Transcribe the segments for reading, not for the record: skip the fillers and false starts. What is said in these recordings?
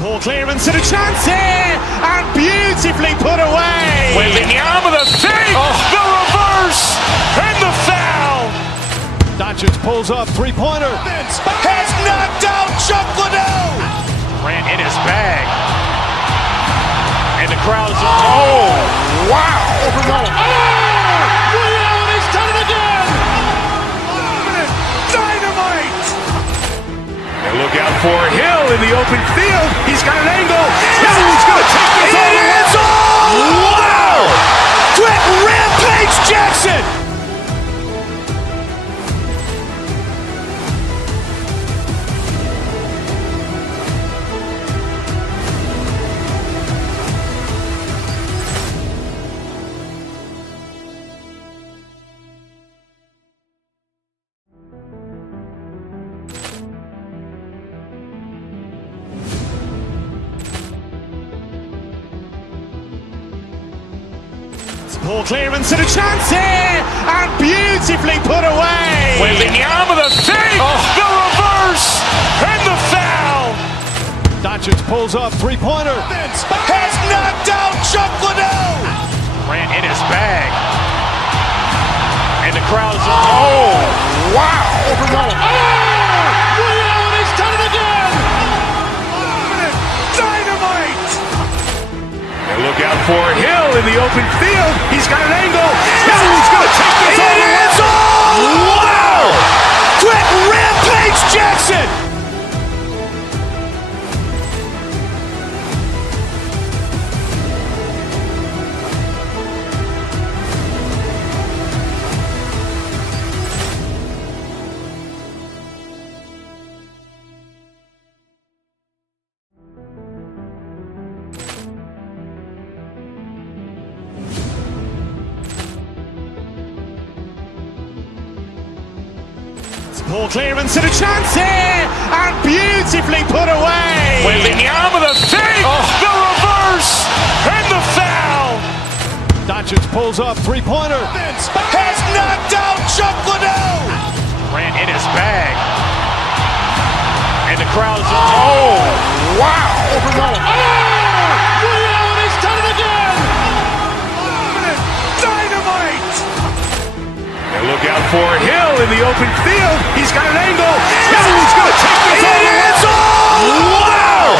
Poor clearance and a chance here, and beautifully put away. Waving the arm of the feet, the reverse, and the foul. Doncic pulls up, three-pointer. Has knocked out Chuck Liddell. Ran in his bag. And the crowd is, oh, wow. Liddell, he's done it again. Dynamite. And look out for Hill in the open field. He's got an angle. Hill's going to take this all the way. Wow. Quick Rampage Jackson. Poor clearance and a chance here, and beautifully put away. Waving the arm of the feet, the reverse, and the foul. Doncic pulls up, three-pointer. Has knocked out Chuck Liddell. Ran in his bag. And the crowd is, oh, wow. Liddell, he's done it again. Dynamite. And look out for Hill in the open field. He's got an angle. Hill's going to take this all the way. Wow. Quick Rampage Jackson. Poor clearance and a chance here, and beautifully put away. Waving the arm of the feet, the reverse, and the foul. Doncic pulls up, three-pointer. Has knocked out Chuck Liddell. Ran in his bag. And the crowd is, oh, wow. Liddell, he's done it again. Dynamite. And look out for Hill in the open field. He's got an angle. Hill's going to take this all the way. Wow.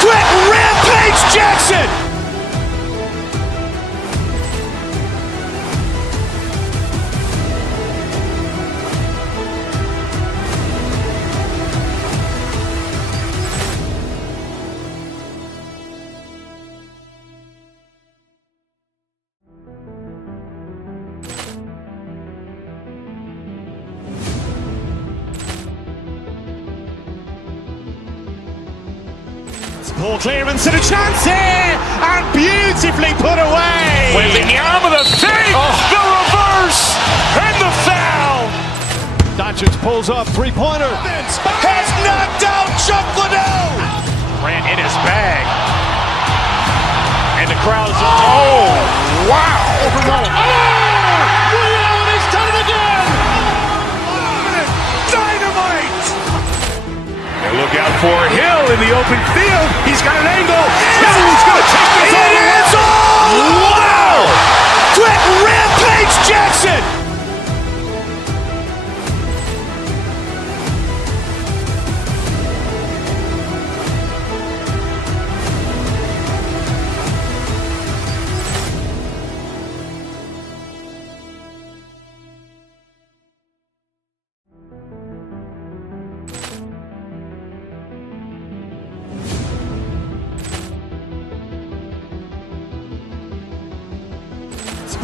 Quick Rampage Jackson. Poor clearance and a chance here, and beautifully put away. Waving the arm of the feet, the reverse, and the foul. Doncic pulls up, three-pointer. Has knocked out Chuck Liddell. Ran in his bag. And the crowd is, oh, wow. Liddell, he's done it again. Dynamite. And look out for Hill in the open field. He's got an angle. Hill's going to take this all the way. Wow. Quick Rampage Jackson.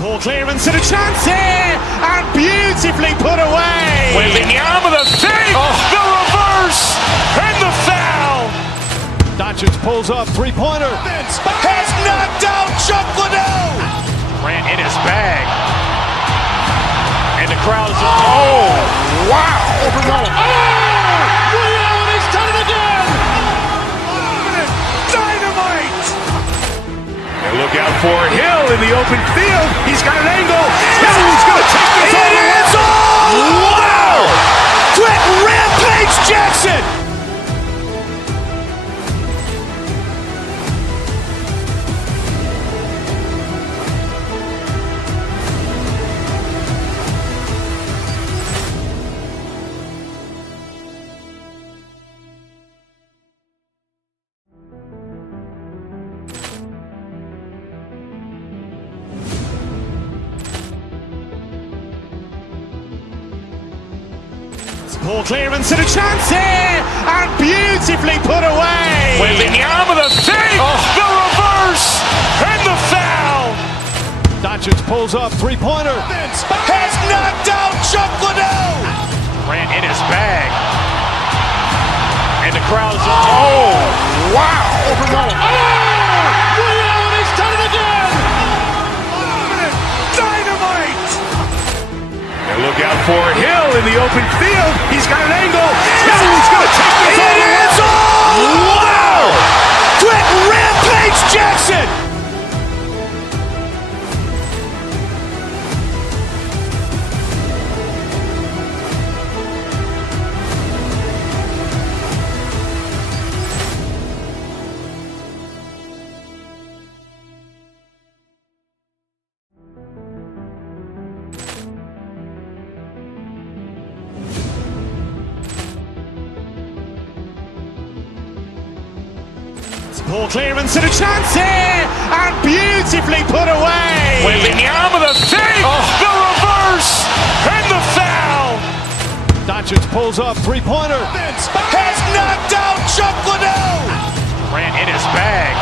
Poor clearance and a chance here, and beautifully put away. Waving the arm of the feet, the reverse, and the foul. Doncic pulls up, three-pointer. Has knocked out Chuck Liddell. Ran in his bag. And the crowd is, oh, wow. Liddell, he's done it again. Dynamite. And look out for Hill in the open field. He's got an angle. Hill's going to take this all the way. Wow. Quick Rampage Jackson. Ball clearance and a chance here, and beautifully put away. Wembanyama the fake, the reverse, and the foul. Doncic pulls up, three-pointer. Has knocked out Chuck Liddell. Ran in his bag. And the crowd is, oh, wow. He's done it again. Dynamite. And look out for Hill in the open field. He's got an angle. He's going to take this all the way. Wow! Quick Rampage Jackson. Ball clearance and a chance here, and beautifully put away. Wembanyama the fake, the reverse, and the foul. Doncic pulls up, three-pointer. Has knocked out Chuck Liddell. Ran in his bag.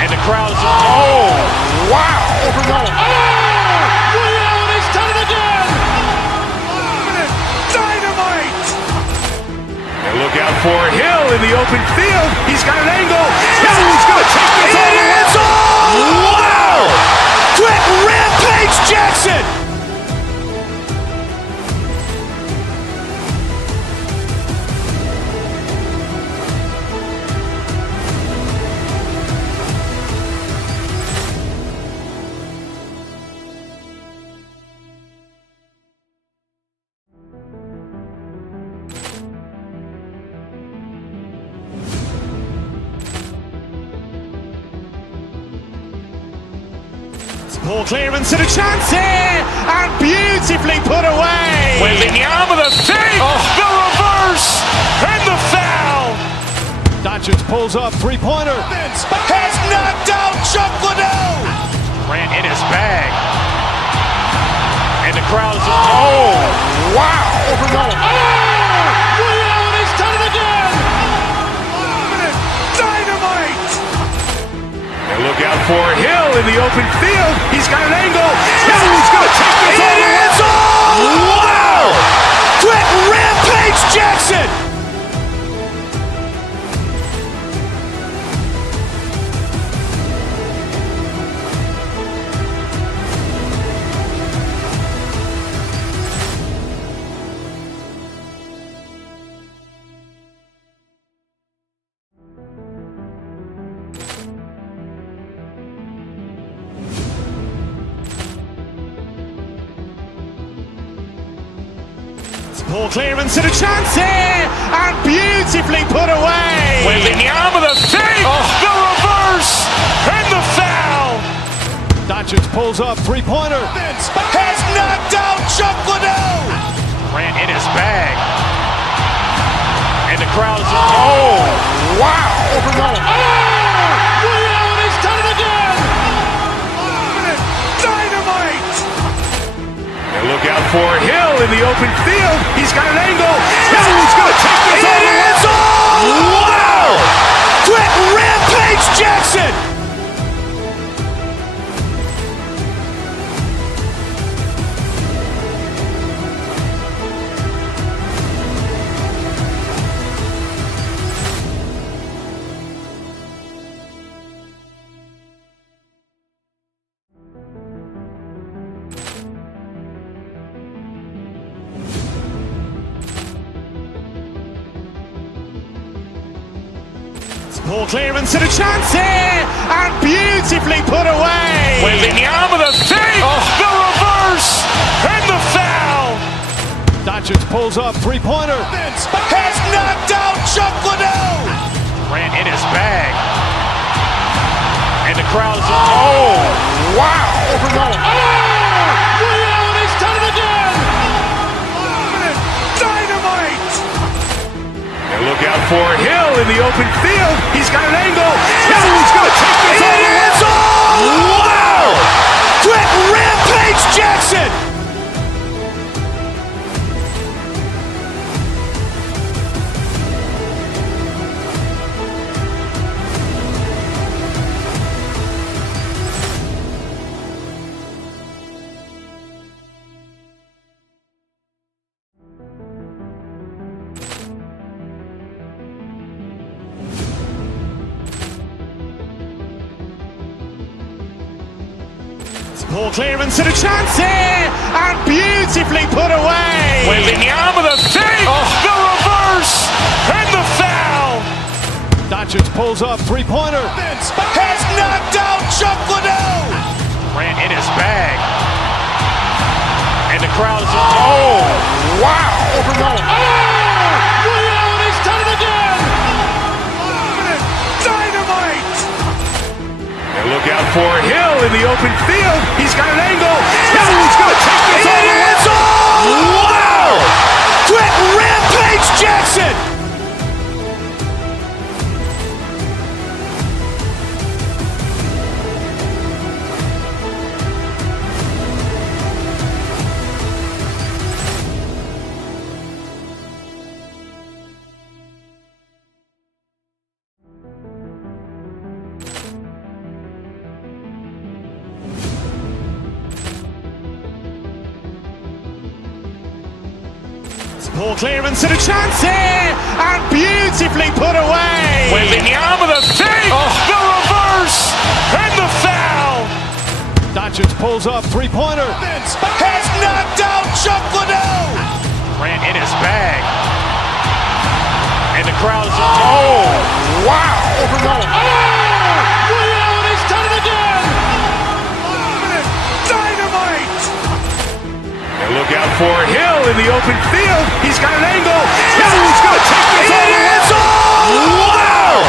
And the crowd is, oh, wow. He's done it again. Dynamite. And look out for Hill in the open field. He's got an angle. He's going to take this all the way. Wow! Quick Rampage Jackson. Ball clearance and a chance here, and beautifully put away. Wembanyama the fake, the reverse, and the foul. Doncic pulls up, three-pointer. Has knocked out Chuck Liddell. Ran in his bag. And the crowd is, oh, wow. He's done it again. Dynamite. And look out for Hill in the open field. He's got an angle. He's going to take this all the way. Wow! Quick Rampage Jackson. Ball clearance and a chance here, and beautifully put away. Wembanyama the fake, the reverse, and the foul. Doncic pulls up, three-pointer. Has knocked out Chuck Liddell. Ran in his bag. And the crowd is, oh, wow. He's done it again. Dynamite. And look out for Hill in the open field. He's got an angle. He's going to take this all the way. Wow! Quick Rampage Jackson. Ball clearance and a chance here, and beautifully put away. Wembanyama the fake, the reverse, and the foul. Doncic pulls up, three-pointer. Has knocked out Chuck Liddell. Ran in his bag. And the crowd is, oh, wow. He's done it again. Dynamite. And look out for Hill in the open field. He's got an angle. He's going to take this all the way. Wow! Quick Rampage Jackson. Poor clearance and a chance here, and beautifully put away. Waving the arm of the fake, the reverse, and the foul. Doncic pulls up, three-pointer. Has knocked out Chuck Liddell. Ran in his bag. And the crowd is, wow. He's done it again. Dynamite. And look out for Hill in the open field. He's got an angle. Hill's going to take this all the way. Wow! Quick Rampage Jackson. Poor clearance and a chance here, and beautifully put away. Waving the arm of the fake, the reverse, and the foul. Doncic pulls up, three-pointer. Has knocked out Chuck Liddell. Ran in his bag. And the crowd is, wow. He's done it again. Dynamite. And look out for Hill in the open field. He's got an angle. Hill's going to take this all the way. Wow!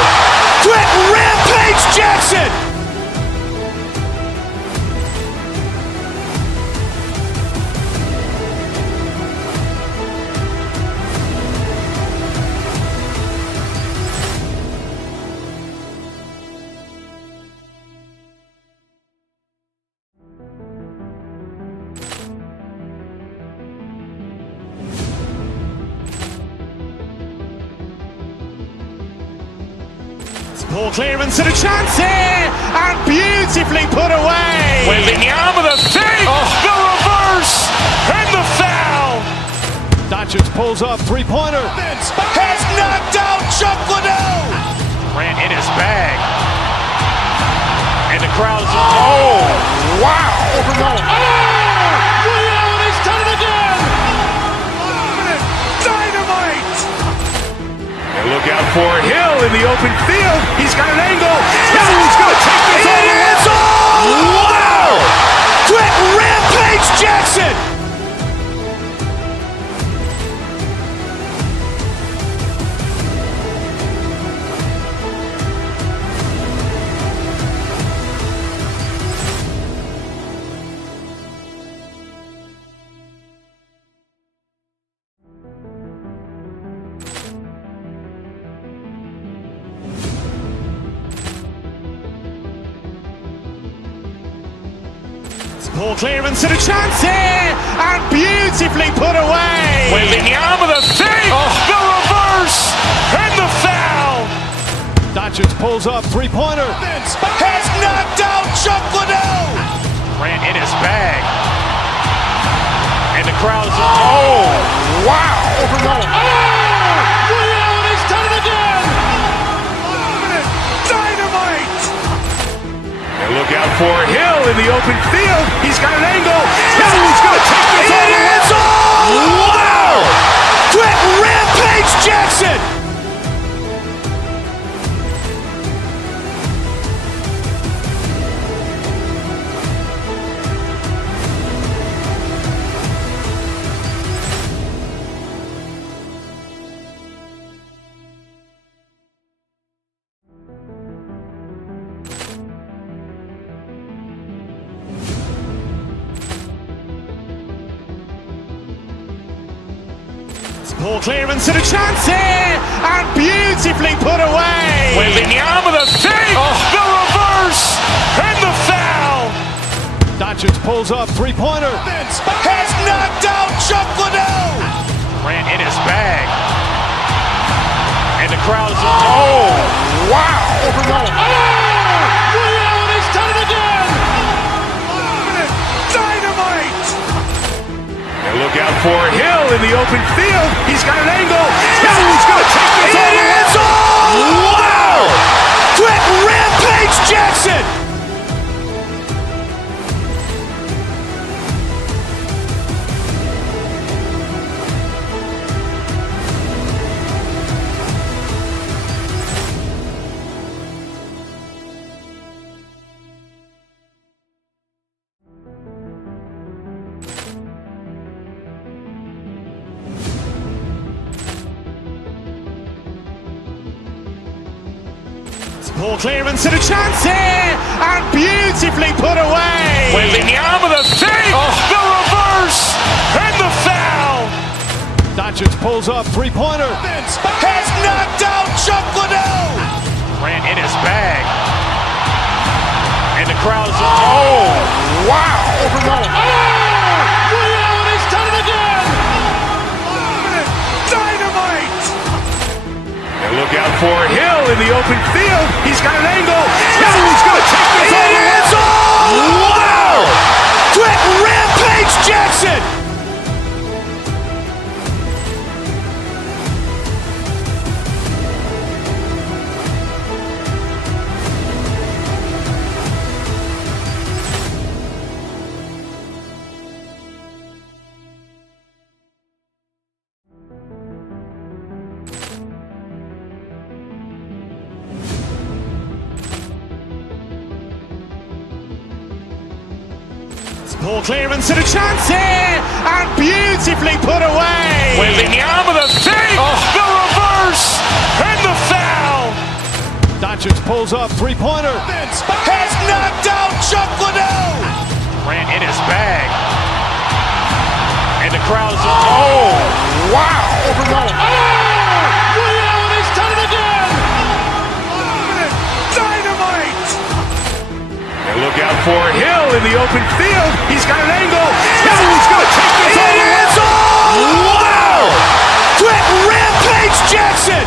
Quick Rampage Jackson. Poor clearance and a chance here, and beautifully put away. Waving the arm of the fake, the reverse, and the foul. Doncic pulls up, three-pointer. Has knocked out Chuck Liddell. Ran in his bag. And the crowd is, wow. He's done it again. Dynamite. And look out for Hill in the open field. He's got an angle. Hill's going to take this all the way. Wow! Quick Rampage Jackson. Poor clearance and a chance here, and beautifully put away. Waving the arm of the fake, the reverse, and the foul. Doncic pulls up, three-pointer. Has knocked out Chuck Liddell. Ran in his bag. And the crowd is, wow. He's done it again. Dynamite. And look out for Hill in the open field. He's got an angle. Hill's going to take this all the way. Wow! Quick Rampage Jackson. Poor clearance and a chance here, and beautifully put away. Waving the arm of the fake, the reverse, and the foul. Doncic pulls up, three-pointer. Has knocked out Chuck Liddell. Ran in his bag. And the crowd is, wow. He's done it again. Dynamite. And look out for Hill in the open field. He's got an angle. Hill's going to take this all the way. Wow! Quick Rampage Jackson. Poor clearance and a chance here, and beautifully put away. Wembanyama with a save, the reverse, and the foul. Doncic pulls up, three-pointer. Has knocked out Chuck Liddell. Grant in his bag. And the crowd's wow. Reality done it again. Dynamite. And look out for Hill in the open field. He's got an angle. He's going to take this all the way. Wow! Quick Rampage Jackson. Poor clearance and a chance here, and beautifully put away. Wembanyama with a save, the reverse, and the foul. Doncic pulls up, three-pointer. Has knocked out Chuck Liddell. Grant in his bag. And the crowd's wow. Reality's done it again. Dynamite. And look out for Hill in the open field. He's got an angle. He's going to take this all the way. Wow! Quick Rampage Jackson.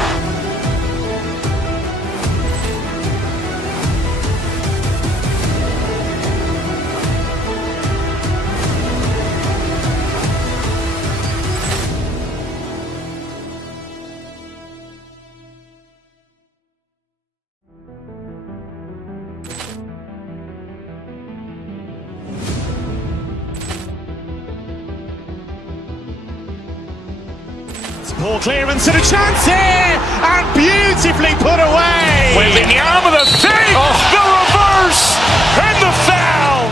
Poor clearance and a chance here, and beautifully put away. Wembanyama with a save, the reverse, and the foul.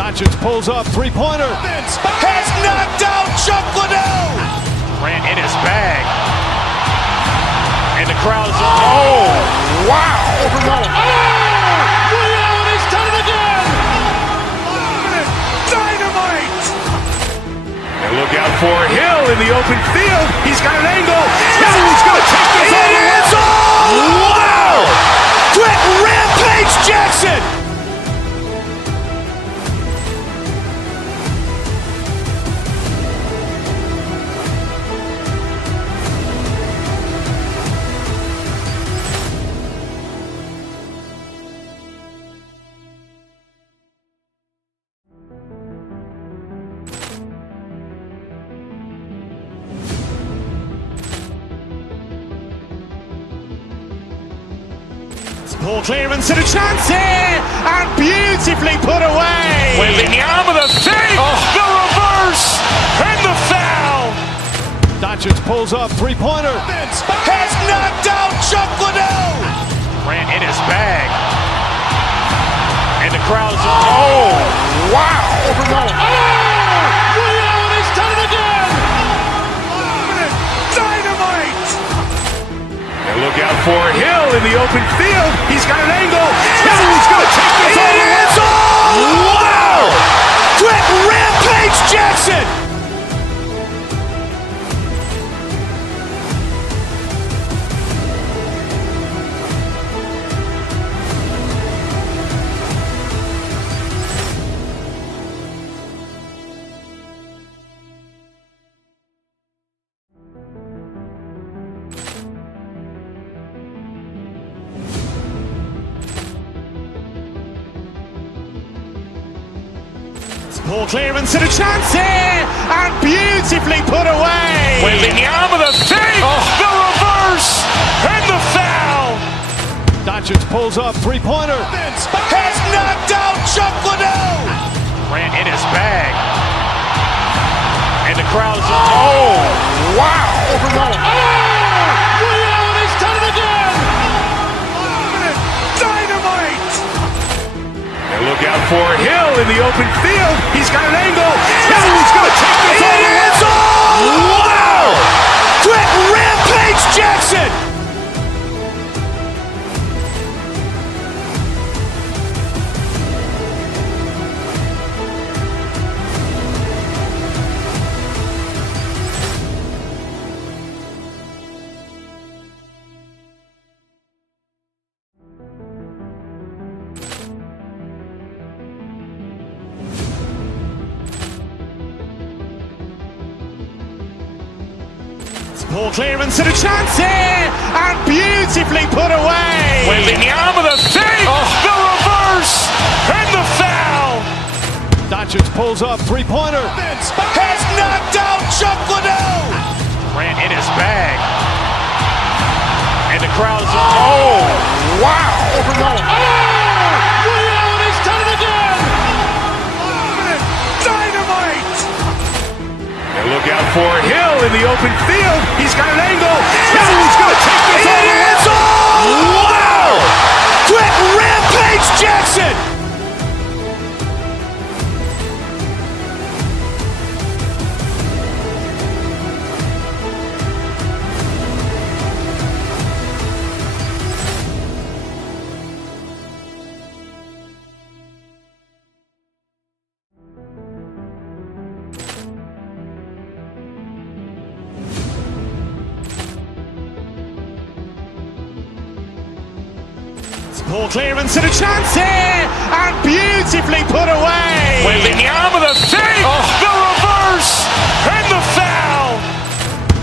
Doncic pulls up, three-pointer. Has knocked out Chuck Liddell. Grant in his bag. And the crowd's wow. Reality's done it again. Dynamite. And look out for Hill in the open field. He's got an angle. He's going to take this all the way. Wow! Quick Rampage Jackson. Poor clearance and a chance here, and beautifully put away. Wembanyama with a save, the reverse, and the foul. Doncic pulls up, three-pointer. Has knocked out Chuck Liddell. Grant in his bag. And the crowd's wow. Reality's done it again. Dynamite. And look out for Hill in the open field. He's got an angle. He's going to take this all the way. Wow! Quick Rampage Jackson. Poor clearance and a chance here, and beautifully put away. Wembanyama with a save, the reverse, and the foul. Doncic pulls up, three-pointer. Has knocked out Chuck Liddell. Grant in his bag. And the crowd's wow. Reality's done it again. Dynamite. And look out for Hill in the open field. He's got an angle. He's going to take this all the way. Wow! Quick Rampage Jackson. Poor clearance and a chance here, and beautifully put away. Wembanyama the fake, the reverse, and the foul. Doncic pulls up, three-pointer. Has knocked out Chuck Liddell. Grant in his bag. And the crowd is, oh, wow. He's done it again. Dynamite. And look out for Hill in the open field. He's got an angle. He's going to take this all the way. Wow. Quick Rampage Jackson. Poor clearance and a chance here, and beautifully put away. Wembanyama the fake, the reverse, and the foul.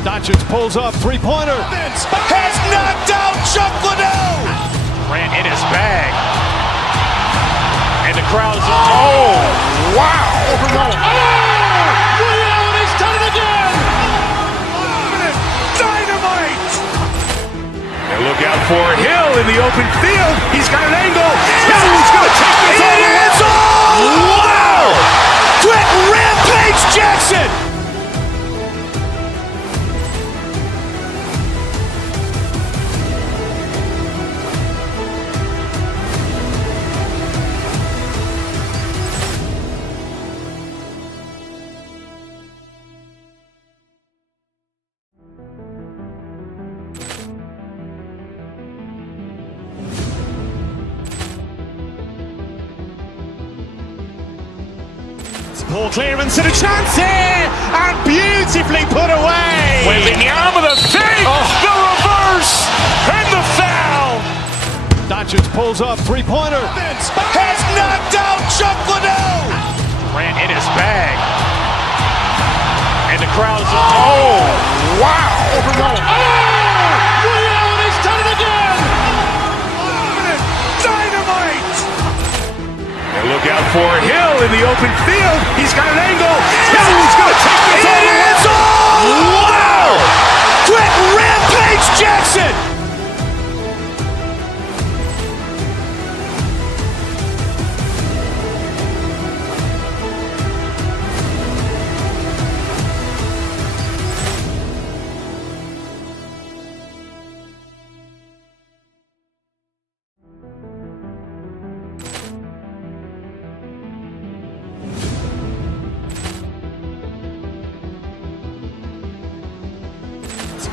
Doncic pulls up, three-pointer. Has knocked out Chuck Liddell. Grant in his bag. And the crowd is, oh, wow. He's done it again. Dynamite. And look out for Hill in the open field. He's got an angle. He's going to take this all the way. Wow. Quick Rampage Jackson. Poor clearance and a chance here, and beautifully put away. Wembanyama the fake, the reverse, and the foul. Doncic pulls up, three-pointer. Has knocked out Chuck Liddell. Grant in his bag. And the crowd is, oh, wow. He's done it again. Dynamite. And look out for Hill in the open field. He's got an angle. He's going to take this all the way. Wow. Quick Rampage Jackson.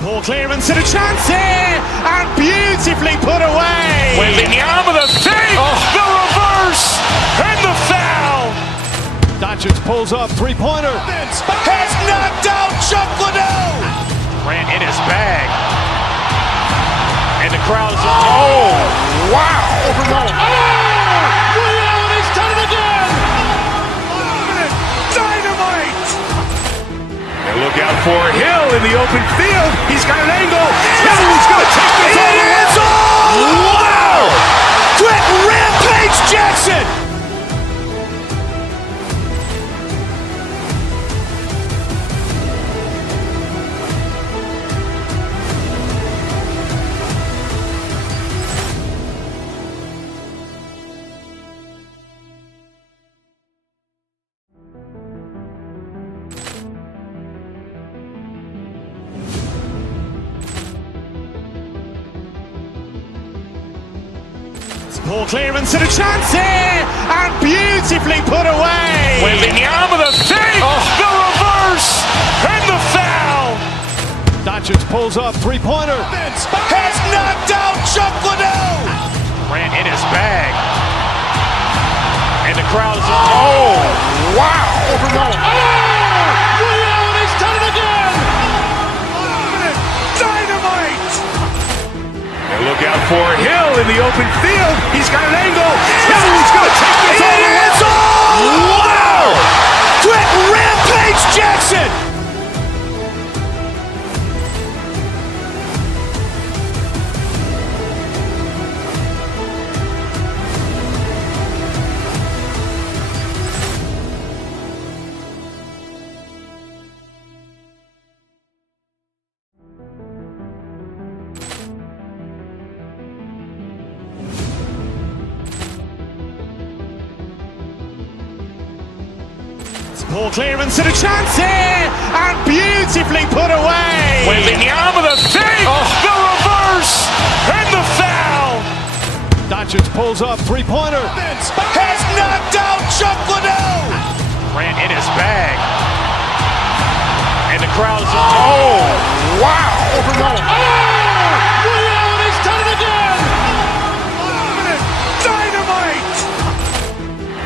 Poor clearance and a chance here, and beautifully put away. Wembanyama the fake, the reverse, and the foul. Doncic pulls up, three-pointer. Has knocked out Chuck Liddell. Grant in his bag. And the crowd is, oh, wow. He's done it again. Dynamite. And look out for Hill in the open field. He's got an angle. He's going to take this all the way. Wow. Quick Rampage Jackson. Poor clearance and a chance here, and beautifully put away. Wembanyama the fake, the reverse, and the foul. Doncic pulls up, three-pointer. Has knocked out Chuck Liddell. Grant in his bag. And the crowd is, oh, wow. He's done it again. Dynamite. And look out for Hill in the open field. He's got an angle. He's going to take this all the way. Wow. Quick Rampage Jackson. Poor clearance and a chance here, and beautifully put away. Wembanyama the fake, the reverse, and the foul. Doncic pulls up, three-pointer. Has knocked out Chuck Liddell. Ran in his bag. And the crowd is... Oh, wow. He's done it again. Dynamite.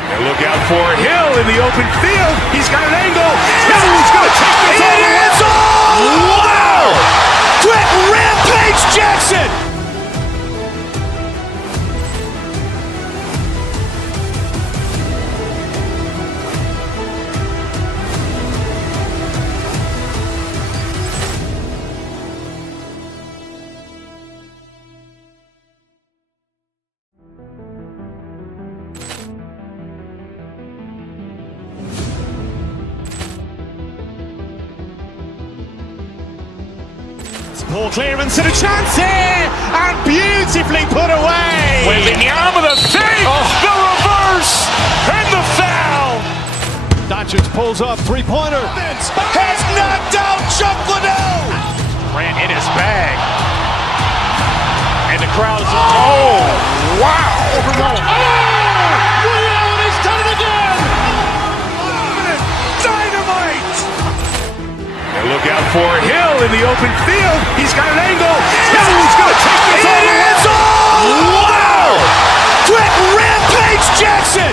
And look out for Hill in the open field. He's got an angle. Hill's going to take this all the way. Wow. Quick Rampage Jackson. Poor clearance and a chance here, and beautifully put away. Wembanyama the fake, the reverse, and the foul. Doncic pulls up, three-pointer. Has knocked out Chuck Liddell. Ran in his bag. And the crowd is... Oh, wow. He's done it again. Dynamite. And look out for Hill in the open field. He's got an angle. Hill's going to take this all the way. Wow. Quick Rampage Jackson.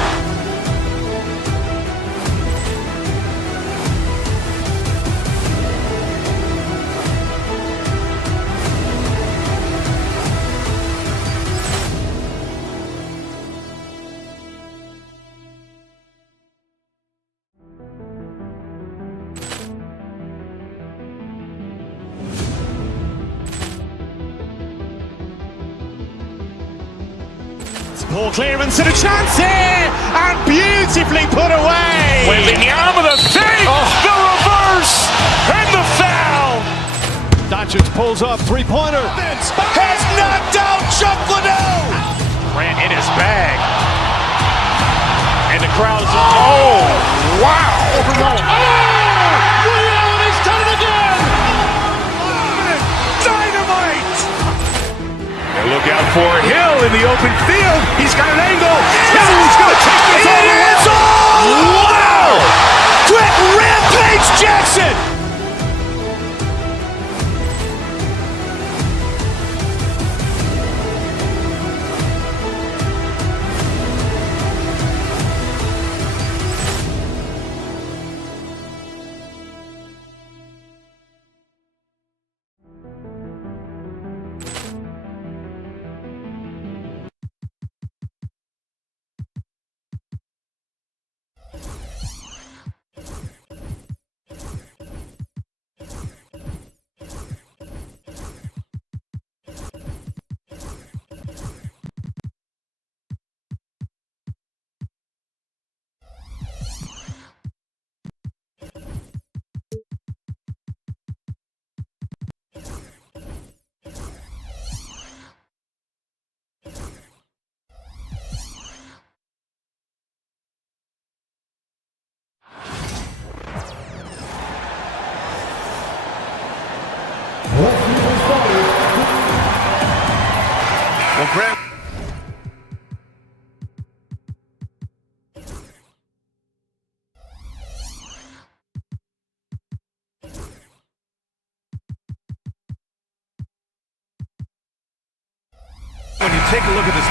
Poor clearance and a chance here, and beautifully put away. Wembanyama the fake, the reverse, and the foul. Doncic pulls up, three-pointer. Has knocked out Chuck Liddell. Ran in his bag. And the crowd is... Oh, wow. He's done it again. Dynamite. And look out for Hill in the open field. He's got an angle. Hill's going to take this all the way. Wow. Quick Rampage Jackson. Well, Grant. When you take a look at this.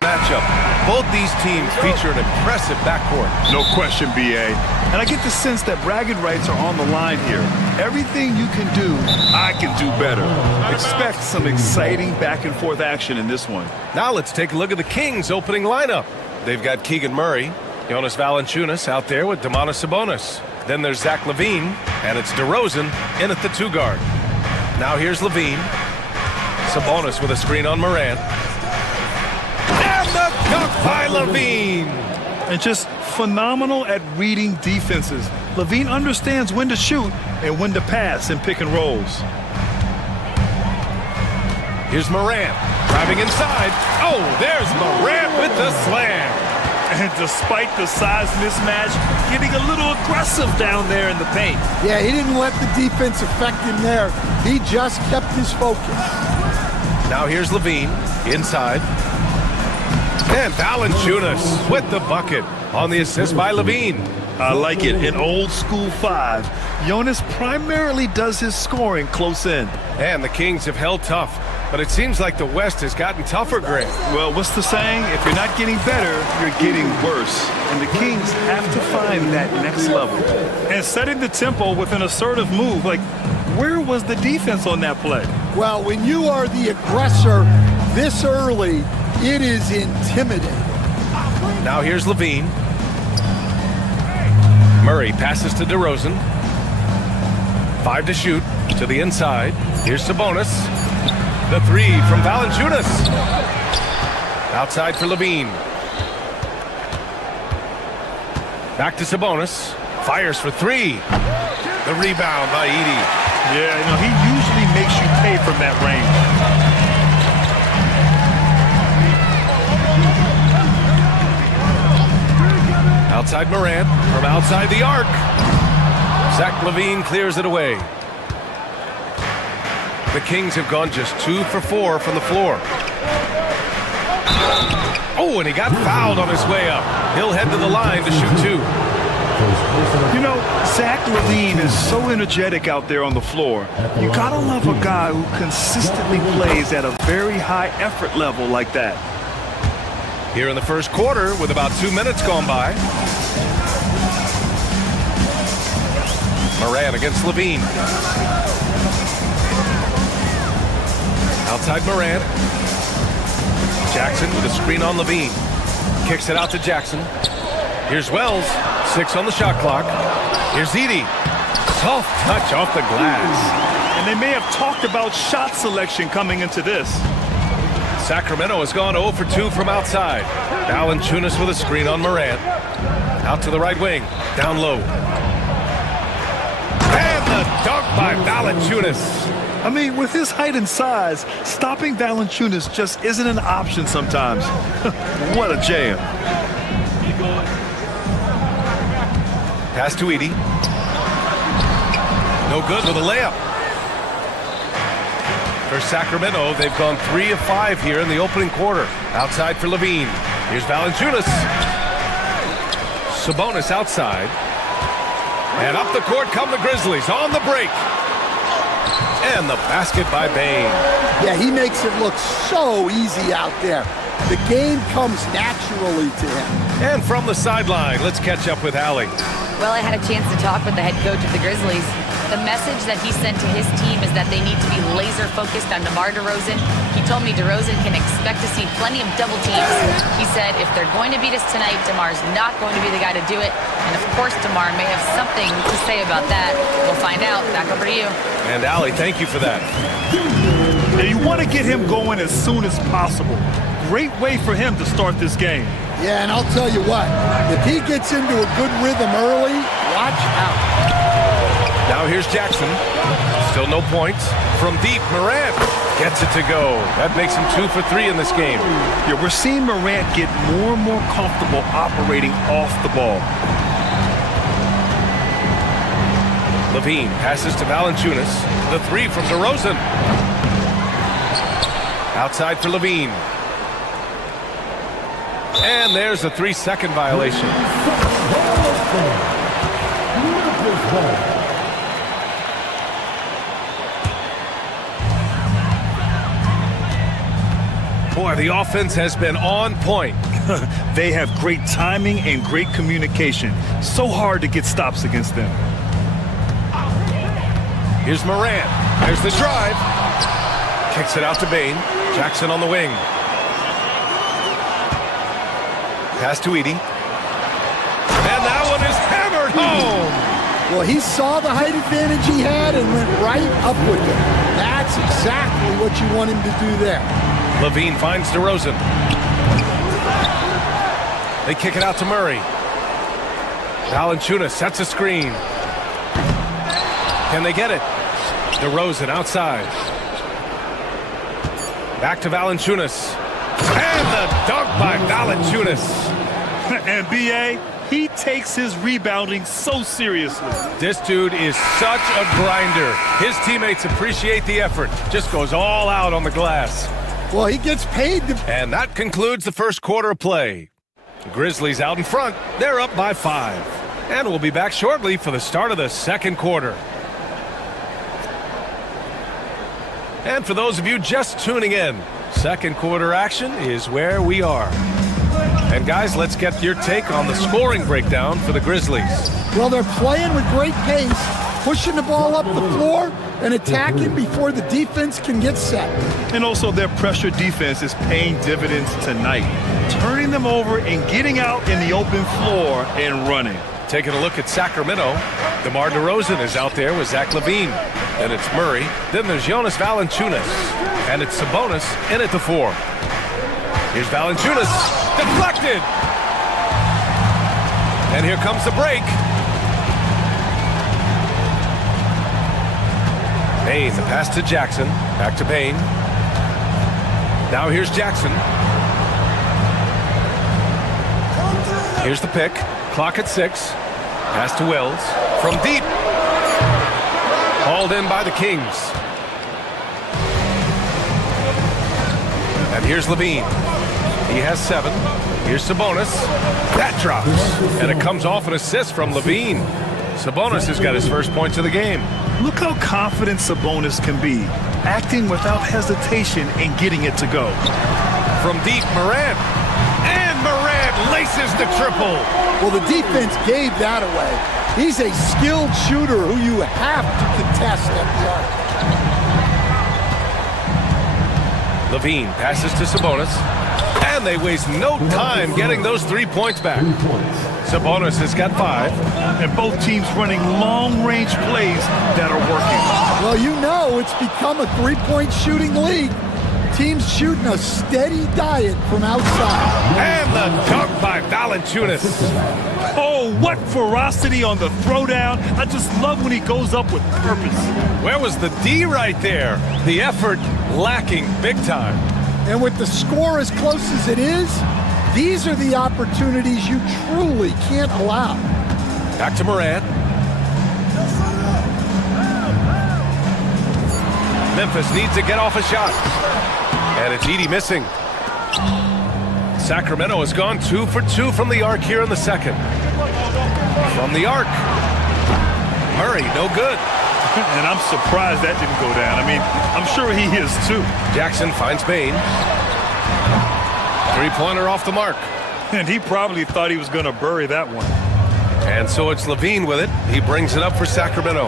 Matchup. Both these teams feature an impressive backcourt. No question, BA. And I get the sense that bragging rights are on the line here. Everything you can do, I can do better. Expect some exciting back-and-forth action in this one. Now let's take a look at the Kings' opening lineup. They've got Keegan Murray, Jonas Valanciunas out there with Domantas Sabonis. Then there's Zach LaVine, and it's DeRozan in at the 2 guard. Now here's LaVine. Sabonis with a screen on Morant. And the dunk by LaVine. And just phenomenal at reading defenses. LaVine understands when to shoot and when to pass in pick and rolls. Here's Morant driving inside. Oh, there's Morant with the slam. And despite the size mismatch, getting a little aggressive down there in the paint. Yeah, he didn't let the defense affect him there. He just kept his focus. Now here's LaVine inside. And Valanciunas with the bucket on the assist by LaVine. I like it. An old school 5. Jonas primarily does his scoring close in. And the Kings have held tough, but it seems like the West has gotten tougher, Greg. Well, what's the saying? If you're not getting better, you're getting worse. And the Kings have to find that next level. And setting the tempo with an assertive move. Like, where was the defense on that play? Well, when you are the aggressor this early, it is intimidating. Now here's LaVine. Murray passes to DeRozan. 5 to shoot to the inside. Here's Sabonis. The 3 from Valanciunas. Outside for LaVine. Back to Sabonis. Fires for 3. The rebound by Edey. Yeah, you know, he usually makes you pay from that range. Outside Morant from outside the arc. Zach LaVine clears it away. The Kings have gone just 2 for 4 from the floor. Oh, and he got fouled on his way up. He'll head to the line to shoot 2. You know, Zach LaVine is so energetic out there on the floor. You gotta love a guy who consistently plays at a very high effort level like that. Here in the first quarter with about 2 minutes gone by. Morant against LaVine. Outside Morant. Jackson with a screen on LaVine. Kicks it out to Jackson. Here's Wells. 6 on the shot clock. Here's Edey. Soft touch off the glass. And they may have talked about shot selection coming into this. Sacramento has gone 0 for 2 from outside. Valanciunas with a screen on Morant. Out to the right wing. Down low. And the dunk by Valanciunas. I mean, with his height and size, stopping Valanciunas just isn't an option sometimes. What a jam. Pass to Edey. No good with a layup. For Sacramento, they've gone 3 of 5 here in the opening quarter. Outside for LaVine. Here's Valanciunas. Sabonis outside. And up the court come the Grizzlies on the break. And the basket by Bane. Yeah, he makes it look so easy out there. The game comes naturally to him. And from the sideline, let's catch up with Allie. Well, I had a chance to talk with the head coach of the Grizzlies. The message that he sent to his team is that they need to be laser-focused on DeMar DeRozan. He told me DeRozan can expect to see plenty of double teams. He said if they're going to beat us tonight, DeMar's not going to be the guy to do it. And of course, DeMar may have something to say about that. We'll find out. Back over to you. And Allie, thank you for that. And you want to get him going as soon as possible. Great way for him to start this game. Yeah, and I'll tell you what, if he gets into a good rhythm early, watch out. Now here's Jackson. Still no points. From deep, Morant gets it to go. That makes him 2 for 3 in this game. Yeah, we're seeing Morant get more and more comfortable operating off the ball. LaVine passes to Valanciunas. The 3 from DeRozan. Outside for LaVine. And there's a 3-second violation. Boy, the offense has been on point. They have great timing and great communication. So hard to get stops against them. Here's Morant. There's the drive. Kicks it out to Bane. Jackson on the wing. Pass to Edey. And that one is hammered home. Well, he saw the height advantage he had and went right up with it. That's exactly what you want him to do there. Levine finds DeRozan. They kick it out to Murray. Valanciunas sets a screen. Can they get it? DeRozan outside. Back to Valanciunas. And the dunk by Valanciunas. And B.A., he takes his rebounding so seriously. This dude is such a grinder. His teammates appreciate the effort. Just goes all out on the glass. Well, he gets paid to... And that concludes the first quarter of play. The Grizzlies out in front. They're up by 5. And we'll be back shortly for the start of the second quarter. And for those of you just tuning in, second quarter action is where we are. And guys, let's get your take on the scoring breakdown for the Grizzlies. Well, they're playing with great pace, pushing the ball up the floor and attacking before the defense can get set. And also their pressure defense is paying dividends tonight, turning them over and getting out in the open floor and running. Taking a look at Sacramento, DeMar DeRozan is out there with Zach LaVine. Then it's Murray. Then there's Jonas Valanciunas. And it's Sabonis in at the 4. Here's Valanciunas. Deflected. And here comes the break. Payne, the pass to Jackson. Back to Payne. Now here's Jackson. Here's the pick. Clock at 6. Pass to Wells. From deep. Hauled in by the Kings. And here's LaVine. He has 7. Here's Sabonis. That drops. And it comes off an assist from LaVine. Sabonis has got his first points of the game. Look how confident Sabonis can be, acting without hesitation and getting it to go. From deep, Morant. And Morant laces the triple. Well, the defense gave that away. He's a skilled shooter who you have to contest at the arc. LaVine passes to Sabonis. And they waste no time getting those 3 points back. Sabonis has got 5. And both teams running long-range plays that are working. Well, you know it's become a three-point shooting league. Teams shooting a steady diet from outside. And the dunk by Valanciunas. Oh, what ferocity on the throwdown. I just love when he goes up with purpose. Where was the D right there? The effort lacking big time. And with the score as close as it is, these are the opportunities you truly can't allow. Back to Morant. Memphis needs to get off a shot. And it's Edey missing. Sacramento has gone 2 for 2 from the arc here in the second. From the arc. Murray, no good. And I'm surprised that didn't go down. I mean, I'm sure he is too. Jackson finds Payne. 3-pointer off the mark. And he probably thought he was going to bury that one. And so it's LaVine with it. He brings it up for Sacramento.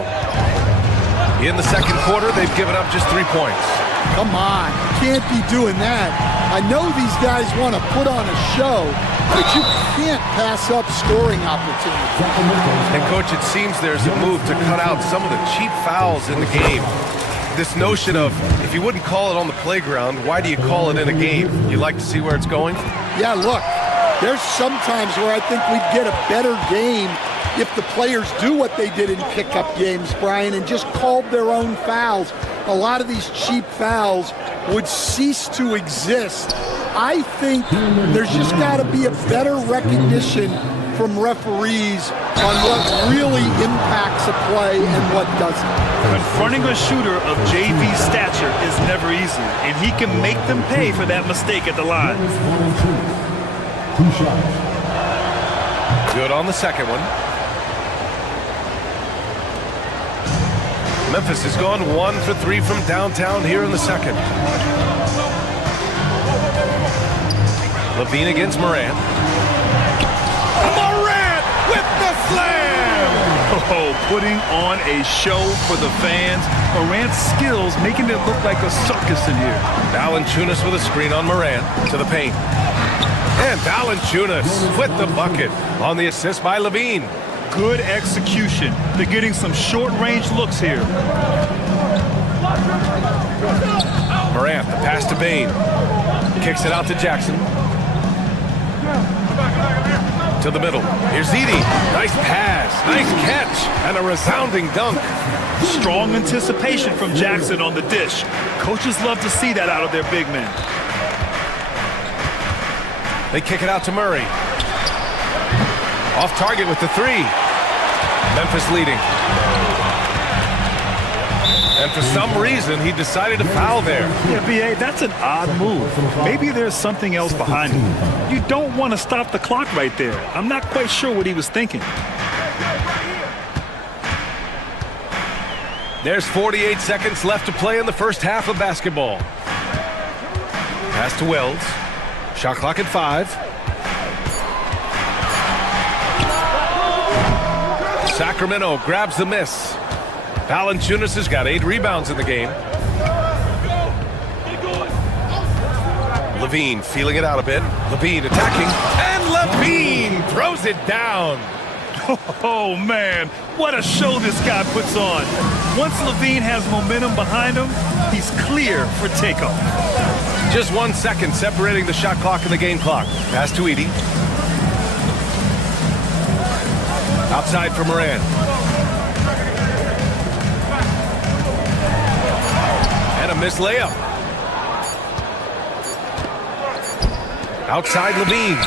In the second quarter, they've given up just 3 points. Come on, you can't be doing that. I know these guys want to put on a show, but you can't pass up scoring opportunities. And, Coach, it seems there's a move to cut out some of the cheap fouls in the game. This notion of, if you wouldn't call it on the playground, why do you call it in a game? You like to see where it's going? Yeah, look, there's some times where I think we'd get a better game if the players do what they did in pickup games, Brian, and just called their own fouls. A lot of these cheap fouls would cease to exist. I think there's just got to be a better recognition from referees on what really impacts a play and what doesn't. Confronting a shooter of JV stature is never easy, and he can make them pay for that mistake at the line. Good on the second one. Memphis has gone 1 for 3 from downtown here in the second. LaVine against Morant. Morant with the slam! Oh, putting on a show for the fans. Morant's skills making it look like a circus in here. Valanciunas with a screen on Morant to the paint. And Valanciunas with the bucket on the assist by LaVine. Good execution. They're getting some short-range looks here. Morant, the pass to Bain. Kicks it out to Jackson. To the middle. Here's Edey. Nice pass. Nice catch. And a resounding dunk. Strong anticipation from Jackson on the dish. Coaches love to see that out of their big men. They kick it out to Murray. Off target with the three. Memphis leading. And for some reason, he decided to foul there. Yeah, B.A., that's an odd move. Maybe there's something else behind it. You don't want to stop the clock right there. I'm not quite sure what he was thinking. There's 48 seconds left to play in the first half of basketball. Pass to Wells. Shot clock at 5. Sacramento grabs the miss. Valanciunas has got 8 rebounds in the game. Levine feeling it out a bit. Levine attacking. And Levine throws it down. Oh, man, what a show this guy puts on. Once Levine has momentum behind him, he's clear for takeoff. Just 1 second separating the shot clock and the game clock. Pass to Edey. Outside for Morant. And a missed layup. Outside Levine.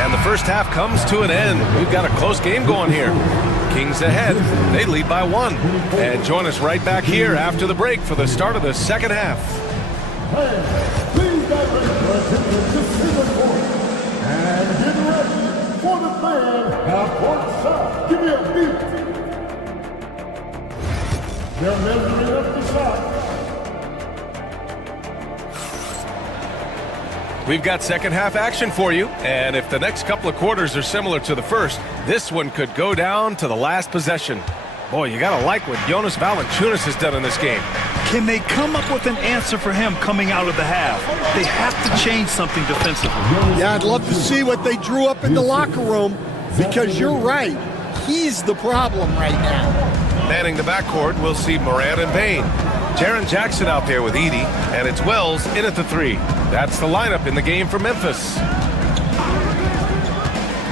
And the first half comes to an end. We've got a close game going here. Kings ahead. They lead by 1. And join us right back here after the break for the start of the second half. Please and get ready for the fan half-court shot. Give me a beat. They're measuring up the shot. We've got second half action for you, and if the next couple of quarters are similar to the first, this one could go down to the last possession. Boy, you gotta like what Jonas Valanciunas has done in this game. Can they come up with an answer for him coming out of the half? They have to change something defensively. Yeah, I'd love to see what they drew up in the locker room, because you're right. He's the problem right now. Manning the backcourt, we'll see Morant and Bain. Jaren Jackson out there with Edey, and it's Wells in at the 3. That's the lineup in the game for Memphis.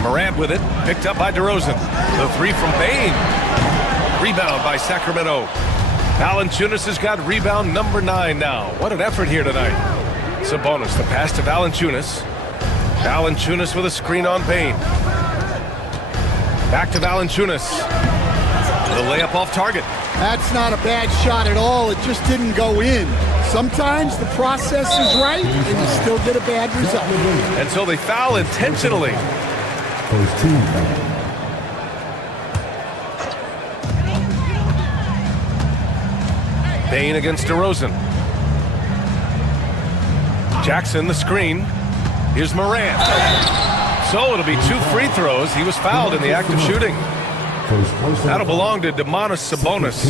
Morant with it, picked up by DeRozan. The 3 from Bain. Rebound by Sacramento. Valanciunas has got rebound number 9 now. What an effort here tonight. Sabonis, the pass to Valanciunas. Valanciunas with a screen on Bain. Back to Valanciunas. The layup off target. That's not a bad shot at all. It just didn't go in. Sometimes the process is right, and you still get a bad result. And so they foul intentionally. First team foul. Bain against DeRozan. Jackson the screen. Here's Morant. So it'll be 2 free throws. He was fouled in the act of shooting. That'll belong to Domantas Sabonis.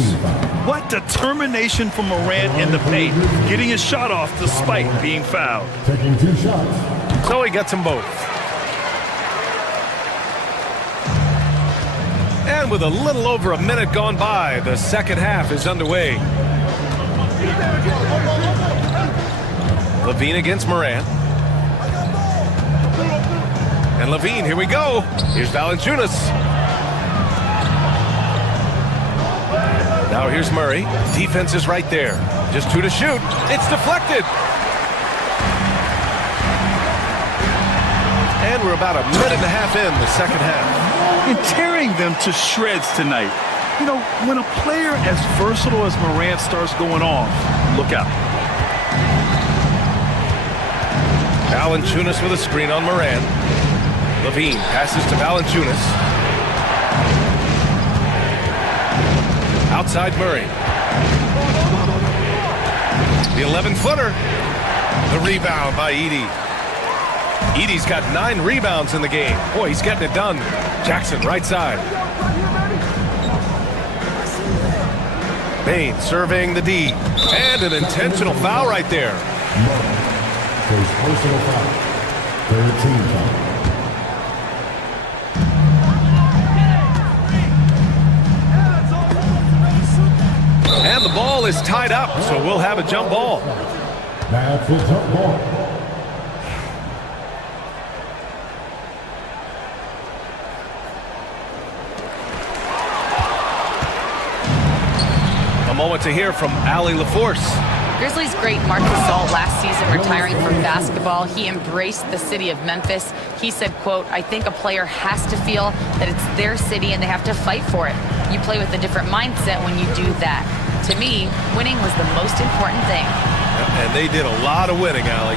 What determination from Morant in the paint, getting his shot off despite being fouled. Taking 2 shots. So he gets them both. And with a little over a minute gone by, the second half is underway. Levine against Morant. And Levine, here we go. Here's Valanciunas. Now here's Murray. Defense is right there. Just 2 to shoot. It's deflected. And we're about a minute and a half in the second half. And tearing them to shreds tonight. You know, when a player as versatile as Morant starts going off, look out. Valanciunas with a screen on Morant. Levine passes to Valanciunas. Outside Murray. The 11-footer. The rebound by Edey. Edey's got 9 rebounds in the game. Boy, he's getting it done. Jackson, right side. Bain surveying the D. And an intentional foul right there. First personal foul. Third team foul. ball is tied up, so we'll have a jump ball. That's a jump ball. A moment to hear from Allie LaForce. Grizzlies great Marc Gasol last season retiring from basketball. He embraced the city of Memphis. He said, quote, "I think a player has to feel that it's their city and they have to fight for it. You play with a different mindset when you do that." To me, winning was the most important thing. And they did a lot of winning, Allie.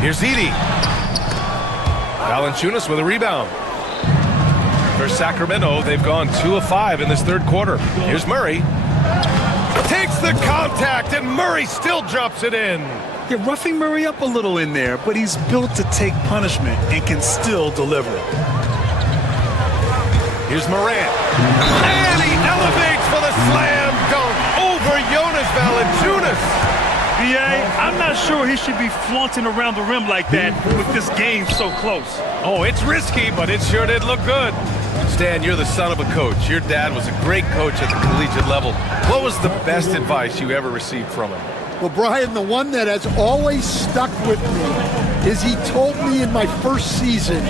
Here's Edey. Valanciunas with a rebound. For Sacramento, they've gone 2 of 5 in this third quarter. Here's Murray. Takes the contact, and Murray still drops it in. You're roughing Murray up a little in there, but he's built to take punishment and can still deliver. Here's Morant. And he elevates for the slam dunk over Jonas Valanciunas. B.A., I'm not sure he should be flaunting around the rim like that with this game so close. Oh, it's risky, but it sure did look good. Stan, you're the son of a coach. Your dad was a great coach at the collegiate level. What was the best advice you ever received from him? Well, Brian, the one that has always stuck with me is he told me in my first season,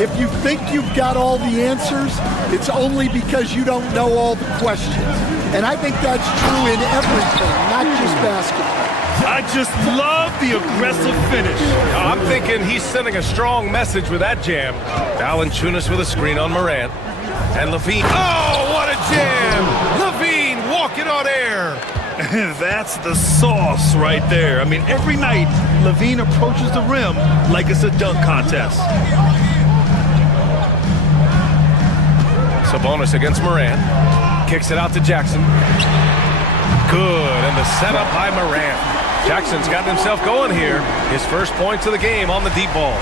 if you think you've got all the answers, it's only because you don't know all the questions. And I think that's true in everything, not just basketball. I just love the aggressive finish. I'm thinking he's sending a strong message with that jam. Valanciunas with a screen on Morant. And LaVine. Oh, what a jam! LaVine walking on air. That's the sauce right there. I mean, every night, LaVine approaches the rim like it's a dunk contest. Sabonis against Morant. Kicks it out to Jackson. Good, and the setup by Morant. Jackson's gotten himself going here. His first points of the game on the deep ball.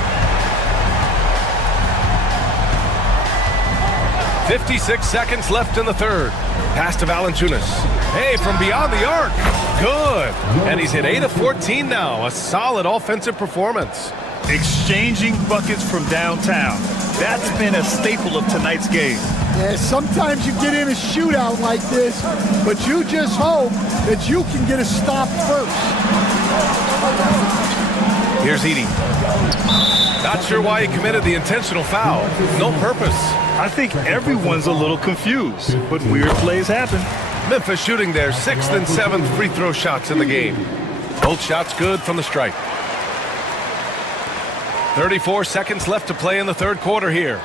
56 seconds left in the third. Pass to Valanciunas. Hey, from beyond the arc. Good. And he's hit 8 of 14 now. A solid offensive performance. Exchanging buckets from downtown. That's been a staple of tonight's game. Yeah, sometimes you get in a shootout like this, but you just hope that you can get a stop first. Here's Edey. Not sure why he committed the intentional foul. No purpose. I think everyone's a little confused, but weird plays happen. Memphis shooting their 6th and 7th free throw shots in the game. Both shots good from the stripe. 34 seconds left to play in the third quarter here.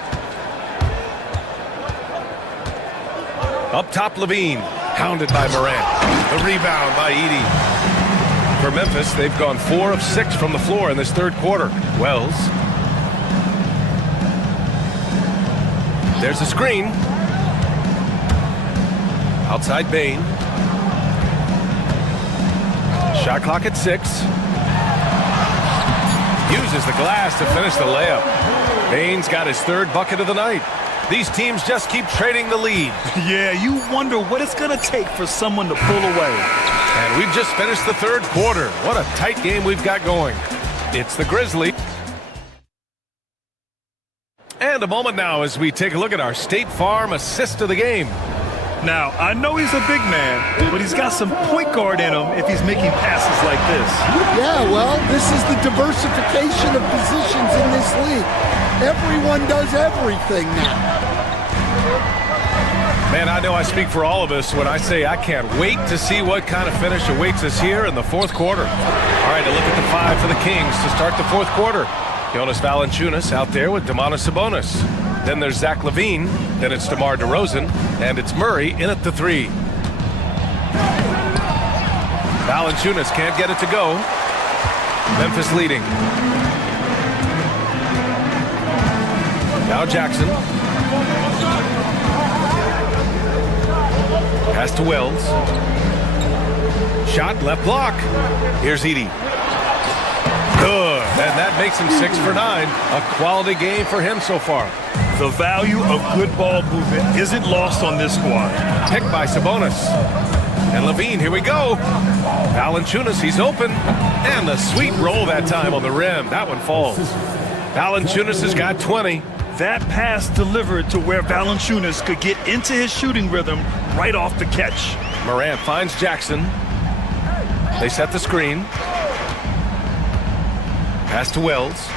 Up top, LaVine, hounded by Morant. The rebound by Edey. For Memphis, they've gone 4 of 6 from the floor in this third quarter. Wells. There's a screen. Outside Bane. Shot clock at 6. Uses the glass to finish the layup. Bane's got his 3rd bucket of the night. These teams just keep trading the lead. Yeah, you wonder what it's going to take for someone to pull away. And we've just finished the third quarter. What a tight game we've got going. It's the Grizzlies. And a moment now as we take a look at our State Farm assist of the game. Now, I know he's a big man, but he's got some point guard in him if he's making passes like this. Yeah, well, this is the diversification of positions in this league. Everyone does everything now. Man, I know I speak for all of us when I say I can't wait to see what kind of finish awaits us here in the fourth quarter. All right, a look at the 5 for the Kings to start the fourth quarter. Jonas Valanciunas out there with Domantas Sabonis. Then there's Zach LaVine. Then it's DeMar DeRozan. And it's Murray in at the 3. Valanciunas can't get it to go. Memphis leading. Now Jackson. Pass to Wells. Shot left block. Here's Edey. Good. And that makes him 6 for 9. A quality game for him so far. The value of good ball movement isn't lost on this squad. Picked by Sabonis. And LaVine, here we go. Valanciunas, he's open. And the sweet roll that time on the rim. That one falls. Valanciunas has got 20. That pass delivered to where Valanciunas could get into his shooting rhythm right off the catch. Morant finds Jackson. They set the screen. Pass to Wells.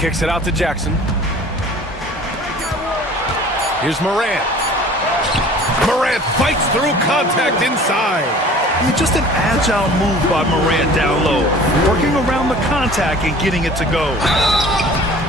Kicks it out to Jackson. Here's Morant. Morant fights through contact inside. Just an agile move by Morant down low, working around the contact and getting it to go.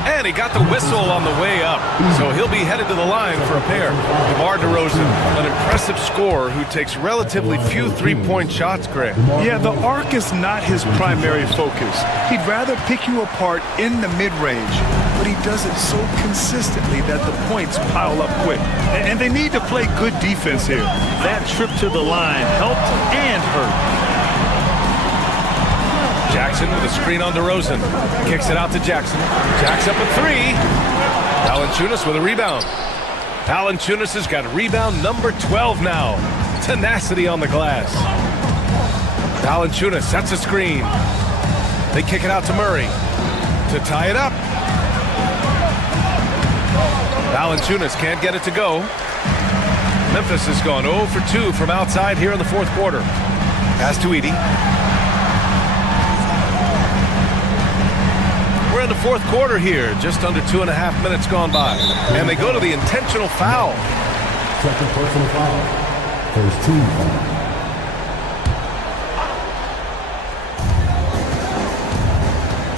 And he got the whistle on the way up, so he'll be headed to the line for a pair. DeMar DeRozan, an impressive scorer who takes relatively few three-point shots, Greg. Yeah, the arc is not his primary focus. He'd rather pick you apart in the mid-range, but he does it so consistently that the points pile up quick. And they need to play good defense here. That trip to the line helped and hurt. Jackson with a screen on DeRozan. Kicks it out to Jackson. Jacks up a three. Valanciunas with a rebound. Valanciunas has got rebound number 12 now. Tenacity on the glass. Valanciunas sets a screen. They kick it out to Murray to tie it up. Valanciunas can't get it to go. Memphis has gone 0 for 2 from outside here in the fourth quarter. Pass to Edey. We're in the fourth quarter here, just under 2.5 minutes gone by. And they go to the intentional foul. Second personal foul. First team foul.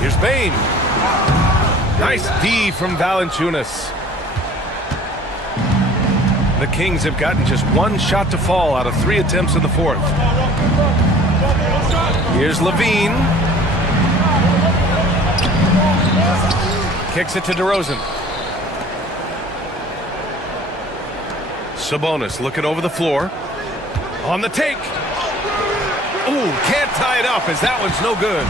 Here's Bane. Nice D from Valanciunas. The Kings have gotten just one shot to fall out of 3 attempts in the fourth. Here's Levine. Kicks it to DeRozan. Sabonis looking over the floor. On the take. Ooh, can't tie it up as that one's no good.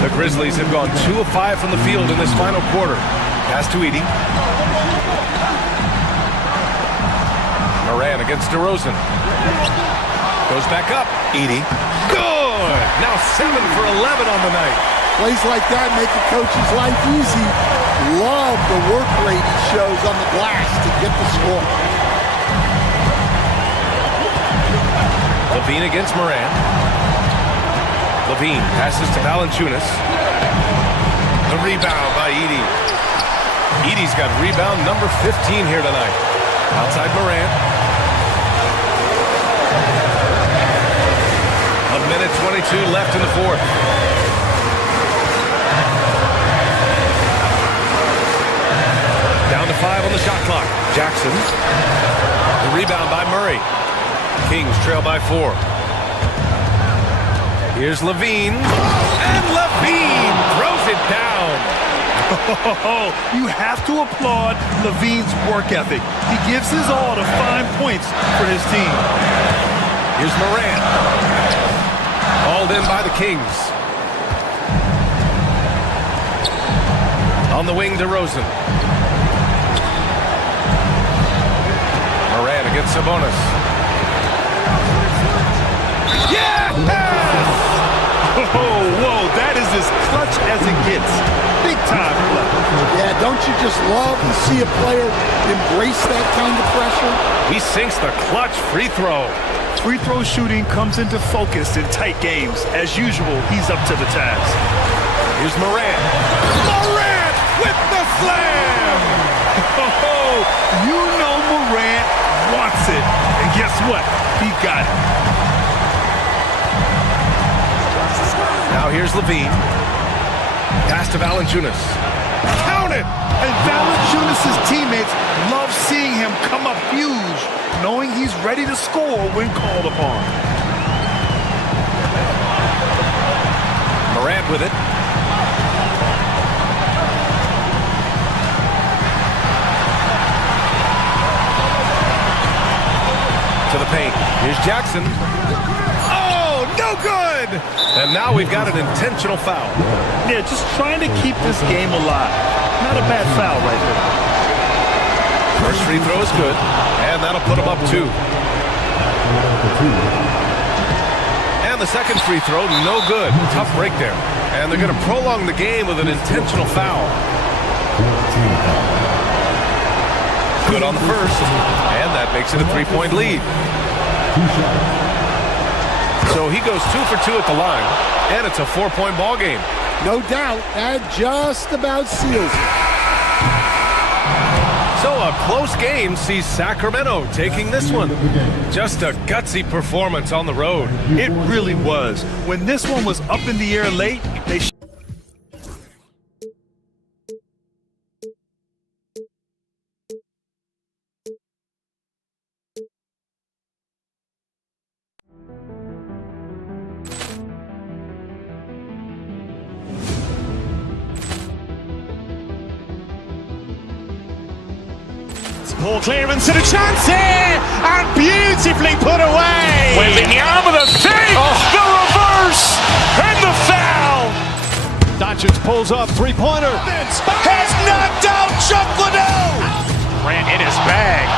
The Grizzlies have gone 2 of 5 from the field in this final quarter. Pass to Edey. Morant against DeRozan. Goes back up. Edey. Good! Now 7 for 11 on the night. Plays like that make the coach's life easy. Love the work rate he shows on the glass to get the score. Levine against Morant. Levine passes to Valanciunas. The rebound by Edey. Edey's got rebound number 15 here tonight. Outside Morant. 1:22 left in the fourth. Down to 5 on the shot clock. Jackson. The rebound by Murray. Kings trail by 4. Here's Levine. And Levine throws it down. You have to applaud Levine's work ethic. He gives his all to find points for his team. Here's Morant. Hauled in by the Kings. On the wing, DeRozan. Morant against Sabonis. Yes! Whoa, that is as clutch as it gets. Big time play. Yeah, don't you just love to see a player embrace that kind of pressure? He sinks the clutch free throw. Free throw shooting comes into focus in tight games. As usual, he's up to the task. Here's Morant. Morant with the slam! You know Morant wants it. And guess what? He got it. Now here's Levine. Pass to Valanciunas. Count it! And Valanciunas' teammates love seeing him come up huge, knowing he's ready to score when called upon. Morant with it. To the paint. Here's Jackson. Oh, no good! And now we've got an intentional foul. Yeah, just trying to keep this game alive. Not a bad foul right there. First free throw is good, and that'll put him up 2. And the second free throw, no good. Tough break there. And they're going to prolong the game with an intentional foul. Good on the first, and that makes it a 3-point lead. So he goes 2 for 2 at the line, and it's a 4-point ball game. No doubt, that just about seals it. So a close game sees Sacramento taking this one. Just a gutsy performance on the road. It really was. When this one was up in the air late, they Poor clearance and a chance here, and beautifully put away. Wembanyama the save, the reverse, and the foul. Doncic pulls up, three-pointer. Has knocked out Chuck Liddell. Ran in his bag.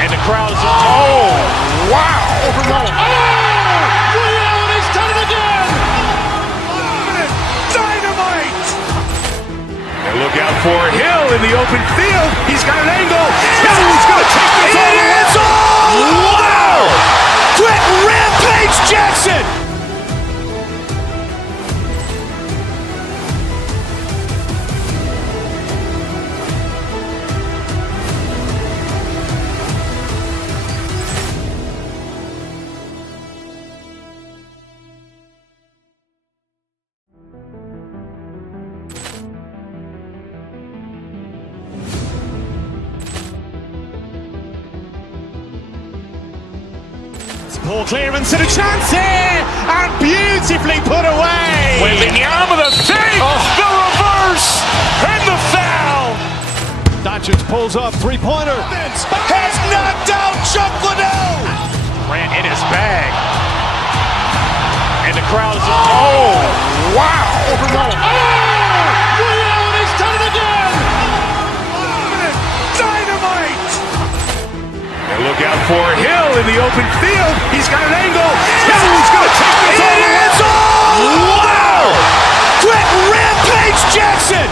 And the crowd's, oh, wow. He's done it again. Dynamite. And look out for Hill in the open field. He's got an angle. Hill's going to take this all the way. Wow! Quick Rampage Jackson. Poor clearance and a chance here, and beautifully put away. Wembanyama the save, the reverse, and the foul. Doncic pulls up, three-pointer. Has knocked out Chuck Liddell. Ran in his bag. And the crowd's, oh, wow. He's done it again. Dynamite. And look out for Hill in the open field. He's got an angle. Hill's going to take this all the way. Wow! Quick Rampage Jackson.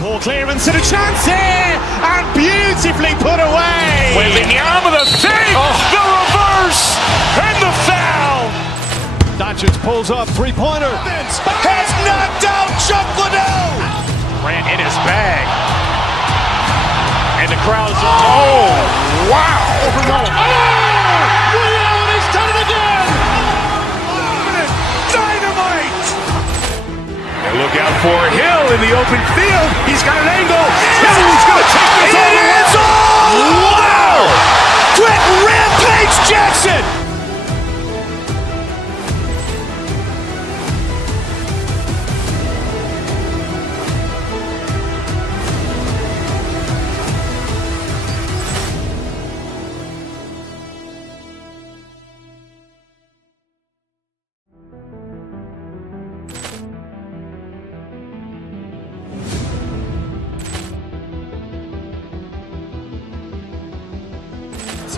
Poor clearance and a chance here, and beautifully put away. Wembanyama the save, the reverse, and the foul. Doncic pulls up, three-pointer. Has knocked out Chuck Liddell. Ran in his bag. And the crowd's, oh, wow. He's done it again. Dynamite. And look out for Hill in the open field. He's got an angle. Hill's going to take this all the way. Wow! Quick Rampage Jackson.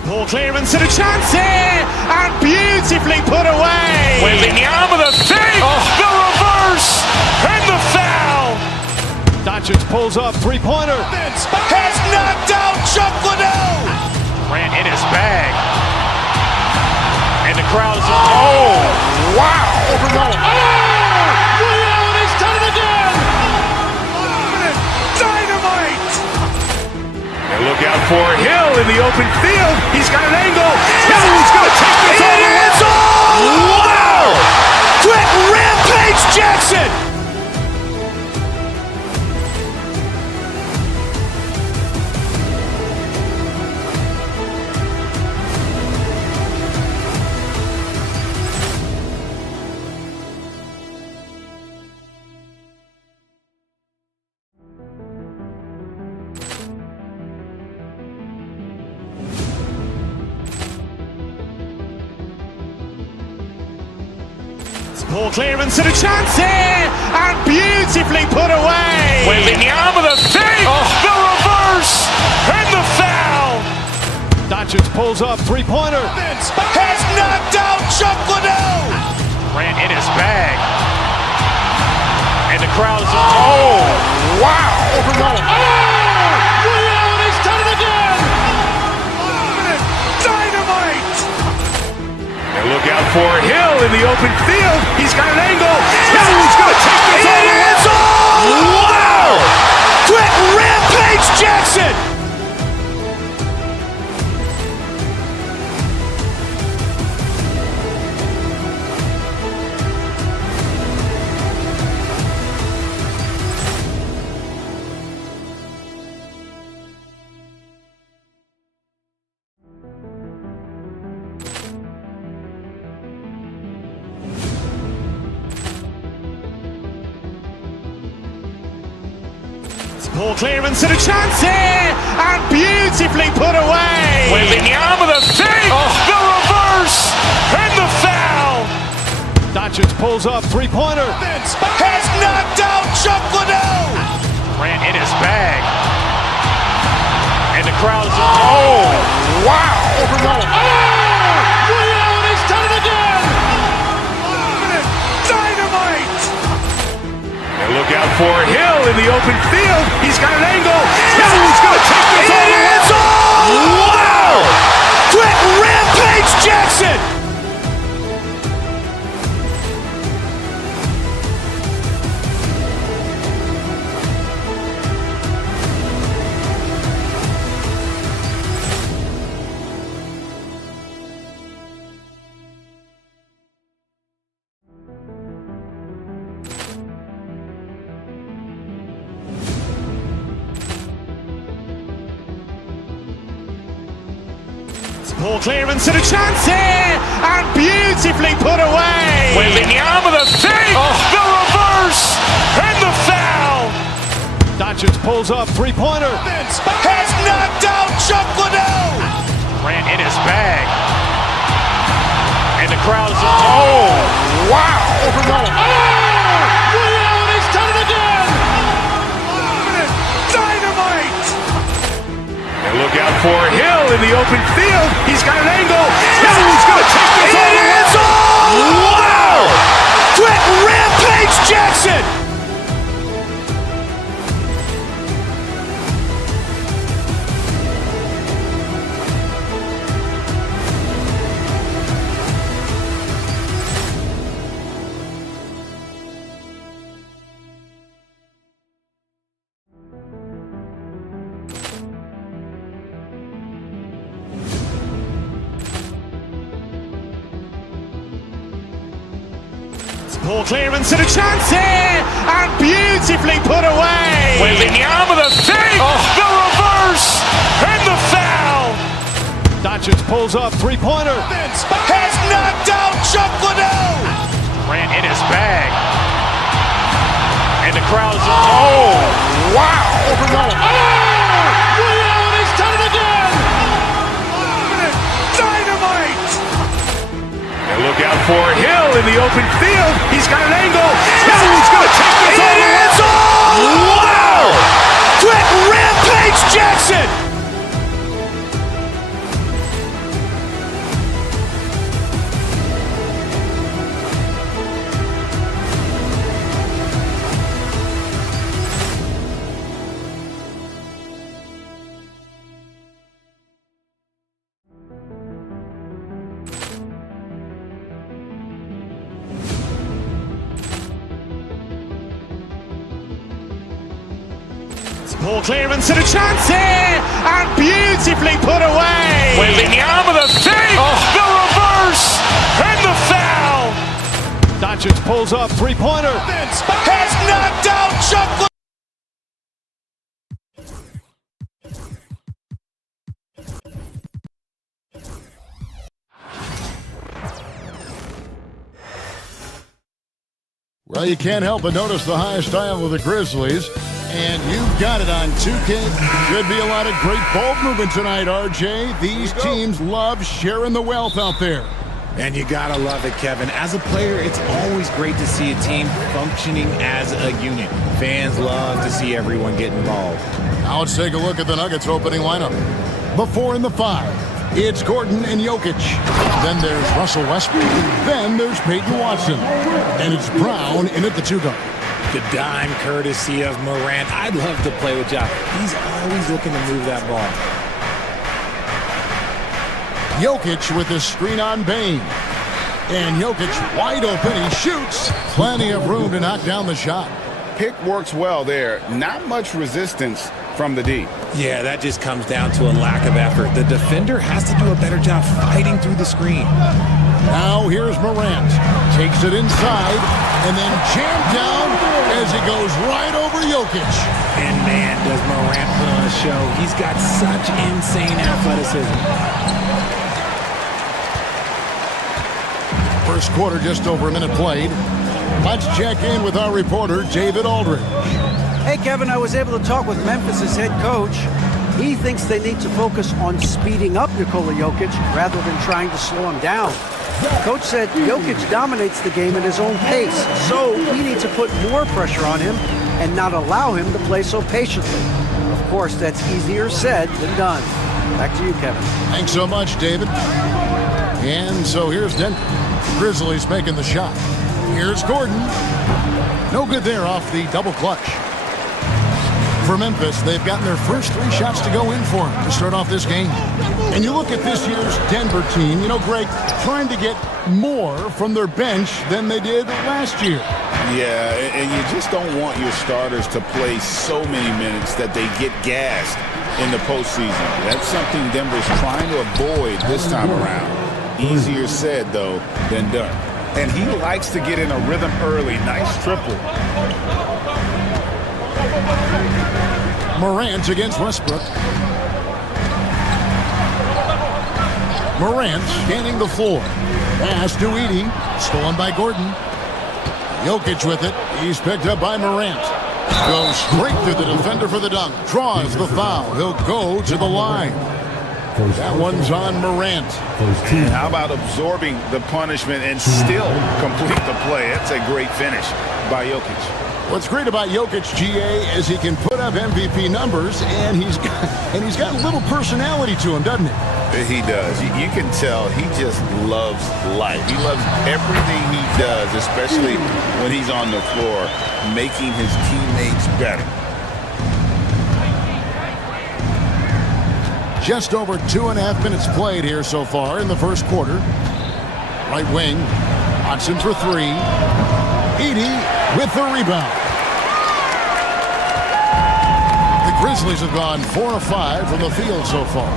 Poor clearance and a chance here, and beautifully put away. Wembanyama the save, the reverse, and the foul. Doncic pulls up, three-pointer. Has knocked out Chuck Liddell. Ran in his bag. And the crowd's, oh, wow. He's done it again. Dynamite. And look out for Hill in the open field. He's got an angle. Hill's going to take this all the way. Wow! Quick Rampage Jackson. Poor clearance and a chance here, and beautifully put away. Wembanyama the fake, the reverse, and the foul. Doncic pulls up, three-pointer. Has knocked out Chuck Liddell. Grant in his bag. And the crowd is, oh, wow. Ray Allen has done it again. Dynamite. And look out for Hill in the open field. He's got an angle. Hill's going to take this all the way. Wow. Quick Rampage Jackson. Poor clearance and a chance here, and beautifully put away. Wembanyama the fake, the reverse, and the foul. Doncic pulls up, three-pointer. Has knocked out Chuck Liddell. Grant in his bag. And the crowd is, oh, wow. Ray Allen has done it again. Dynamite. And look out for Hill in the open field. He's got an angle. Hill's going to take this all the way. Wow. Quick Rampage Jackson. Poor clearance and a chance here, and beautifully put away. Wembanyama the fake, the reverse, and the foul. Doncic pulls up, three-pointer. Has knocked out Chuck Liddell. Grant in his bag. And the crowd is, oh, wow. Ray Allen has done it again. Dynamite. And look out for Hill in the open field. He's got an angle. Hill's going to take this all the way. Wow. Quick Rampage Jackson. Poor clearance and a chance here, and beautifully put away. Wembanyama the fake, the reverse, and the foul. Doncic pulls up, three-pointer. Has knocked out Chuck Liddell. Grant in his bag. And the crowd is, oh, wow. Ray Allen has done it again. Dynamite. And look out for Hill in the open field. He's got an angle. Hill's going to take this all the way. Wow. Quick Rampage Jackson. Poor clearance and a chance here, and beautifully put away. Wembanyama the fake, the reverse, and the foul. Doncic pulls up, three-pointer. Has knocked out Chuck Liddell. Well, you can't help but notice the high style of the Grizzlies, and you've got it on 2K. Should be a lot of great ball movement tonight, RJ. These teams love sharing the wealth out there. And you gotta love it, Kevin. As a player, it's always great to see a team functioning as a unit. Fans love to see everyone get involved. Now let's take a look at the Nuggets opening lineup. The 4 and the 5. It's Gordon and Jokic. Then there's Russell Westbrook. Then there's Peyton Watson. And it's Brown in at the 2 guard. The dime courtesy of Morant. I'd love to play with Ja. He's always looking to move that ball. Jokic with the screen on Bane. And Jokic wide open. He shoots. Plenty of room to knock down the shot. Pick works well there. Not much resistance from the D. Yeah, that just comes down to a lack of effort. The defender has to do a better job fighting through the screen. Now here's Morant. Takes it inside and then jammed down as he goes right over Jokic. And man, does Morant put on a show. He's got such insane athleticism. First quarter, just over a minute played. Let's check in with our reporter, David Aldridge. Hey, Kevin, I was able to talk with Memphis' head coach. He thinks they need to focus on speeding up Nikola Jokic rather than trying to slow him down. Coach said Jokic dominates the game at his own pace, so we need to put more pressure on him and not allow him to play so patiently. Of course, that's easier said than done. Back to you, Kevin. Thanks so much, David. And so here's Denver. Grizzlies making the shot. Here's Gordon. No good there off the double clutch. For Memphis, they've gotten their first 3 shots to go in for them to start off this game. And you look at this year's Denver team, you know, Greg, trying to get more from their bench than they did last year. Yeah, and you just don't want your starters to play so many minutes that they get gassed in the postseason. That's something Denver's trying to avoid this time around. Easier said, though, than done. And he likes to get in a rhythm early. Nice triple. Morant against Westbrook. Morant scanning the floor. Pass to Edey. Stolen by Gordon. Jokic with it. He's picked up by Morant. Goes straight through the defender for the dunk. Draws the foul. He'll go to the line. That one's on Morant. And how about absorbing the punishment and still complete the play? That's a great finish by Jokic. What's great about Jokic, GA, is he can put up MVP numbers, and he's got a little personality to him, doesn't he? He does. You can tell he just loves life. He loves everything he does, especially when he's on the floor, making his teammates better. Just over 2.5 minutes played here so far in the first quarter. Right wing, Watson for 3. Edey with the rebound. The Grizzlies have gone 4 of 5 from the field so far.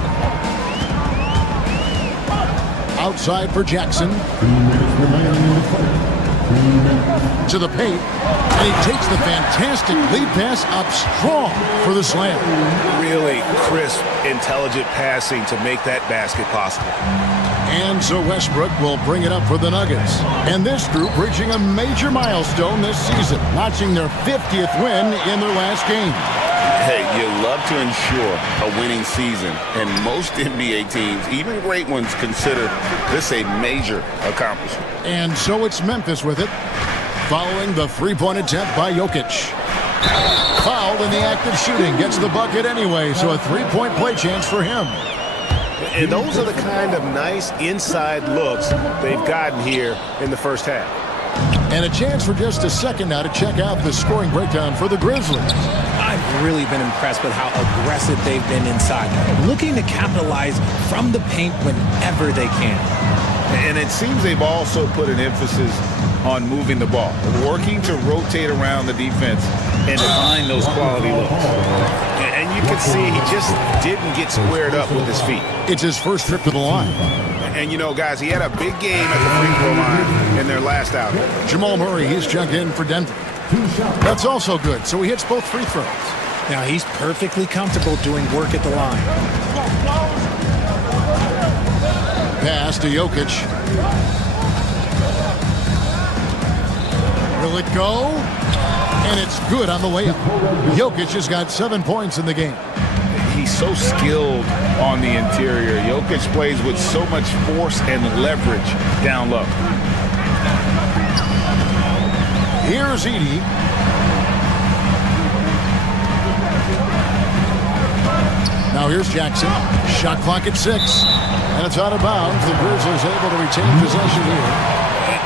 Outside for Jackson. To the paint. And he takes the fantastic lead pass up strong for the slam. Really crisp, intelligent passing to make that basket possible. And so Westbrook will bring it up for the Nuggets. And this group reaching a major milestone this season, notching their 50th win in their last game. Hey, you love to ensure a winning season, and most NBA teams, even great ones, consider this a major accomplishment. And so it's Memphis with it, following the 3-point attempt by Jokic. Fouled in the act of shooting, gets the bucket anyway, so a 3-point play chance for him. And those are the kind of nice inside looks they've gotten here in the first half. And a chance for just a second now to check out the scoring breakdown for the Grizzlies. I've really been impressed with how aggressive they've been inside, looking to capitalize from the paint whenever they can. And it seems they've also put an emphasis on moving the ball, working to rotate around the defense and to find those quality looks. And you can see he just didn't get squared up with his feet. It's his first trip to the line. And, you know, guys, he had a big game at the free throw line in their last outing. Jamal Murray, he's checked in for Denver. That's also good, so he hits both free throws. Now he's perfectly comfortable doing work at the line. Pass to Jokic. Will it go? And it's good on the way up. Jokic has got 7 points in the game. He He's so skilled on the interior. Jokic plays with so much force and leverage down low. Here's Edey. Now here's Jackson. Shot clock at 6. And it's out of bounds. The Grizzlies able to retain possession here.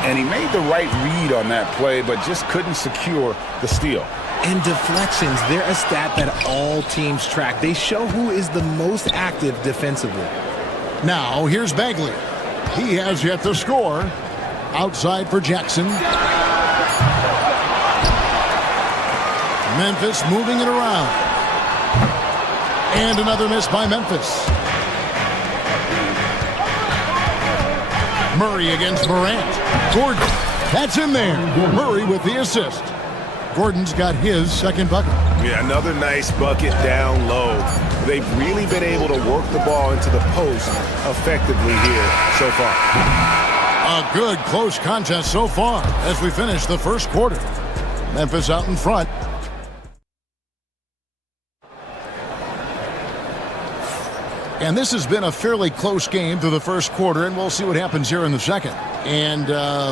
And he made the right read on that play, but just couldn't secure the steal. And deflections, they're a stat that all teams track. They show who is the most active defensively. Now here's Bagley. He has yet to score. Outside for Jackson. Memphis moving it around. And another miss by Memphis. Murray against Morant. Gordon, that's in there. Murray with the assist. Gordon's got his second bucket. Yeah, another nice bucket down low. They've really been able to work the ball into the post effectively here so far. A good close contest so far as we finish the first quarter. Memphis out in front. And this has been a fairly close game through the first quarter, and we'll see what happens here in the second. And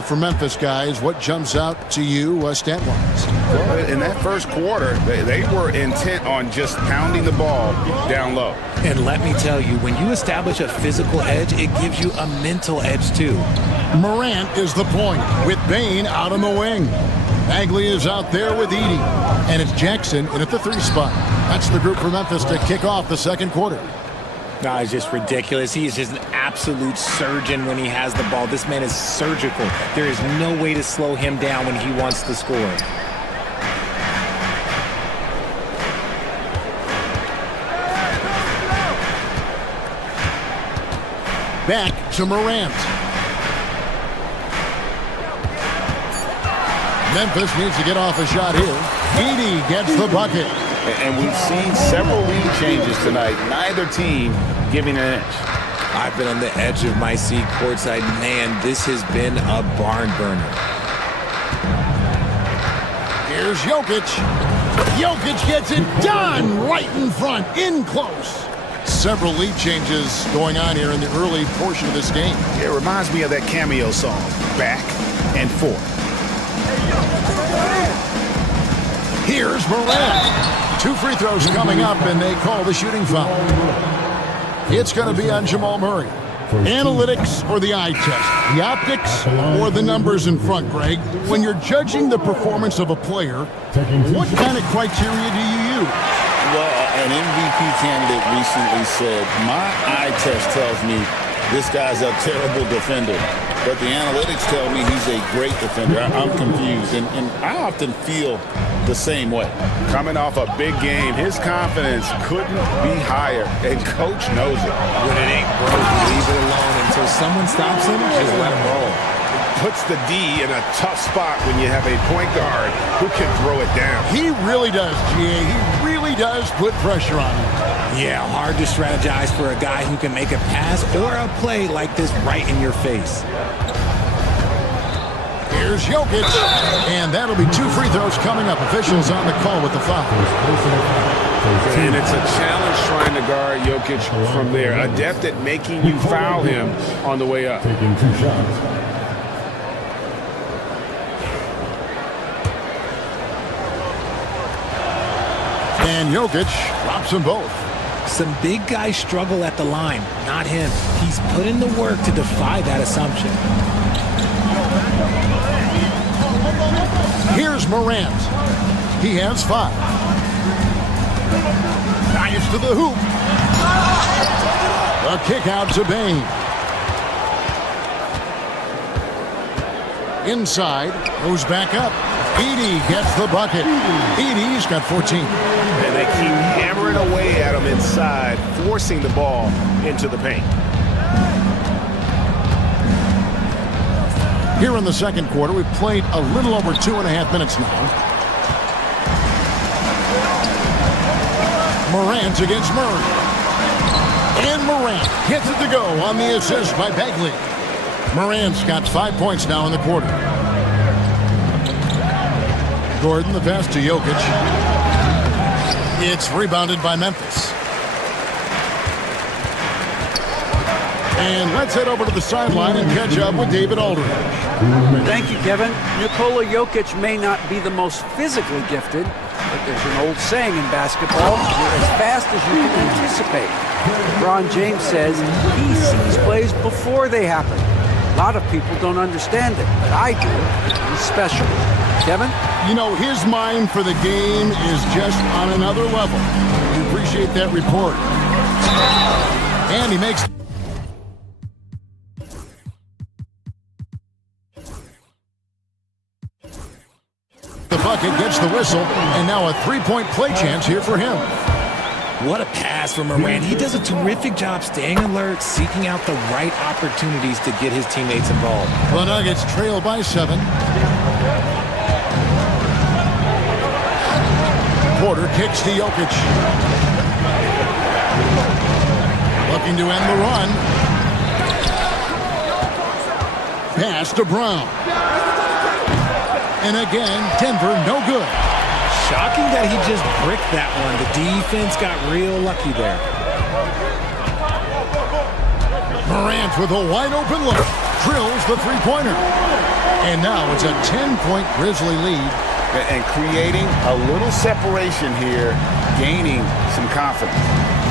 for Memphis, guys, what jumps out to you stat-wise? Well, in that first quarter, they were intent on just pounding the ball down low. And let me tell you, when you establish a physical edge, it gives you a mental edge too. Morant is the point with Bane out on the wing. Bagley is out there with Edey. And it's Jackson in at the 3 spot. That's the group for Memphis to kick off the second quarter. No, it's just ridiculous. He is just an absolute surgeon when he has the ball. This man is surgical. There is no way to slow him down when he wants to score. Back to Morant. Memphis needs to get off a shot here. Edey gets the bucket. And we've seen several lead changes tonight. Neither team giving an inch. I've been on the edge of my seat courtside. Man, this has been a barn burner. Here's Jokic. Jokic gets it done right in front, in close. Several lead changes going on here in the early portion of this game. It reminds me of that cameo song, Back and Forth. Here's Morant. 2 free throws coming up, and they call the shooting foul. It's going to be on Jamal Murray. Analytics or the eye test? The optics or the numbers in front, Greg? When you're judging the performance of a player, what kind of criteria do you use? Well, an MVP candidate recently said, my eye test tells me this guy's a terrible defender, but the analytics tell me he's a great defender. I'm confused, and I often feel the same way. Coming off a big game, his confidence couldn't be higher, and coach knows it. When it ain't broke, leave it alone until someone stops him, just let him roll. Puts the D in a tough spot when you have a point guard who can throw it down. He really does, GA. He really does put pressure on him. Yeah, hard to strategize for a guy who can make a pass or a play like this right in your face. Here's Jokic, and that'll be 2 free throws coming up. Officials on the call with the foul. And it's a challenge trying to guard Jokic from there. Adept at making you foul him on the way up. Taking 2 shots. And Jokic drops them both. Some big guys struggle at the line, not him. He's put in the work to defy that assumption. Here's Morant. He has 5. Nice to the hoop. A kick out to Bane. Inside, goes back up. Edey gets the bucket. Edey's got 14. And they keep hammering away at him inside, forcing the ball into the paint. Here in the second quarter, we've played a little over 2.5 minutes now. Morant against Murray. And Morant gets it to go on the assist by Bagley. Morant's got 5 points now in the quarter. Gordon, the pass to Jokic. It's rebounded by Memphis. And let's head over to the sideline and catch up with David Aldridge. Thank you, Kevin. Nikola Jokic may not be the most physically gifted, but there's an old saying in basketball, you're as fast as you can anticipate. LeBron James says he sees plays before they happen. A lot of people don't understand it, but I do. He's special. Kevin? You know, his mind for the game is just on another level. We appreciate that report. And he makes... The bucket, gets the whistle, and now a three-point play chance here for him. What a pass from Morant. He does a terrific job staying alert, seeking out the right opportunities to get his teammates involved. The Nuggets trail by 7. Porter kicks to Jokic. Looking to end the run. Pass to Brown. And again, Denver no good. Shocking that he just bricked that one. The defense got real lucky there. Morant with a wide open look. Drills the three-pointer. And now it's a 10-point Grizzly lead. And creating a little separation here, gaining some confidence.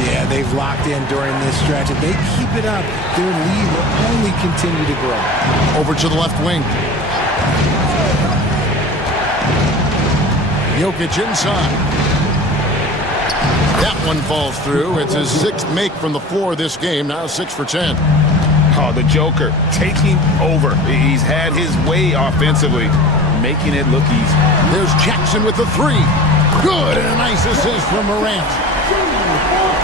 Yeah, they've locked in during this stretch. If they keep it up, their lead will only continue to grow. Over to the left wing. Jokic inside. That one falls through. It's his 6th make from the floor this game. Now 6 for 10. Oh, the Joker taking over. He's had his way offensively, making it look easy. There's Jackson with the 3. Good, and a nice assist from Morant.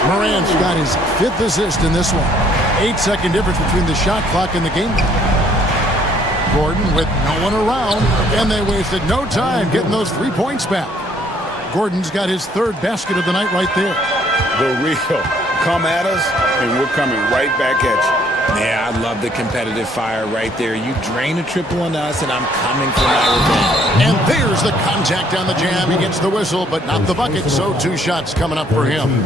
Morant's got his 5th assist in this one. 8-second difference between the shot clock and the game. Gordon with no one around, and they wasted no time getting those 3 points back. Gordon's got his 3rd basket of the night right there. The real come at us, and we're coming right back at you. Yeah, I love the competitive fire right there. You drain a triple on us, and I'm coming for my revenge. And there's the contact on the jam. He gets the whistle, but not the bucket, so 2 shots coming up for him.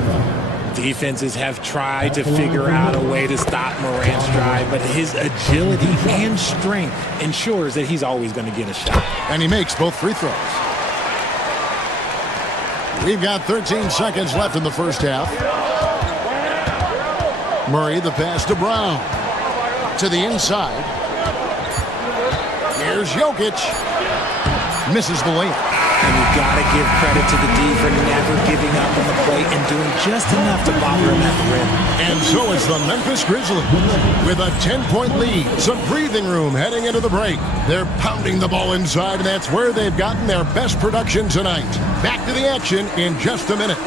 Defenses have tried to figure out a way to stop Morant's drive, but his agility and strength ensures that he's always going to get a shot. And he makes both free throws. We've got 13 seconds left in the first half. Murray, the pass to Brown. To the inside. Here's Jokic. Misses the layup. And you got to give credit to the D for never giving up on the plate and doing just enough to bother him at the rim. And so it's the Memphis Grizzlies with a 10-point lead. Some breathing room heading into the break. They're pounding the ball inside, and that's where they've gotten their best production tonight. Back to the action in just a minute.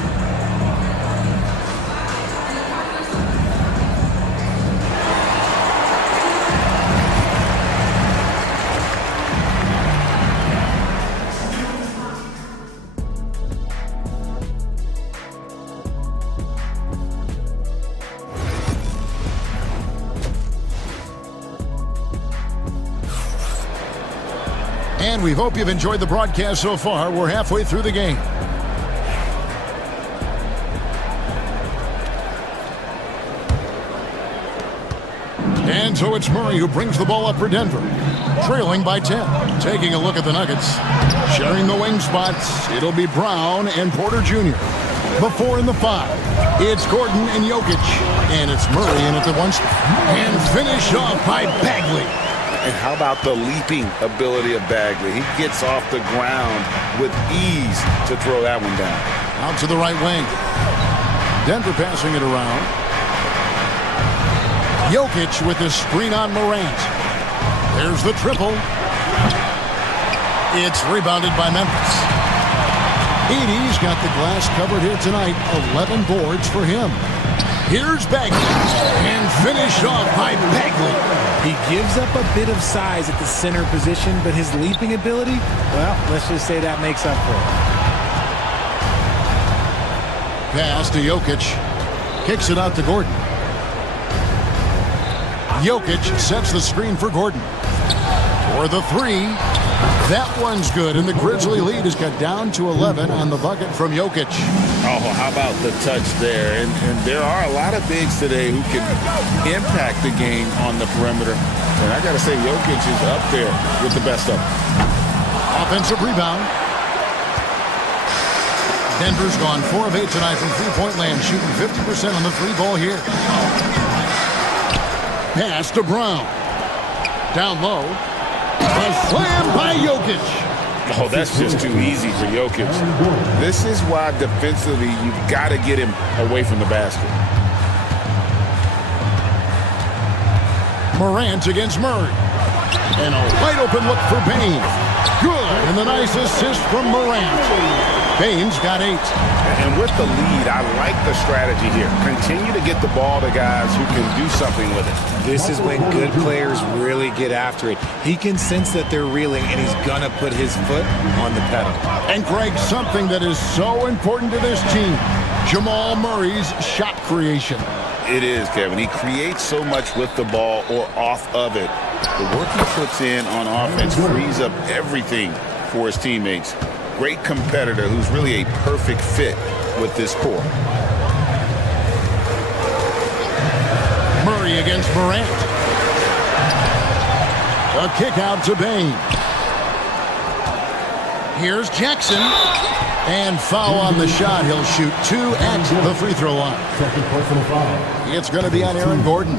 And we hope you've enjoyed the broadcast so far. We're halfway through the game. And so it's Murray who brings the ball up for Denver. Trailing by 10. Taking a look at the Nuggets. Sharing the wing spots. It'll be Brown and Porter Jr. The 4 and the 5. It's Gordon and Jokic. And it's Murray in at the 1 spot. And finished off by Bagley. And how about the leaping ability of Bagley? He gets off the ground with ease to throw that one down. Out to the right wing. Denver passing it around. Jokic with the screen on Morant. There's the triple. It's rebounded by Memphis. Edey's got the glass covered here tonight. 11 boards for him. Here's Bagley. And finished off by Bagley. He gives up a bit of size at the center position, but his leaping ability, well, let's just say that makes up for it. Pass to Jokic. Kicks it out to Gordon. Jokic sets the screen for Gordon. For the 3. That one's good, and the Grizzly lead has got down to 11 on the bucket from Jokic. Oh, how about the touch there? And there are a lot of bigs today who can impact the game on the perimeter. And I got to say, Jokic is up there with the best of them. Offensive rebound. Denver's gone 4 of 8 tonight from three-point land, shooting 50% on the three ball here. Pass to Brown. Down low. A slam by Jokic. Oh, that's just too easy for Jokic. This is why defensively you've got to get him away from the basket. Morant against Murray. And a wide open look for Bain. Good. And the nice assist from Morant. Bain's got 8. And with the lead, I like the strategy here. Continue to get the ball to guys who can do something with it. This is when good players really get after it. He can sense that they're reeling, and he's going to put his foot on the pedal. And Greg, something that is so important to this team, Jamal Murray's shot creation. It is, Kevin. He creates so much with the ball or off of it. The work he puts in on offense frees up everything for his teammates. Great competitor who's really a perfect fit with this core. Murray against Morant. A kick out to Bain. Here's Jackson. And foul on the shot. He'll shoot 2 at the free throw line. It's going to be on Aaron Gordon.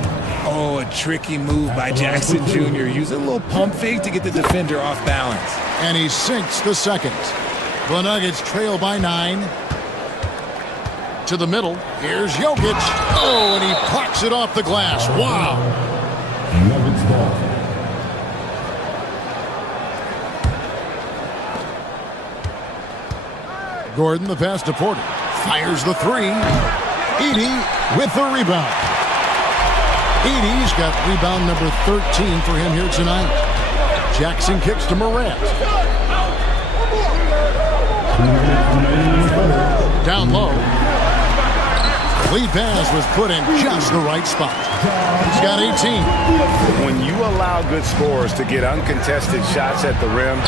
Oh, a tricky move by Jackson Jr. Using a little pump fake to get the defender off balance. And he sinks the second. The Nuggets trail by 9. To the middle. Here's Jokic. Oh, and he plucks it off the glass. Wow. Nuggets ball. Gordon, the pass to Porter. Fires the 3. Edey with the rebound. Edey's got rebound number 13 for him here tonight. Jackson kicks to Morant. Down low. Lead pass was put in just the right spot. He's got 18. When you allow good scorers to get uncontested shots at the rim,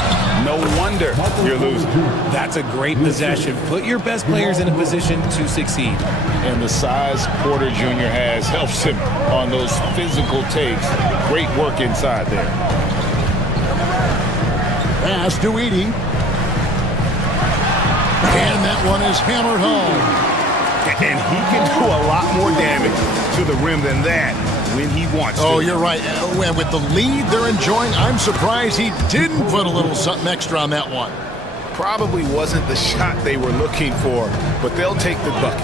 no wonder you're losing. That's a great possession. Put your best players in a position to succeed. And the size Porter Jr. has helps him on those physical takes. Great work inside there. Pass to Edey. And that one is hammered home. And he can do a lot more damage to the rim than that when he wants to. Oh, you're right. And with the lead they're enjoying, I'm surprised he didn't put a little something extra on that one. Probably wasn't the shot they were looking for, but they'll take the bucket.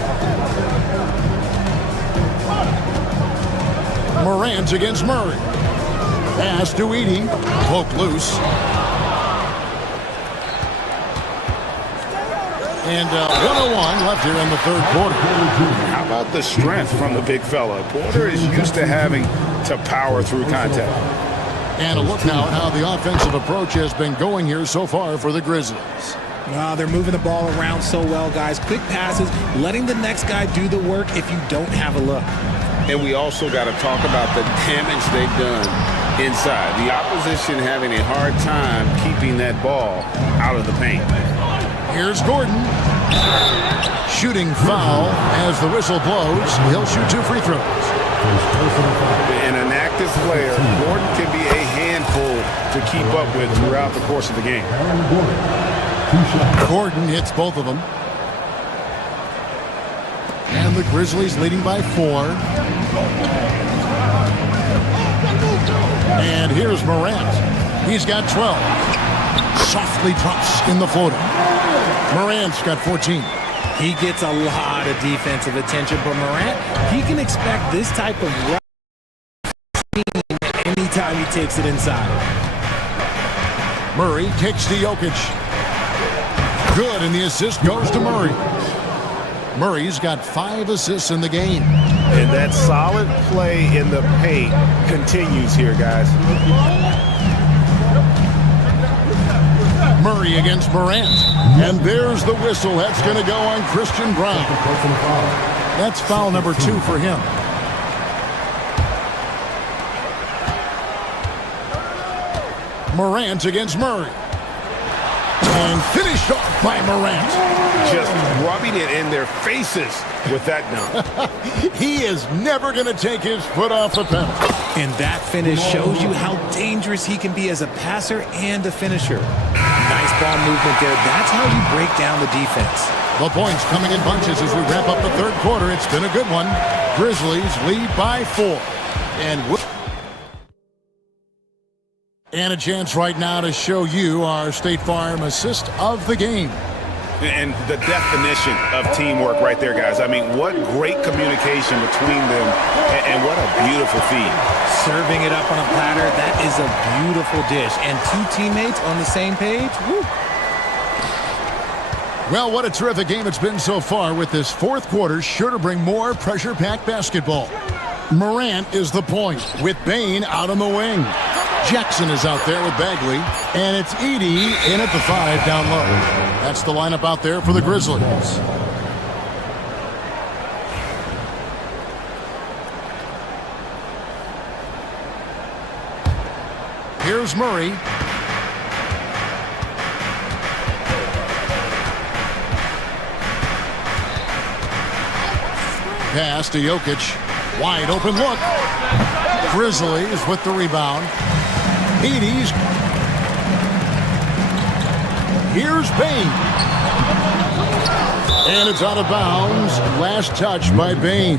Morant against Murray. Pass to Edey. Poke loose. And 101 left here in the third quarter. How about the strength from the big fella? Porter is used to having to power through contact. And a look now at how the offensive approach has been going here so far for the Grizzlies. They're moving the ball around so well, guys. Quick passes, letting the next guy do the work if you don't have a look. And we also got to talk about the damage they've done inside. The opposition having a hard time keeping that ball out of the paint. Here's Gordon. Shooting foul as the whistle blows. He'll shoot 2 free throws. And an active player, Gordon can be a handful to keep up with throughout the course of the game. Gordon hits both of them. And the Grizzlies leading by 4. And here's Morant. He's got 12. Softly drops in the floater. Morant's got 14. He gets a lot of defensive attention, but Morant, he can expect this type of run anytime he takes it inside. Murray kicks to Jokic. Good, and the assist goes to Murray. Murray's got 5 assists in the game. And that solid play in the paint continues here, guys. Murray against Morant. And there's the whistle. That's going to go on Christian Brown. That's foul number 2 for him. Morant against Murray. And finished off by Morant. Just rubbing it in their faces with that dunk. He is never going to take his foot off the pedal. And that finish shows you how dangerous he can be as a passer and a finisher. Nice ball movement there. That's how you break down the defense. The points coming in bunches as we wrap up the third quarter. It's been a good one. Grizzlies lead by 4. And a chance right now to show you our State Farm assist of the game. And the definition of teamwork right there, guys. I mean, what great communication between them, and what a beautiful feed. Serving it up on a platter, that is a beautiful dish. And 2 teammates on the same page, woo. Well, what a terrific game it's been so far, with this fourth quarter sure to bring more pressure-packed basketball. Morant is the point, with Bain out on the wing. Jackson is out there with Bagley, and it's Edey in at the 5 down low. That's the lineup out there for the Grizzlies. Here's Murray. Pass to Jokic. Wide open look. Grizzlies with the rebound. Edey's. Here's Bain. And it's out of bounds. Last touch by Bain.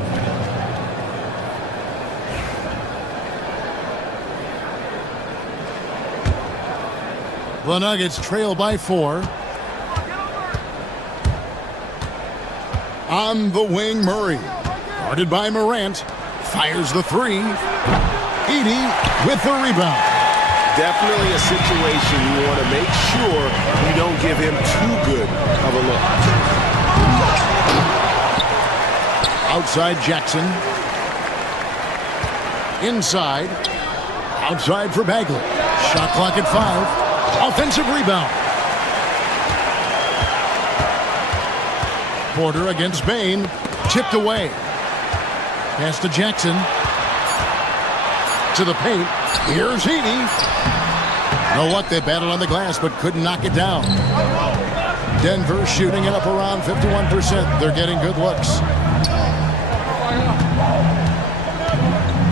The Nuggets trail by 4. On the wing, Murray. Guarded by Morant. Fires the 3. Edey with the rebound. Definitely a situation you want to make sure you don't give him too good of a look. Outside Jackson. Inside. Outside for Bagley. Shot clock at 5. Offensive rebound. Porter against Bain. Tipped away. Pass to Jackson. To the paint. Here's Edey. Know what? They battled on the glass but couldn't knock it down. Denver shooting it up around 51%. They're getting good looks.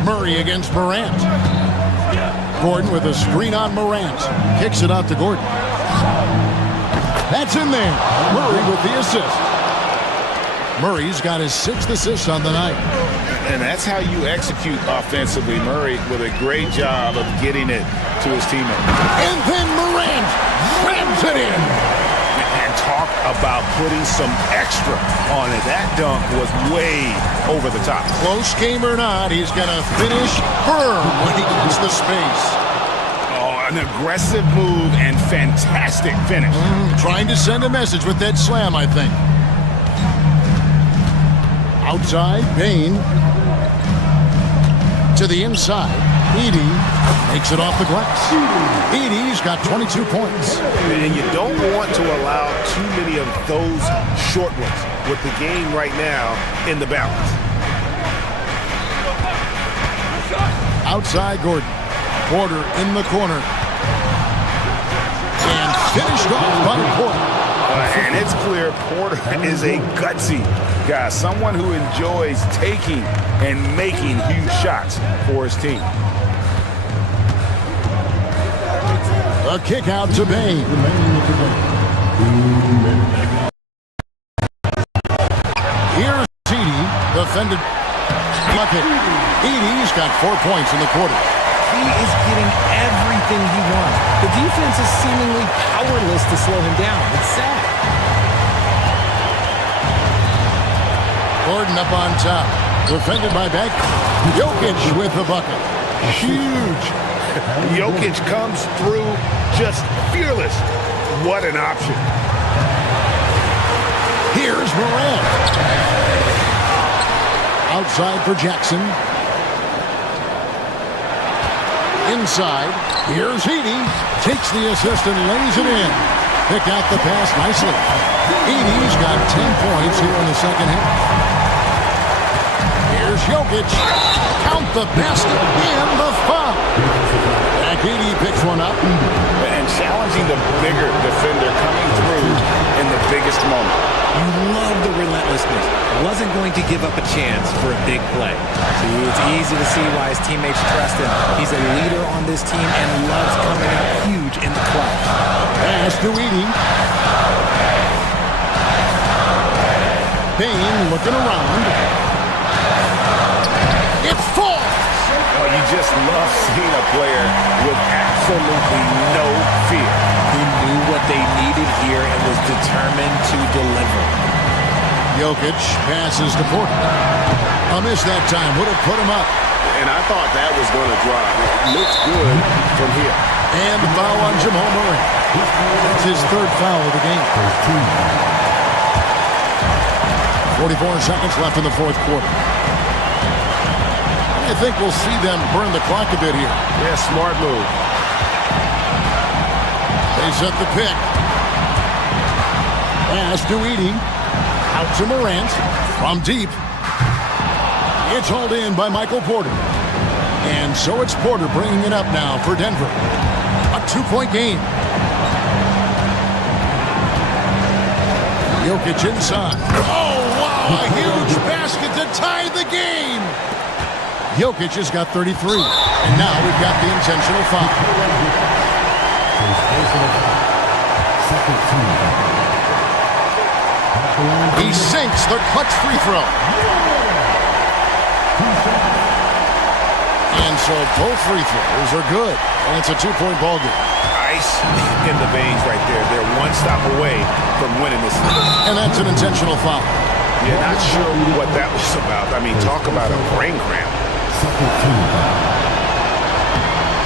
Murray against Morant. Gordon with a screen on Morant. Kicks it out to Gordon. That's in there. Murray with the assist. Murray's got his 6th assist on the night. And that's how you execute offensively. Murray with a great job of getting it to his teammate. And then Morant rams it in. And talk about putting some extra on it. That dunk was way over the top. Close game or not, he's going to finish firm when he gets the space. Oh, an aggressive move and fantastic finish. Trying to send a message with that slam, I think. Outside, Bain. To the inside. Edey makes it off the glass. Edey's got 22 points. And you don't want to allow too many of those short ones with the game right now in the balance. Outside Gordon. Porter in the corner. And finished off by Porter. And it's clear Porter is a gutsy guy, someone who enjoys taking and making huge shots for his team. A kick out to Bain. Here's Edey, defended bucket. Edey's got 4 points in the quarter. He is getting everything he wants. The defense is seemingly powerless to slow him down. It's sad. Gordon up on top. Defended by Beck. Jokic with the bucket. Huge. Jokic comes through just fearless. What an option. Here's Morant. Outside for Jackson. Inside. Here's Edey. Takes the assist and lays it in. Picked out the pass nicely. Edey's got 10 points here in the second half. Here's Jokic. Count the basket and the foul. Back KD picks one up. And challenging the bigger defender coming through in the biggest moment. You love the relentlessness. Wasn't going to give up a chance for a big play. See, it's easy to see why his teammates trust him. He's a leader on this team and loves coming up huge in the clutch. Pass to Edie. Payne looking around. It's false. Oh, you just love seeing a player with absolutely no fear. He knew what they needed here and was determined to deliver. Jokic passes to Porter. A miss that time would have put him up. And I thought that was going to drop. It looks good from here. And the foul on Jamal Murray. That's his third foul of the game. 44 seconds left in the fourth quarter. I think we'll see them burn the clock a bit here. Yeah, smart move. They set the pick. Pass to Edie. Out to Morant. From deep. It's hauled in by Michael Porter. And so it's Porter bringing it up now for Denver. A 2-point game. Jokic inside. Oh, wow! A huge basket to tie the game. Jokic has got 33. And now we've got the intentional foul. He sinks the clutch free throw. And so both free throws are good. And it's a 2-point ball game. Ice in the veins right there. They're one stop away from winning this. And that's an intentional foul. Yeah, not sure what that was about. I mean, talk about a brain cramp.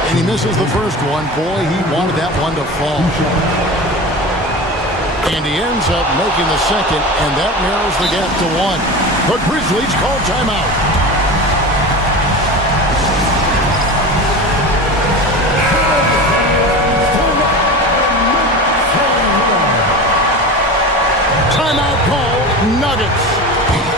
And he misses the first one. Boy, he wanted that one to fall. And he ends up making the second, and that narrows the gap to 1. The Grizzlies call timeout. Timeout call, Nuggets.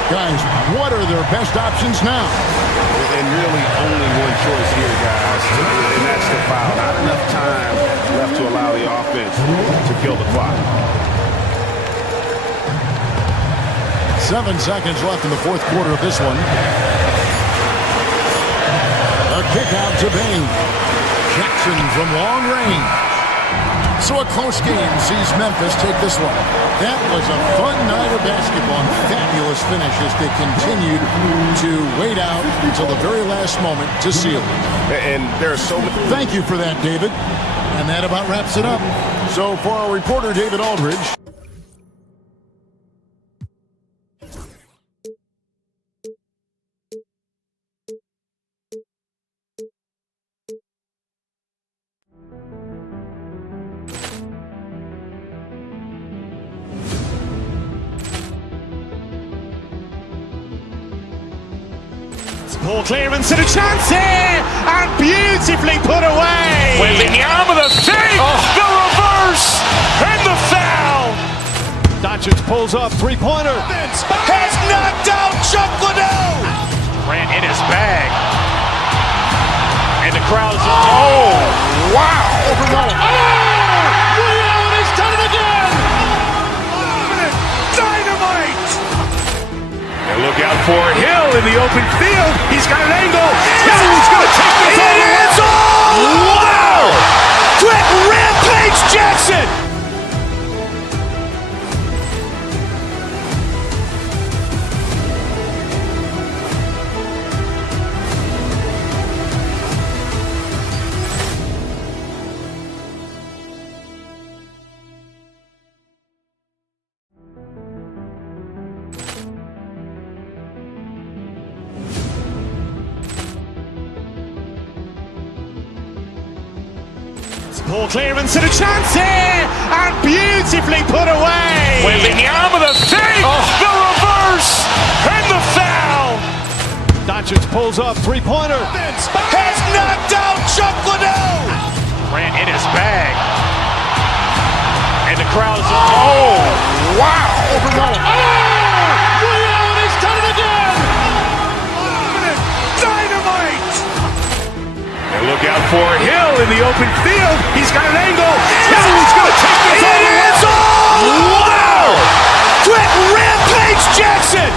Guys, what are their best options now? And really only one choice here, guys, and that's the foul. Not enough time left to allow the offense to kill the clock. 7 seconds left in the fourth quarter of this one. A kick out to Payne. Jackson from long range. So a close game sees Memphis take this one. That was a fun night of basketball. Fabulous finish as they continued to wait out until the very last moment to seal it. And there are so many. Thank you for that, David. And that about wraps it up. So for our reporter, David Aldridge. Poor clearance and a chance here, and beautifully put away. Wembanyama the fake, the reverse, and the foul. Doncic pulls up, three-pointer. Has knocked out Chuck Liddell. Ran in his bag. And the crowd's, oh, wow. He's done it again. Dynamite. And look out for Hill in the open field. He's got an angle. Hill's going to take this all the way. Wow. Quick rampage Jackson. Poor clearance and a chance here, and beautifully put away. Wembanyama the fake, the reverse, and the foul. Doncic pulls up, three-pointer. Has knocked out Chuck Liddell. Ran in his bag. And the crowd's, oh, wow. He's done it again. Dynamite. And look out for Hill in the open open field. He's got an angle. He's going to take this all the way. Wow! Quick rampage Jackson!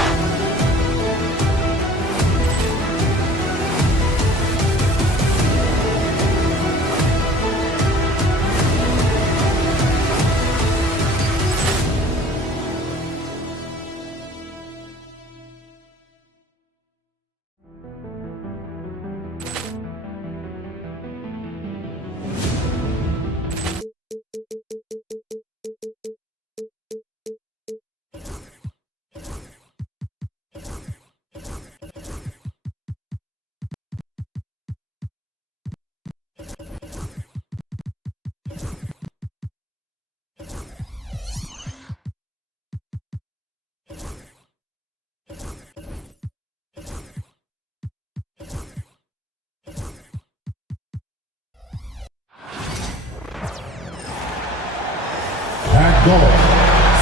At goal,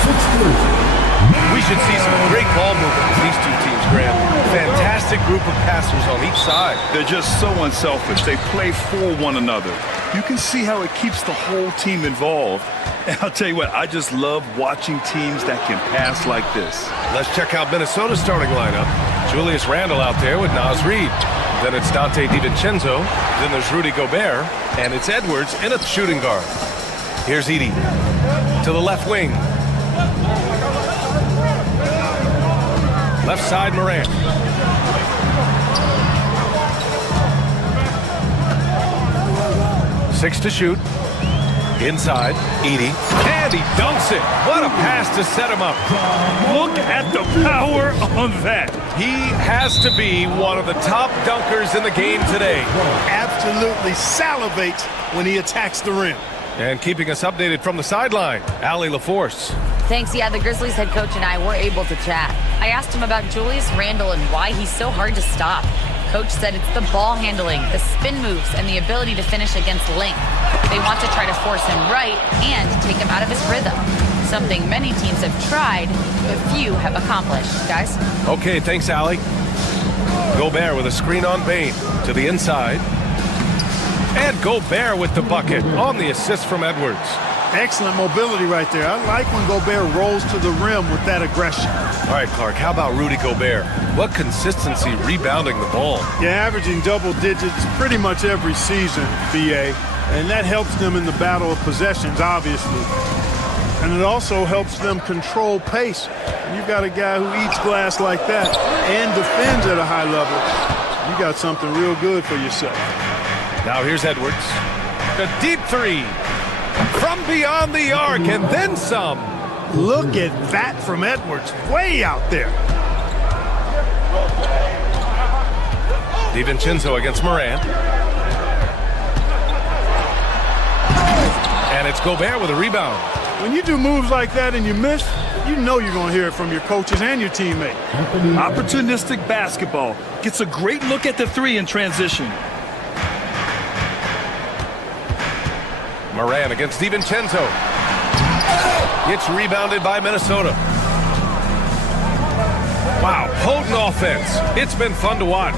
6-3. We should see some great ball movement with these two teams, Grant. Fantastic group of passers on each side. They're just so unselfish. They play for one another. You can see how it keeps the whole team involved. And I'll tell you what, I just love watching teams that can pass like this. Let's check out Minnesota's starting lineup. Julius Randle out there with Naz Reid. Then it's Dante DiVincenzo. Then there's Rudy Gobert. And it's Edwards in a shooting guard. Here's Edie to the left wing. Left side, Morant. Six to shoot. Inside, Edie. And he dunks it. What a pass to set him up. Look at the power on that. He has to be one of the top dunkers in the game today. Absolutely salivates when he attacks the rim. And keeping us updated from the sideline, Allie LaForce. Thanks. Yeah, the Grizzlies head coach and I were able to chat. I asked him about Julius Randle and why he's so hard to stop. Coach said it's the ball handling, the spin moves, and the ability to finish against length. They want to try to force him right and take him out of his rhythm. Something many teams have tried, but few have accomplished. Guys? Okay, thanks, Allie. Gobert with a screen on Bane to the inside. And Gobert with the bucket on the assist from Edwards. Excellent mobility right there. I like when Gobert rolls to the rim with that aggression. All right, Clark, how about Rudy Gobert? What consistency rebounding the ball. Yeah, averaging double digits pretty much every season, BA. And that helps them in the battle of possessions, obviously. And it also helps them control pace. When you've got a guy who eats glass like that and defends at a high level, you got something real good for yourself. Now here's Edwards. A deep three from beyond the arc and then some. Look at that from Edwards, way out there. DiVincenzo against Morant. And it's Gobert with a rebound. When you do moves like that and you miss, you know you're going to hear it from your coaches and your teammates. Opportunistic basketball. Gets a great look at the three in transition. Morant against DiVincenzo. It's rebounded by Minnesota. Wow, potent offense. It's been fun to watch.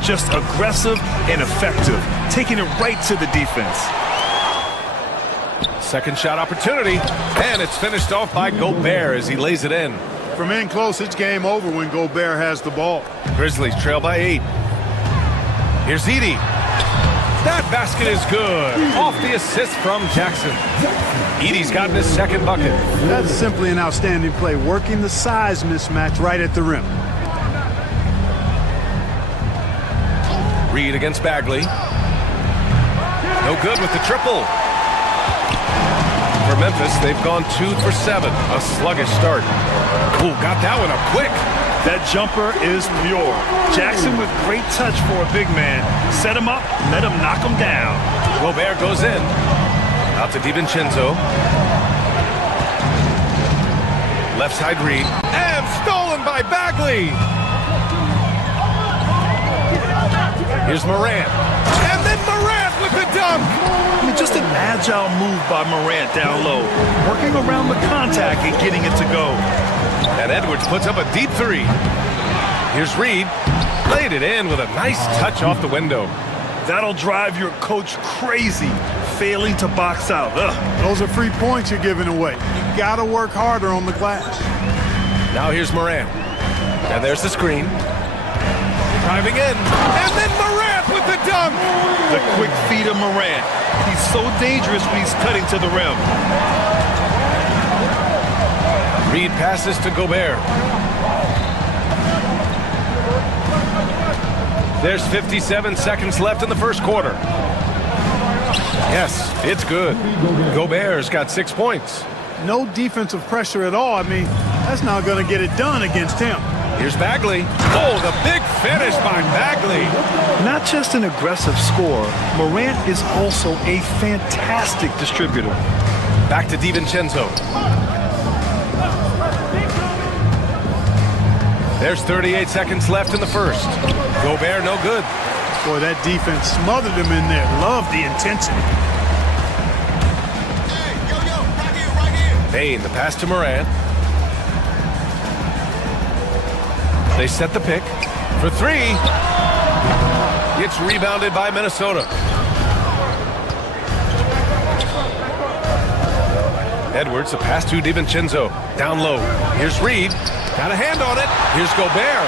Just aggressive and effective. Taking it right to the defense. Second shot opportunity. And it's finished off by Gobert as he lays it in. From in close, it's game over when Gobert has the ball. Grizzlies trail by 8. Here's Edie. That basket is good. Off the assist from Jackson. Edie's gotten his second bucket. That's simply an outstanding play, working the size mismatch right at the rim. Reed against Bagley. No good with the triple. For Memphis, they've gone 2 for 7. A sluggish start. Ooh, got that one up quick. That jumper is pure. Jackson with great touch for a big man. Set him up, let him knock him down. Gobert goes in. Out to DiVincenzo. Left side Reed. And stolen by Bagley. Here's Morant. And then Morant with the dunk. I mean, just an agile move by Morant down low. Working around the contact and getting it to go. And Edwards puts up a deep three. Here's Reed. Laid it in with a nice touch off the window. That'll drive your coach crazy, failing to box out. Ugh. Those are free points you're giving away. You got to work harder on the glass. Now here's Morant. And there's the screen. Driving in. And then Morant with the dunk. The quick feed of Morant. He's so dangerous when he's cutting to the rim. Reed passes to Gobert. There's 57 seconds left in the first quarter. Yes, it's good. Gobert's got 6 points. No defensive pressure at all. I mean, that's not going to get it done against him. Here's Bagley. Oh, the big finish by Bagley. Not just an aggressive scorer, Morant is also a fantastic distributor. Back to DiVincenzo. There's 38 seconds left in the first. Gobert no good. Boy, that defense smothered him in there. Love the intensity. Bane, the pass to Morant. They set the pick for three. It's rebounded by Minnesota. Edwards, a pass to DiVincenzo. Down low. Here's Reed. Got a hand on it. Here's Gobert.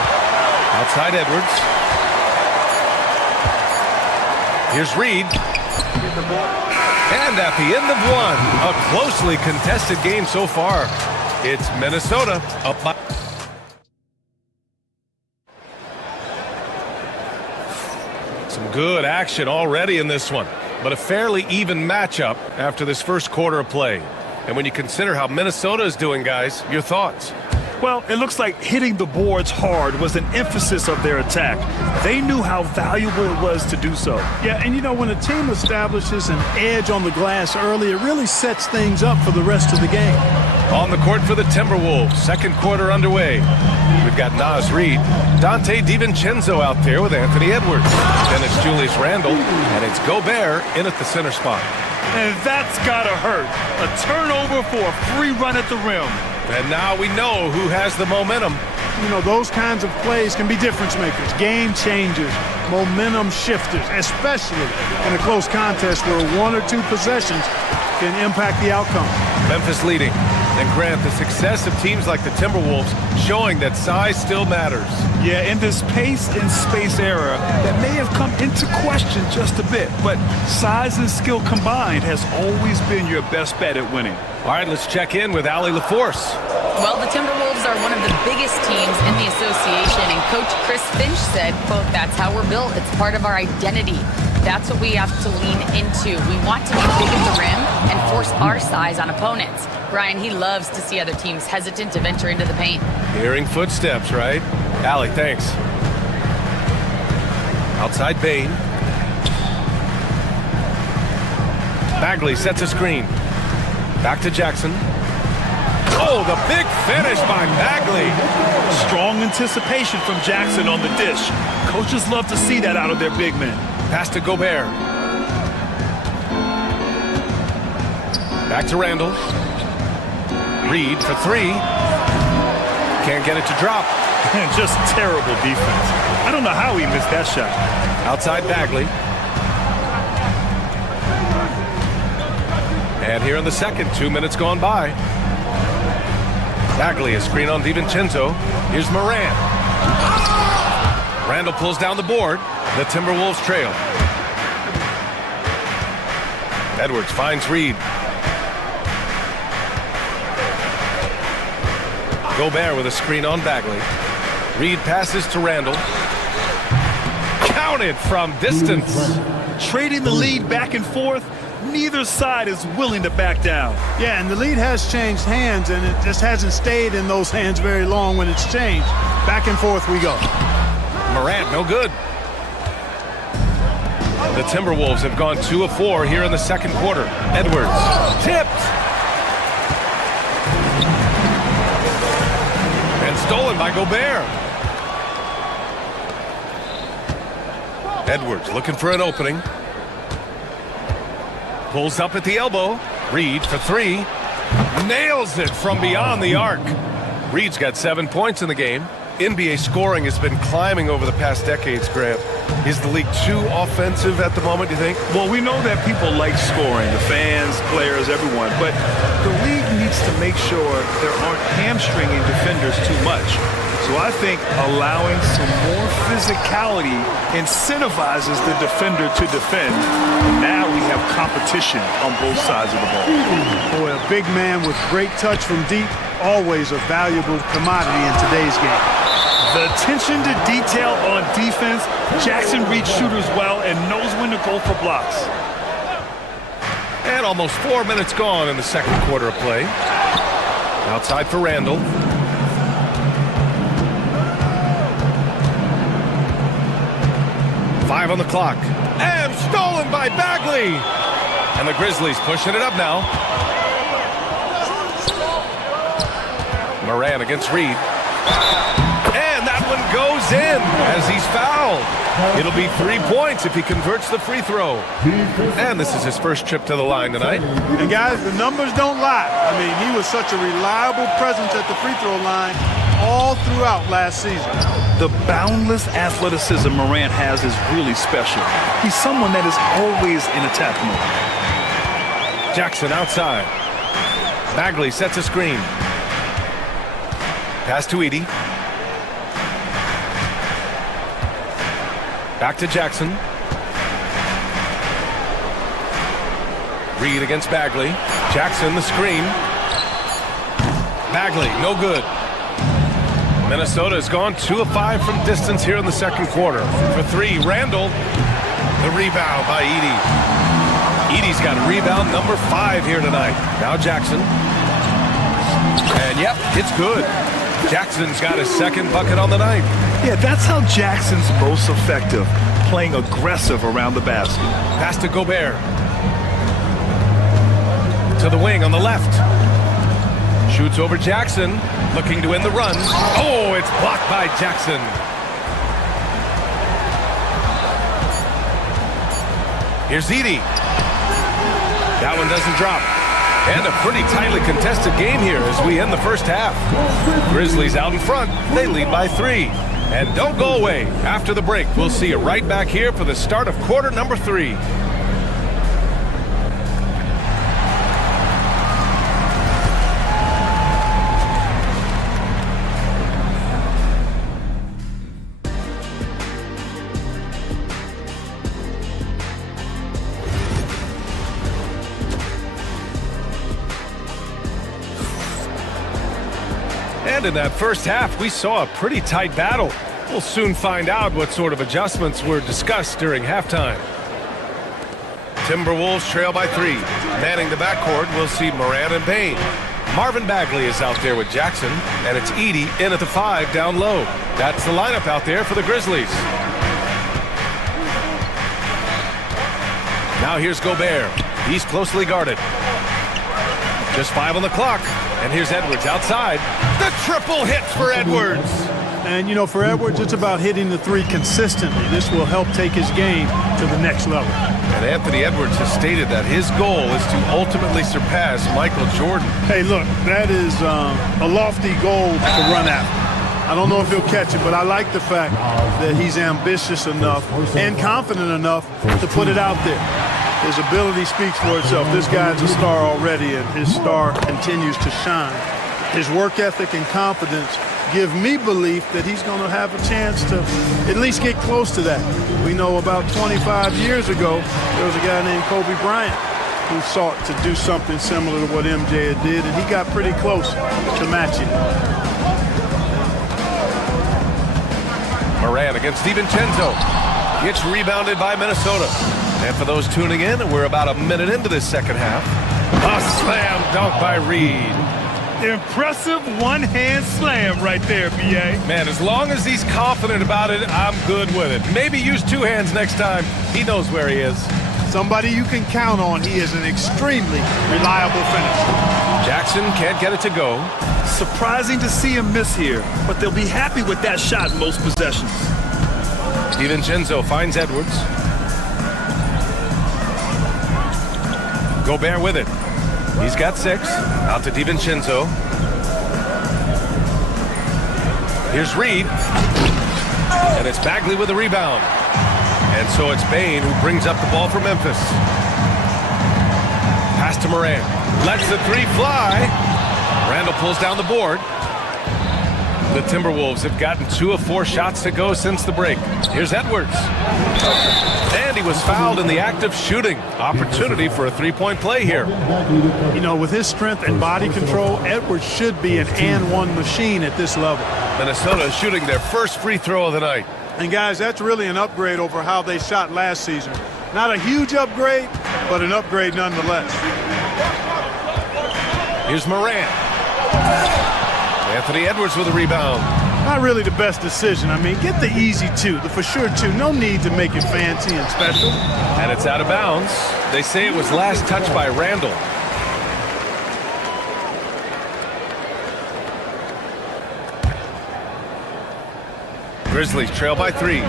Outside Edwards. Here's Reed. And at the end of one, a closely contested game so far. It's Minnesota up by... Some good action already in this one, but a fairly even matchup after this first quarter of play. And when you consider how Minnesota is doing, guys, your thoughts? Well, it looks like hitting the boards hard was an emphasis of their attack. They knew how valuable it was to do so. Yeah, and you know, when a team establishes an edge on the glass early, it really sets things up for the rest of the game. On the court for the Timberwolves, second quarter underway. We've got Naz Reid, Dante DiVincenzo out there with Anthony Edwards. Then it's Julius Randle, and it's Gobert in at the center spot. And that's gotta hurt. A turnover for a free run at the rim. And now we know who has the momentum. You know, those kinds of plays can be difference makers, game changers, momentum shifters, especially in a close contest where one or two possessions can impact the outcome. Memphis leading. And Grant, the success of teams like the Timberwolves showing that size still matters. Yeah, in this pace and space era that may have come into question just a bit, but size and skill combined has always been your best bet at winning. All right, let's check in with Allie LaForce. Well, the Timberwolves are one of the biggest teams in the association, and Coach Chris Finch said, quote, "That's how we're built. It's part of our identity. That's what we have to lean into. We want to be big at the rim and force our size on opponents." Brian, he loves to see other teams hesitant to venture into the paint. Hearing footsteps, right? Allie, thanks. Outside Bane. Bagley sets a screen. Back to Jackson. Oh, the big finish by Bagley. Strong anticipation from Jackson on the dish. Coaches love to see that out of their big men. Pass to Gobert. Back to Randle. Reed for three. Can't get it to drop. And just terrible defense. I don't know how he missed that shot. Outside Bagley. And here in the second, 2 minutes gone by. Bagley, a screen on DiVincenzo. Here's Morant. Randle pulls down the board. The Timberwolves trail. Edwards finds Reed. Gobert with a screen on Bagley. Reed passes to Randle. Counted from distance. Trading the lead back and forth. Neither side is willing to back down. Yeah, and the lead has changed hands, and it just hasn't stayed in those hands very long when it's changed. Back and forth we go. Morant, no good. The Timberwolves have gone 2 of 4 here in the second quarter. Edwards, tipped. And stolen by Gobert. Edwards looking for an opening. Pulls up at the elbow. Reed for three. Nails it from beyond the arc. Reed's got 7 points in the game. NBA scoring has been climbing over the past decades, Grant. Is the league too offensive at the moment, do you think? Well, we know that people like scoring, the fans, players, everyone, but the league needs to make sure there aren't hamstringing defenders too much. So I think allowing some more physicality incentivizes the defender to defend. And now we have competition on both sides of the ball. Boy, a big man with great touch from deep, always a valuable commodity in today's game. The attention to detail on defense, Jackson reads shooters well and knows when to go for blocks. And almost 4 minutes gone in the second quarter of play. Outside for Randall. Five on the clock. And stolen by Bagley. And the Grizzlies pushing it up now. Moran against Reed. And that one goes in as he's fouled. It'll be 3 points if he converts the free throw. And this is his first trip to the line tonight. And guys, the numbers don't lie. I mean, he was such a reliable presence at the free throw line all throughout last season. The boundless athleticism Morant has is really special. He's someone that is always in attack mode. Jackson outside. Bagley sets a screen. Pass to Edey. Back to Jackson. Reed against Bagley. Jackson the screen. Bagley, no good. Minnesota has gone 2 of 5 from distance here in the second quarter. For 3, Randall. The rebound by Edey. Edey's got rebound number 5 here tonight. Now Jackson. And yep, it's good. Jackson's got his second bucket on the night. Yeah, that's how Jackson's most effective, playing aggressive around the basket. Pass to Gobert. To the wing on the left. Shoots over Jackson, looking to win the run. Oh, it's blocked by Jackson. Here's Edey. That one doesn't drop. And a pretty tightly contested game here as we end the first half. Grizzlies out in front. They lead by 3. And don't go away. After the break, we'll see you right back here for the start of quarter number 3. And in that first half, we saw a pretty tight battle. We'll soon find out what sort of adjustments were discussed during halftime. Timberwolves trail by 3. Manning the backcourt, we'll see Moran and Payne. Marvin Bagley is out there with Jackson, and it's Edey in at the 5 down low. That's the lineup out there for the Grizzlies. Now here's Gobert. He's closely guarded. Just 5 on the clock. And here's Edwards outside. The triple hits for Edwards. And, you know, for Edwards, it's about hitting the 3 consistently. This will help take his game to the next level. And Anthony Edwards has stated that his goal is to ultimately surpass Michael Jordan. Hey, look, that is a lofty goal to run after. I don't know if he'll catch it, but I like the fact that he's ambitious enough and confident enough to put it out there. His ability speaks for itself. This guy's a star already, and his star continues to shine. His work ethic and confidence give me belief that he's going to have a chance to at least get close to that. We know about 25 years ago, there was a guy named Kobe Bryant who sought to do something similar to what MJ did, and he got pretty close to matching it. Moran against DiVincenzo. Gets rebounded by Minnesota. And for those tuning in, we're about a minute into this second half. A slam dunk by Reed. Impressive one-hand slam right there, B.A. Man, as long as he's confident about it, I'm good with it. Maybe use 2 hands next time. He knows where he is. Somebody you can count on. He is an extremely reliable finisher. Jackson can't get it to go. Surprising to see him miss here, but they'll be happy with that shot in most possessions. DiVincenzo finds Edwards. Gobert with it. He's got 6. Out to DiVincenzo. Here's Reed. And it's Bagley with the rebound. And so it's Bane who brings up the ball for Memphis. Pass to Morant. Lets the three fly. Randall pulls down the board. The Timberwolves have gotten 2 of 4 shots to go since the break. Here's Edwards. And he was fouled in the act of shooting. Opportunity for a three-point play here. You know, with his strength and body control, Edwards should be an and-one machine at this level. Minnesota is shooting their first free throw of the night. And guys, that's really an upgrade over how they shot last season. Not a huge upgrade, but an upgrade nonetheless. Here's Morant. Anthony Edwards with a rebound. Not really the best decision. I mean, get the easy 2, the for sure 2. No need to make it fancy and special. And it's out of bounds. They say it was last touched by Randall. Grizzlies trail by 3.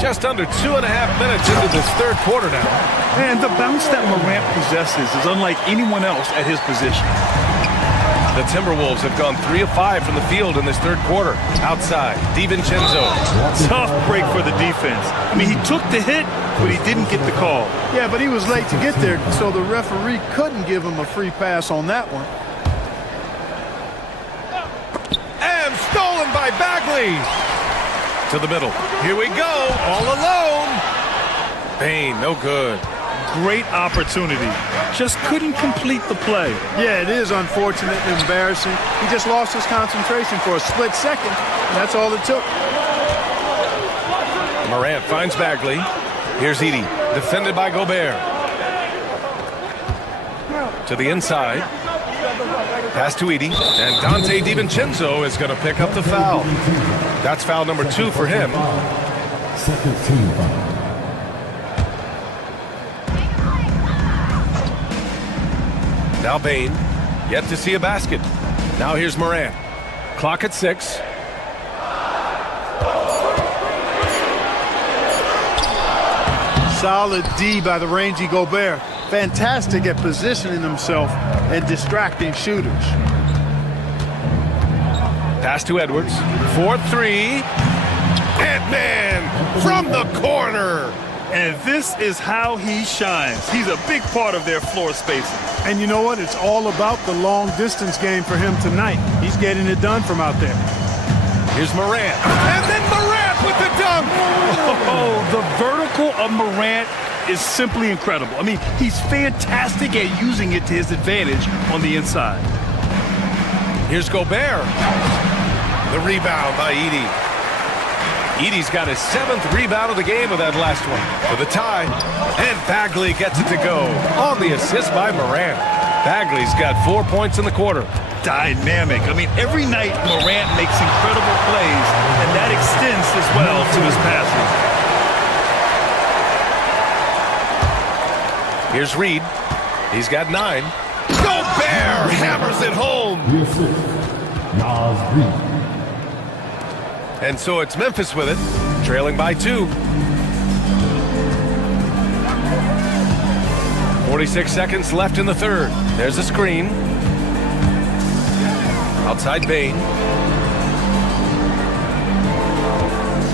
Just under 2.5 minutes into this third quarter now. And the bounce that Morant possesses is unlike anyone else at his position. The Timberwolves have gone 3 of 5 from the field in this third quarter. Outside, DiVincenzo. Tough break for the defense. I mean, he took the hit, but he didn't get the call. Yeah, but he was late to get there, so the referee couldn't give him a free pass on that one. And stolen by Bagley. To the middle. Here we go. All alone. Bane, no good. Great opportunity. Just couldn't complete the play. Yeah, it is unfortunate and embarrassing. He just lost his concentration for a split second, and that's all it took. Morant finds Bagley. Here's Edey, defended by Gobert. To the inside. Pass to Edey, and Dante DiVincenzo is going to pick up the foul. That's foul number 2 for him. Second team foul. Now Bane, yet to see a basket. Now here's Morant. Clock at 6. Solid D by the rangy Gobert. Fantastic at positioning himself and distracting shooters. Pass to Edwards. 4-3. Ant-Man from the corner. And this is how he shines. He's a big part of their floor spacing. And you know what? It's all about the long distance game for him tonight. He's getting it done from out there. Here's Morant. And then Morant with the dunk. Oh, the vertical of Morant is simply incredible. I mean, he's fantastic at using it to his advantage on the inside. Here's Gobert. The rebound by Edey. Edey's got his 7th rebound of the game with that last one for the tie. And Bagley gets it to go on the assist by Morant. Bagley's got 4 points in the quarter. Dynamic. I mean, every night Morant makes incredible plays, and that extends as well to his passes. Here's Reed. He's got 9. Gobert hammers it home. The assist. Nas Reed. And so it's Memphis with it, trailing by 2. 46 seconds left in the third. There's a screen. Outside Bane.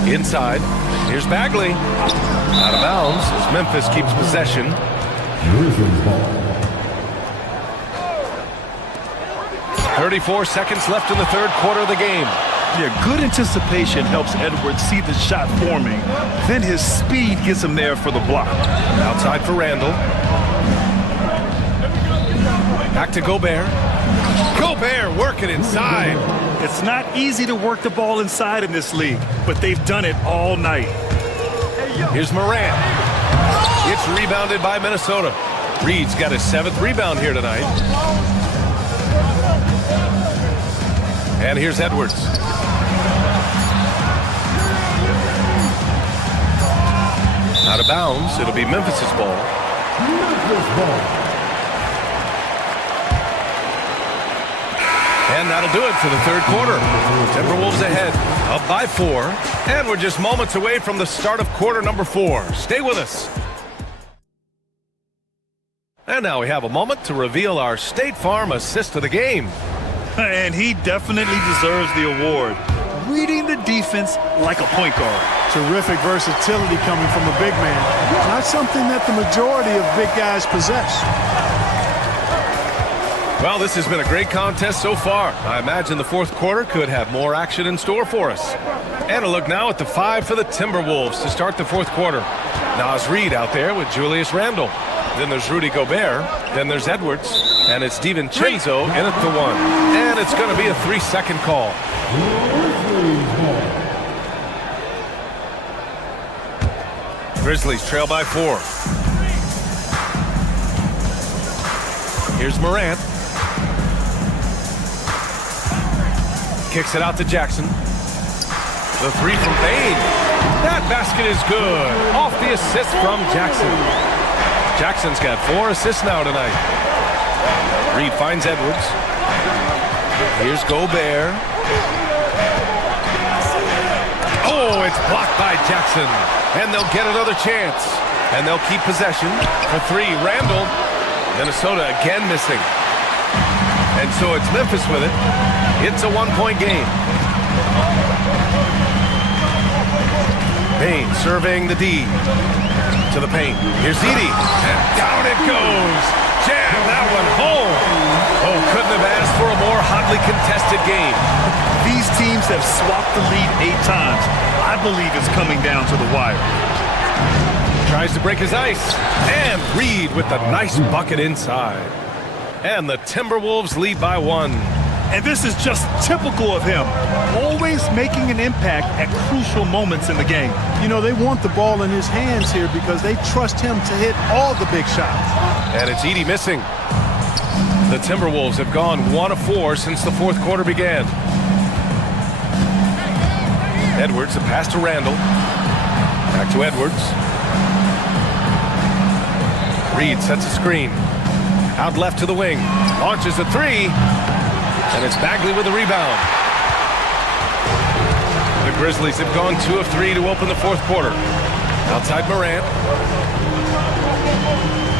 Inside. Here's Bagley. Out of bounds as Memphis keeps possession. Grizzlies ball. 34 seconds left in the third quarter of the game. Yeah, good anticipation helps Edwards see the shot forming. Then his speed gets him there for the block. Outside for Randall. Back to Gobert. Gobert working inside. It's not easy to work the ball inside in this league, but they've done it all night. Here's Morant. It's rebounded by Minnesota. Reed's got his 7th rebound here tonight. And here's Edwards. Out of bounds. It'll be Memphis's ball. Memphis ball. And that'll do it for the third quarter. Timberwolves ahead, up by 4. And we're just moments away from the start of quarter number 4. Stay with us. And now we have a moment to reveal our State Farm assist of the game. And he definitely deserves the award. reading the defense like a point guard. Terrific versatility coming from a big man. Not something that the majority of big guys possess. Well, this has been a great contest so far. I imagine the fourth quarter could have more action in store for us. And a look now at the 5 for the Timberwolves to start the fourth quarter. Naz Reid out there with Julius Randle. Then there's Rudy Gobert. Then there's Edwards. And it's DiVincenzo in at the 1. And it's going to be a 3-second call. Grizzlies trail by 4. Here's Morant. Kicks it out to Jackson. The 3 from Payne. That basket is good. Off the assist from Jackson. Jackson's got 4 assists now tonight. Reed finds Edwards. Here's Gobert. Oh, it's blocked by Jackson. And they'll get another chance. And they'll keep possession for 3. Randle. Minnesota again missing. And so it's Memphis with it. It's a 1-point game. Payne serving the D to the paint. Here's Edey. And down it goes. Jam that one home. Oh, couldn't have asked for a more hotly contested game. These teams have swapped the lead 8 times. I believe it's coming down to the wire. Tries to break his ice. And Reed with the nice bucket inside. And the Timberwolves lead by 1. And this is just typical of him, always making an impact at crucial moments in the game. You know, they want the ball in his hands here because they trust him to hit all the big shots. And it's Edey missing. The Timberwolves have gone 1 of 4 since the fourth quarter began. Edwards, the pass to Randle. Back to Edwards. Reed sets a screen. Out left to the wing. Launches a 3. And it's Bagley with the rebound. The Grizzlies have gone 2 of 3 to open the fourth quarter. Outside Morant.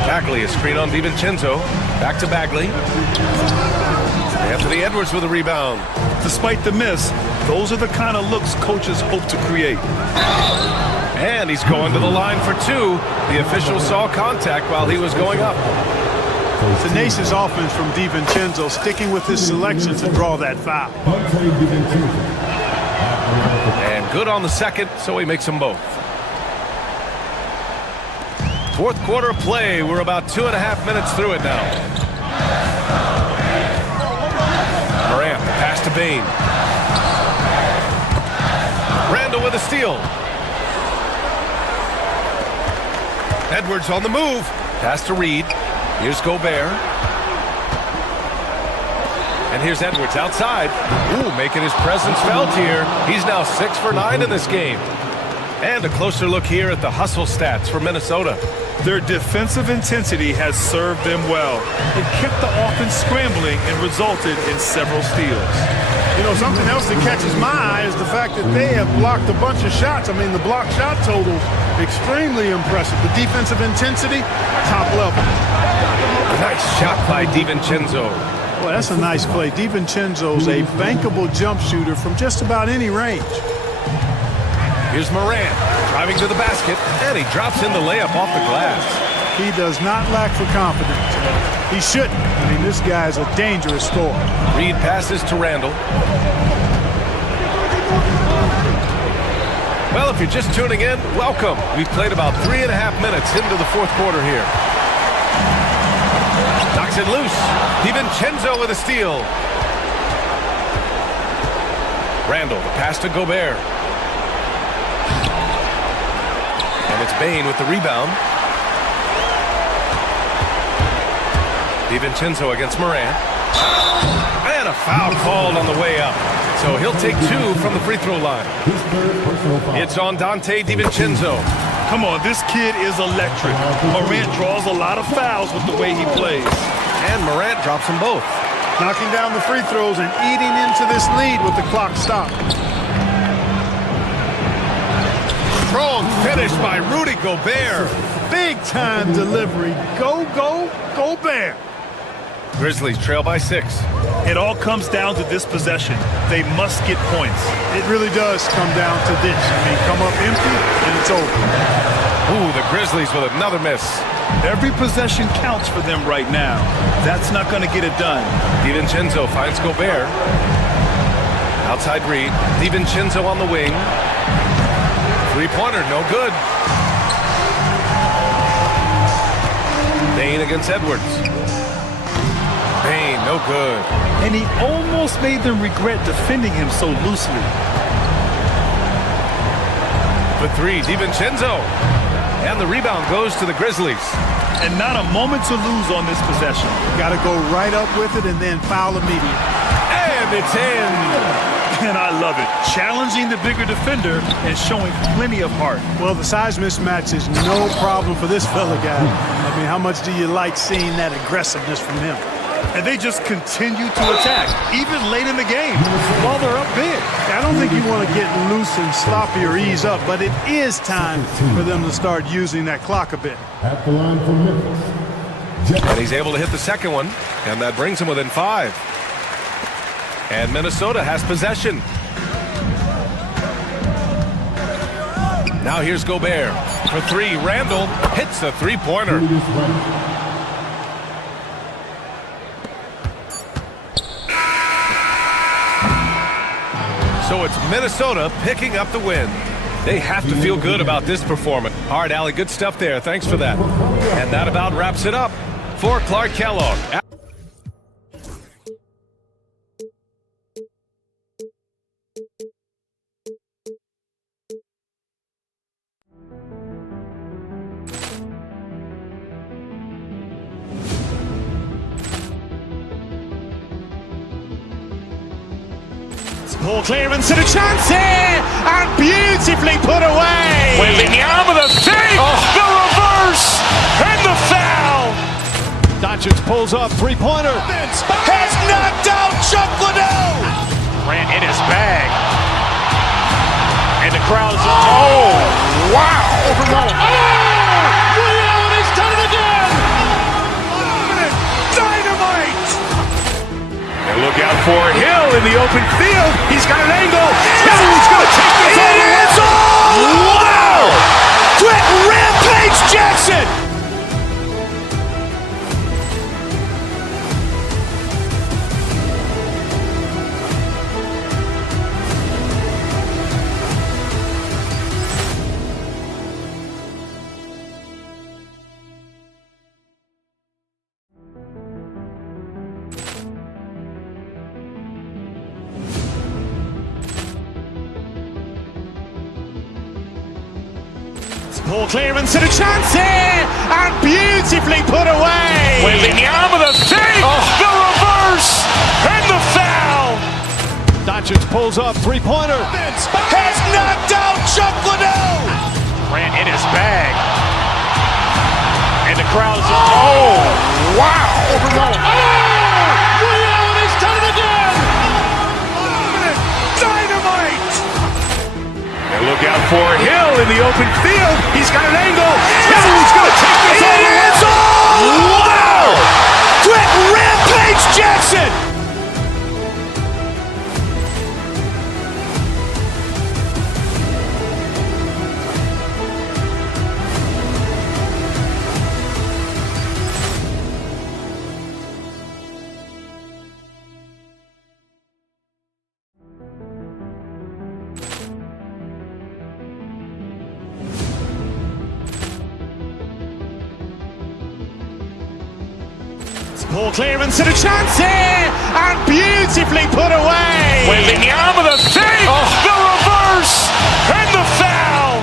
Bagley, a screen on DiVincenzo. Back to Bagley. Anthony Edwards with a rebound. Despite the miss, those are the kind of looks coaches hope to create. And he's going to the line for 2. The official saw contact while he was going up. Tenacious offense from DiVincenzo, sticking with his selection to draw that foul. And good on the second, so he makes them both. Fourth quarter play. We're about 2.5 minutes through it now. Morant, pass to Bane. Randle with a steal. Edwards on the move. Pass to Reed. Here's Gobert. And here's Edwards outside. Ooh, making his presence felt here. He's now 6 for 9 in this game. And a closer look here at the hustle stats for Minnesota. Their defensive intensity has served them well. It kept the offense scrambling and resulted in several steals. You know, something else that catches my eye is the fact that they have blocked a bunch of shots. I mean, the block shot total, extremely impressive. The defensive intensity, top level. Nice shot by DiVincenzo. Well, that's a nice play. DiVincenzo's a bankable jump shooter from just about any range. Here's Morant driving to the basket, and he drops in the layup off the glass. He does not lack for confidence. He shouldn't. I mean, this guy's a dangerous scorer. Reed passes to Randle. Well, if you're just tuning in, welcome. We've played about 3.5 minutes into the fourth quarter here. Knocks it loose. DiVincenzo with a steal. Randle, the pass to Gobert. And it's Bane with the rebound. DiVincenzo against Morant. And a foul called on the way up. So he'll take 2 from the free throw line. It's on Dante DiVincenzo. Come on, this kid is electric. Morant draws a lot of fouls with the way he plays. And Morant drops them both. Knocking down the free throws and eating into this lead with the clock stopped. Strong finish by Rudy Gobert. Big time delivery. Go, Gobert. Grizzlies trail by 6. It all comes down to this possession. They must get points. It really does come down to this. I mean, come up empty and it's over. Ooh, the Grizzlies with another miss. Every possession counts for them right now. That's not going to get it done. DiVincenzo finds Gobert. Outside read. DiVincenzo on the wing. Three-pointer, no good. Bain against Edwards. Bain, no good. And he almost made them regret defending him so loosely. For 3, DiVincenzo. And the rebound goes to the Grizzlies. And not a moment to lose on this possession. Got to go right up with it and then foul immediately. And it's in. And I love it. Challenging the bigger defender and showing plenty of heart. Well, the size mismatch is no problem for this fella guy. I mean, how much do you like seeing that aggressiveness from him? And they just continue to attack, even late in the game, while they're up big. I don't think you want to get loose and sloppy or ease up, but it is time for them to start using that clock a bit. At the line for Memphis. And he's able to hit the second one, and that brings him within 5. And Minnesota has possession. Now here's Gobert. For 3, Randall hits the three-pointer. So it's Minnesota picking up the win. They have to feel good about this performance. All right, Allie, good stuff there. Thanks for that. And that about wraps it up for Clark Kellogg. Poor clearance and a chance here, and beautifully put away. Wembanyama the save, the reverse, and the foul. Doncic pulls up, three-pointer. Has knocked out Chuck Liddell. Grant in his bag. And the crowd's, oh, wow. He's done it again. Dynamite. And look out for Hill in the open field. He's got an angle. Hill's going to take this all the way. Wow. Quick rampage Jackson. Poor clearance and a chance here, and beautifully put away. Wembanyama the save, the reverse, and the foul. Doncic pulls up, three-pointer. Has knocked out Chuck Liddell. Grant in his bag. And the crowd's, oh, wow. He's done it again. Dynamite. And look out for Hill in the open field. He's got an angle. Hill's going to take this all the way. Wow. Quick rampage Jackson. Poor clearance and a chance here, and beautifully put away. Wembanyama the save, the reverse, and the foul.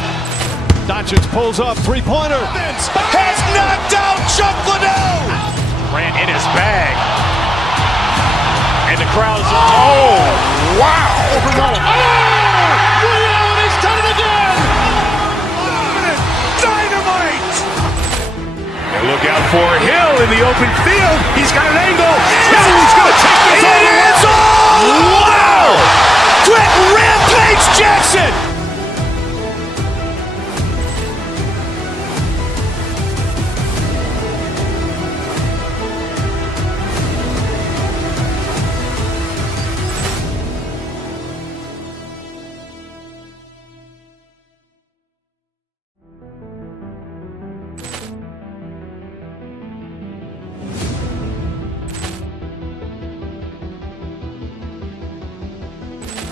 Doncic pulls up, three-pointer. Has knocked out Chuck Liddell. Grant in his bag. And the crowd's, oh, wow. He's done it again. Dynamite. And look out for Hill in the open field. He's got an angle. Hill's going to take this all the way. Wow. Quick rampage Jackson.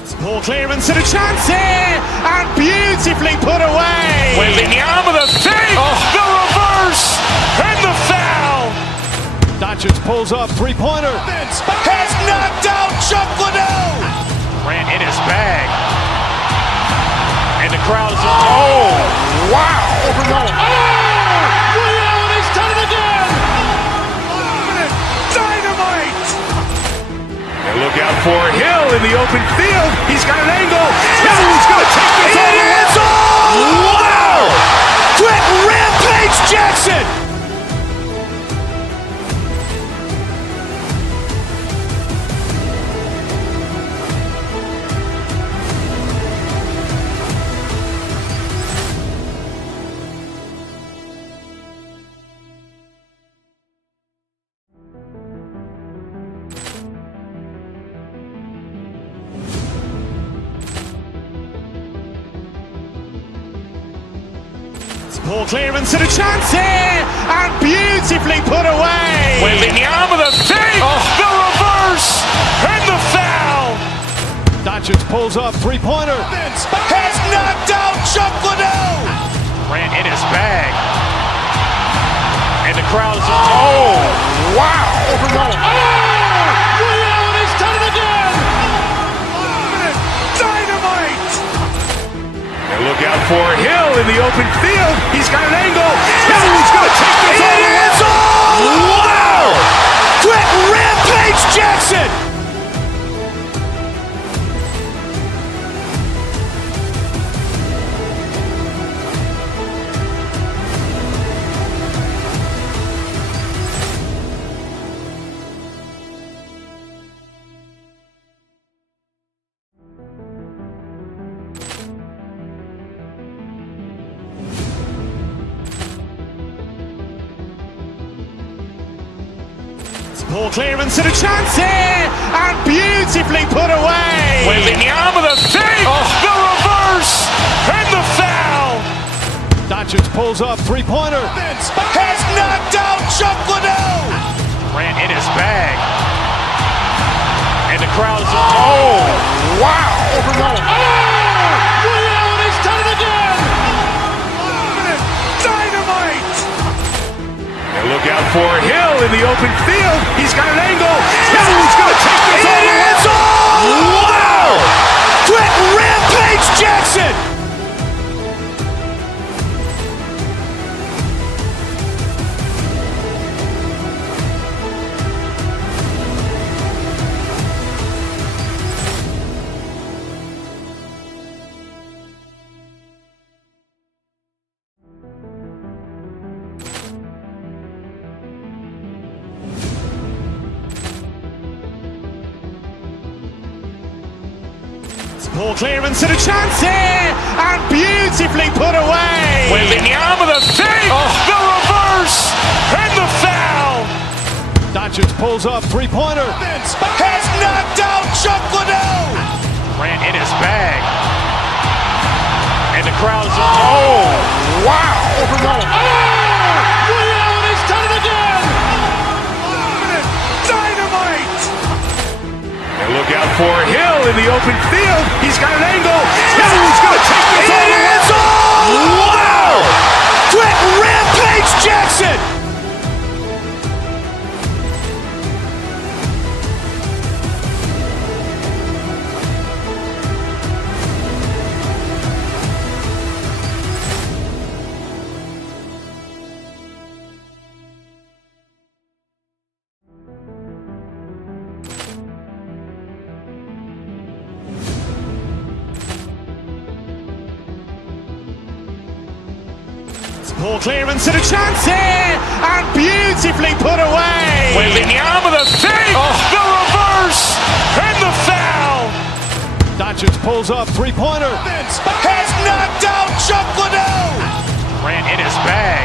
Poor clearance and a chance here, and beautifully put away. Wembanyama the fake, the reverse, and the foul. Doncic pulls up, three-pointer. Has knocked out Chuck Liddell. Grant in his bag. And the crowd is, wow. He's done it again. Dynamite. And look out for Hill in the open field. He's got an angle. Hill's going to take this all the way. Wow. Quick Rampage Jackson. Poor clearance and a chance here, and beautifully put away. Wembanyama the fake, the reverse, and the foul. Doncic pulls up, three-pointer. Has knocked out Chuck Liddell. Grant in his bag. And the crowd is, wow. He's done it again. Dynamite. And look out for Hill in the open field. He's got an angle. Hill's going to take this all the way. Wow. Quick Rampage Jackson. Poor clearance and a chance here, and beautifully put away. Wembanyama the fake, the reverse, and the foul. Doncic pulls up, three-pointer. Has knocked out Chuck Liddell. Grant in his bag. And the crowd is, wow. He's done it again. Dynamite. And look out for Hill in the open field. He's got an angle. Hill's going to take this all the way. Wow. Quick Rampage Jackson. Poor clearance and a chance here, and beautifully put away. Wembanyama the fake, the reverse, and the foul. Doncic pulls up, three-pointer. Has knocked out Chuck Liddell. Grant in his bag. And the crowd is, wow. He's done it again. Dynamite. And look out for Hill in the open field. He's got an angle. Hill's going to take this all the way. Wow. Quick Rampage Jackson. Poor clearance and a chance here, and beautifully put away. Wembanyama the fake, the reverse, and the foul. Doncic pulls up, three-pointer. Has knocked out Chuck Liddell. Grant in his bag.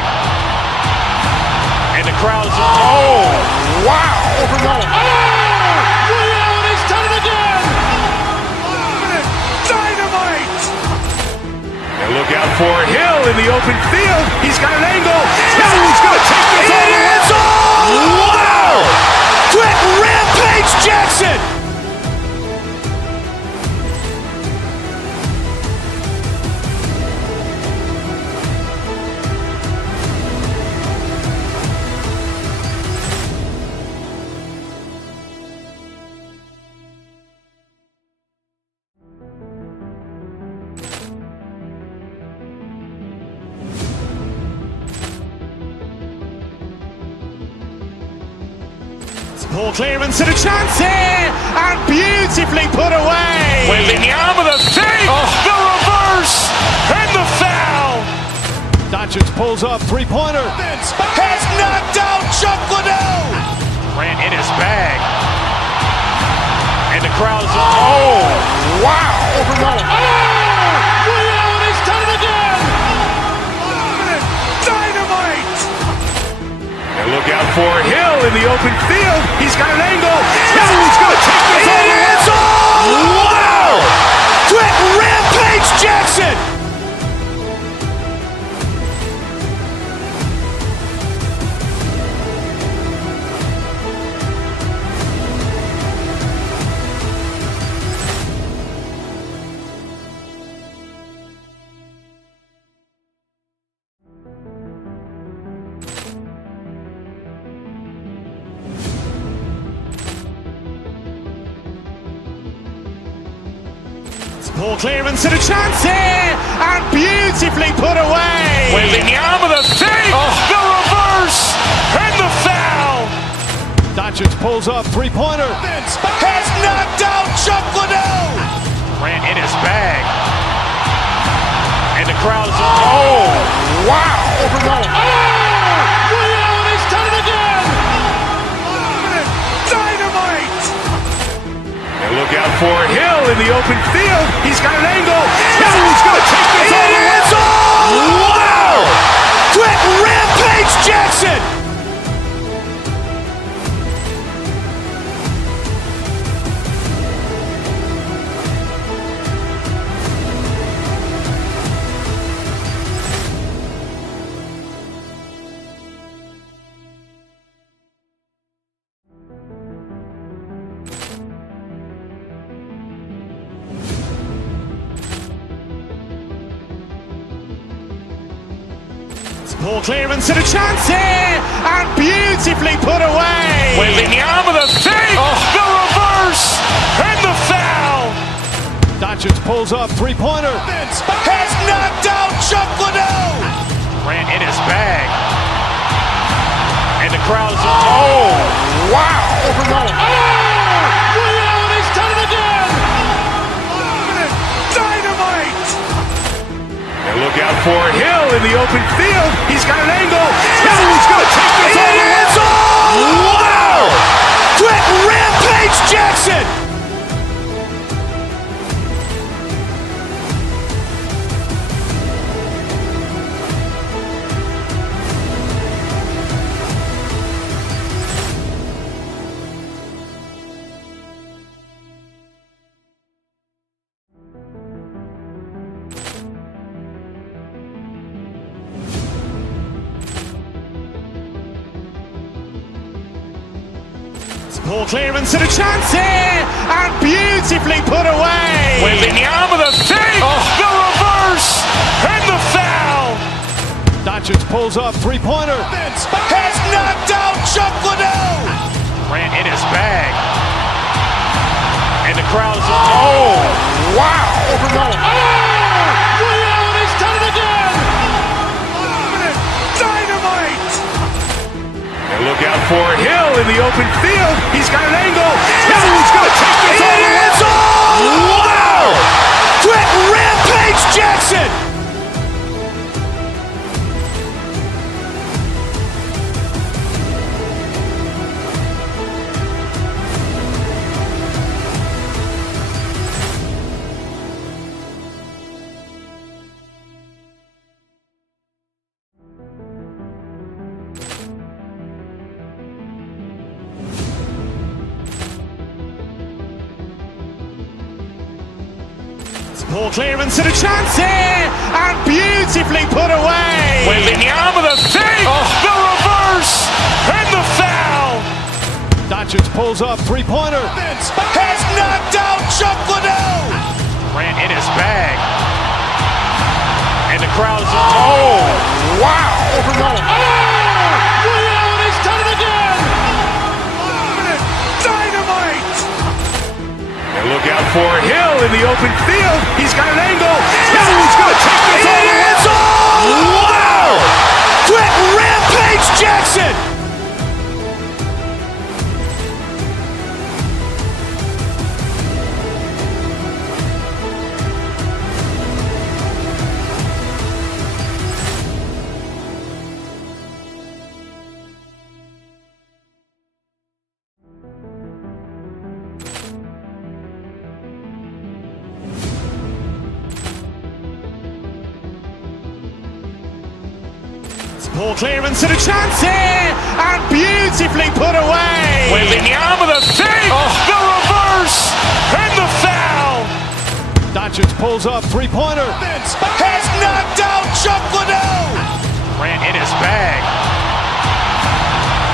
And the crowd is, wow. He's done it again. Dynamite. And look out for Hill in the open field. He's got an angle. Hill's going to take this all the way. Wow. Quick Rampage Jackson. Poor clearance and a chance here, and beautifully put away. Wembanyama the fake, the reverse, and the foul. Doncic pulls up, three-pointer. Has knocked out Chuck Liddell. Ran in his bag. And the crowd is, wow. He's done it again. Dynamite. And look out for Hill in the open field. He's got an angle. He's going to take this all the way. Wow. Quick Rampage Jackson. Poor clearance and a chance here, and beautifully put away. Wembanyama the fake, the reverse, and the foul. Doncic pulls up, three-pointer. Has knocked out Chuck Liddell. Ran in his bag. And the crowd is, wow. He's done it again. Dynamite. And look out for Hill in the open field. He's got an angle. He's going to take this all the way. Wow. Quick Rampage Jackson. Poor clearance and a chance here, and beautifully put away. Wembanyama the fake, the reverse, and the foul. Doncic pulls up, three-pointer. Has knocked out Chuck Liddell. Ran in his bag. And the crowd is, wow. He's done it again. Dynamite. And look out for Hill in the open field. He's got an angle. He's going to take this all the way. Wow. Quick Rampage Jackson. Poor clearance and a chance here, and beautifully put away. Wembanyama the fake, the reverse, and the foul. Doncic pulls up, three-pointer. Has knocked out Chuck Liddell. Ran in his bag. And the crowd is, wow. He's done it again. Dynamite. And look out for Hill in the open field. He's got an angle. He's going to take this all the way. Wow. Quick Rampage Jackson. Poor clearance and a chance here, and beautifully put away. Wembanyama the fake, the reverse, and the foul. Doncic pulls up, three-pointer. Has knocked out Chuck Liddell. Ran in his bag. And the crowd is, wow. He's done it again. Dynamite. And look out for Hill in the open field. He's got an angle. He's going to take this all the way. Wow. Quick Rampage Jackson. Poor clearance and a chance here, and beautifully put away. Wembanyama the fake, the reverse, and the foul. Doncic pulls up, three-pointer. Has knocked out Chuck Liddell. Ran in his bag.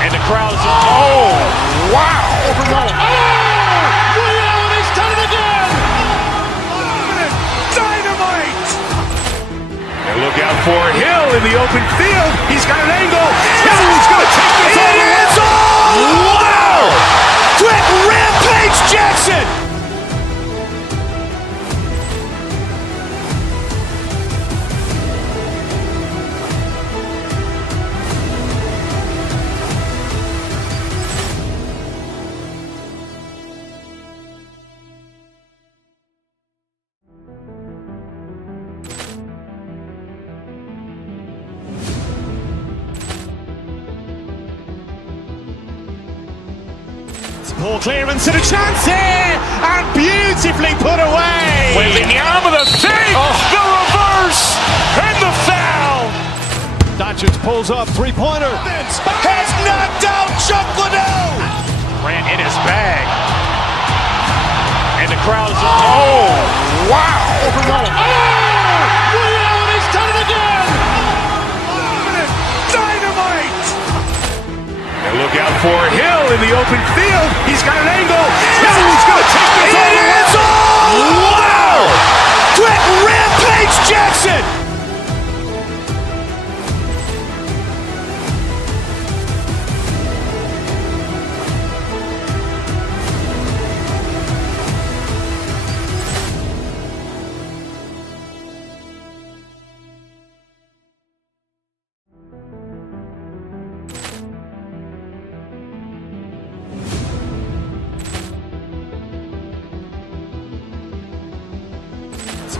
And the crowd is, wow. He's done it again. Dynamite. And look out for Hill in the open field. He's got an angle. Hill's going to take this all the way. Wow. Quick Rampage Jackson. Poor clearance and a chance here, and beautifully put away. Wembanyama the fake, the reverse, and the foul. Doncic pulls up, three-pointer. Has knocked out Chuck Liddell. Ran in his bag. And the crowd is, wow. He's done it again. Dynamite. And look out for Hill in the open field. He's got an angle. Hill's going to take this all the way. Wow. Quick Rampage Jackson.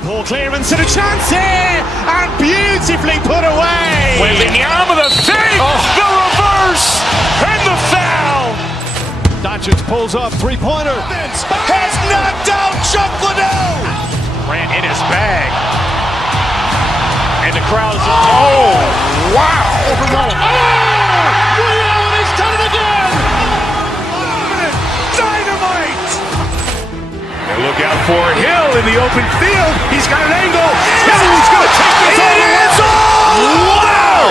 Poor clearance and a chance here, and beautifully put away. Wembanyama the fake, the reverse, and the foul. Doncic pulls up, three-pointer. Has knocked out Chuck Liddell. Ran in his bag. And the crowd is, wow. He's done it again. Dynamite. And look out for Hill in the open field. He's got an angle. Hill's going to take this all the way. Wow.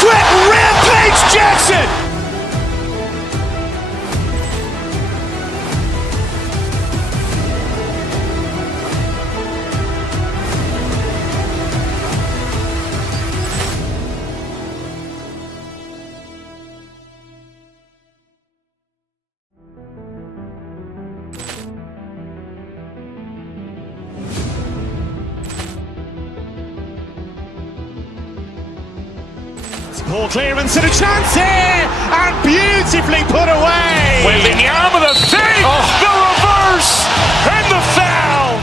Quick Rampage Jackson. Poor clearance and a chance here, and beautifully put away. Wembanyama the fake, the reverse, and the foul.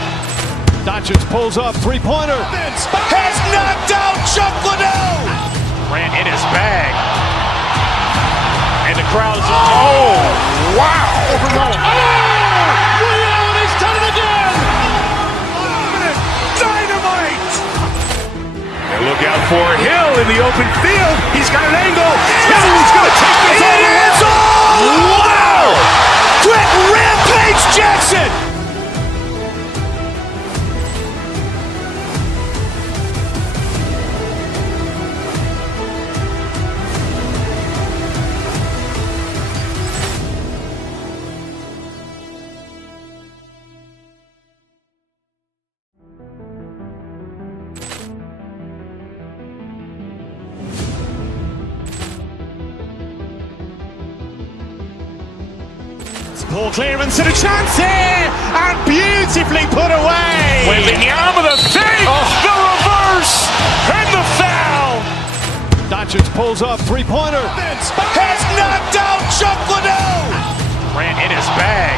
Doncic pulls up, three-pointer. Has knocked out Chuck Liddell. Ran in his bag. And the crowd is, wow. He's done it again. Dynamite. And look out for Hill in the open field. He's got an angle. Hill's going to take this all the way. Wow. Quick Rampage Jackson. Poor clearance and a chance here, and beautifully put away. Wembanyama the fake, the reverse, and the foul. Doncic pulls up, three-pointer. Has knocked out Chuck Liddell. Ran in his bag.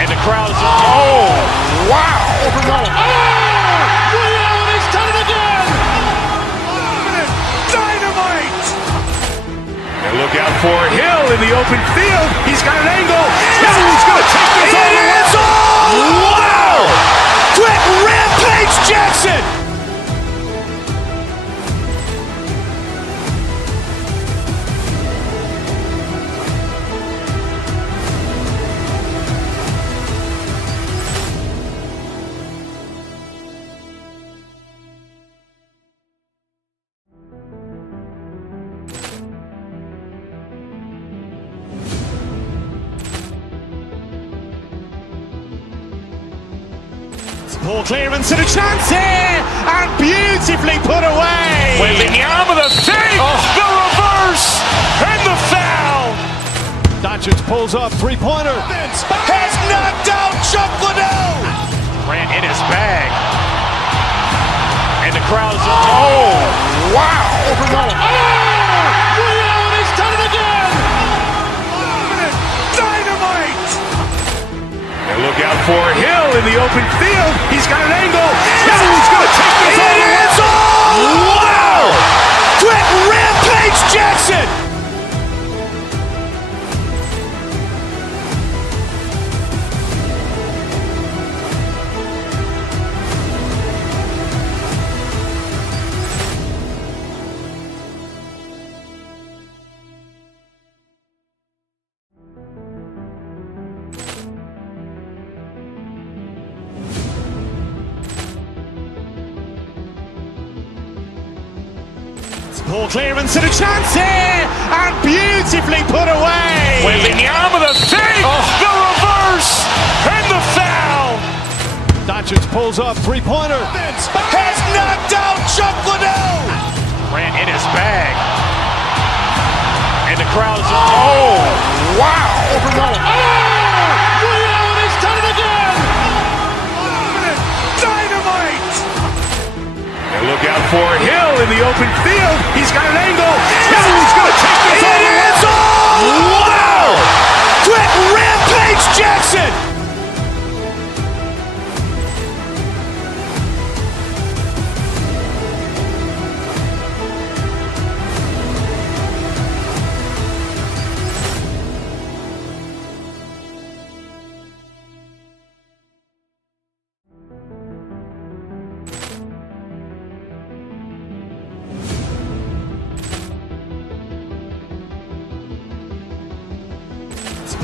And the crowd is, wow. He's done it again. Dynamite. And look out for Hill in the open field. He's got an angle. Hill's going to take this all the way. Wow. Quick Rampage Jackson. Poor clearance and a chance here, and beautifully put away. Wembanyama with a fake, the reverse, and the foul. Doncic pulls up, three-pointer. Has knocked out Chuck Liddell. Grant in his bag. And the crowd is, wow. He's done it again. Dynamite. And look out for Hill in the open field. He's got an angle. Hill's going to take this all the way. Wow. Quick rampage Jackson. Poor clearance and a chance here, and beautifully put away. Wembanyama with a fake, the reverse, and the foul. Doncic pulls up, three-pointer. Has knocked out Chuck Liddell. Grant in his bag. And the crowd is, wow. He's done it again. Dynamite. And look out for Hill in the open field. He's got an angle. Hill's going to take this all the way. Wow. Quick rampage Jackson.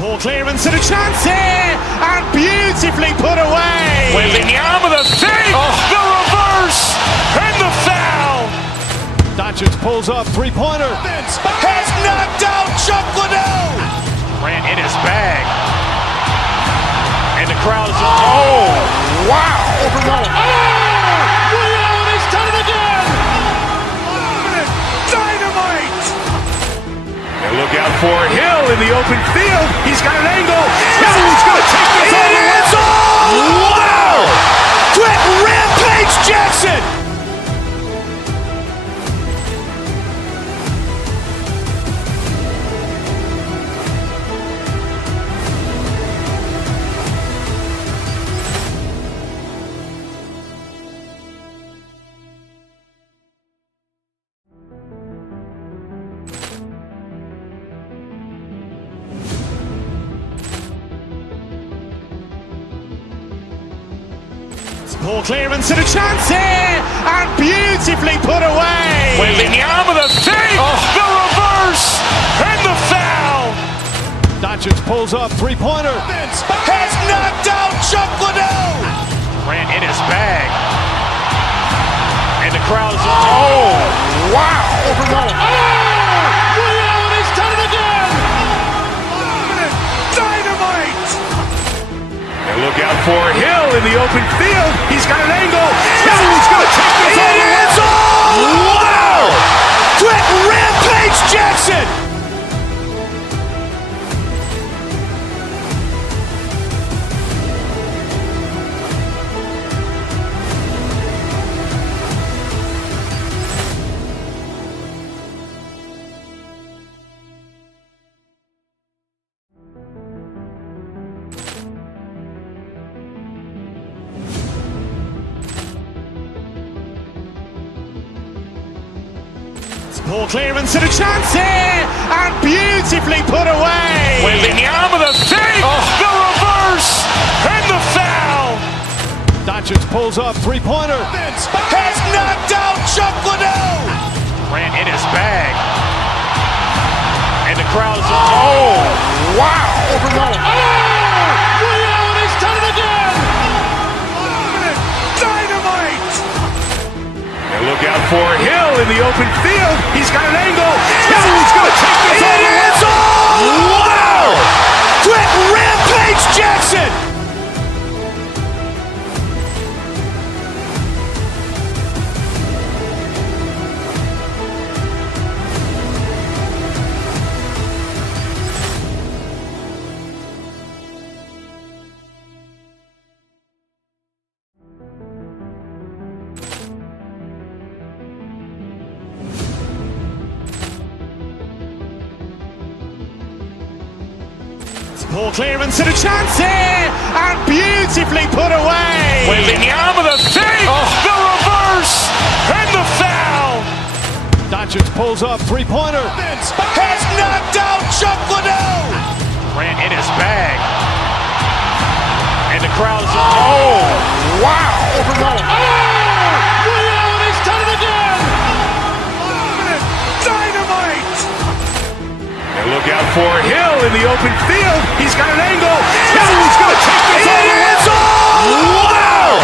Poor clearance and a chance here, and beautifully put away. Wembanyama with a fake, the reverse, and the foul. Doncic pulls up, three-pointer. Has knocked out Chuck Liddell. Grant in his bag. And the crowd is, wow. He's done it again. Dynamite. And look out for Hill in the open field. He's got an angle. Hill's going to take this all the way. Wow. Quick rampage Jackson. Poor clearance and a chance here, and beautifully put away. Wembanyama with a fake, the reverse, and the foul. Doncic pulls up, three-pointer. Has knocked out Chuck Liddell. Grant in his bag. And the crowd is, wow. He's done it again. Dynamite. And look out for Hill in the open field. He's got an angle. Hill's going to take this all the way. Wow. Quick rampage Jackson. Poor clearance and a chance here, and beautifully put away. Wembanyama with a fake, the reverse, and the foul. Doncic pulls up, three-pointer. Has knocked out Chuck Liddell. Grant in his bag. And the crowd is, wow. He's done it again. Dynamite. And look out for Hill in the open field. He's got an angle. Hill's going to take this all the way. Wow. Quick rampage Jackson. Poor clearance and a chance here, and beautifully put away. Wembanyama the fake, the reverse, and the foul. Doncic pulls up, three-pointer. Has knocked out Chuck Liddell. Ran in his bag. And the crowd is, oh, wow. Reality's done it again. Dynamite. And look out for Hill in the open field. He's got an angle. Hill's going to take this all the way. Wow.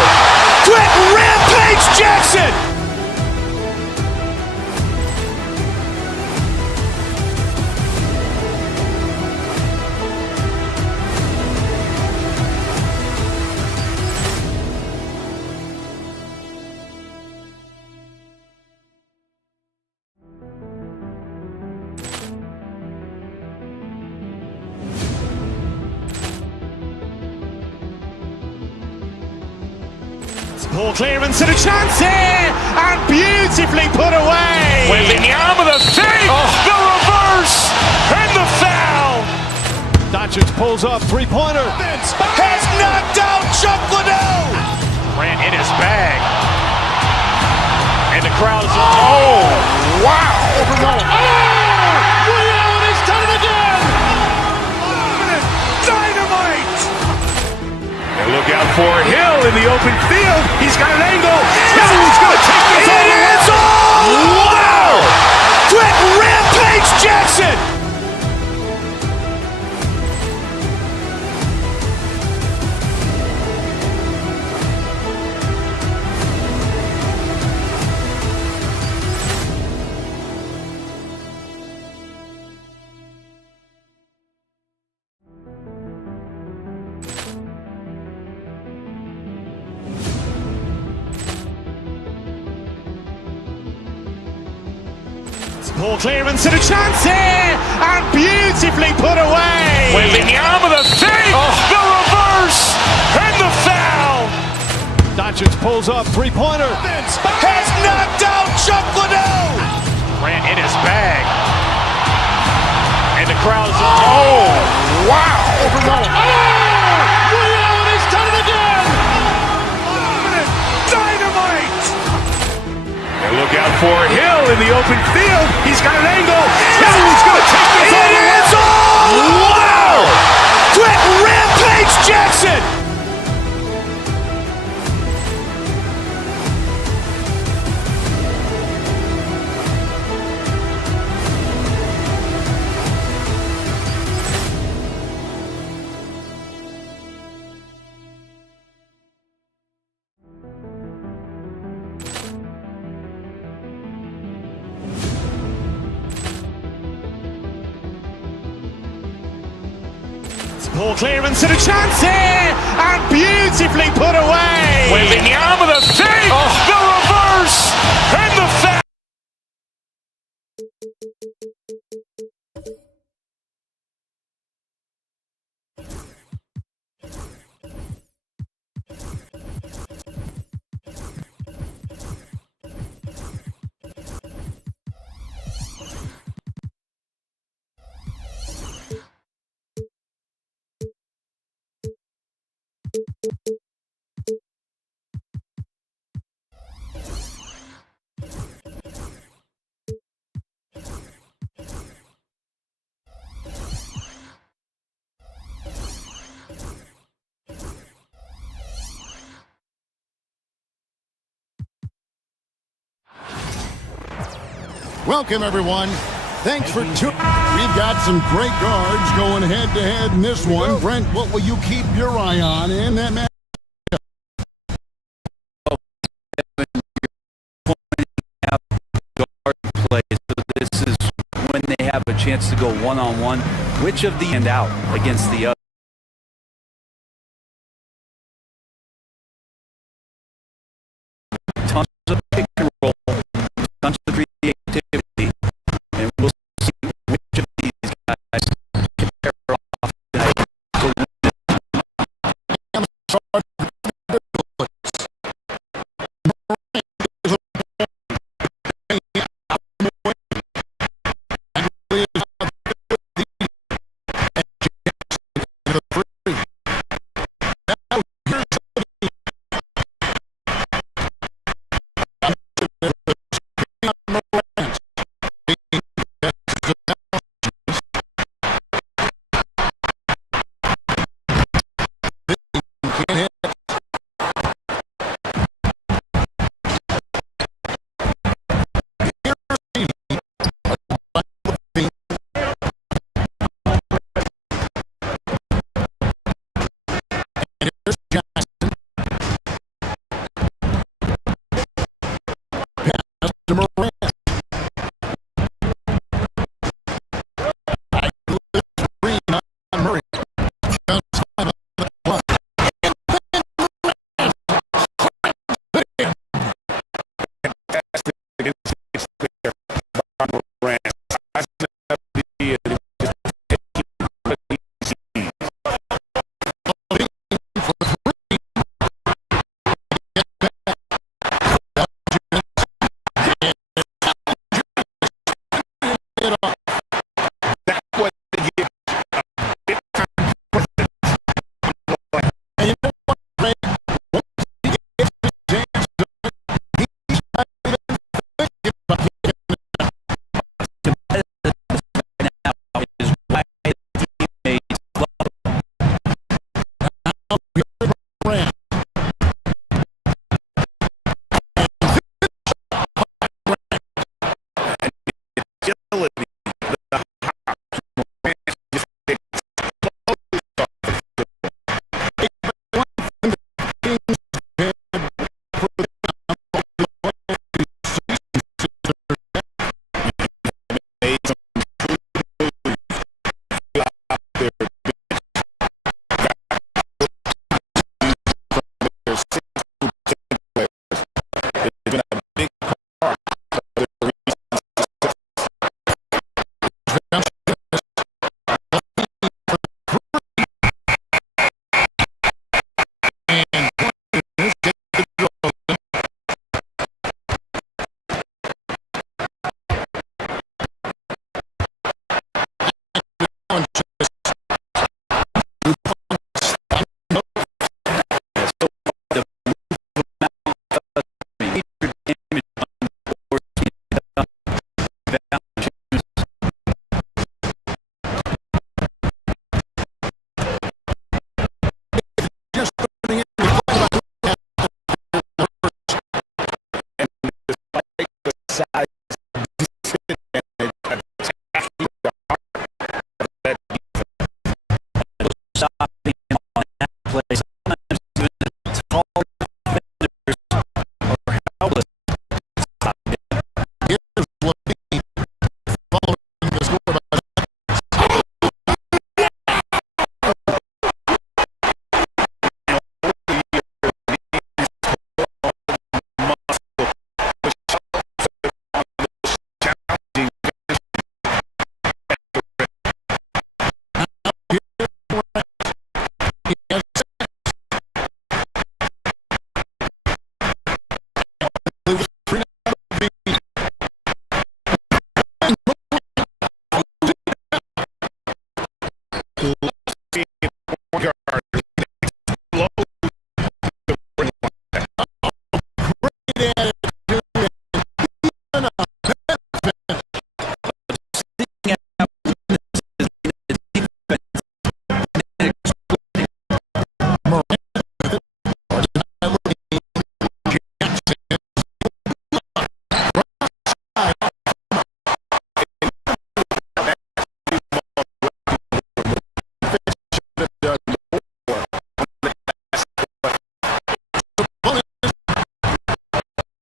Quick rampage Jackson. Poor clearance and a chance here, and beautifully put away. Wembanyama the fake, the reverse, and the foul. Doncic pulls up, three-pointer. Has knocked out Chuck Liddell. Ran in his bag. And the crowd is, oh, wow. Reality's done it again. Dynamite. And look out for Hill in the open field. He's got an angle. Hill's going to take this all the way. Wow. Quick rampage Jackson. Poor clearance and a chance here, and beautifully put away. Wembanyama the fake, the reverse, and the foul. Doncic pulls up, three-pointer. Has knocked out Chuck Liddell. Ran in his bag. And the crowd is, oh, wow. Reality's done it again. Dynamite. And look out for Hill in the open field. He's got an angle. Hill's going to take this all the way. Wow. Quick rampage Jackson. Poor clearance and a chance here, and beautifully put away. Wembanyama the fake, the reverse, and the foul. Welcome, everyone. Thanks for tuning. We've got some great guards going head-to-head in this one. Brent, what will you keep your eye on in that match? Play. So this is when they have a chance to go one-on-one. Which of the end out against the other? Tons of pick and roll, tons of creativity, and we'll see which of these guys can pair off tonight. So Here's Jackson. Pass to Morant. Green on Murray. Just 5 on the clock.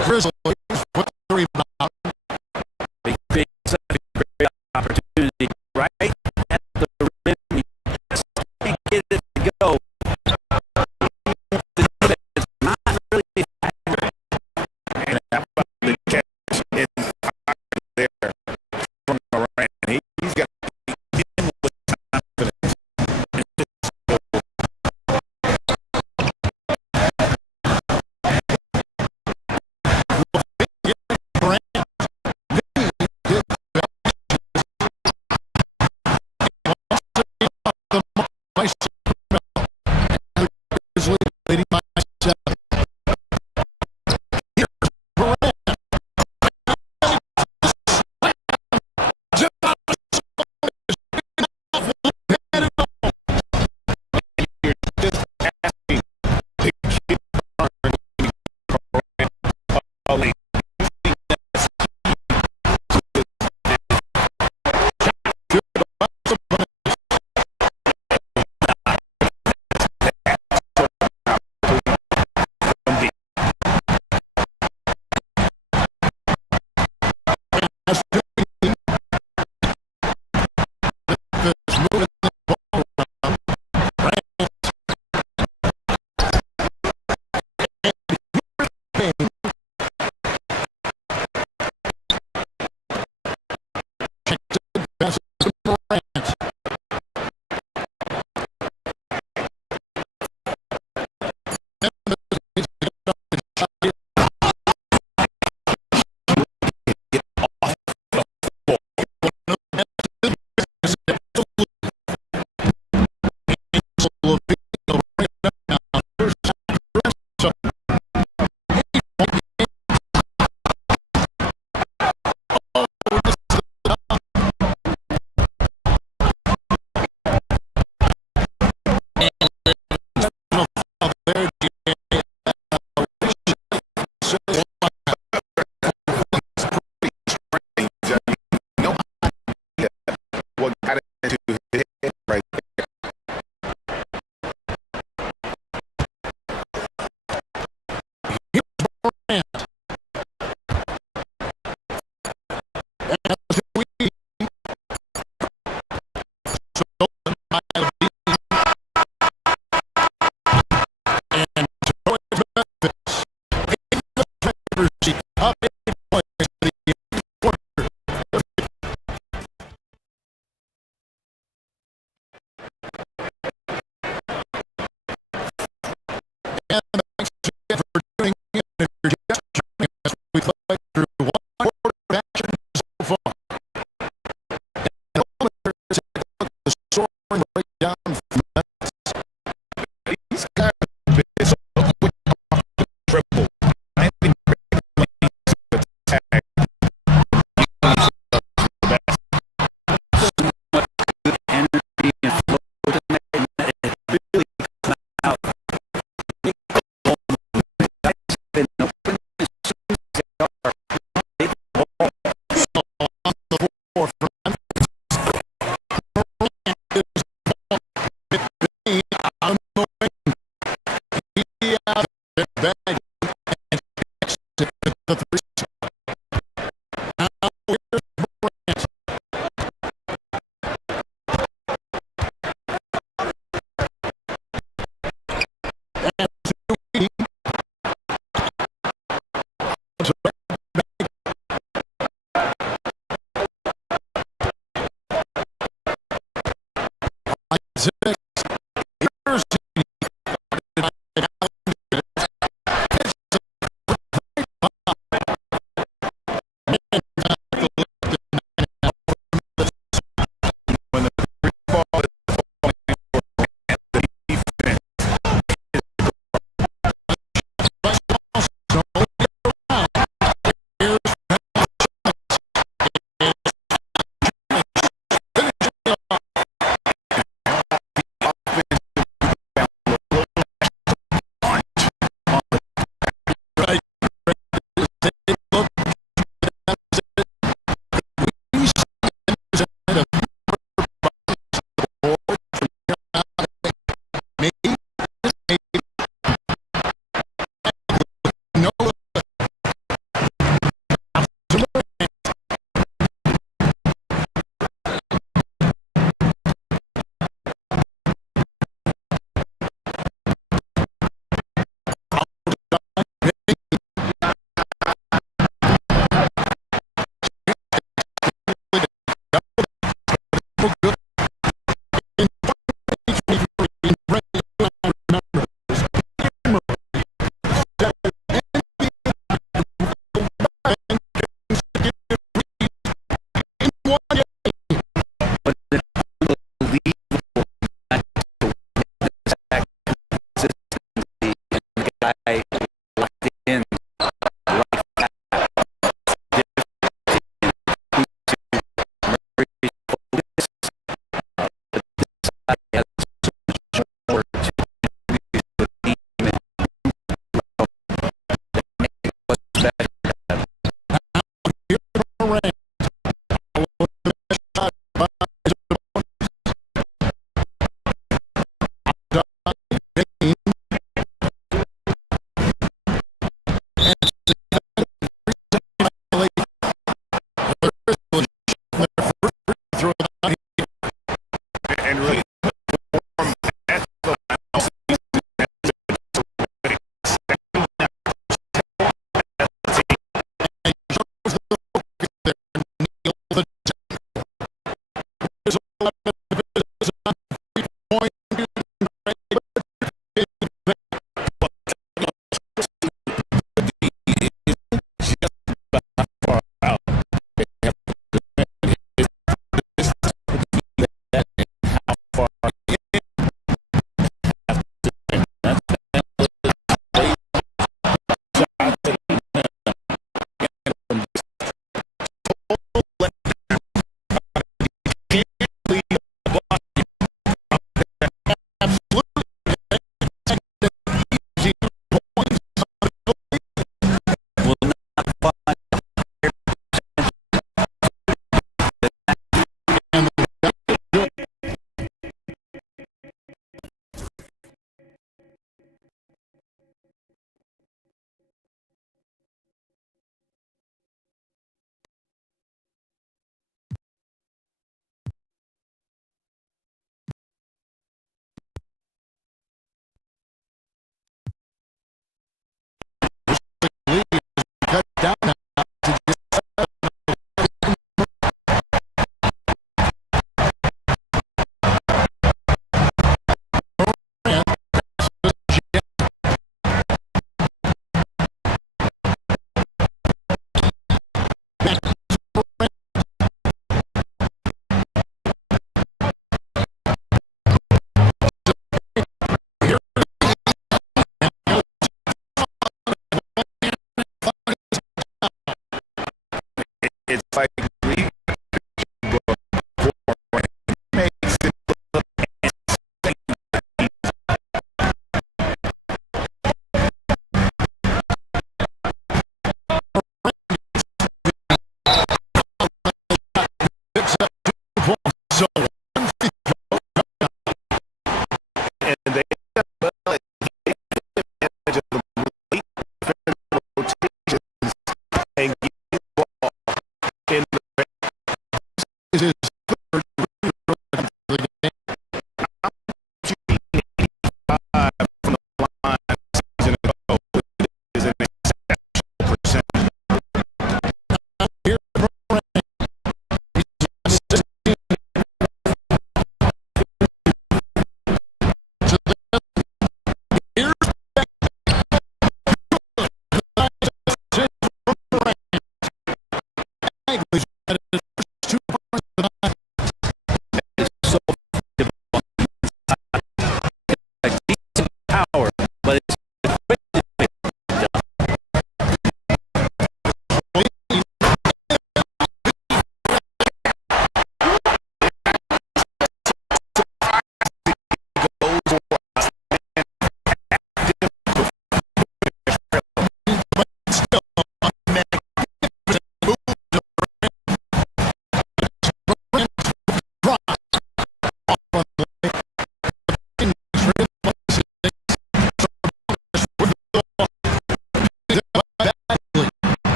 Grizzlies with the rebound. Big opportunity right at the rim. He just can't get it to go. It's not really accurate. And how about the catch in there from Morant? He's got him with confidence. Leading by 7. Here's Morant. You're just asking to keep calling. And thanks again for tuning in. If you're just joining us, we play through one quarter of action so far. And over there, take a look at the scoring breakdown from Memphis. These guys have been so quick off the triple. I think attack. Energy and flow tonight, and it really comes out.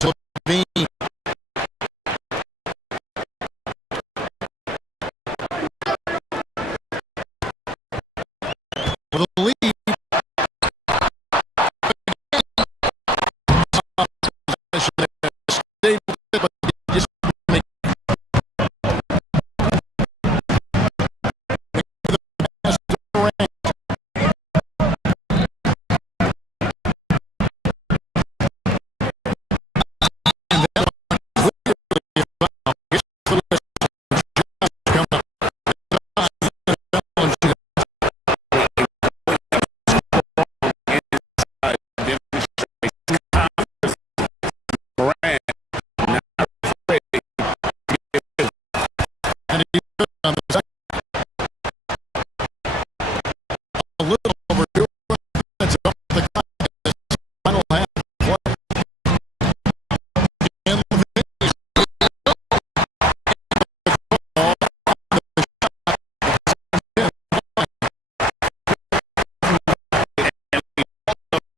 to Levine. For the lead. A little over 2 minutes off the clock in this final half of play. And Levine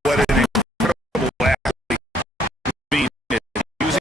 What an incredible athlete Levine is. Using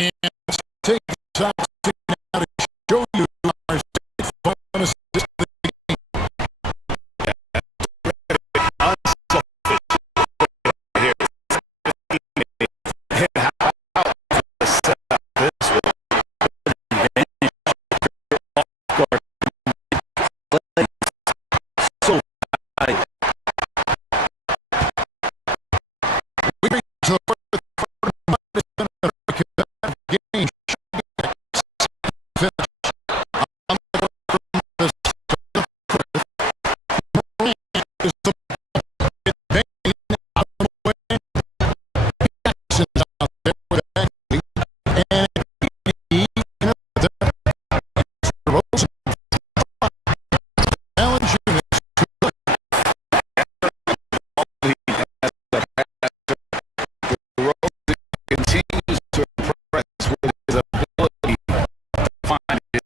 And take time now to show you our state finest this game. We reach the fourth game. Continues to impress with his ability to find his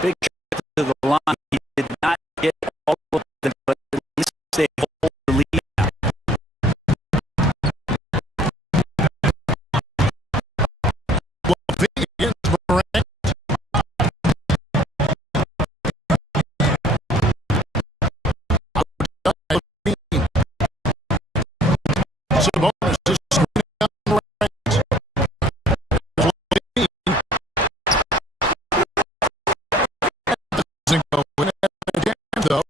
Big trip to the line. He did not get all of them, but at least they hold the lead. Sabonis just screening down the ranks. Doesn't go in again, though.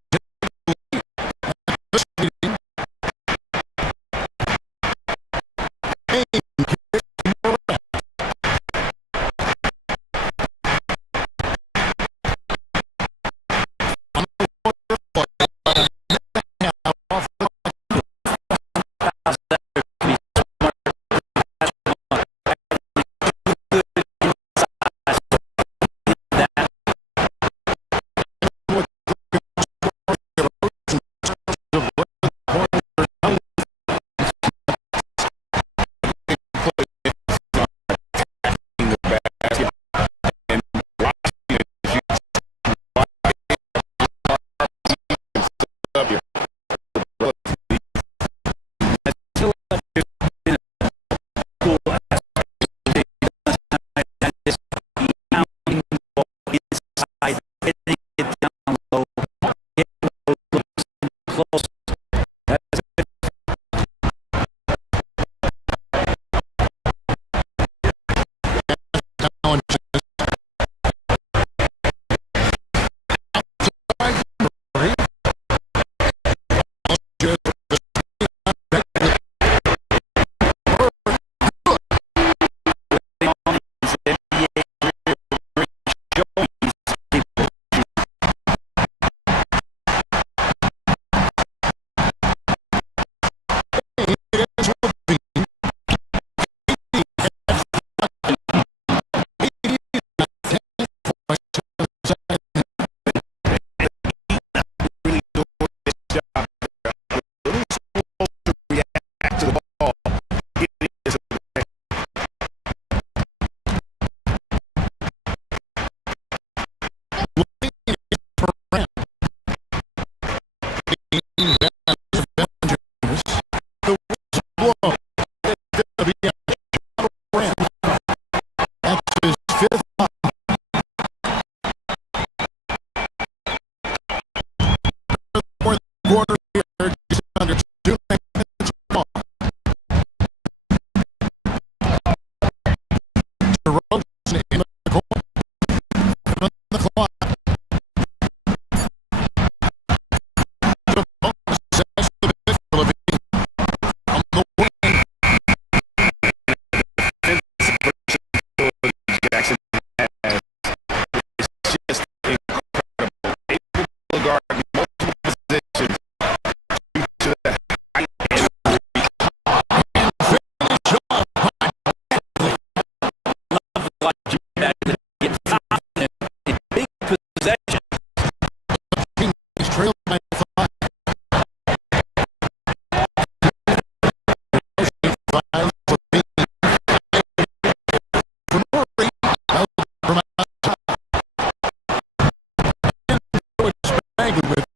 with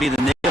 be the nail.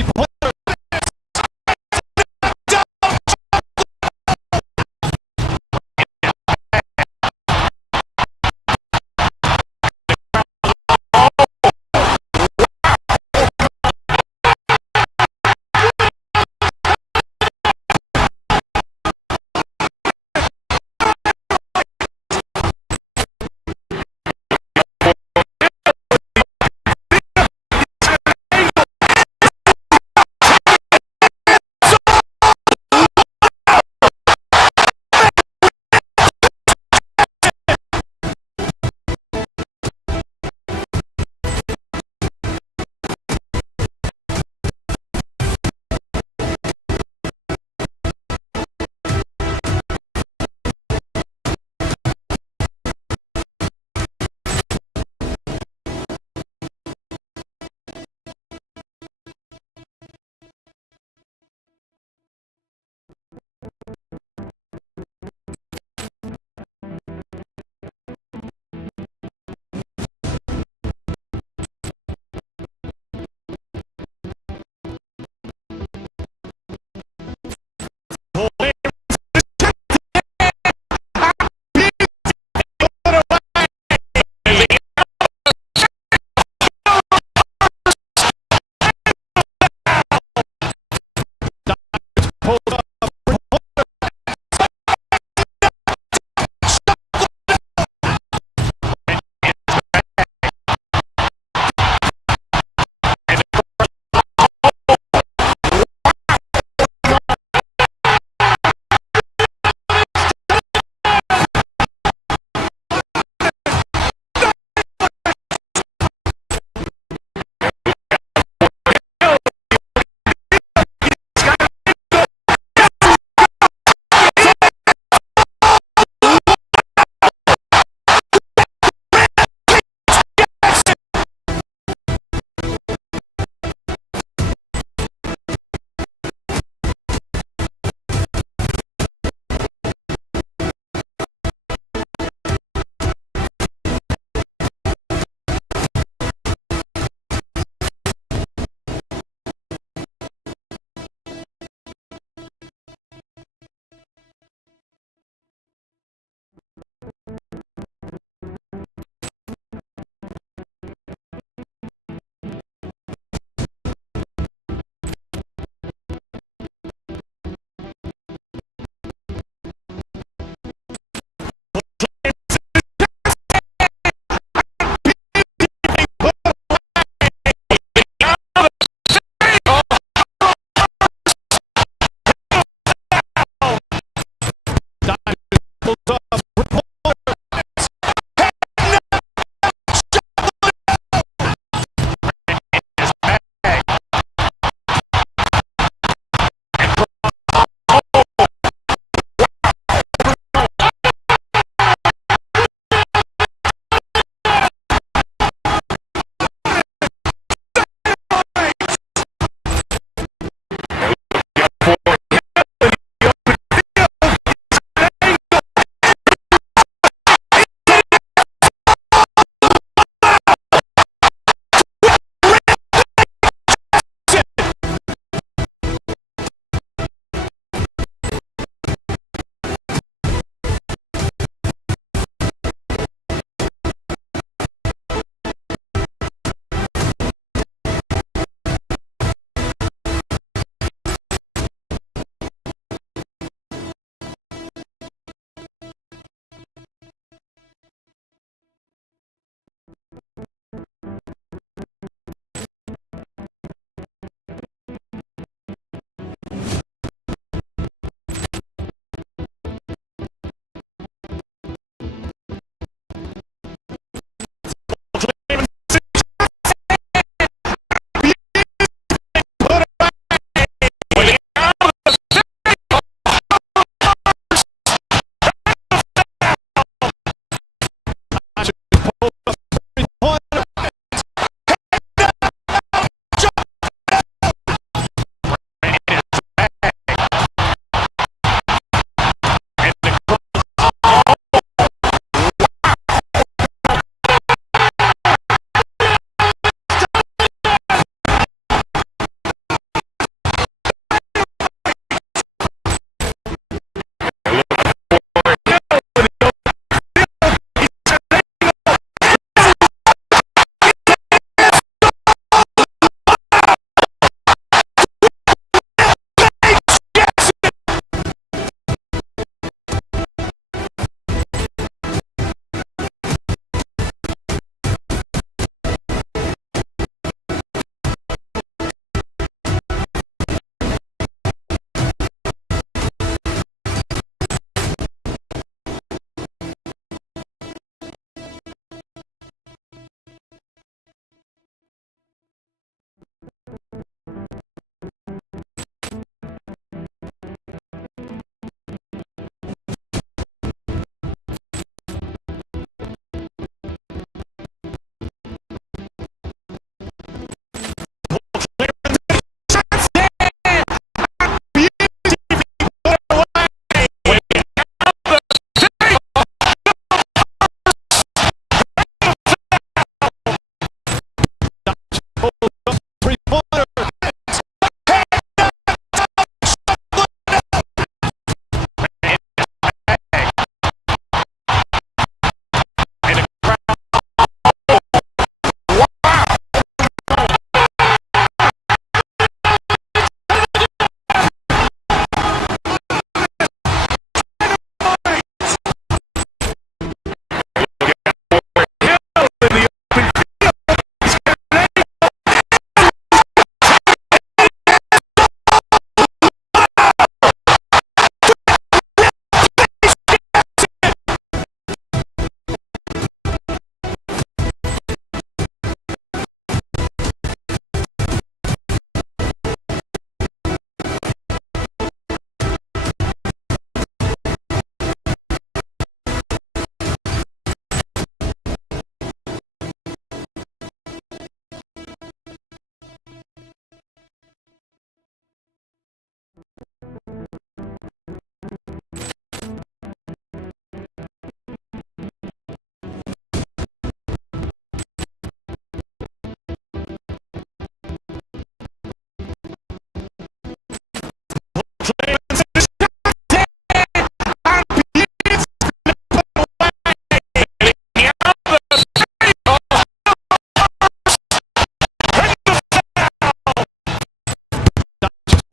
three-pointer.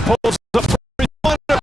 pulls up three-pointer.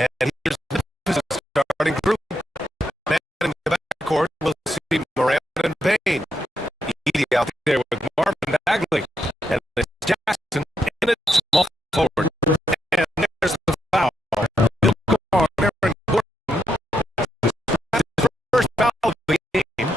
And here's the starting group. Then in the backcourt, we'll see Moran and Payne. Edie out there with Marvin Bagley. And it's Jackson in a small forward. And there's the foul. He'll go on Aaron Gordon. His first foul of the game.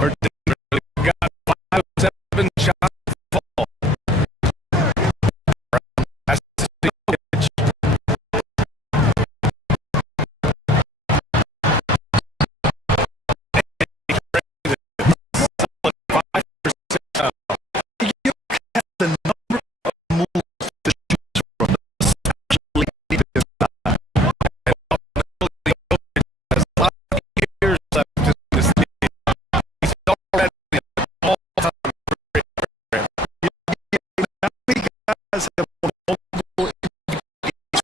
Got 5-7 shots to fall. That's the pitch. The number of moves to choose from, especially deep inside. Has a lot of years left in this game. He's already an all-time great. How many guys have won multiple MVPs?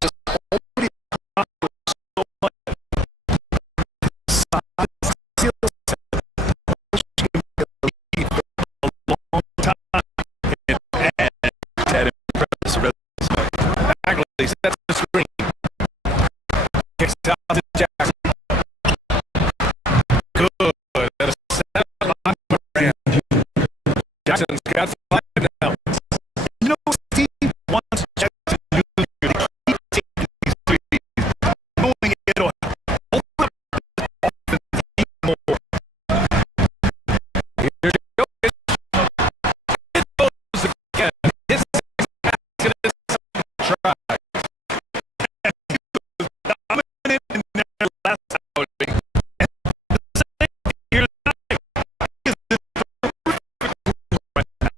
Just already accomplished so much. Size, skill set, coaching ability for a long time, and that impressive resume. Bagley sets the screen. Kicks out to Jackson. Good. At a 7-line range. Jackson's got 5 now. You know, Steve wants Jackson Jr. to keep taking these threes, knowing it'll open up the offense even more. Here you go. It goes again. His second try. He was dominant in their last outing. And the second here tonight is the perfect right now.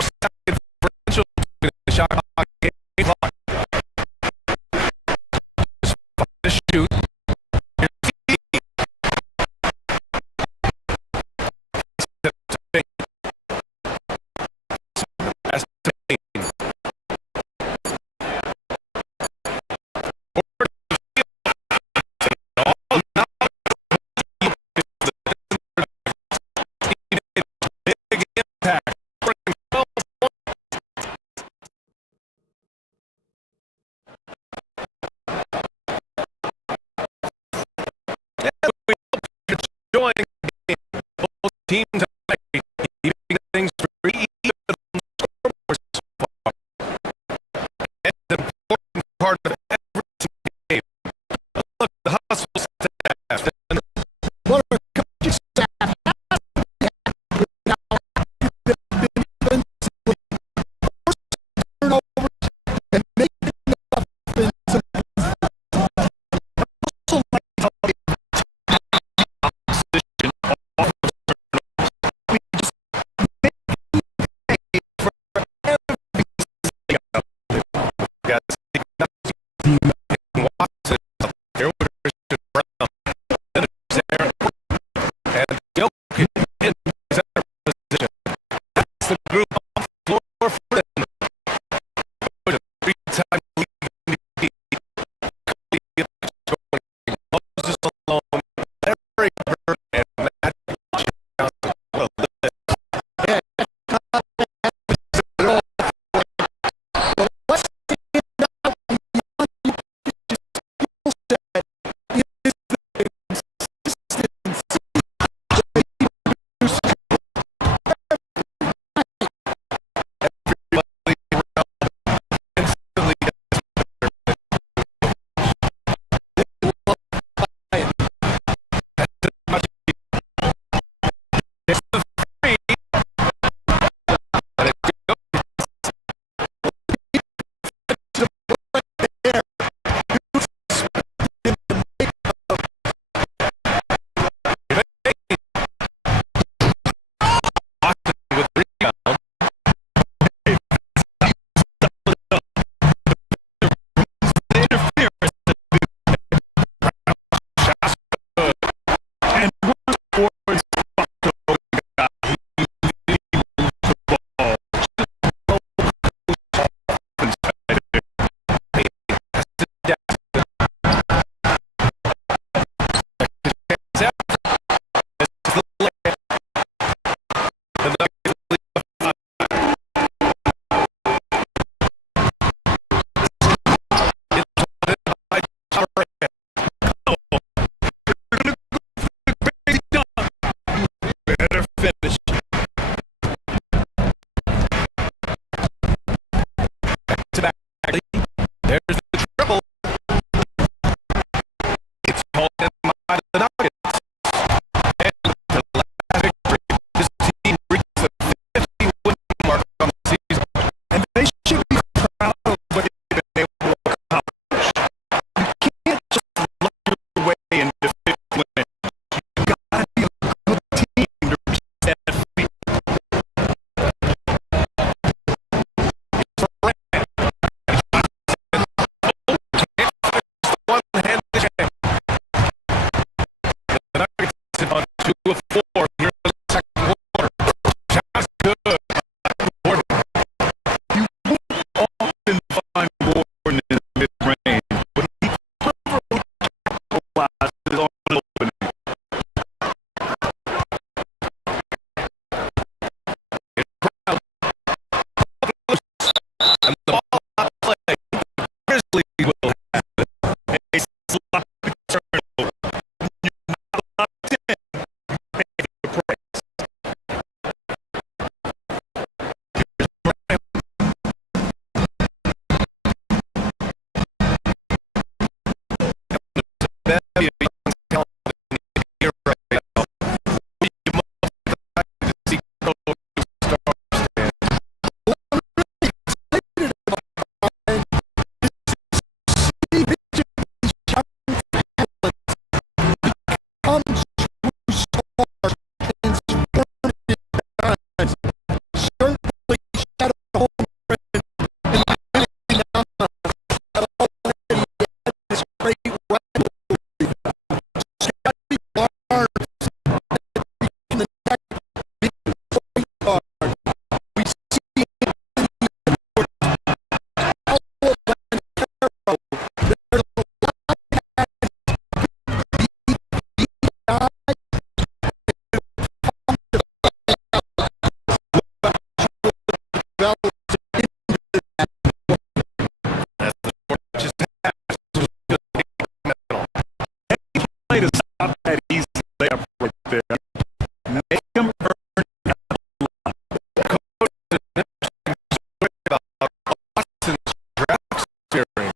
Second differential between the shot clock and game clock. Just fun to shoot. Here's T. Step to Payne. Pass to Payne. Over to the field. All now. Big impact. Bring 12 points. As we hope you're enjoying the game, both teams have keeping things pretty even on the scoreboard so far. And an important part of every game. Look, the hustle staff. And Well, our coaching staff has to be happy now. They've been defensively forcing turnovers and making the offensive also like how they attack opposition off of turnovers. there. Make him earn Austin's draft experience.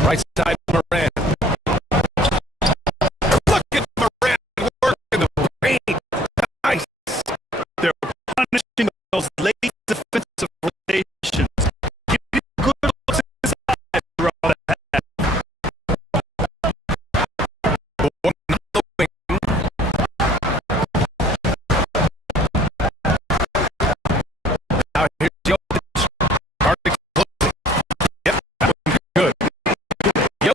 Right side, Moran. Look at Moran working the paint. Nice. They're punishing those late defensive rotations. Good looks inside throughout the half. Now here's Jokic. Yep, that was good. Jokic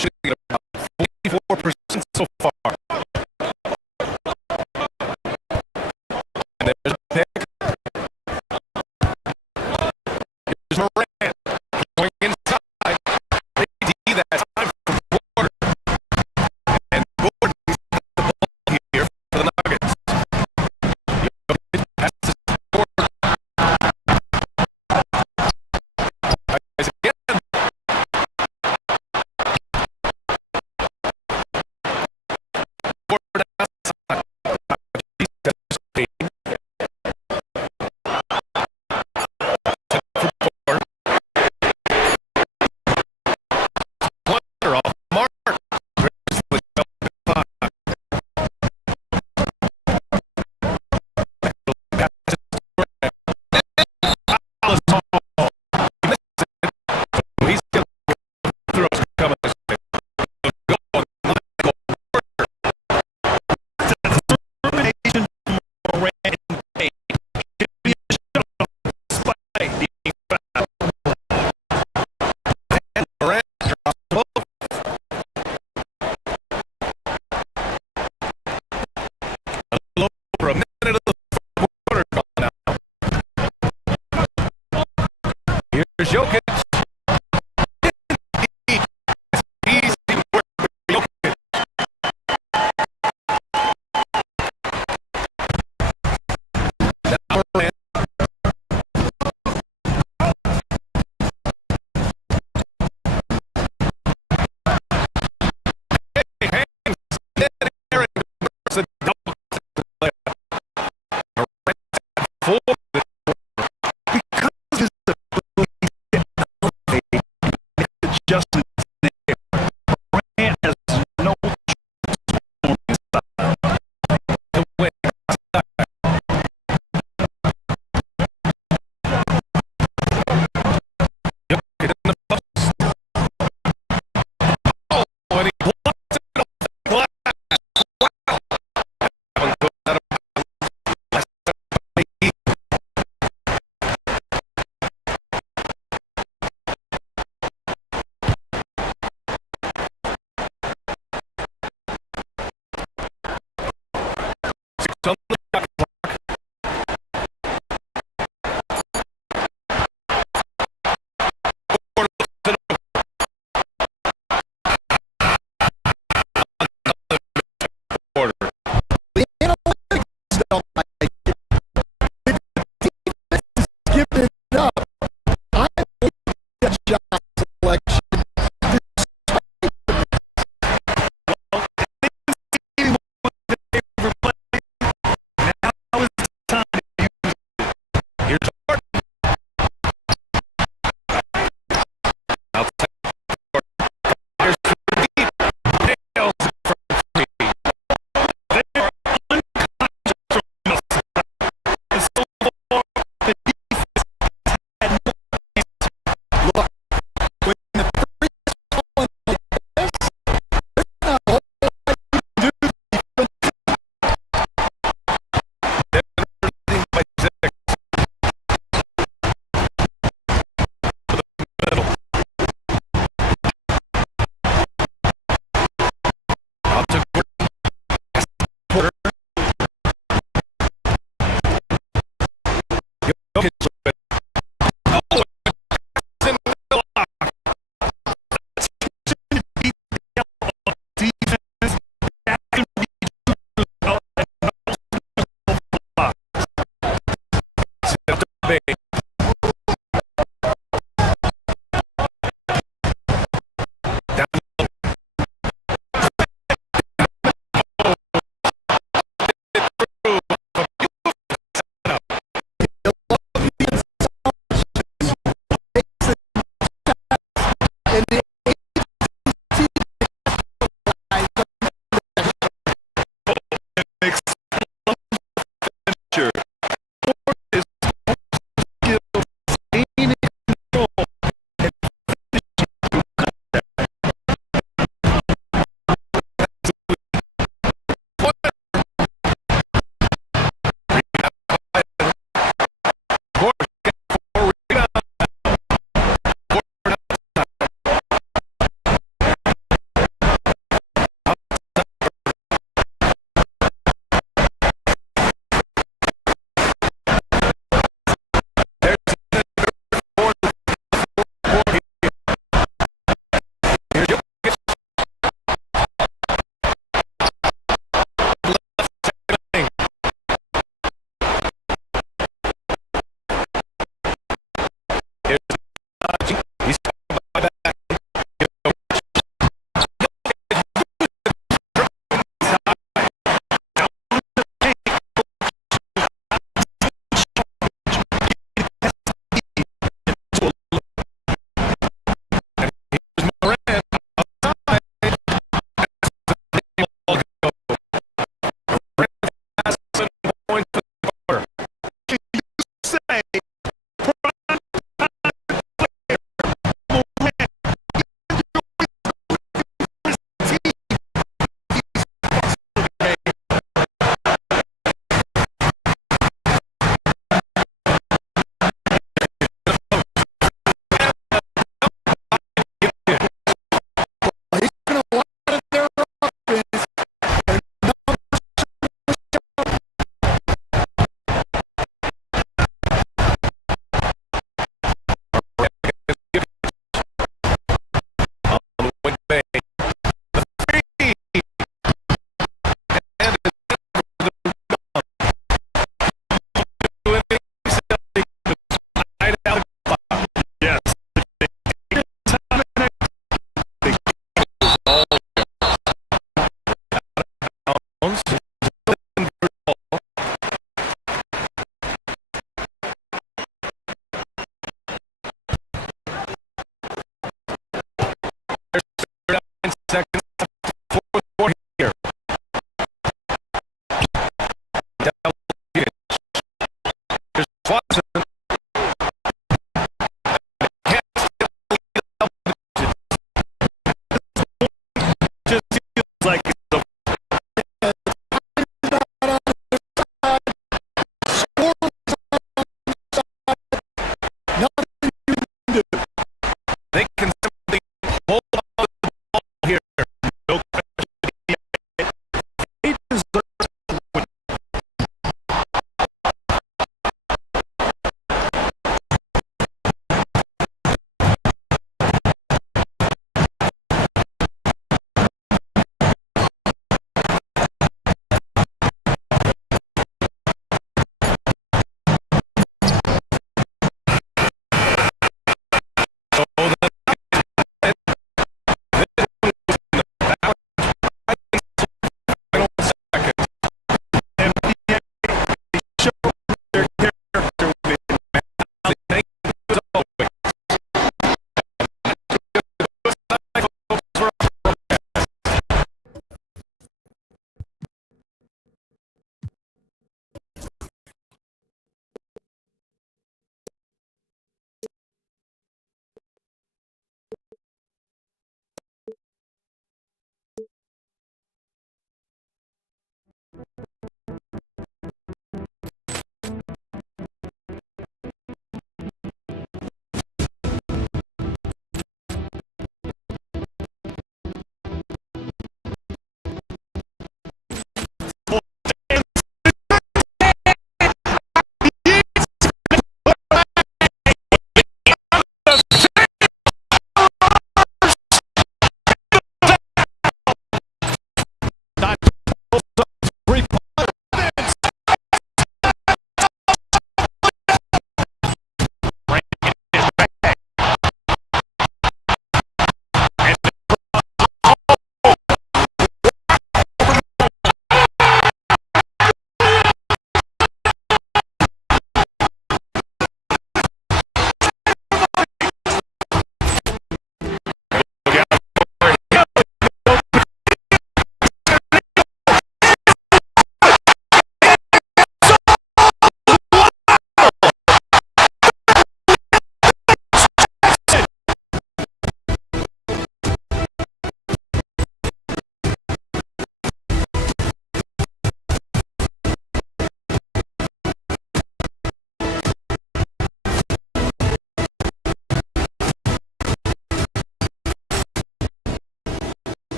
shooting at about 44% so far. And there's a pick. Here's Morant going inside. AD that time for Gordon. And Gordon gets the ball here for the Nuggets. Passes to Gordon. Guys again. Here's Jokic. Easy work with Jokic. Now Durant. Hey, hangs. Dead Aaron versus a double player. Durant at 4. Because his ability to elevate adjustments in the air, Durant has no scoring style. The way Jokic in the post. Oh, and he blocks it off the glass. Wow. That one goes out of bounds. Six on the shot clock. Quarter. The analytics don't like it. If the defense is giving it up, I like that shot selection. Now is the time to use it. Here's Harden. Outside court. Here's deep. Nails it from three. They are unconscious from the side. And so far, the defense had no answer. Look, when the three is falling like this, there's not a whole lot you can do defensively. They're leading by 6. Middle. Out to Gordon. Porter. Jokic with it. Oh, it's in the lock. That's beat down on defense. That can be true and also block. Set up the bait. Down low. And the Sure. Ford is skill, gaining control, and finishing through contact. Ford got 4 rebounds. Ford outside. There's another Ford. Here's Jokic. Left side lane. Here's Najee. He's coming by back. Jokic. Here's Morant outside. All go. Morant has 7 points for the quarter. Can you say prime time player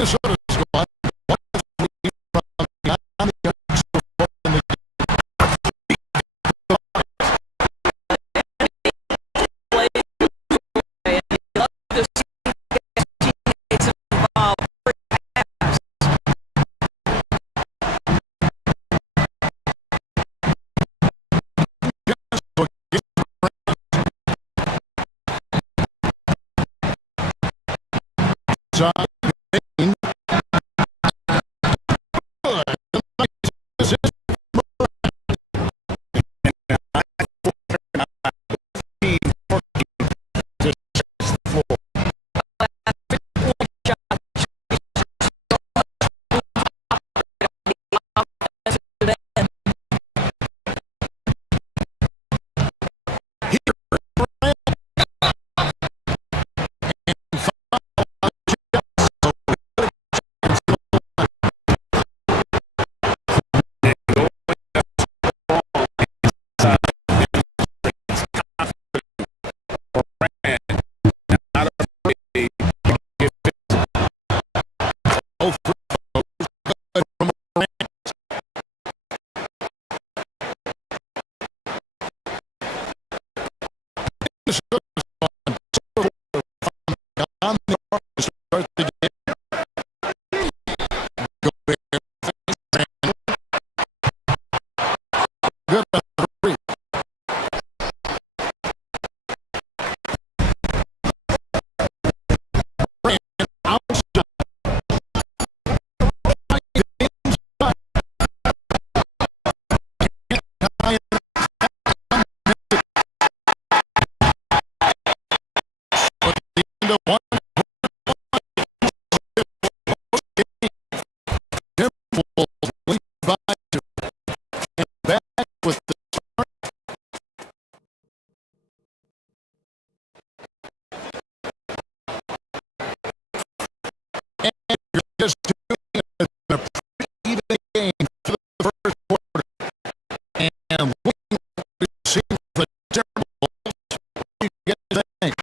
Minnesota squad. 1-3 from behind the arc so far in the side. Just doing a pretty even game for the first quarter, and looking to see the terrible. What do you guys think?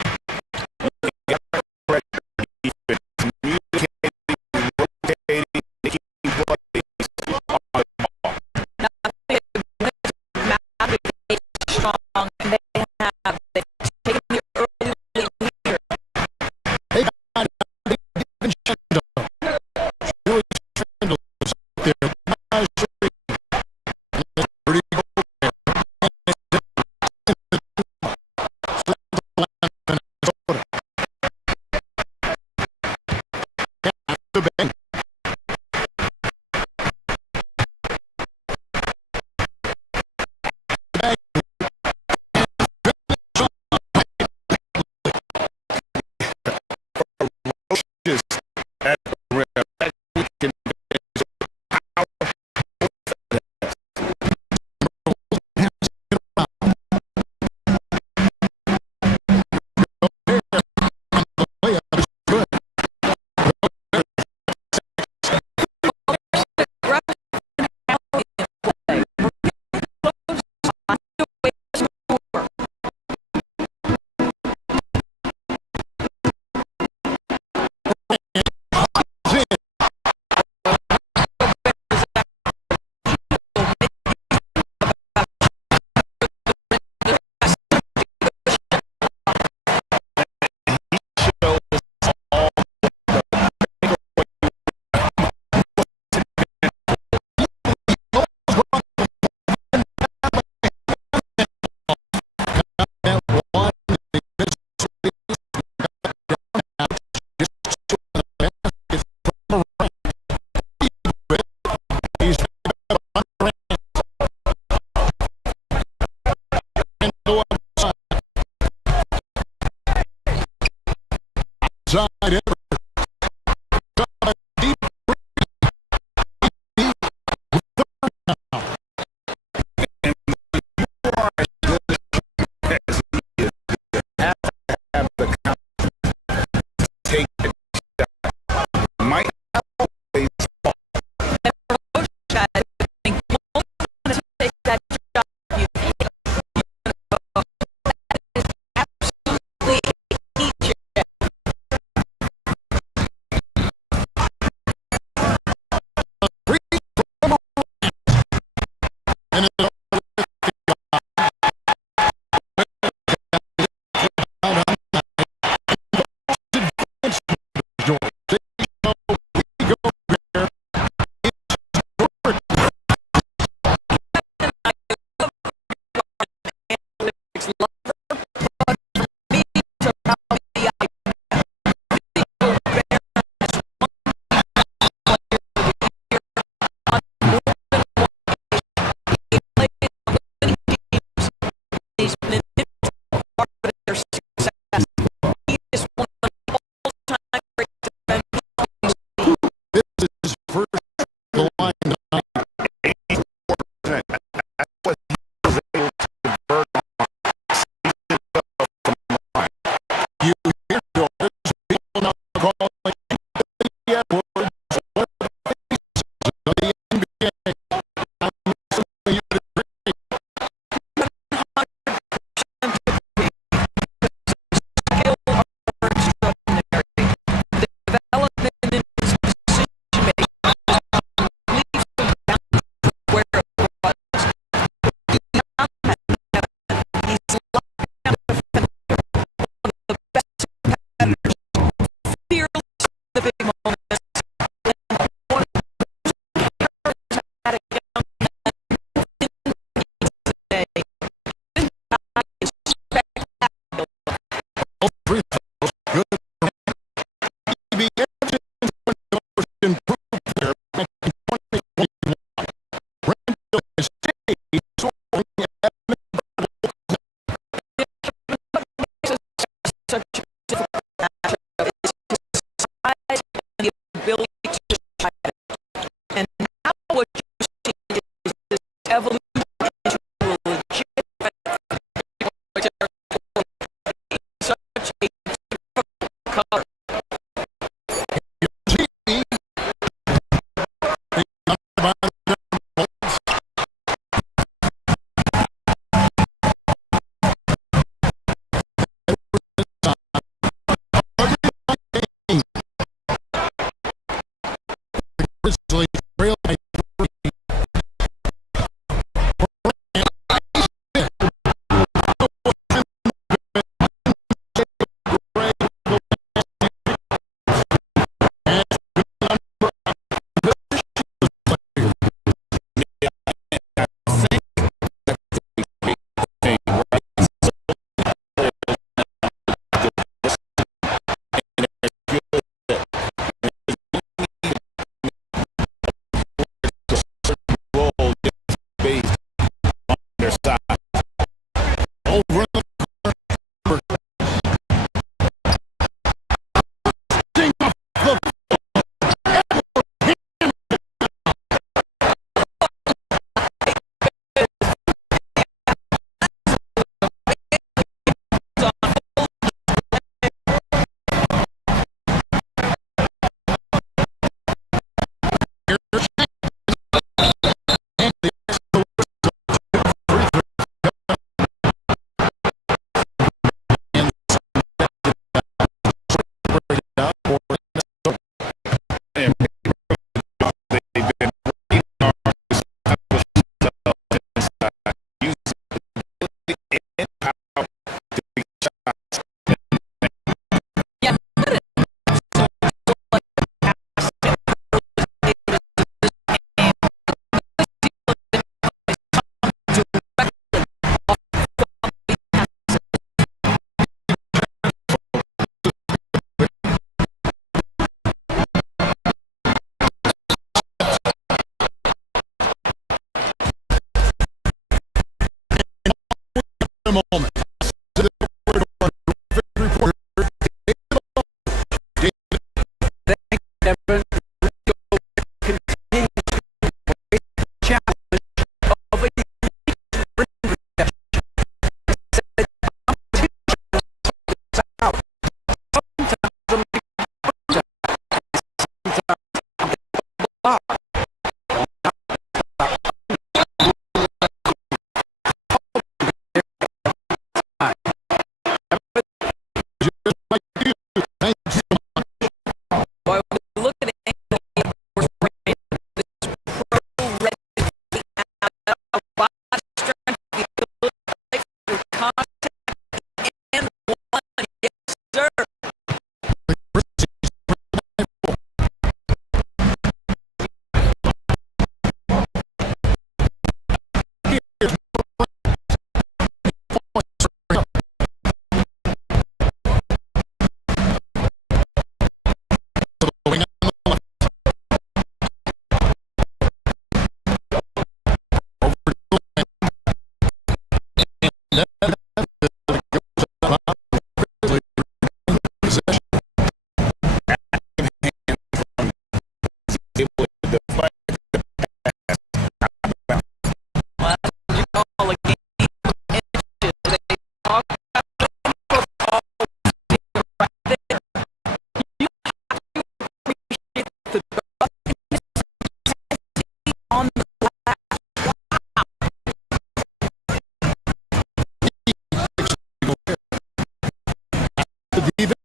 The defense.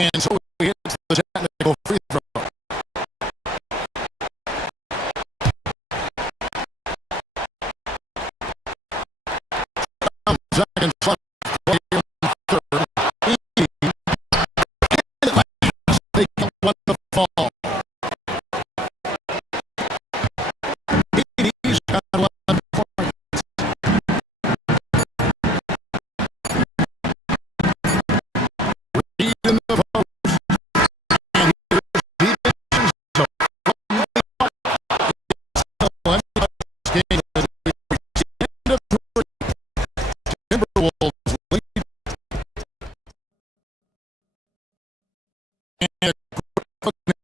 And so he hits the technical free throw. Seconds left. Third. They don't want the fall. He's got 11 points. Reed in the post. And here's defense. So from the game, end of three. Timberwolves lead. And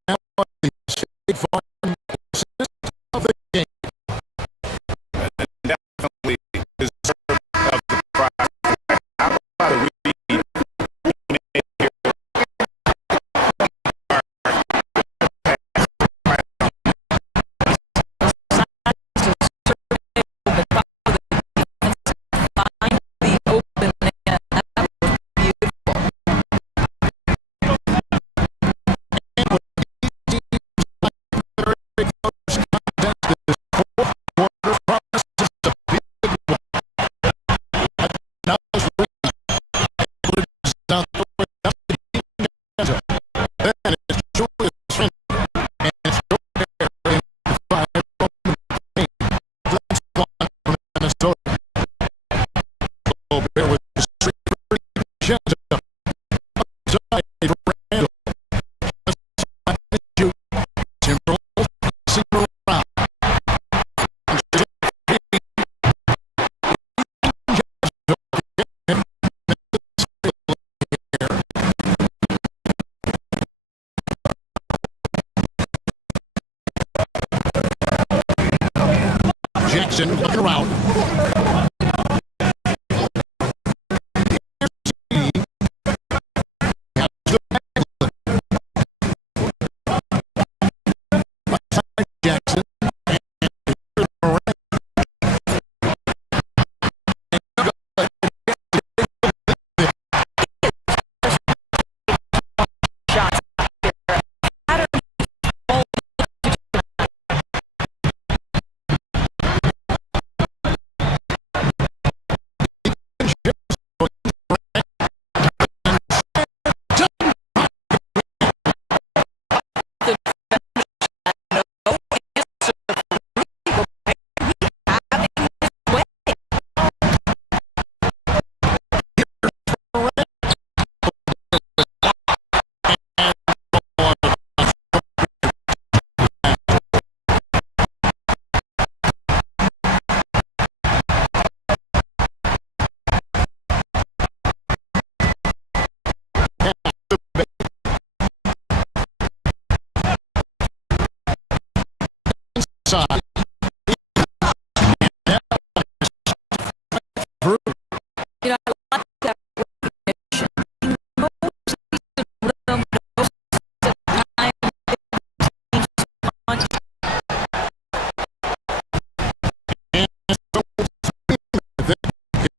now the State Farm assist of the game. Definitely deserve of the prize. How about a read? Jackson looking around. Jackson. Side. You know, I like that recognition.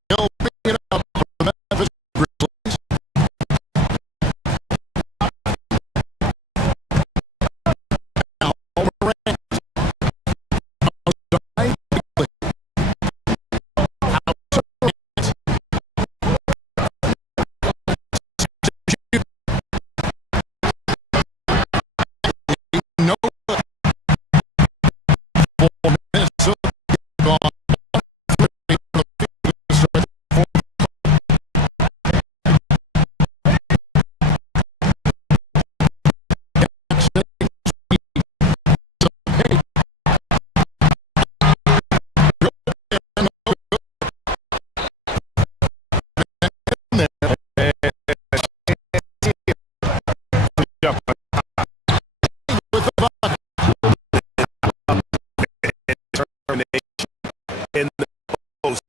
He'll pick it up for the Memphis Grizzlies. Now, Morant. No. For Minnesota, gone. In the post,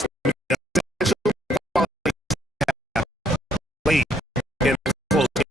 late in the close game.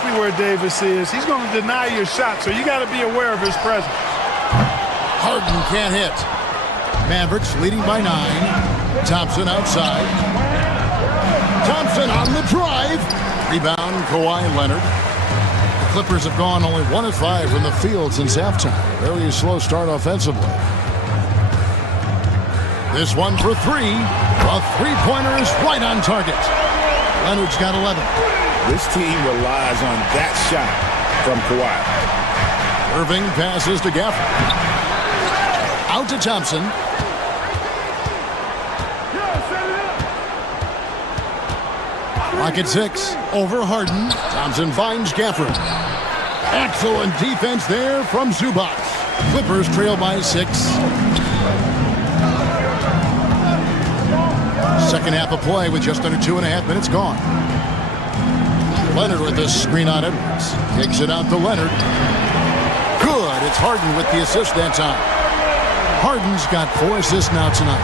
exactly where Davis is. He's going to deny your shot, so you got to be aware of his presence. Harden can't hit. Mavericks leading by 9. Thompson outside. Thompson on the drive. Rebound, Kawhi Leonard. The Clippers have gone only 1 of 5 from the field since halftime. Very slow start offensively. This one for 3. A three-pointer is right on target. Leonard's got 11. This team relies on that shot from Kawhi. Irving passes to Gafford. Out to Thompson. Clock at 6. Over Harden. Thompson finds Gafford. Excellent defense there from Zubac. Clippers trail by 6. Second half of play with just under 2.5 minutes gone. Leonard with the screen on Edwards. Kicks it out to Leonard. Good. It's Harden with the assist that time. Harden's got 4 assists now tonight.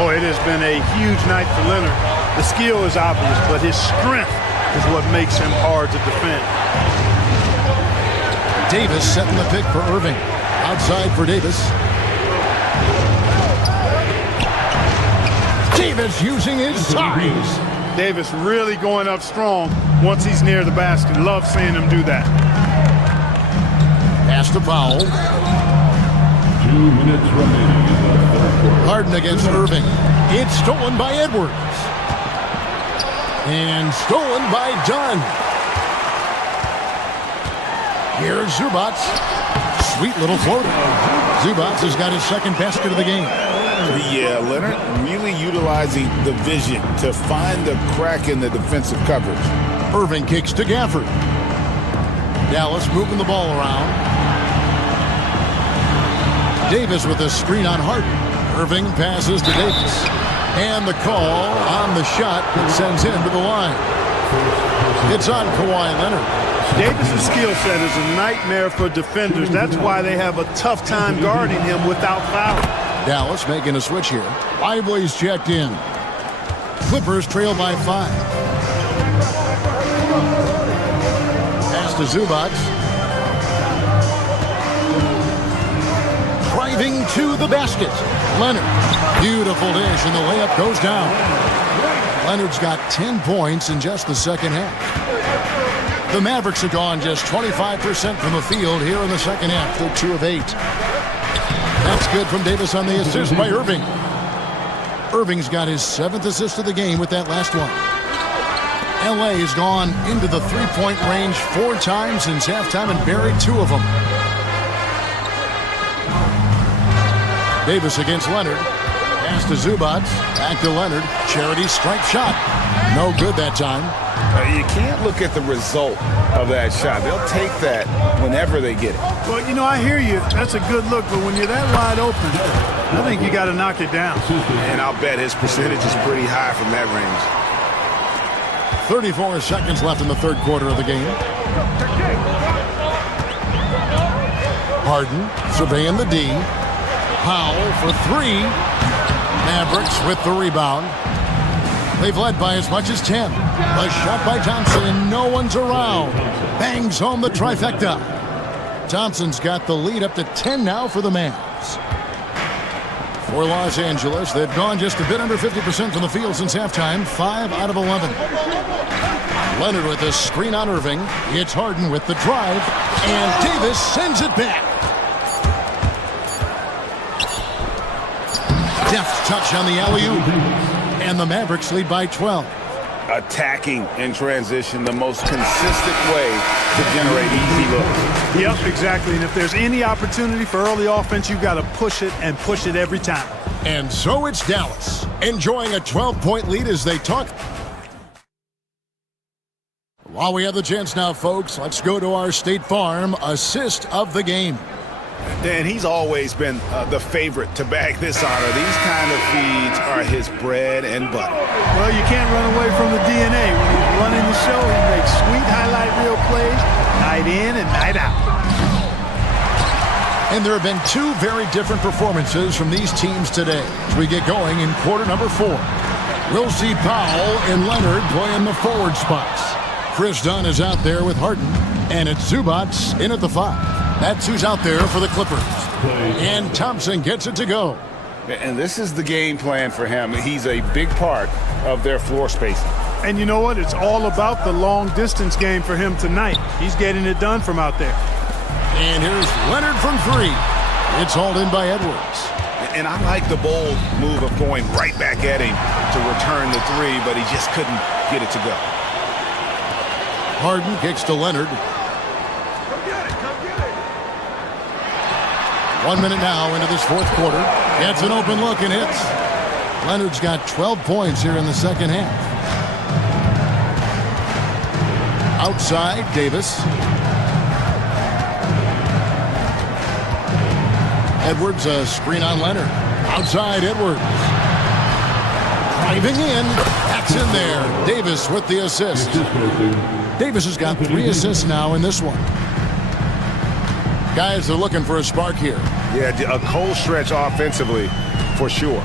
Oh, it has been a huge night for Leonard. The skill is obvious, but his strength is what makes him hard to defend. Davis setting the pick for Irving. Outside for Davis. Davis using his size. Davis really going up strong once he's near the basket. Love seeing him do that. Pass to Powell. 2 minutes remaining in the third quarter. Harden against Irving. It's stolen by Edwards. And stolen by Dunn. Here's Zubac. Sweet little floater. Zubac has got his second basket of the game. Yeah, Leonard really utilizing the vision to find the crack in the defensive coverage. Irving kicks to Gafford. Dallas moving the ball around. Davis with a screen on Harden. Irving passes to Davis. And the call on the shot that sends him to the line. It's on Kawhi Leonard. Davis' skill set is a nightmare for defenders. That's why they have a tough time guarding him without fouling. Dallas making a switch here. Lively's checked in. Clippers trail by 5. Pass to Zubac. Driving to the basket. Leonard. Beautiful dish, and the layup goes down. Leonard's got 10 points in just the second half. The Mavericks are gone just 25% from the field here in the second half. They're 2 of 8. That's good from Davis on the assist by Irving. Irving's got his 7th assist of the game with that last one. LA has gone into the three-point range 4 times since halftime and buried 2 of them. Davis against Leonard. Pass to Zubac. Back to Leonard. Charity stripe shot. No good that time. You can't look at the result of that shot. They'll take that whenever they get it. Well, you know, I hear you. That's a good look, but when you're that wide open, I think you got to knock it down. And I'll bet his percentage is pretty high from that range. 34 seconds left in the third quarter of the game. Harden surveying the D. Powell for 3. Mavericks with the rebound. They've led by as much as 10. A shot by Thompson, and no one's around. Bangs home the trifecta. Thompson's got the lead up to 10 now for the Mavs. For Los Angeles, they've gone just a bit under 50% from the field since halftime. 5 out of 11. Leonard with a screen on Irving. It's Harden with the drive, and Davis sends it back. Deft touch on the alley-oop, and the Mavericks lead by 12. Attacking in transition, the most consistent way to generate easy looks. Yep, exactly. And if there's any opportunity for early offense, you've got to push it and push it every time. And so it's Dallas, enjoying a 12-point lead as they talk. While we have the chance now, folks, let's go to our State Farm assist of the game. Dan, he's always been the favorite to bag this honor. These kind of feeds are his bread and butter. Well, you can't run away from the DNA. When he's running the show, he makes sweet highlight reel plays night in and night out. And there have been 2 very different performances from these teams today as we get going in quarter number 4. We'll see Powell and Leonard play in the forward spots. Chris Dunn is out there with Harden, and it's Zubats in at the 5. That's who's out there for the Clippers. And Thompson gets it to go. And this is the game plan for him. He's a big part of their floor spacing. And you know what? It's all about the long distance game for him tonight. He's getting it done from out there. And here's Leonard from 3. It's hauled in by Edwards. And I like the bold move of going right back at him to return the 3, but he just couldn't get it to go. Harden kicks to Leonard. 1 minute now into this fourth quarter. Gets an open look and hits. Leonard's got 12 points here in the second half. Outside, Davis. Edwards, a screen on Leonard. Outside, Edwards. Driving in. That's in there. Davis with the assist. Davis has got 3 assists now in this one. Guys are looking for a spark here. Yeah, a cold stretch offensively, for sure.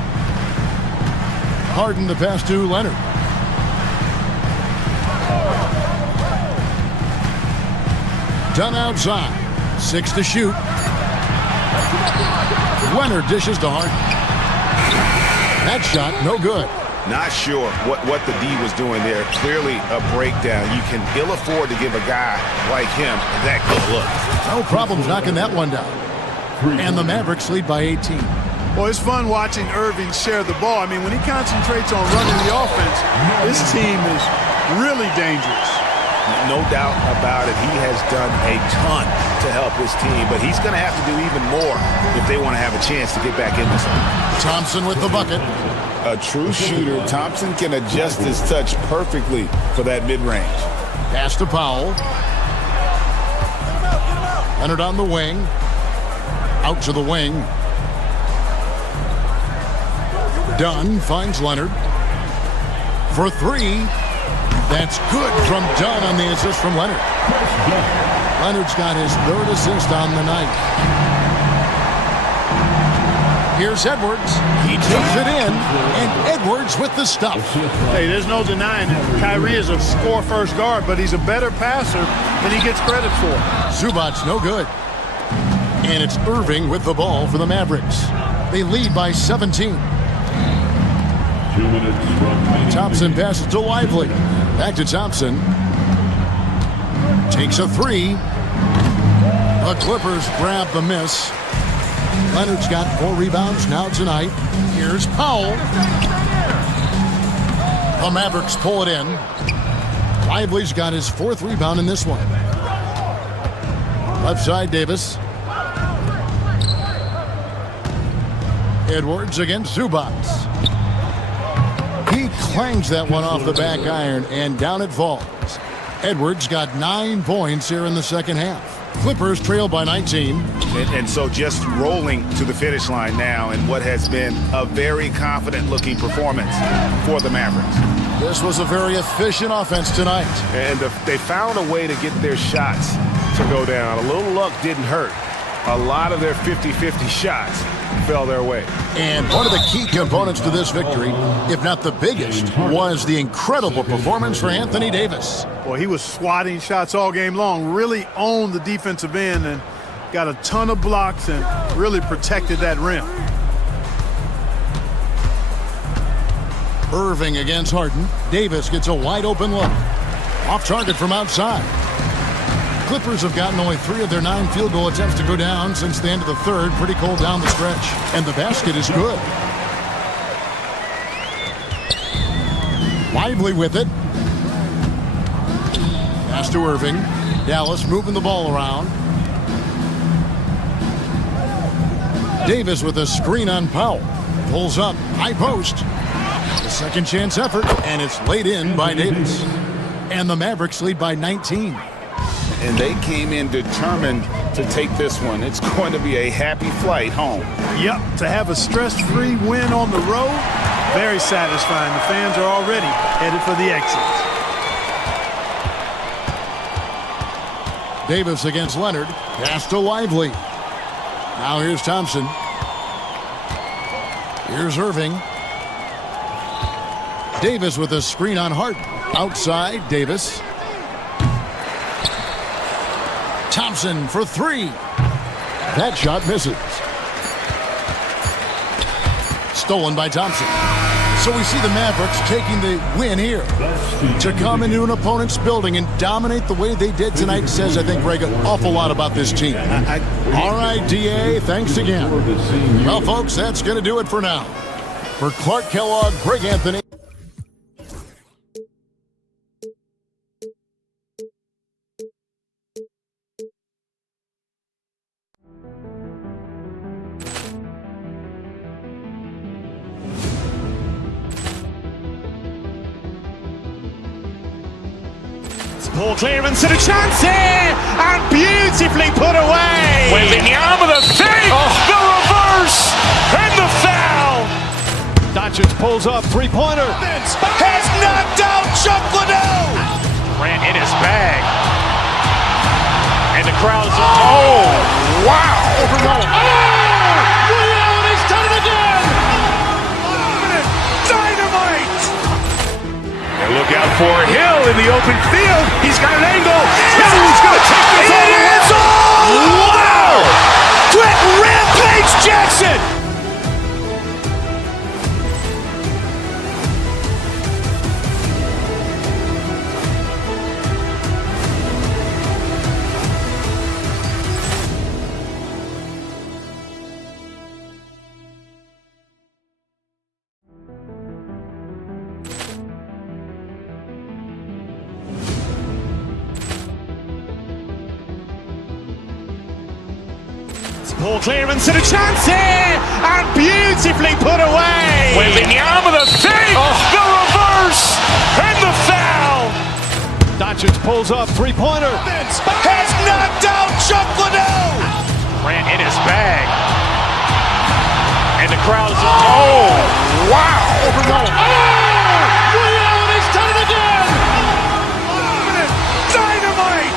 Harden to pass to Leonard. Dunn outside. 6 to shoot. Leonard dishes to Harden. That shot, no good. Not sure what the D was doing there. Clearly a breakdown. You can ill afford to give a guy like him that good look. No problems knocking that one down. And the Mavericks lead by 18. Well, it's fun watching Irving share the ball. I mean, when he concentrates on running the offense, this team is really dangerous. No doubt about it. He has done a ton to help his team, but he's going to have to do even more if they want to have a chance to get back in this one. Thompson with the bucket. A true shooter, Thompson can adjust his touch perfectly for that mid-range. Pass to Powell. Leonard on the wing. Out to the wing. Dunn finds Leonard. For 3. That's good from Dunn on the assist from Leonard. Leonard's got his 3rd assist on the night. Here's Edwards. He takes it in, and Edwards with the stuff. Hey, there's no denying it. Kyrie is a score-first guard, but he's a better passer than he gets credit for. Zubats no good. And it's Irving with the ball for the Mavericks. They lead by 17. 2 minutes remaining. Thompson passes to Lively. Back to Thompson. Takes a 3. The Clippers grab the miss. Leonard's got 4 rebounds now tonight. Here's Powell. The Mavericks pull it in. Lively's got his 4th rebound in this one. Left side, Davis. Edwards against Zubats. He clangs that one off the back iron, and down it falls. Edwards got 9 points here in the second half. Clippers trail by 19. And so just rolling to the finish line now in what has been a very confident-looking performance for the Mavericks. This was a very efficient offense tonight. And they found a way to get their shots to go down. A little luck didn't hurt. A lot of their 50-50 shots fell their way. And one of the key components to this victory, if not the biggest, was the incredible performance for Anthony Davis. Well, he was swatting shots all game long, really owned the defensive end and got a ton of blocks and really protected that rim. Irving against Harden. Davis gets a wide open look. Off target from outside. Clippers have gotten only 3 of their 9 field goal attempts to go down since the end of the third. Pretty cold down the stretch. And the basket is good. Lively with it. Pass to Irving. Dallas moving the ball around. Davis with a screen on Powell. Pulls up. High post. The second chance effort. And it's laid in by Davis. And the Mavericks lead by 19. And they came in determined to take this one. It's going to be a happy flight home. Yep, to have a stress-free win on the road, very satisfying. The fans are already headed for the exits. Davis against Leonard. Pass to Lively. Now here's Thompson. Here's Irving. Davis with a screen on Harden. Outside, Davis. Thompson for three. That shot misses. Stolen by Thompson. So we see the Mavericks taking the win here. To come into an opponent's building and dominate the way they did tonight says, I think, Greg, an awful lot about this team. All right, DA, thanks again. Well, folks, that's going to do it for now. For Clark Kellogg, Greg Anthony. Poor clearance and a chance here, and beautifully put away. Wembanyama the fake, the reverse, and the foul. Doncic pulls up, three-pointer. Has knocked out Chuck Liddell. Grant in his bag. And the crowd is, oh, wow. He's done it again. Dynamite. And look out for Hill in the open field. He's got an angle. He's going to take this all the way. Wow. Quick rampage Jackson. Poor clearance and a chance here, and beautifully put away. Wembanyama the fake, the reverse, and the foul. Doncic pulls up, three-pointer. Has knocked out Chuck Liddell. Grant in his bag. And the crowd is, oh, wow. He's done it again. Dynamite.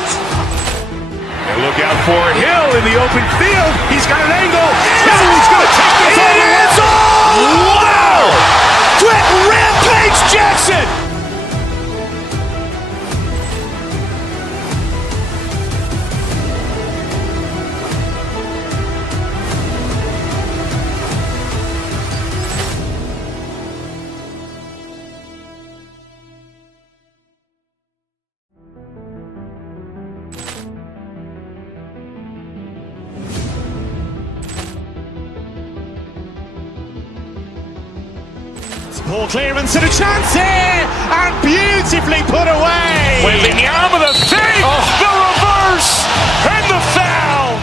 And look out for Hill in the open field. He's got an angle. He's going to take this all the way. Wow. Quick rampage Jackson. Poor clearance and a chance here, and beautifully put away. Wembanyama the fake, the reverse, and the foul.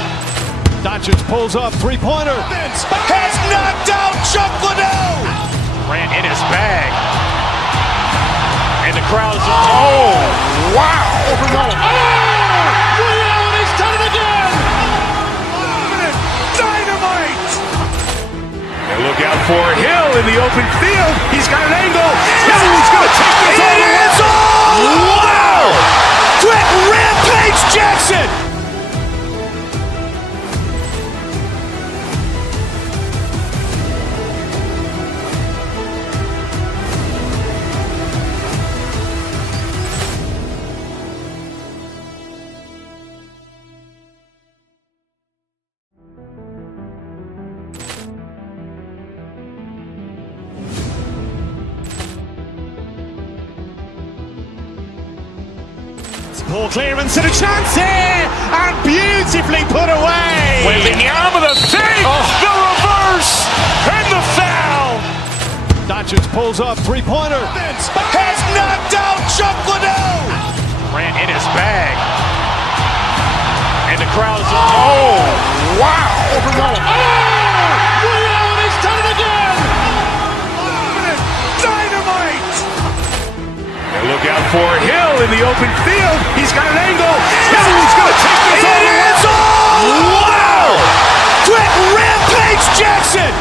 Doncic pulls up, three-pointer. Has knocked out Chuck Liddell. Grant in his bag. And the crowd is, oh, wow. He's done it again. Dynamite. And look out for Hill in the open field. He's got an angle. He's going to take this all the way. Wow. Quick rampage Jackson. Poor clearance and a chance here, and beautifully put away. Wembanyama the fake, the reverse, and the foul. Doncic pulls up, three-pointer. Has knocked out Chuck Liddell. Grant in his bag. And the crowd is, oh, wow. He's done it again. Dynamite. And look out for Hill in the open field. He's got an angle. He's going to take this all the way. Wow. Quick rampage Jackson.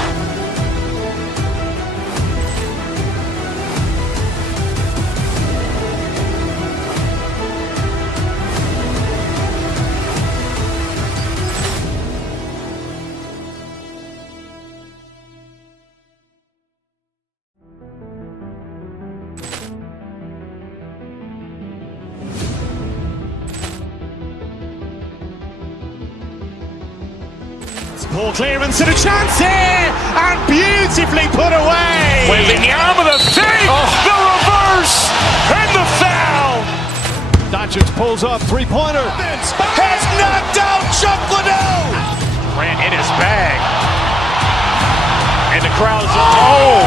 Poor clearance and a chance here, and beautifully put away. Waving the arm of the fake, the reverse, and the foul. Doncic pulls up, three-pointer. Has knocked out Chuck Liddell. Ran in his bag. And the crowd's oh,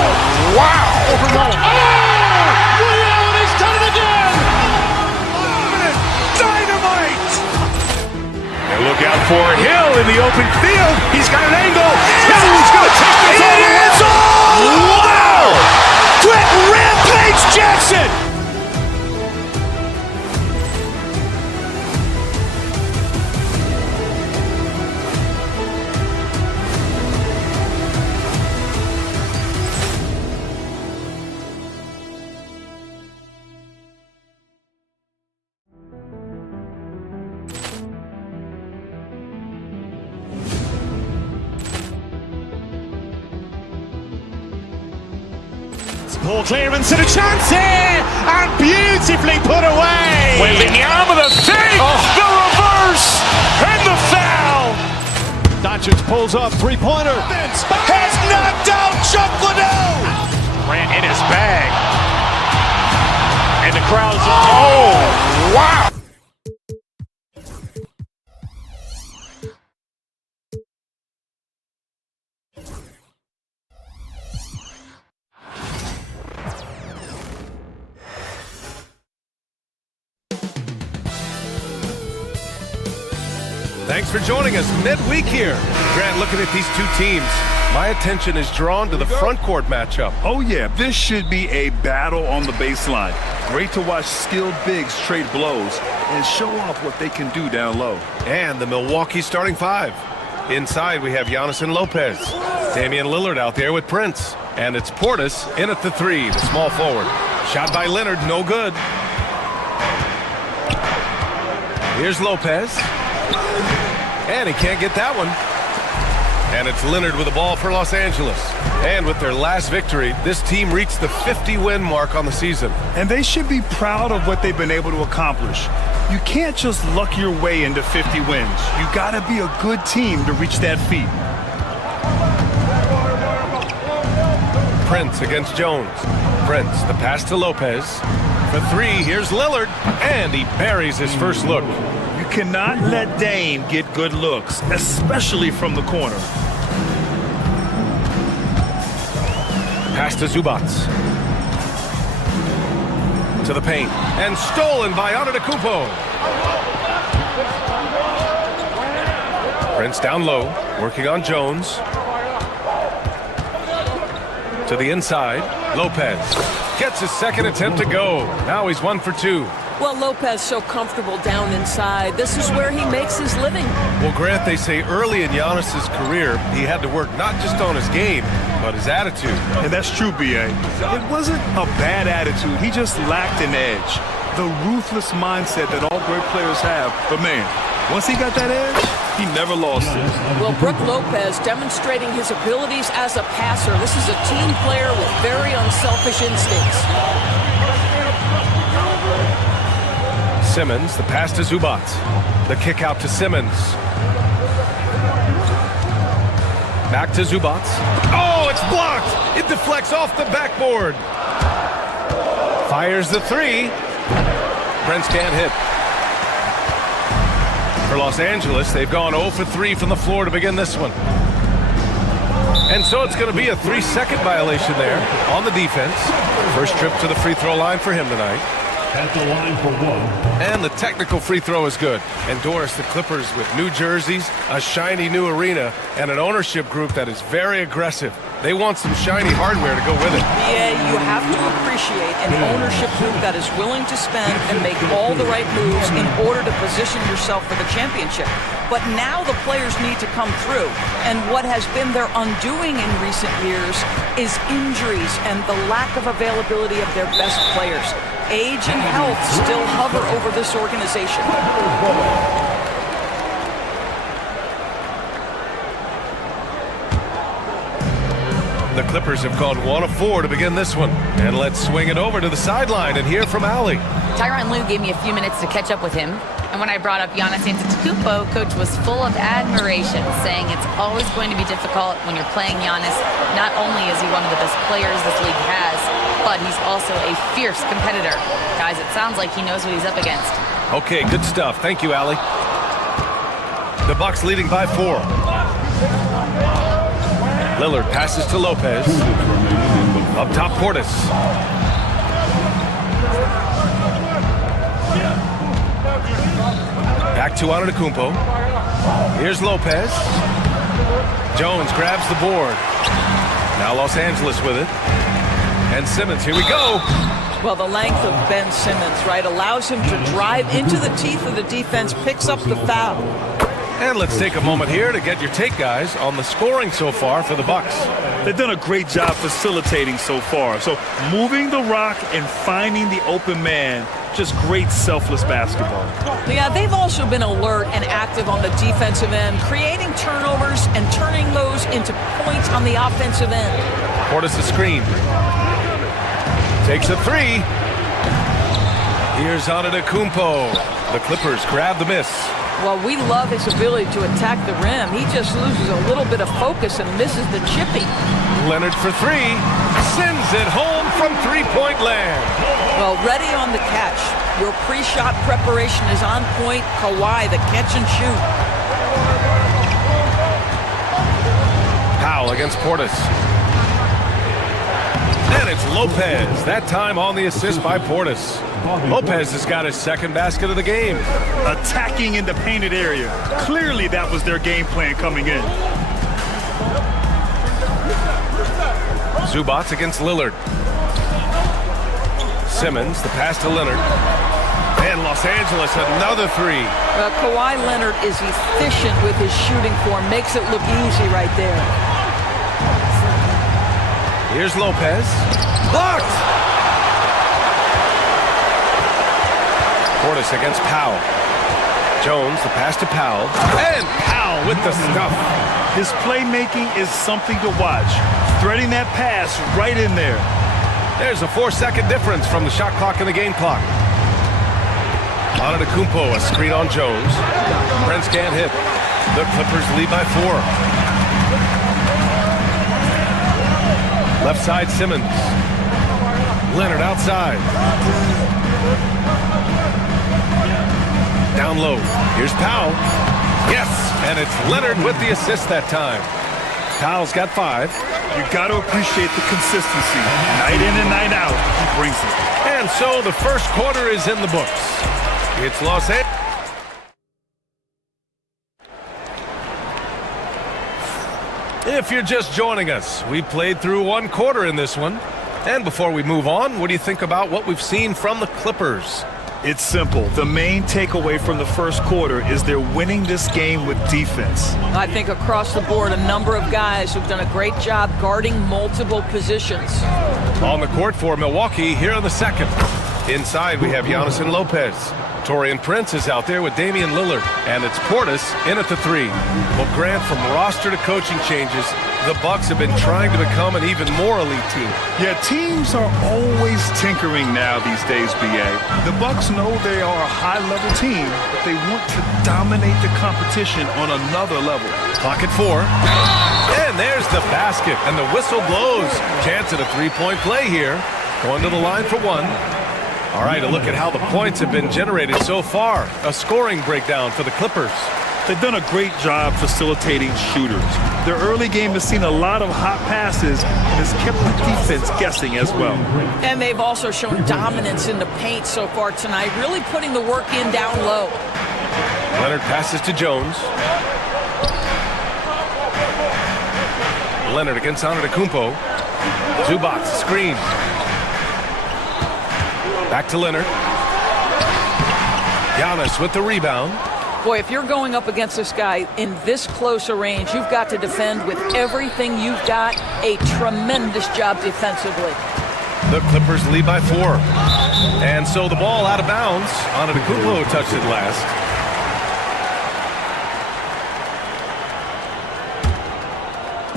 wow. Over Mullen. And he's done it again. Dynamite. And look out for Hill in the open field. He's got an angle. Hill's going to take this all the way. Wow. Quick Rampage Jackson. Poor clearance and a chance here, and beautifully put away. Waving the arm of the fake, the reverse, and the foul. Doncic pulls up, three-pointer. Has knocked out Chuck Liddell. Ran in his bag. And the crowd's oh, wow. Thanks for joining us midweek here. Grant, looking at these two teams, my attention is drawn to the front court matchup. Oh yeah, this should be a battle on the baseline. Great to watch skilled bigs trade blows and show off what they can do down low. And the Milwaukee starting five. Inside we have Giannis and Lopez. Damian Lillard out there with Prince. And it's Portis in at the three, the small forward. Shot by Leonard, no good. Here's Lopez. And he can't get that one. And it's Leonard with the ball for Los Angeles. And with their last victory, this team reached the 50-win mark on the season. And they should be proud of what they've been able to accomplish. You can't just luck your way into 50 wins. You gotta be a good team to reach that feat. Prince against Jones. Prince, the pass to Lopez. For three, here's Lillard. And he buries his first look. You cannot let Dame get good looks, especially from the corner. Pass to Zubac. To the paint. And stolen by Antetokounmpo. Prince down low, working on Jones. To the inside. Lopez gets his second attempt to go. Now he's 1 for 2. Well, Lopez so comfortable down inside. This is where he makes his living. Well, Grant, they say early in Giannis's career, he had to work not just on his game, but his attitude. And that's true, B.A. It wasn't a bad attitude. He just lacked an edge. The ruthless mindset that all great players have. But, man, once he got that edge, he never lost it. Well, Brook Lopez demonstrating his abilities as a passer. This is a team player with very unselfish instincts. Simmons, the pass to Zubac. The kick out to Simmons. Back to Zubac. Oh, it's blocked! It deflects off the backboard. Fires the three. Prince can't hit. For Los Angeles, they've gone 0 for 3 from the floor to begin this one. And so it's going to be a 3-second violation there on the defense. First trip to the free throw line for him tonight. At the line for one. And the technical free throw is good. And Doris, the Clippers with new jerseys, a shiny new arena, and an ownership group that is very aggressive. They want some shiny hardware to go with it. Yeah, you have to appreciate an ownership group that is willing to spend and make all the right moves in order to position yourself for the championship. But now the players need to come through. And what has been their undoing in recent years is injuries and the lack of availability of their best players. Age and health still hover over this organization. The Clippers have gone 1 of 4 to begin this one. And let's swing it over to the sideline and hear from Allie. Tyronn Lue gave me a few minutes to catch up with him. And when I brought up Giannis Antetokounmpo, Coach was full of admiration, saying it's always going to be difficult when you're playing Giannis. Not only is he one of the best players this league has, but he's also a fierce competitor. Guys, it sounds like he knows what he's up against. Okay, good stuff. Thank you, Allie. The Bucks leading by 4. Lillard passes to Lopez. Up top, Portis. Back to Antetokounmpo. Here's Lopez. Jones grabs the board. Now Los Angeles with it. And Simmons, here we go. Well, the length of Ben Simmons, right, allows him to drive into the teeth of the defense, picks up the foul. And let's take a moment here to get your take, guys, on the scoring so far for the Bucks. They've done a great job facilitating so far. So moving the rock and finding the open man, just great selfless basketball. Yeah, they've also been alert and active on the defensive end, creating turnovers and turning those into points on the offensive end. Portis the screen. Takes a 3. Here's Antetokounmpo. The Clippers grab the miss. Well, we love his ability to attack the rim. He just loses a little bit of focus and misses the chippy. Leonard for 3. Sends it home from three-point land. Well, ready on the catch. Your pre-shot preparation is on point. Kawhi, the catch and shoot. Powell against Portis. And it's Lopez. That time on the assist by Portis. Lopez has got his second basket of the game. Attacking in the painted area. Clearly that was their game plan coming in. Zubac against Lillard. Simmons, the pass to Leonard. And Los Angeles, another 3. Well, Kawhi Leonard is efficient with his shooting form. Makes it look easy right there. Here's Lopez. Blocked! Portis against Powell. Jones, the pass to Powell. And Powell with the stuff. His playmaking is something to watch. Threading that pass right in there. There's a 4-second difference from the shot clock and the game clock. Antetokounmpo, a screen on Jones. Prince can't hit. The Clippers lead by 4. Left side, Simmons. Leonard outside. Down low. Here's Powell. Yes, and it's Leonard with the assist that time. Powell's got 5. You got to appreciate the consistency. Night in and night out, he brings it. And so the first quarter is in the books. It's Los Angeles. If you're just joining us, we played through 1 quarter in this one. And before we move on, what do you think about what we've seen from the Clippers? It's simple. The main takeaway from the first quarter is they're winning this game with defense. I think across the board, a number of guys who've done a great job guarding multiple positions. On the court for Milwaukee here in the second. Inside, we have Giannis and Lopez. Taurean Prince is out there with Damian Lillard. And it's Portis in at the 3. Well, Grant, from roster to coaching changes, the Bucks have been trying to become an even more elite team. Yeah, teams are always tinkering now these days, BA. The Bucks know they are a high-level team, but they want to dominate the competition on another level. Clock at 4. And there's the basket, and the whistle blows. Chance at a 3-point play here. Going to the line for 1. All right, a look at how the points have been generated so far. A scoring breakdown for the Clippers. They've done a great job facilitating shooters. Their early game has seen a lot of hot passes and has kept the defense guessing as well. And they've also shown dominance in the paint so far tonight, really putting the work in down low. Leonard passes to Jones. Leonard against Antetokounmpo. Zubac, screen. Back to Leonard. Giannis with the rebound. Boy, if you're going up against this guy in this close a range, you've got to defend with everything you've got. A tremendous job defensively. The Clippers lead by 4. And so the ball out of bounds. Antetokounmpo touched it last.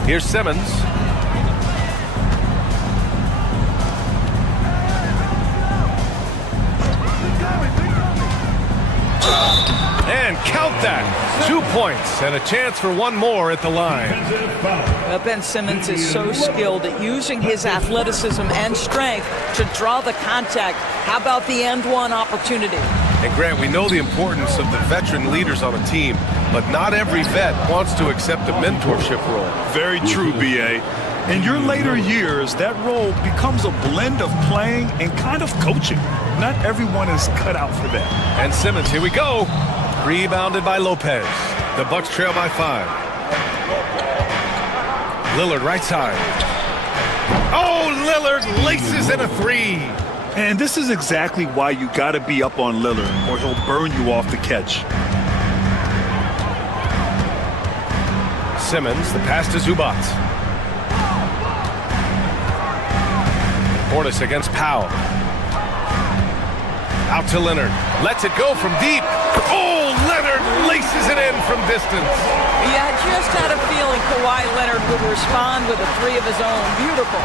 Here's Simmons. And count that. 2 points and a chance for one more at the line. Ben Simmons is so skilled at using his athleticism and strength to draw the contact. How about the end one opportunity? And Grant, we know the importance of the veteran leaders on a team, but not every vet wants to accept a mentorship role. Very true, B.A. In your later years, that role becomes a blend of playing and kind of coaching. Not everyone is cut out for that. And Simmons, here we go. Rebounded by Lopez. The Bucks trail by 5. Lillard right side. Oh, Lillard laces in a 3. And this is exactly why you got to be up on Lillard, or he'll burn you off the catch. Simmons, the pass to Zubac. Portis against Powell. Out to Leonard. Lets it go from deep. Oh, Leonard laces it in from distance. Yeah, I just had a feeling Kawhi Leonard would respond with a 3 of his own. Beautiful.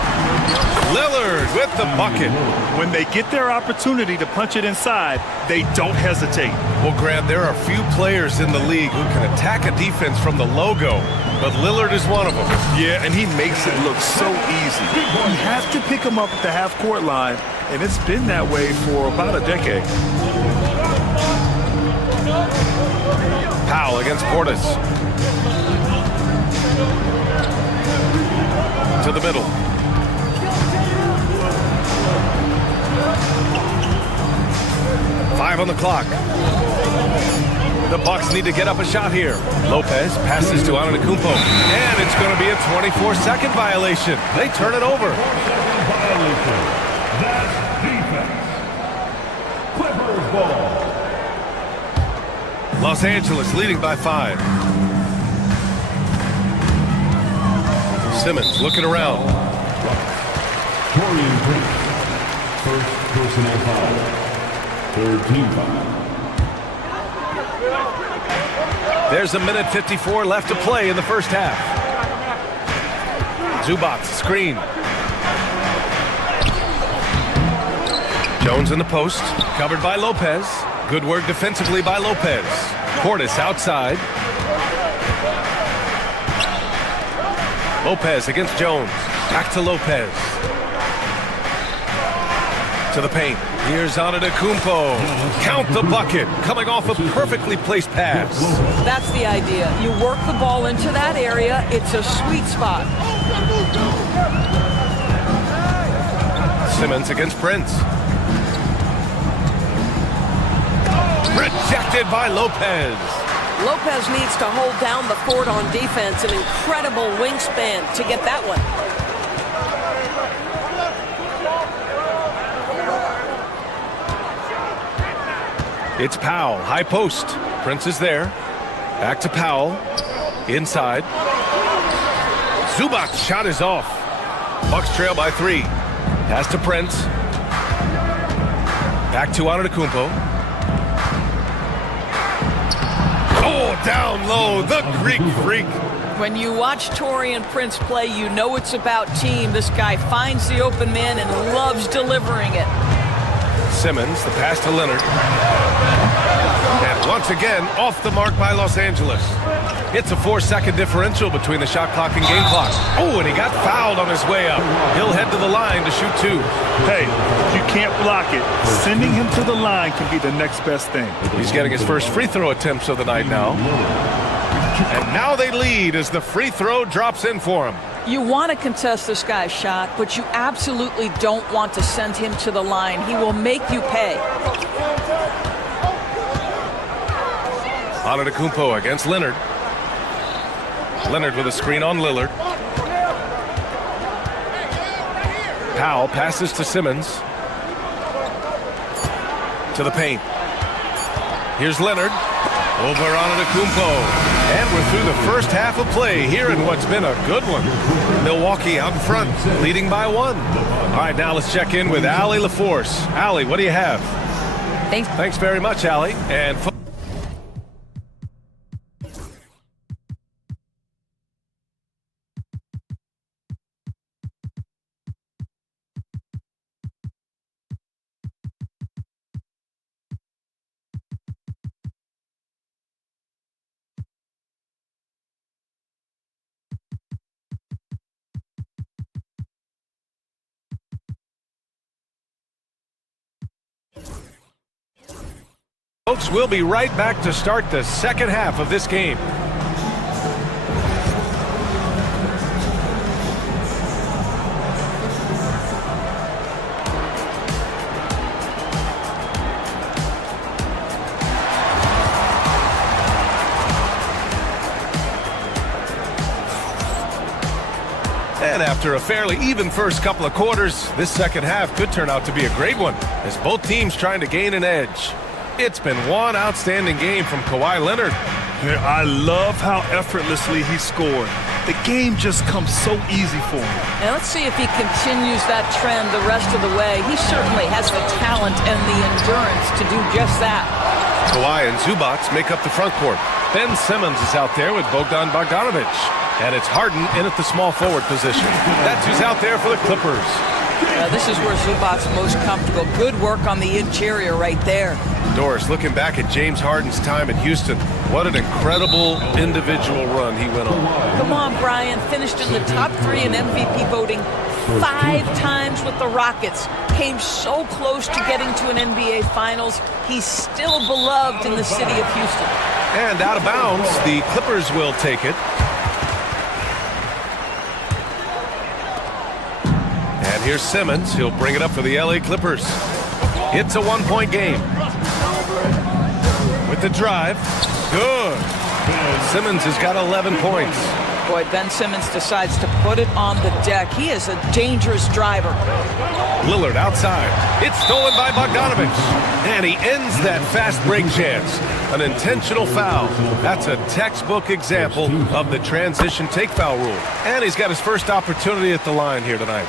Lillard with the bucket. When they get their opportunity to punch it inside, they don't hesitate. Well, Grant, there are few players in the league who can attack a defense from the logo, but Lillard is one of them. Yeah, and he makes it look so easy. You have to pick him up at the half-court line, and it's been that way for about a decade. Powell against Portis. To the middle. Five on the clock. The Bucks need to get up a shot here. Lopez passes to Antetokounmpo, and it's going to be a 24-second violation. They turn it over. That's defense. Clippers ball. Los Angeles leading by 5. Simmons looking around. Torian Prince. First personal foul. Third team foul. There's a minute 54 left to play in the first half. Zubac screen. Jones in the post, covered by Lopez. Good work defensively by Lopez. Portis outside. Lopez against Jones. Back to Lopez. To the paint. Here's Antetokounmpo. Count the bucket. Coming off a perfectly placed pass. That's the idea. You work the ball into that area. It's a sweet spot. Simmons against Prince. Rejected by Lopez. Lopez needs to hold down the fort on defense. An incredible wingspan to get that one. It's Powell, high post. Prince is there. Back to Powell. Inside. Zubac's shot is off. Bucks trail by 3. Pass to Prince. Back to Antetokounmpo. Oh, down low, the Greek freak. When you watch Torian Prince play, you know it's about team. This guy finds the open man and loves delivering it. Simmons, the pass to Leonard. And once again, off the mark by Los Angeles. It's a 4-second differential between the shot clock and game clock. Oh, and he got fouled on his way up. He'll head to the line to shoot 2. Hey, you can't block it. Sending him to the line can be the next best thing. He's getting his first free throw attempts of the night now. And now they lead as the free throw drops in for him. You want to contest this guy's shot, but you absolutely don't want to send him to the line. He will make you pay. Antetokounmpo against Leonard. Leonard with a screen on Lillard. Powell passes to Simmons. To the paint. Here's Leonard. Over Antetokounmpo. And we're through the first half of play here in what's been a good one. Milwaukee out in front, leading by 1. All right, now let's check in with Allie LaForce. Allie, what do you have? Thanks very much, Allie. And Folks, we'll be right back to start the second half of this game. And after a fairly even first couple of quarters, this second half could turn out to be a great one, as both teams trying to gain an edge. It's been one outstanding game from Kawhi Leonard. I love how effortlessly he scored. The game just comes so easy for him. Now let's see if he continues that trend the rest of the way. He certainly has the talent and the endurance to do just that. Kawhi and Zubac make up the front court. Ben Simmons is out there with Bogdan Bogdanovic. And it's Harden in at the small forward position. That's who's out there for the Clippers. This is where Zubac's most comfortable. Good work on the interior right there. Doris, looking back at James Harden's time in Houston, what an incredible individual run he went on. Come on, Brian. Finished in the top 3 in MVP voting 5 times with the Rockets. Came so close to getting to an NBA Finals. He's still beloved in the city of Houston. And out of bounds, the Clippers will take it. And here's Simmons. He'll bring it up for the LA Clippers. It's a 1-point game. With the drive. Good. Simmons has got 11 points. Boy, Ben Simmons decides to put it on the deck. He is a dangerous driver. Lillard outside. It's stolen by Bogdanovic. And he ends that fast break chance. An intentional foul. That's a textbook example of the transition take foul rule. And he's got his first opportunity at the line here tonight.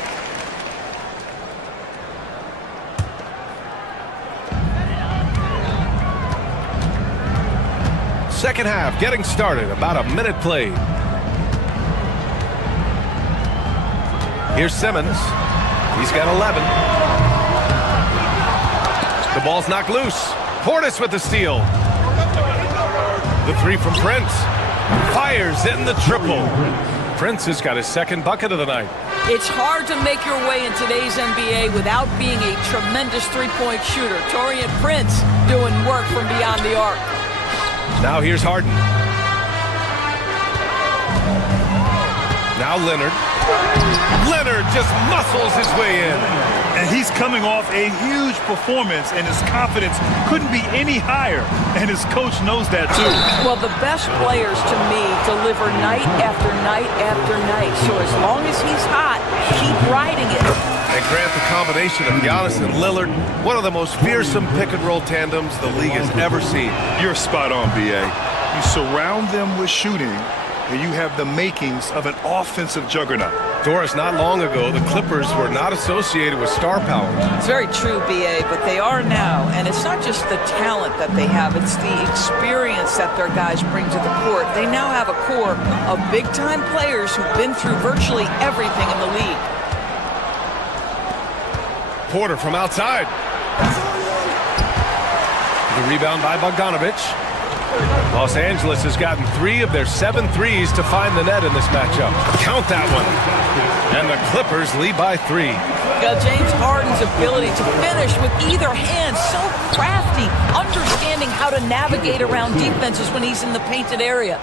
Second half getting started. About a minute played. Here's Simmons. He's got 11. The ball's knocked loose. Portis with the steal. The 3 from Prince. Fires in the triple. Prince has got his second bucket of the night. It's hard to make your way in today's NBA without being a tremendous three-point shooter. Taurean Prince doing work from beyond the arc. Now here's Harden. Now Leonard. Leonard just muscles his way in. And he's coming off a huge performance, and his confidence couldn't be any higher. And his coach knows that, too. Well, the best players, to me, deliver night after night after night. So as long as he's hot, keep riding it. And Grant, the combination of Giannis and Lillard, one of the most fearsome pick-and-roll tandems the league has ever seen. You're spot on, B.A. You surround them with shooting, and you have the makings of an offensive juggernaut. Doris, not long ago, the Clippers were not associated with star power. It's very true, B.A., but they are now. And it's not just the talent that they have, it's the experience that their guys bring to the court. They now have a core of big-time players who've been through virtually everything in the league. Porter from outside. The rebound by Bogdanovic. Los Angeles has gotten 3 of their 7 threes to find the net in this matchup. Count that one. And the Clippers lead by 3. James Harden's ability to finish with either hand, so crafty, understanding how to navigate around defenses when he's in the painted area.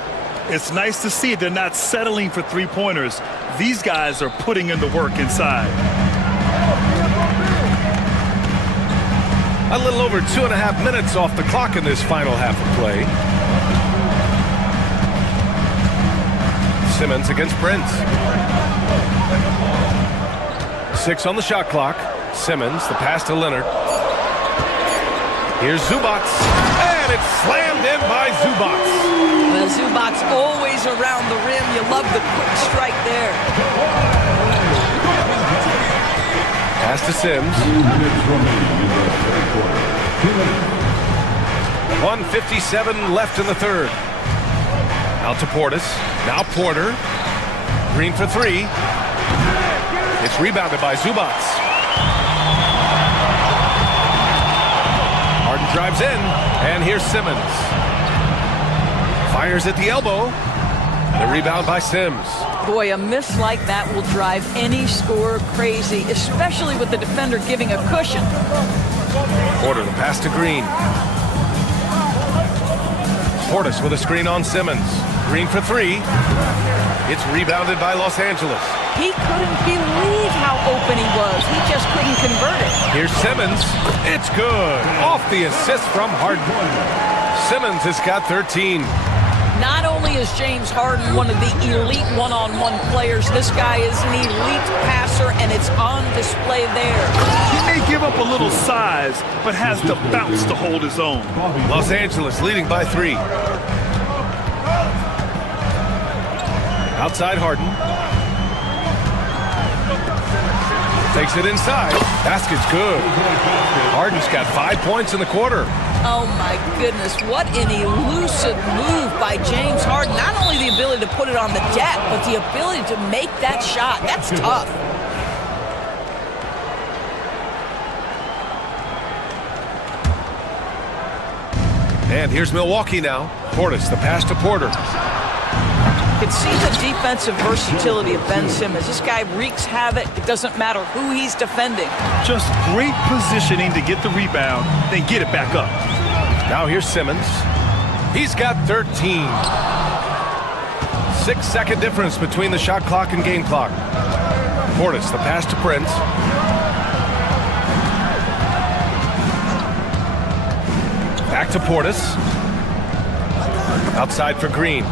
It's nice to see they're not settling for three-pointers. These guys are putting in the work inside. A little over 2.5 minutes off the clock in this final half of play. Simmons against Prince. 6 on the shot clock. Simmons, the pass to Leonard. Here's Zubac. And it's slammed in by Zubac. Well, Zubac always around the rim. You love the quick strike there. Pass to Sims. 1:57 left in the third. Out to Portis. Now Porter. Green for 3. It's rebounded by Zubac. Harden drives in. And here's Simmons. Fires at the elbow. The rebound by Sims. Boy, a miss like that will drive any scorer crazy, especially with the defender giving a cushion. Porter, the pass to Green. Portis with a screen on Simmons. Green for three. It's rebounded by Los Angeles. He couldn't believe how open he was. He just couldn't convert it. Here's Simmons. It's good. Off the assist from Harden. Simmons has got 13. Not only is James Harden one of the elite one-on-one players, this guy is an elite passer, and it's on display there. He may give up a little size, but has the bounce to hold his own. Los Angeles leading by 3. Outside Harden. Takes it inside. Basket's good. Harden's got 5 points in the quarter. Oh my goodness, what an elusive move by James Harden. Not only the ability to put it on the deck, but the ability to make that shot. That's tough. And here's Milwaukee now. Portis, the pass to Porter. You can see the defensive versatility of Ben Simmons. This guy wreaks havoc. It doesn't matter who he's defending. Just great positioning to get the rebound, then get it back up. Now here's Simmons. He's got 13. 6-second difference between the shot clock and game clock. Portis, the pass to Prince. Back to Portis. Outside for Green.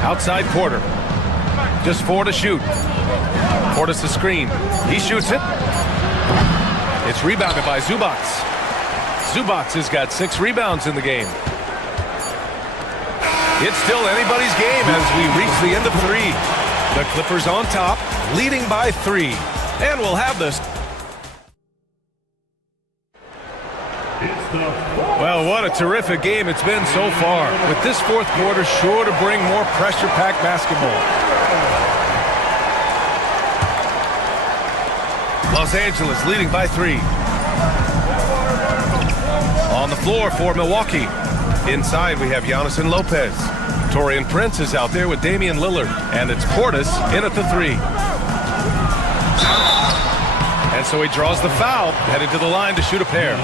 Outside Porter. Just 4 to shoot. Portis the screen. He shoots it. It's rebounded by Zubac. Zubac has got 6 rebounds in the game. It's still anybody's game as we reach the end of 3. The Clippers on top, leading by 3. And we'll have this. Well, what a terrific game it's been so far. With this fourth quarter sure to bring more pressure-packed basketball. Los Angeles leading by 3. On the floor for Milwaukee. Inside we have Giannis and Lopez. Taurean Prince is out there with Damian Lillard. And it's Portis in at the 3. And so he draws the foul, headed to the line to shoot a pair.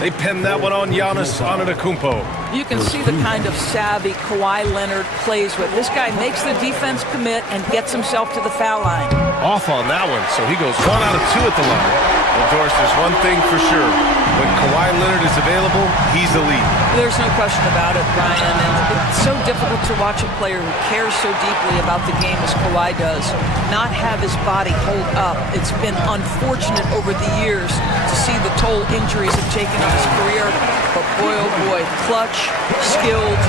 They pin that one on Giannis Antetokounmpo. You can see the kind of savvy Kawhi Leonard plays with. This guy makes the defense commit and gets himself to the foul line. Off on that one, so he goes 1 out of 2 at the line. Well, Doris, there's one thing for sure. When Kawhi Leonard is available, he's elite. There's no question about it, Brian. And it's so difficult to watch a player who cares so deeply about the game as Kawhi does not have his body hold up. It's been unfortunate over the years to see the toll injuries have taken on his career. But boy, oh boy, clutch, skilled,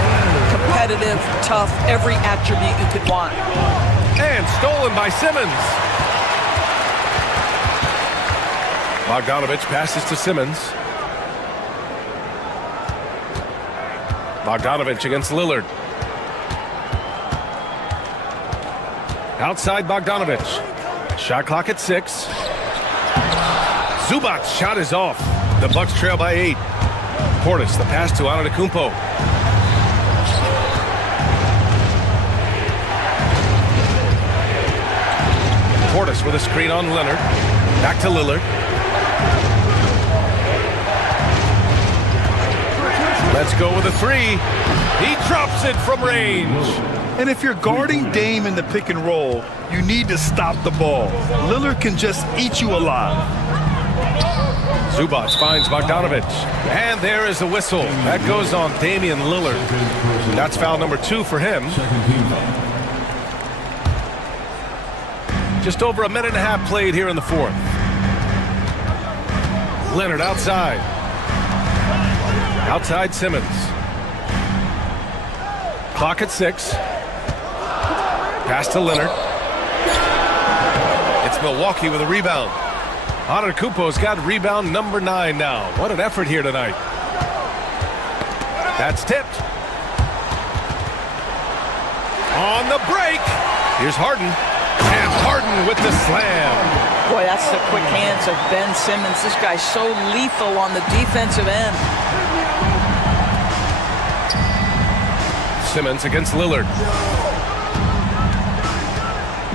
competitive, tough, every attribute you could want. And stolen by Simmons. Bogdanovich passes to Simmons. Bogdanovich against Lillard. Outside Bogdanovich. Shot clock at 6. Zubac's shot is off. The Bucks trail by 8. Portis, the pass to Antetokounmpo. Portis with a screen on Leonard. Back to Lillard. Let's go with a 3. He drops it from range. And if you're guarding Dame in the pick and roll, you need to stop the ball. Lillard can just eat you alive. Zubac finds Bogdanovich. And there is a whistle. That goes on Damian Lillard. That's foul number 2 for him. Just over a minute and a half played here in the fourth. Leonard outside. Outside Simmons. Clock at 6. Pass to Leonard. It's Milwaukee with a rebound. Antetokounmpo's got rebound number 9 now. What an effort here tonight. That's tipped. On the break. Here's Harden. And Harden with the slam. Boy, that's the quick hands of Ben Simmons. This guy's so lethal on the defensive end. Simmons against Lillard.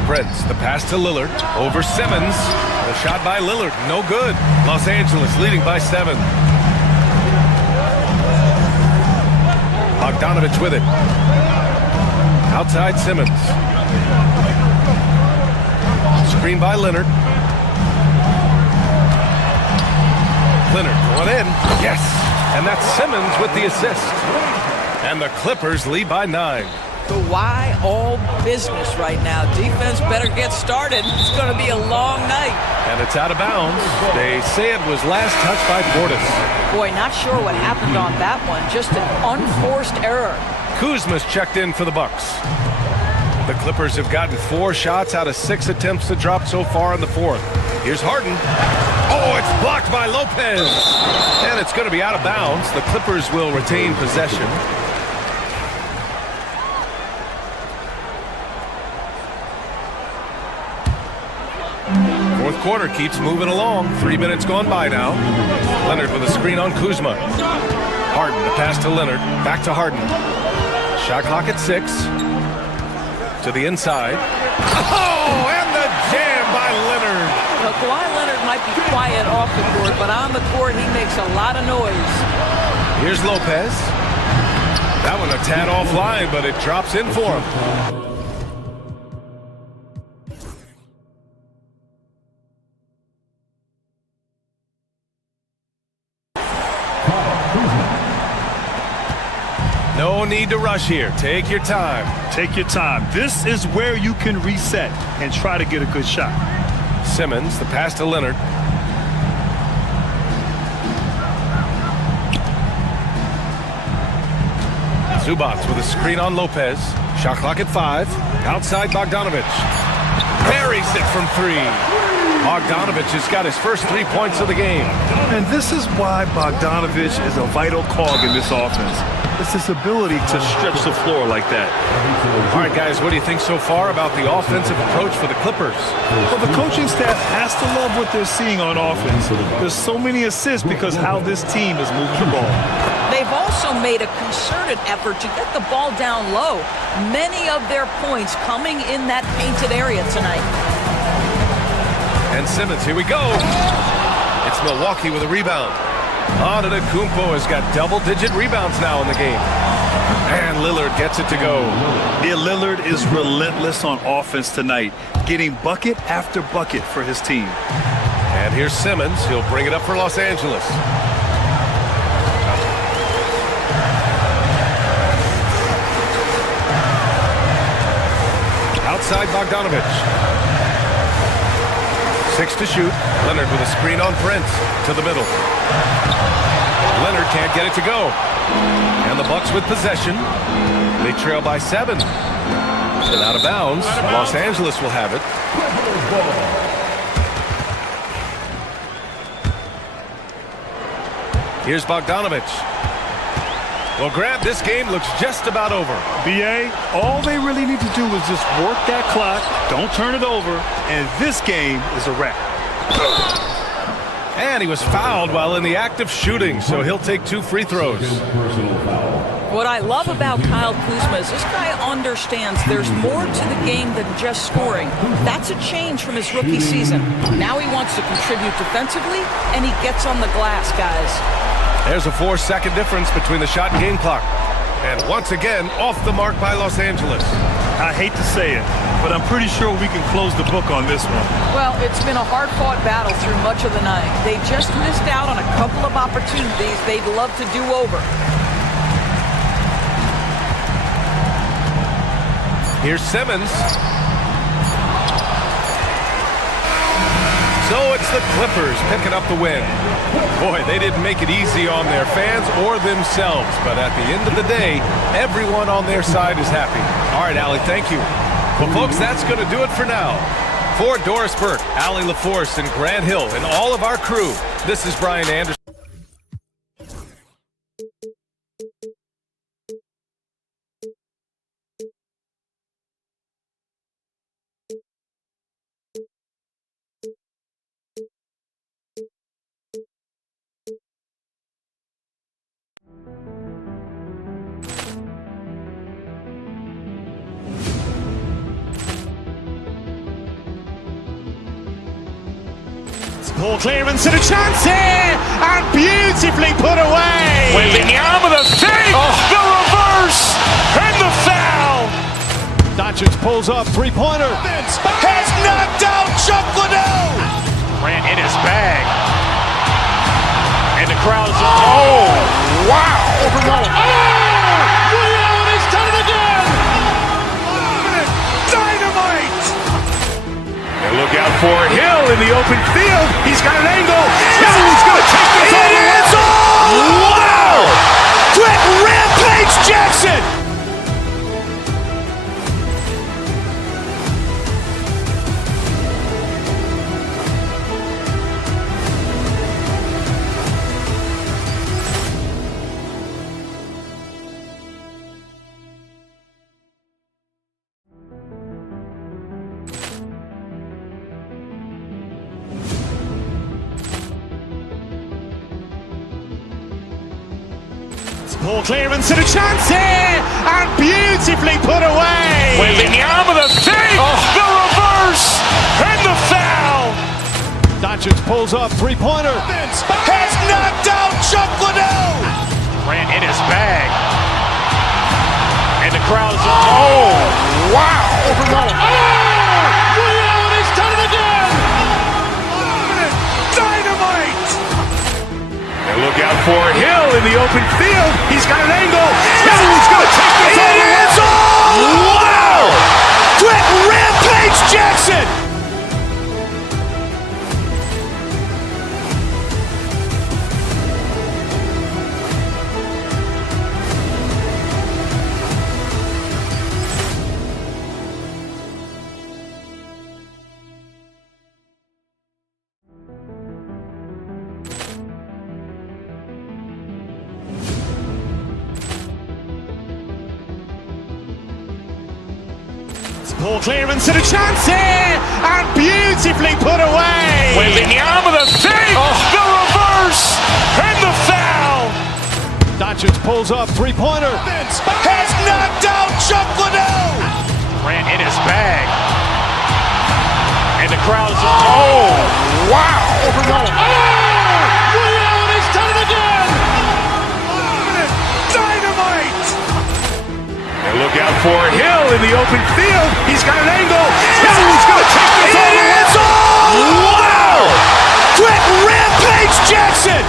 Prince, the pass to Lillard. Over Simmons. The shot by Lillard. No good. Los Angeles leading by 7. Bogdanovich with it. Outside Simmons. Screen by Leonard. Leonard going in. Yes. And that's Simmons with the assist. And the Clippers lead by 9. The why all business right now. Defense better get started. It's going to be a long night. And it's out of bounds. They say it was last touched by Portis. Boy, not sure what happened on that one. Just an unforced error. Kuzma's checked in for the Bucks. The Clippers have gotten 4 shots out of 6 attempts to drop so far in the 4th. Here's Harden. Oh, it's blocked by Lopez. And it's going to be out of bounds. The Clippers will retain possession. Fourth quarter keeps moving along. 3 minutes gone by now. Leonard with a screen on Kuzma. Harden, the pass to Leonard. Back to Harden. Shot clock at 6. To the inside. Oh, and the jam by Leonard. Well, Kawhi Leonard might be quiet off the court, but on the court he makes a lot of noise. Here's Lopez. That one a tad offline, but it drops in for him. No need to rush here. Take your time. Take your time. This is where you can reset and try to get a good shot. Simmons, the pass to Leonard. Zubats with a screen on Lopez. Shot clock at 5. Outside Bogdanovich. Buries it from 3. Bogdanovich has got his first 3 points of the game. And this is why Bogdanovich is a vital cog in this offense. It's his ability to stretch the floor like that. All right, guys, what do you think so far about the offensive approach for the Clippers? Well, the coaching staff has to love what they're seeing on offense. There's so many assists because how this team is moving the ball. They've also made a concerted effort to get the ball down low. Many of their points coming in that painted area tonight. And Simmons, here we go. It's Milwaukee with a rebound. Antetokounmpo has got double-digit rebounds now in the game. And Lillard gets it to go. Yeah, Lillard is relentless on offense tonight, getting bucket after bucket for his team. And here's Simmons. He'll bring it up for Los Angeles. Outside Bogdanovich. 6 to shoot. Leonard with a screen on Prince to the middle. Leonard can't get it to go. And the Bucks with possession. They trail by 7. And out of bounds. Los Angeles will have it. Here's Bogdanovich. Well, Grant, this game looks just about over. B.A., all they really need to do is just work that clock, don't turn it over, and this game is a wrap. And he was fouled while in the act of shooting, so he'll take 2 free throws. What I love about Kyle Kuzma is this guy understands there's more to the game than just scoring. That's a change from his rookie season. Now he wants to contribute defensively, and he gets on the glass, guys. There's a 4-second difference between the shot and game clock. And once again, off the mark by Los Angeles. I hate to say it, but I'm pretty sure we can close the book on this one. Well, it's been a hard-fought battle through much of the night. They just missed out on a couple of opportunities they'd love to do over. Here's Simmons. So it's the Clippers picking up the win. Boy, they didn't make it easy on their fans or themselves, but at the end of the day, everyone on their side is happy. All right, Allie, thank you. Well, folks, that's going to do it for now. For Doris Burke, Allie LaForce, and Grant Hill, and all of our crew, this is Brian Anderson. Poor clearance and a chance here, and beautifully put away. Wembanyama with a save, the reverse, and the foul. Doncic pulls up, three-pointer. Has knocked out Chuck Liddell. Ran in his bag. And the crowd is, oh, wow. He's done it again. Dynamite. And look out for Hill in the open field. He's got an angle. He's going to take this all the way. Wow. Quick Rampage Jackson. Poor clearance and a chance here, and beautifully put away. Wembanyama with a save, the reverse, and the foul. Doncic pulls up, three-pointer. Has knocked out Chuck Liddell. Ran in his bag. And the crowd is, oh, wow. He's done it again. Dynamite. And look out for Hill in the open field. He's got an angle. He's going to take this all the way. Wow. Quick Rampage Jackson. Poor clearance and a chance here, and beautifully put away. Wembanyama with a save, the reverse, and the foul. Doncic pulls up, three-pointer. Has knocked out Chuck Liddell. Ran in his bag. And the crowd is, oh, wow. He's done it again. Dynamite. And look out for Hill in the open field. He's got an angle. He's going to take this all the way. Wow. Quick Rampage Jackson.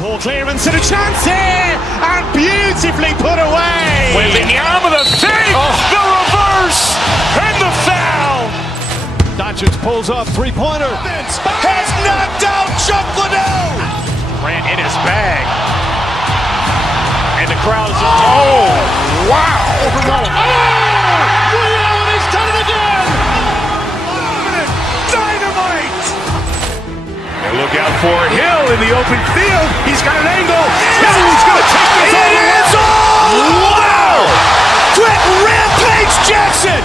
Poor clearance and a chance here, and beautifully put away. Wembanyama with a save, the reverse, and the foul. Doncic pulls up, three-pointer. Has knocked out Chuck Liddell. Ran in his bag. And the crowd is, oh, wow. He's done it again. Dynamite. And look out for Hill in the open field. He's got an angle. He's going to take this all the way. Wow. Quick Rampage Jackson.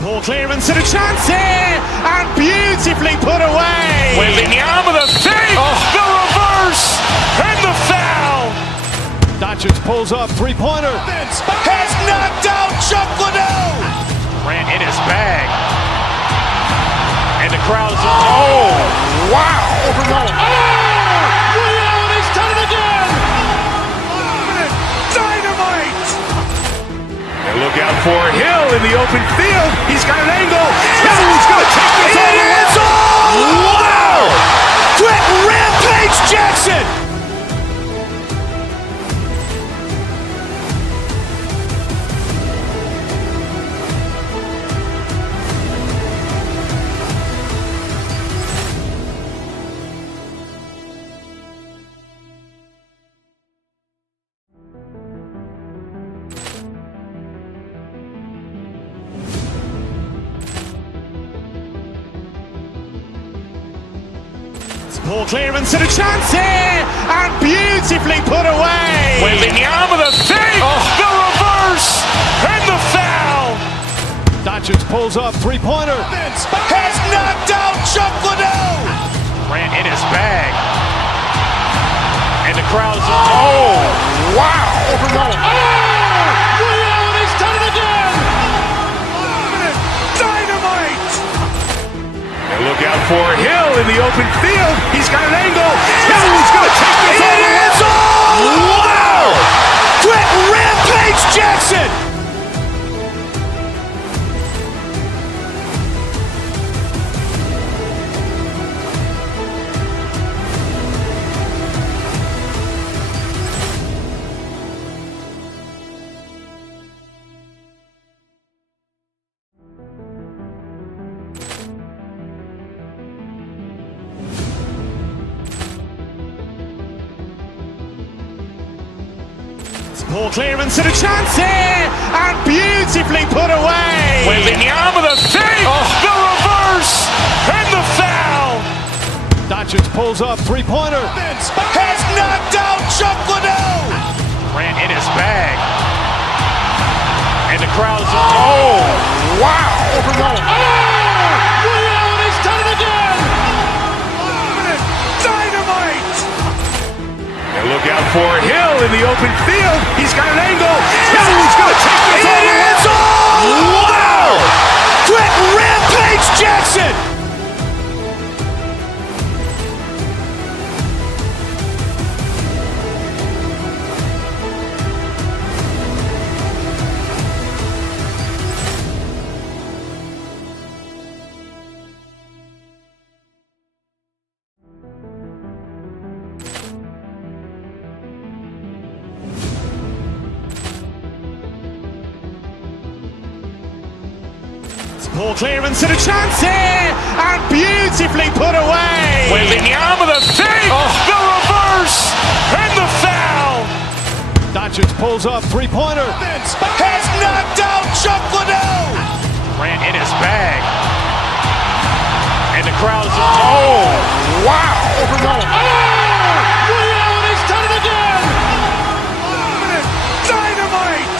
Poor clearance and a chance here, and beautifully put away. Wembanyama with a save, the reverse, and the foul. Doncic pulls up, three-pointer. Has knocked out Chuck Liddell. Ran in his bag. And the crowd is, oh, wow. He's done it again. Dynamite. And look out for Hill in the open field. He's got an angle. He's going to take this all the way. Wow. Quick Rampage Jackson. Poor clearance and a chance here, and beautifully put away. Wembanyama the save, the reverse, and the foul. Doncic pulls up, three-pointer. Has knocked out Chuck Liddell. Grant in his bag. And the crowd's wow. He's done it again. Dynamite. And look out for Hill in the open field. He's got an angle. Hill's going to take this all the way. Wow! Quick Rampage Jackson. Poor clearance and a chance here, and beautifully put away. Wembanyama the save, the reverse, and the foul. Doncic pulls up, three-pointer. Has knocked out Chuck Liddell. Grant in his bag. And the crowd's wow. He's done it again. Dynamite. And look out for Hill in the open field. He's got an angle. Hill's going to take this all the way. Wow! Quick Rampage Jackson. Poor clearance and a chance here, and beautifully put away. Wembanyama the save, the reverse, and the foul. Doncic pulls up, three-pointer. Has knocked out Chuck Liddell. Grant in his bag. And the crowd's wow. He's done it again. Dynamite.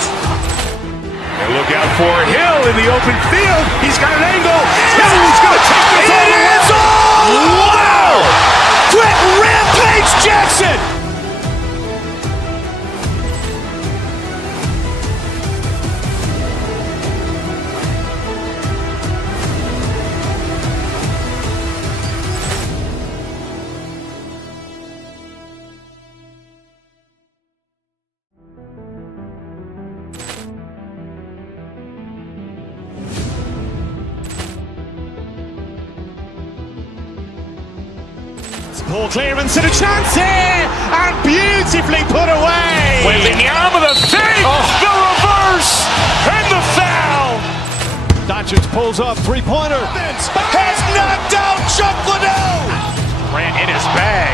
And look out for Hill in the open field. He's got an angle. Hill's going to take this all the way. Wow! Quick Rampage Jackson. Poor clearance and a chance here, and beautifully put away. Wembanyama the save, the reverse, and the foul. Doncic pulls up, three-pointer. Has knocked out Chuck Liddell. Grant in his bag.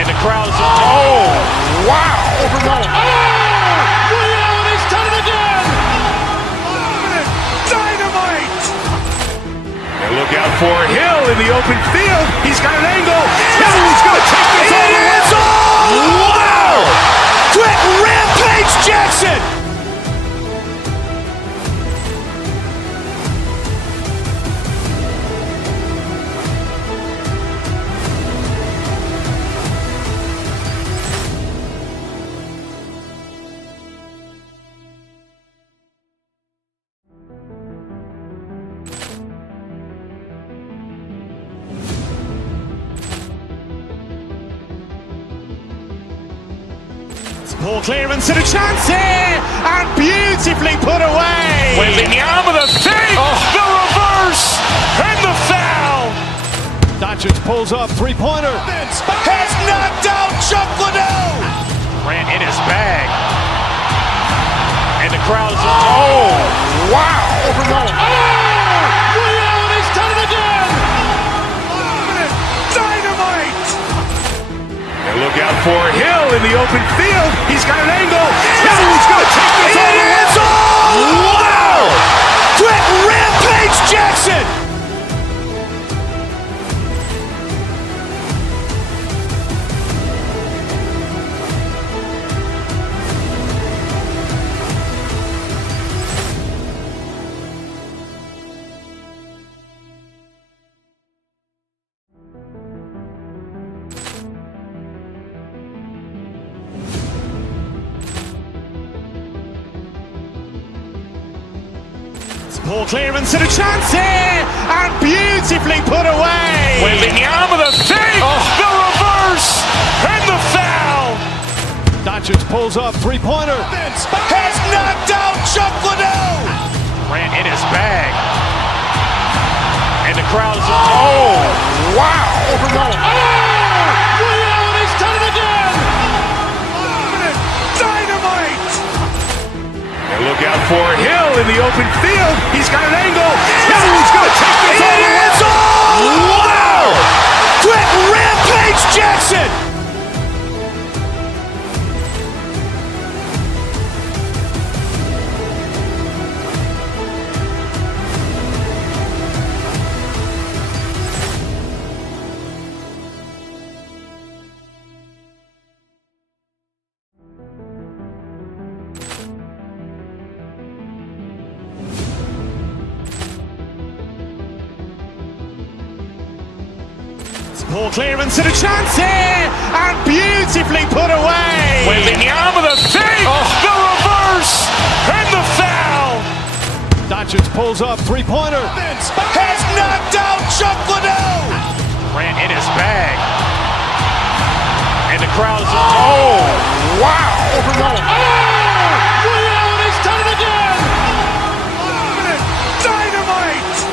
And the crowd's wow. He's done it again. Dynamite. And look out for Hill in the open field. He's got an angle. Hill's going to take this all the way. Wow! Quick Rampage Jackson. Poor clearance and a chance here, and beautifully put away. Wembanyama the save, the reverse, and the foul. Doncic pulls up, three-pointer. Has knocked out Chuck Liddell. Grant in his bag. And the crowd's wow. He's done it again. Dynamite. And look out for Hill in the open field. He's got an angle. Hill's going to take this all the way. Wow! Quick Rampage Jackson. Ball clearance and a chance here, and beautifully put away. Wembanyama with a fake, the reverse, and the foul. Doncic pulls up, three-pointer. Has knocked out Chuck Liddell. Ran in his bag. And the crowd is, wow. He's done it again. Dynamite. And look out for Hill in the open field. He's got an angle. Hill's going to take this all the way. Wow. Quick rampage Jackson. Ball clearance and a chance here, and beautifully put away. Wembanyama with a fake, the reverse, and the foul. Doncic pulls up, three-pointer. Has knocked out Chuck Liddell. Ran in his bag. And the crowd is, wow. He's done it again. Dynamite.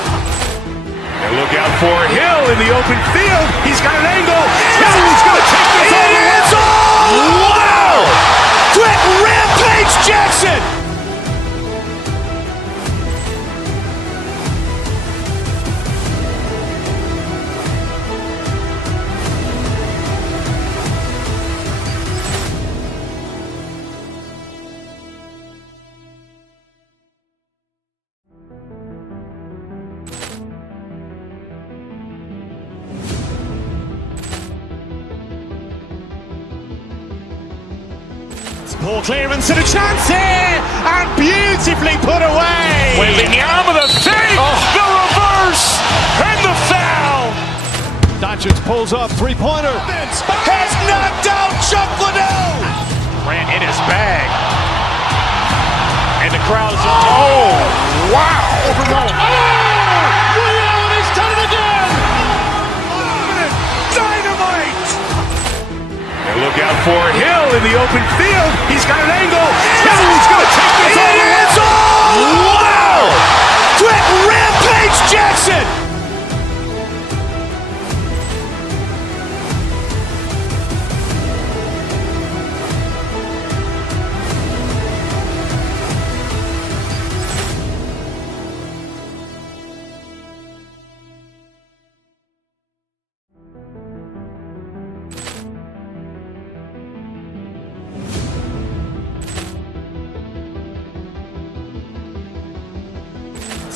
And look out for Hill in the open field. He's got an angle. Hill's going to take this all the way. Wow. Quick rampage Jackson. Ball clearance and a chance here, and beautifully put away. Wembanyama with a fake, the reverse, and the foul. Doncic pulls up, three-pointer. Has knocked out Chuck Liddell. Ran in his bag. And the crowd is, wow. He's done it again. Dynamite. And look out for Hill in the open field. He's got an angle. Hill's going to take this all the way. Wow. Quick rampage Jackson.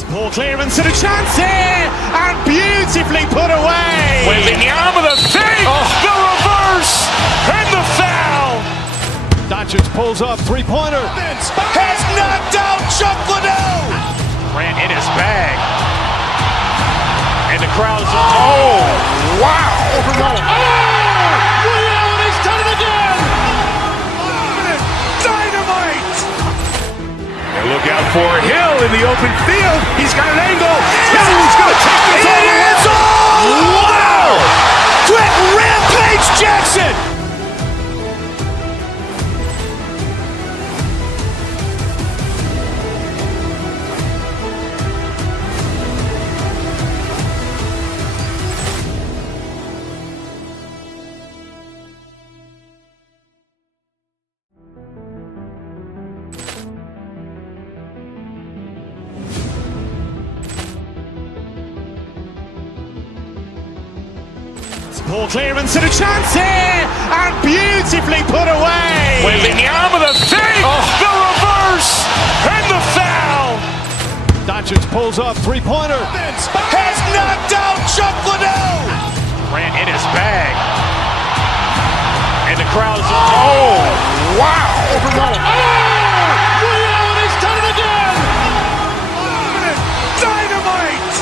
Ball clearance and a chance here, and beautifully put away. Wembanyama with a fake, the reverse, and the foul. Doncic pulls up, three-pointer. Has knocked out Chuck Liddell. Ran in his bag. And the crowd is, wow. He's done it again. Dynamite. And look out for Hill in the open field. He's got an angle. Hill's going to take this all the way. Wow. Quick rampage Jackson. Ball clearance and a chance here, and beautifully put away. Wembanyama with a fake, the reverse, and the foul. Doncic pulls up, three-pointer. Has knocked out Chuck Liddell. Ran in his bag. And the crowd is, wow. He's done it again. Dynamite.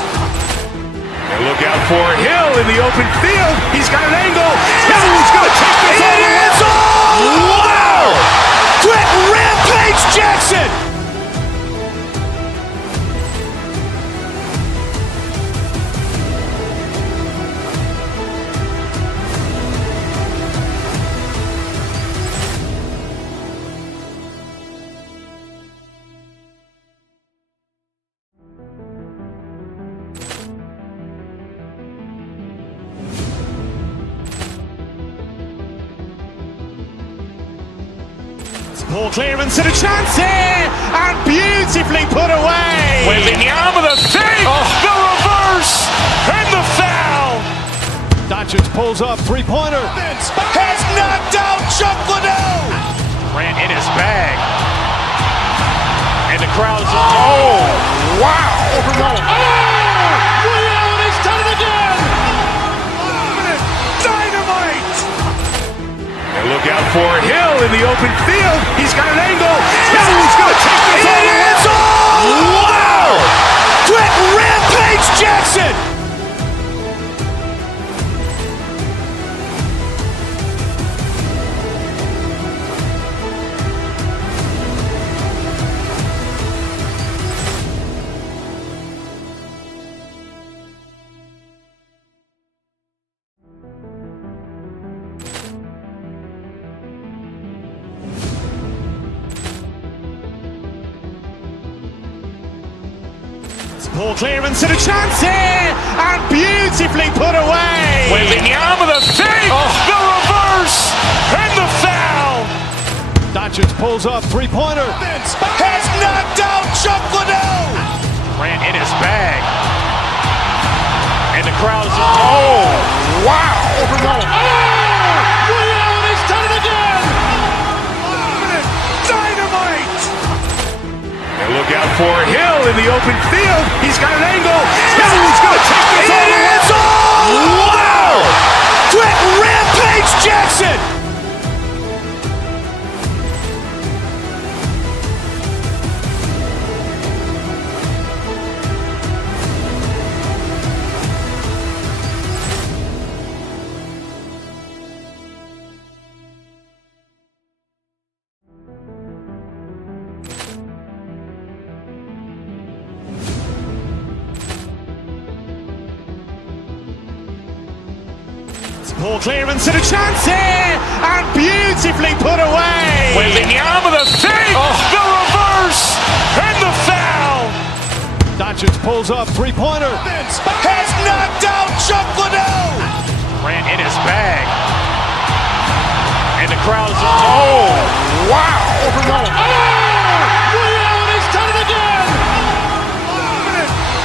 And look out for Hill in the open field. He's got an angle. Hill's going to take this all the way. Wow. Quick rampage Jackson. Poor clearance and a chance here, and beautifully put away. Wembanyama the save, the reverse, and the foul. Doncic pulls up, three-pointer. Has knocked out Chuck Liddell. Grant in his bag. And the crowd's, oh, wow. Ray Allen has done it again. Dynamite. And look out for Hill in the open field. He's got an angle. He's going to take this all the way. Wow. Quick Rampage Jackson. Poor clearance and a chance here, and beautifully put away. Wembanyama the save, the reverse, and the foul. Doncic pulls up, three-pointer. Has knocked out Chuck Liddell. Grant in his bag. And the crowd's, oh, wow. Ray Allen has done it again. Dynamite. And look out for Hill in the open field. He's got an angle. He's going to take this all the way. Wow. Quick Rampage Jackson. Poor clearance and a chance here, and beautifully put away. Wembanyama the save, the reverse, and the foul. Doncic pulls up, three-pointer. Has knocked out Chuck Liddell. Grant in his bag. And the crowd's, oh, wow. Ray Allen has done it again.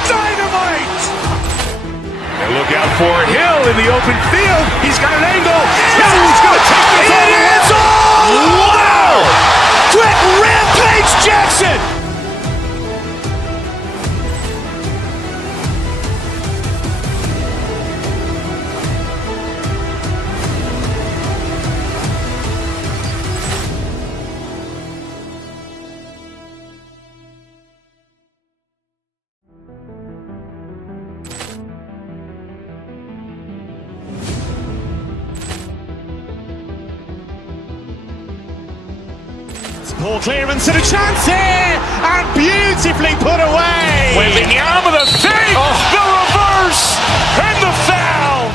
Dynamite. And look out for Hill in the open field. He's got an angle. He's going to take this all the way. Wow. Quick Rampage Jackson. Poor clearance and a chance here, and beautifully put away. Wembanyama the save, the reverse, and the foul.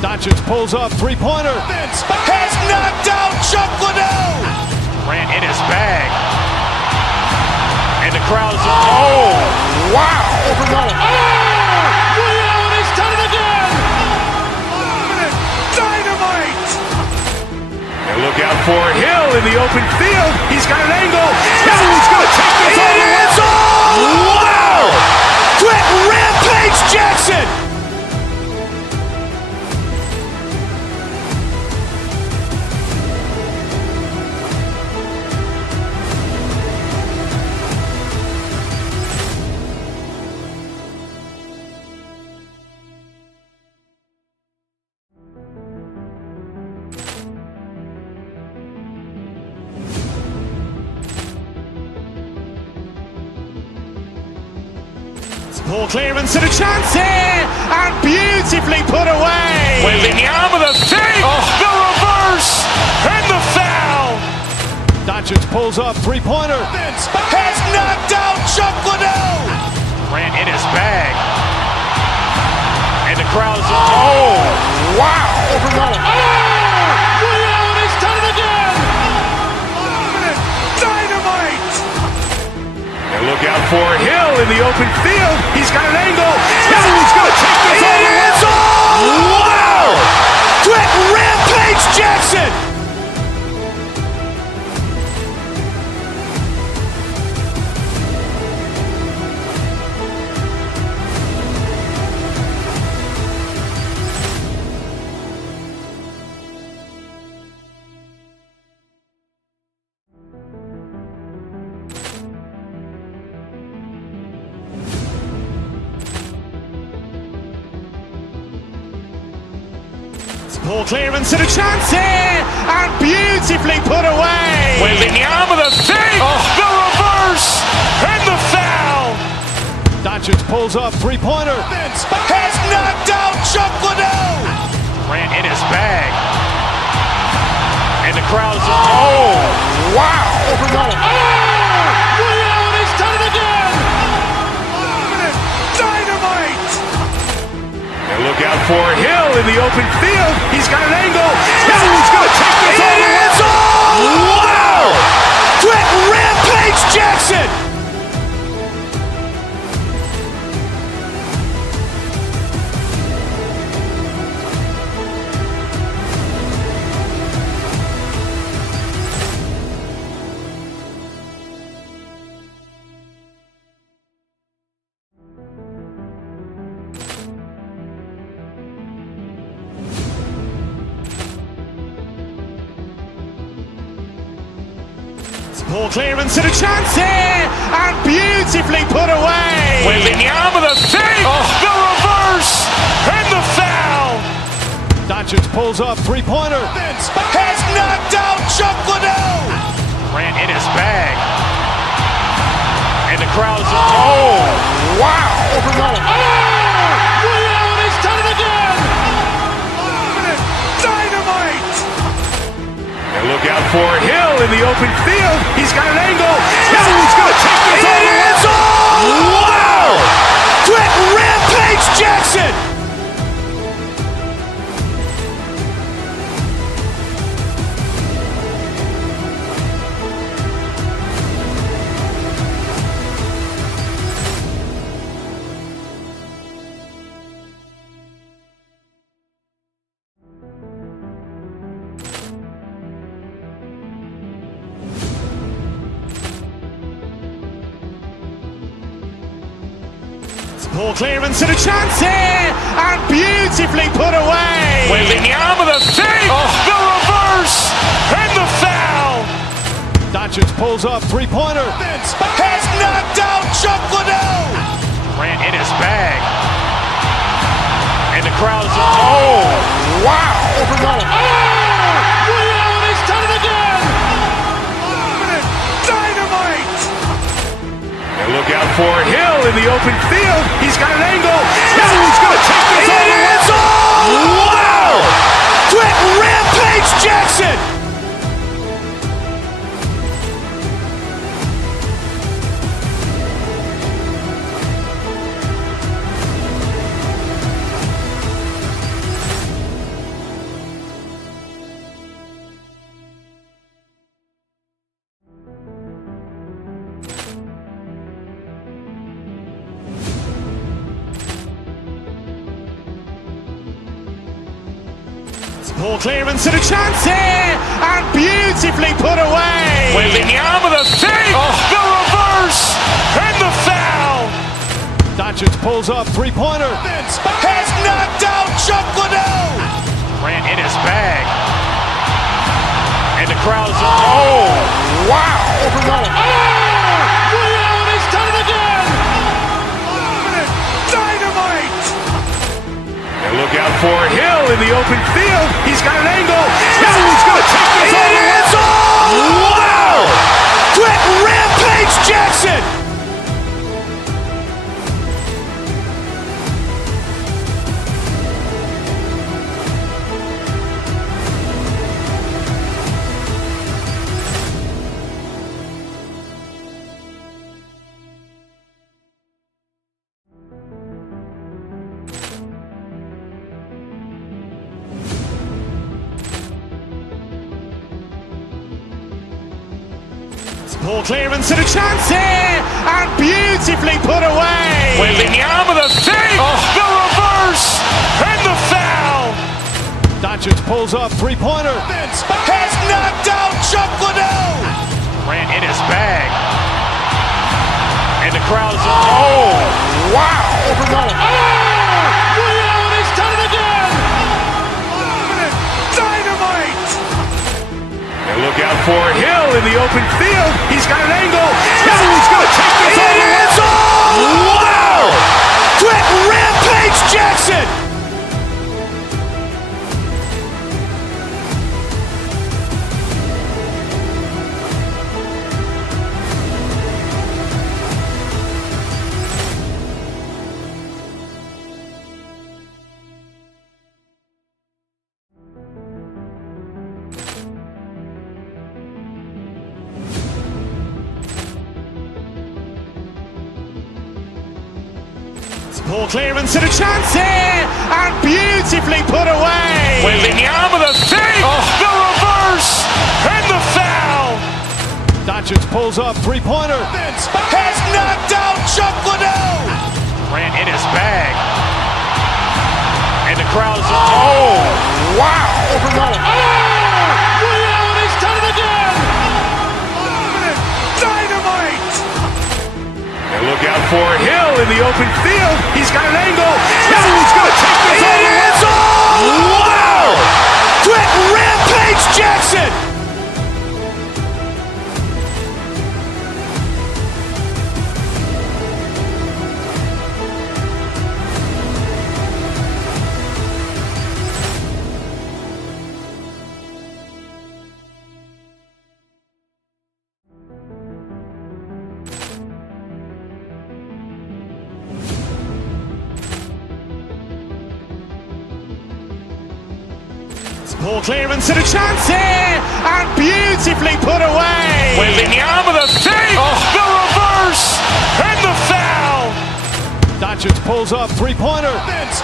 Doncic pulls up, three-pointer. Has knocked out Chuck Liddell. Grant in his bag. And the crowd's, oh, wow. Ray Allen has done it again. Dynamite. And look out for Hill in the open field. He's got an angle. He's going to take this all the way. Wow. Quick Rampage Jackson. Poor clearance and a chance here, and beautifully put away. Wembanyama the save, the reverse, and the foul. Doncic pulls up, three-pointer. Has knocked out Chuck Liddell. Grant in his bag. And the crowd's, oh, wow. Ray Allen has done it again. Dynamite. And look out for Hill in the open field. He's got an angle. He's going to take this all the way. Wow. Quick Rampage Jackson. Poor clearance and a chance here, and beautifully put away. Wembanyama the fake, the reverse, and the foul. Doncic pulls up, three-pointer. Has knocked out Chuck Liddell. Ran in his bag. And the crowd's, oh, wow. He's done it again. Dynamite. And look out for Hill in the open field. He's got an angle. He's going to take this all the way. Wow! Quick Rampage Jackson. Poor clearance and a chance here, and beautifully put away. Wembanyama the fake, the reverse, and the foul. Doncic pulls up, three-pointer. Has knocked out Chuck Liddell. Ran in his bag. And the crowd's, oh, wow. He's done it again. Dynamite. And look out for Hill in the open field. He's got an angle. He's going to take this all the way. Wow! Quick Rampage Jackson. Poor clearance and a chance here, and beautifully put away. Wembanyama the fake, the reverse, and the foul. Doncic pulls up, three-pointer. Has knocked out Chuck Liddell. Ran in his bag. And the crowd's, oh, wow. He's done it again. Dynamite. And look out for Hill in the open field. He's got an angle. He's going to take this all the way. Wow! Quick Rampage Jackson. Poor clearance and a chance here, and beautifully put away. Wembanyama the fake, the reverse, and the foul. Doncic pulls up, three-pointer. Has knocked out Chuck Liddell. Ran in his bag. And the crowd's, oh, wow. He's done it again. Dynamite. And look out for Hill in the open field. He's got an angle. He's going to take this all the way. Wow! Quick Rampage Jackson. Poor clearance and a chance here, and beautifully put away. Wembanyama the fake, the reverse, and the foul. Doncic pulls up, three-pointer. Has knocked out Chuck Liddell. Ran in his bag. And the crowd's, oh, wow. He's done it again. Dynamite. And look out for Hill in the open field. He's got an angle. He's going to take this all the way. Wow! Quick Rampage Jackson. Poor clearance and a chance here, and beautifully put away. Wembanyama the fake, the reverse, and the foul. Doncic pulls up, three-pointer. Has knocked out Chuck Liddell. Grant in his bag. And the crowd is, oh, wow. Ray Allen has done it again. Dynamite. And look out for Hill in the open field. He's got an angle. Hill's going to take this all the way. Wow! Quick Rampage Jackson. Poor clearance and a chance here, and beautifully put away. Wembanyama the fake, the reverse, and the foul. Doncic pulls up, three-pointer. Has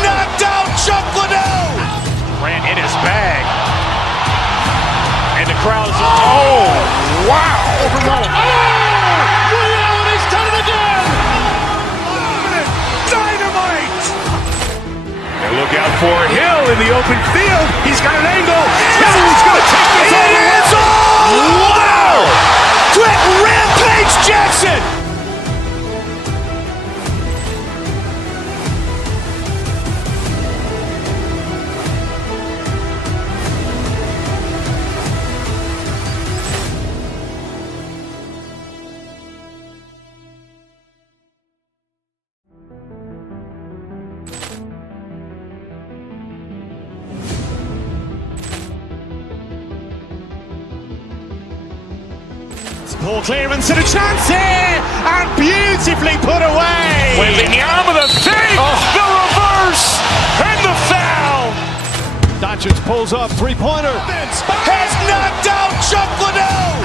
knocked out Chuck Liddell. Grant in his bag. And the crowd is, oh, wow. Ray Allen has done it again. Dynamite. And look out for Hill in the open field. He's got an angle. Hill's going to take this all the way. Wow! Quick Rampage Jackson. Poor clearance and a chance here, and beautifully put away. Wembanyama the fake, the reverse, and the foul. Doncic pulls up, three-pointer. Has knocked out Chuck Liddell.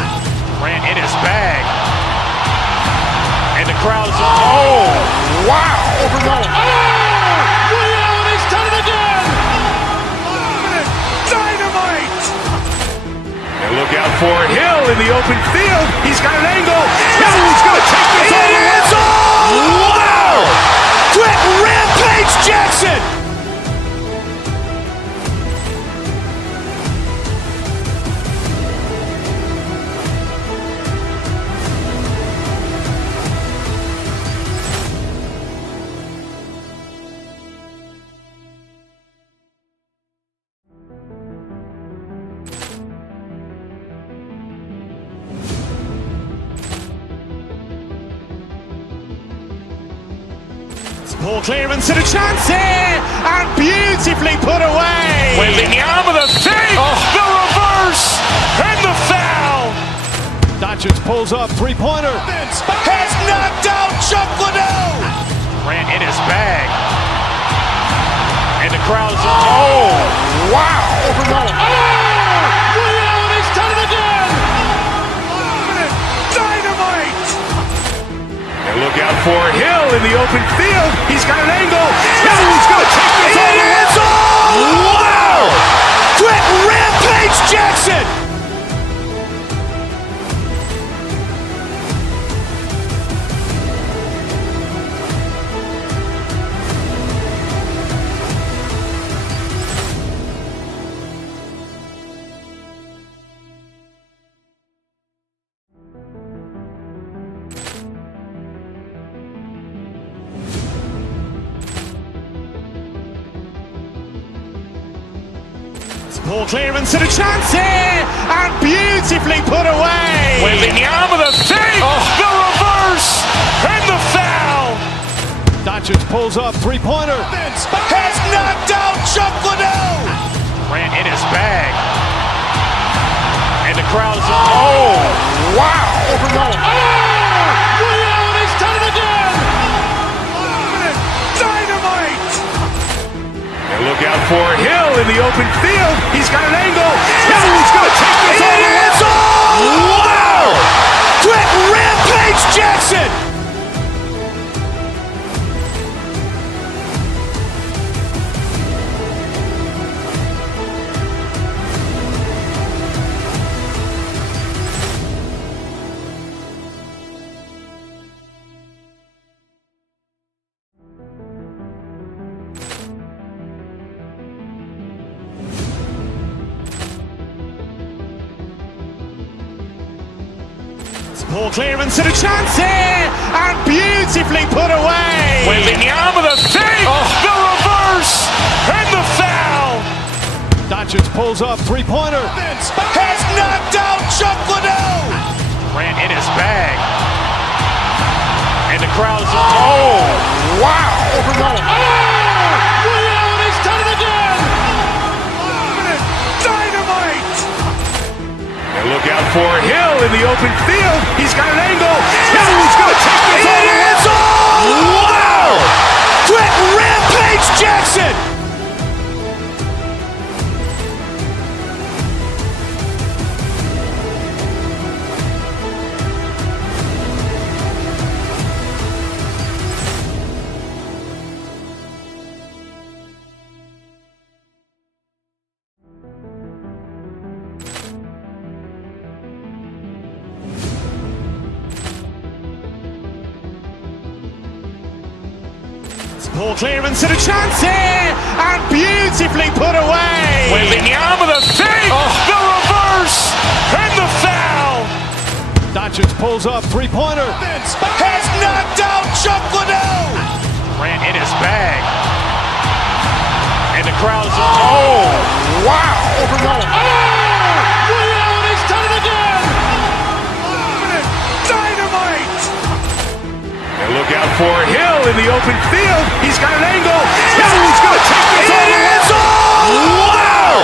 Grant in his bag. And the crowd is, oh, wow. Ray Allen has done it again. Dynamite. And look out for Hill in the open field. He's got an angle. Hill's going to take this all the way. Wow! Quick Rampage Jackson. Poor clearance and a chance here, and beautifully put away. Wembanyama the fake, the reverse, and the foul. Doncic pulls up, three-pointer. Has knocked out Chuck Liddell. Grant in his bag. And the crowd is, oh, wow. Ray Allen has done it again. Dynamite. And look out for Hill in the open field. He's got an angle. Hill's going to take this all the way. Wow! Quick Rampage Jackson. Poor clearance and a chance here, and beautifully put away. Wembanyama the fake, the reverse, and the foul. Doncic pulls up, three-pointer. Has knocked out Chuck Liddell. Grant in his bag. And the crowd is, oh, wow. Ray Allen has done it again. Dynamite. And look out for Hill in the open field. He's got an angle. Hill's going to take this all the way. Wow! Quick Rampage Jackson. Poor clearance and a chance here, and beautifully put away. Wembanyama the save, the reverse, and the foul. Doncic pulls up, three-pointer. Has knocked out Chuck Liddell. Grant in his bag. And the crowd's, oh, wow. He's done it again. Dynamite. And look out for Hill in the open field. He's got an angle. Hill's going to take this all the way. Wow. Quick rampage Jackson. Poor clearance and a chance here, and beautifully put away. Wembanyama the save, the reverse, and the foul. Doncic pulls up, three-pointer. Has knocked out Chuck Liddell. Grant in his bag. And the crowd's, oh, wow. He's done it again. Dynamite. And look out for Hill in the open field. He's got an angle. Hill's going to take this all the way. Wow.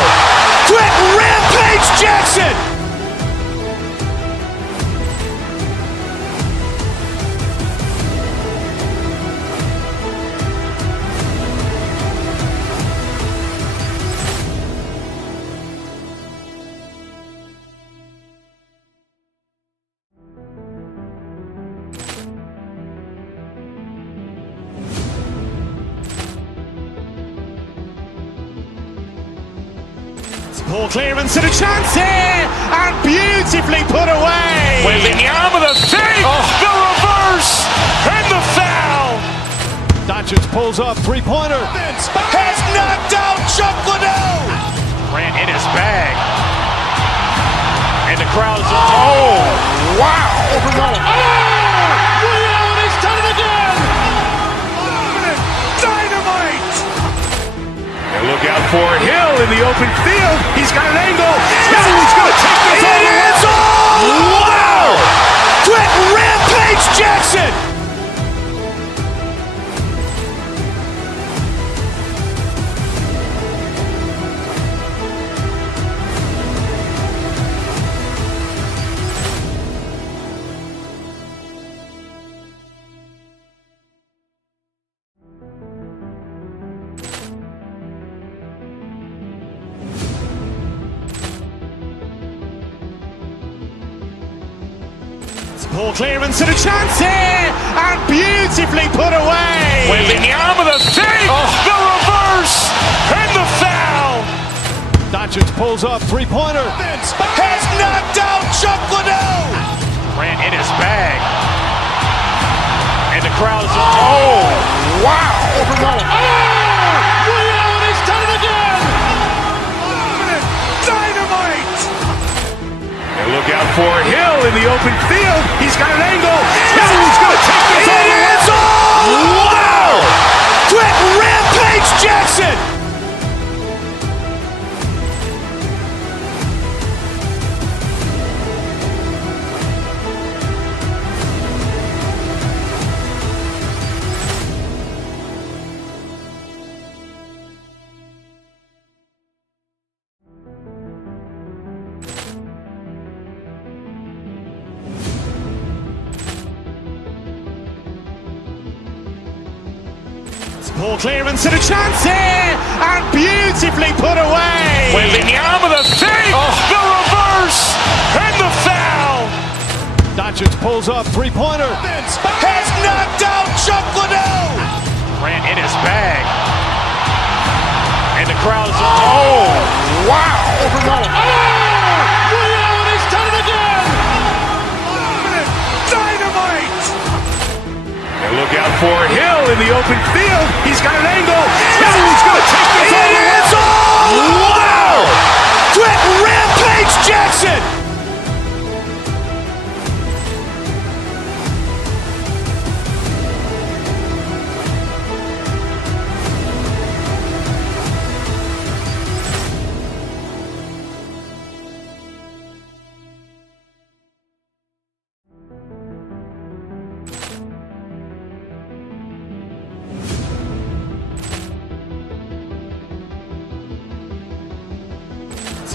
Quick rampage Jackson. Poor clearance and a chance here, and beautifully put away. Wembanyama the save, the reverse, and the foul. Doncic pulls up, three-pointer. Has knocked out Chuck Liddell. Grant in his bag. And the crowd's, oh, wow. He's done it again. Dynamite. And look out for Hill in the open field. He's got an angle. Hill's going to take this all the way. Wow. Quick rampage Jackson. Poor clearance and a chance here, and beautifully put away. Wembanyama the save, the reverse, and the foul. Doncic pulls up, three-pointer. Has knocked out Chuck Liddell. Grant in his bag. And the crowd's, oh, wow. He's done it again. Dynamite. And look out for Hill in the open field. He's got an angle. Hill's going to take this all the way. Wow. Quick rampage Jackson. Poor clearance and a chance here, and beautifully put away. Wembanyama the save, the reverse, and the foul. Doncic pulls up, three-pointer. Has knocked out Chuck Liddell. Grant in his bag. And the crowd's, oh, wow. He's done it again. Dynamite. And look out for Hill in the open field. He's got an angle. Hill's going to take this all the way. Wow. Quick rampage Jackson.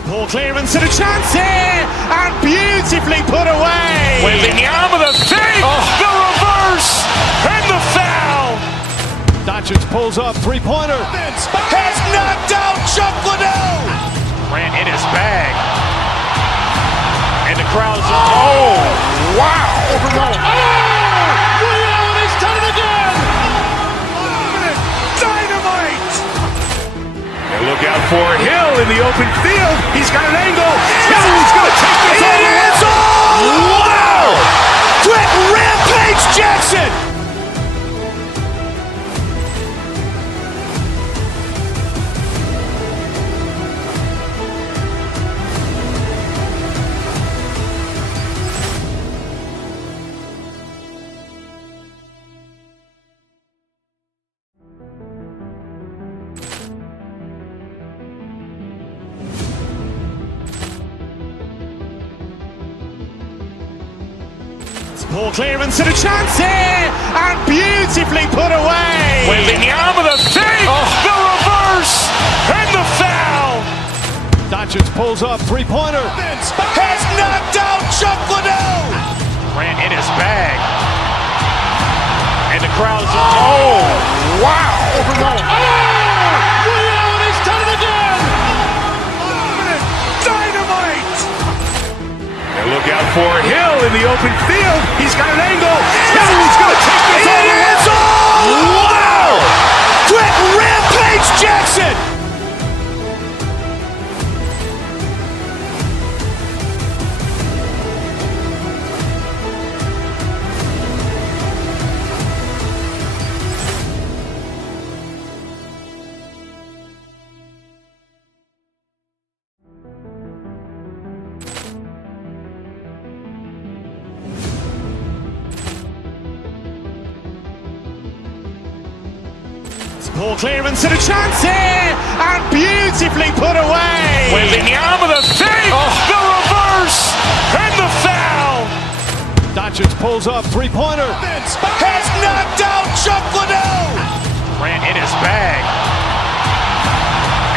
Poor clearance and a chance here, and beautifully put away. Wembanyama the fake, the reverse, and the foul. Doncic pulls up, three-pointer. Has knocked out Chuck Liddell. Ran in his bag. And the crowd's, oh, wow. He's done it again. Dynamite. And look out for Hill in the open field. He's got an angle. He's going to take this all the way. Wow. Quick Rampage Jackson. Poor clearance and a chance here, and beautifully put away. Wembanyama the fake, the reverse, and the foul. Doncic pulls up, three-pointer. Has knocked out Chuck Liddell. Ran in his bag. And the crowd's, oh, wow. He's done it again. Dynamite. And look out for Hill in the open field. He's got an angle. He's going to take this all the way. Wow. Quick Rampage Jackson. Poor clearance and a chance here, and beautifully put away. Wembanyama the fake, the reverse, and the foul. Doncic pulls up, three-pointer. Has knocked out Chuck Liddell. Ran in his bag.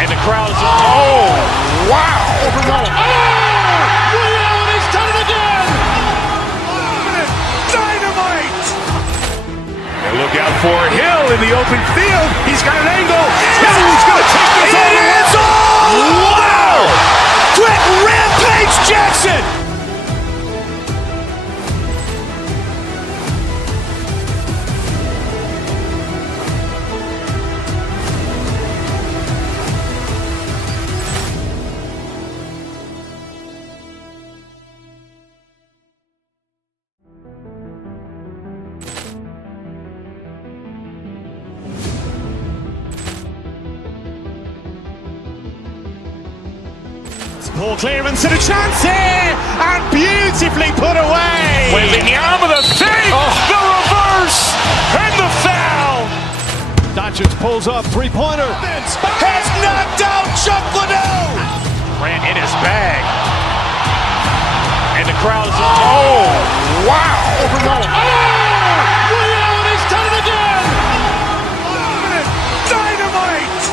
And the crowd's, oh, wow. He's done it again. Dynamite. And look out for Hill in the open field. He's got an angle. He's going to take this all the way. Wow. Quick Rampage Jackson. Poor clearance and a chance here, and beautifully put away. Wembanyama the fake, the reverse, and the foul. Doncic pulls up, three-pointer. Has knocked out Chuck Liddell. Ran in his bag. And the crowd's, oh, wow. He's done it again. Dynamite.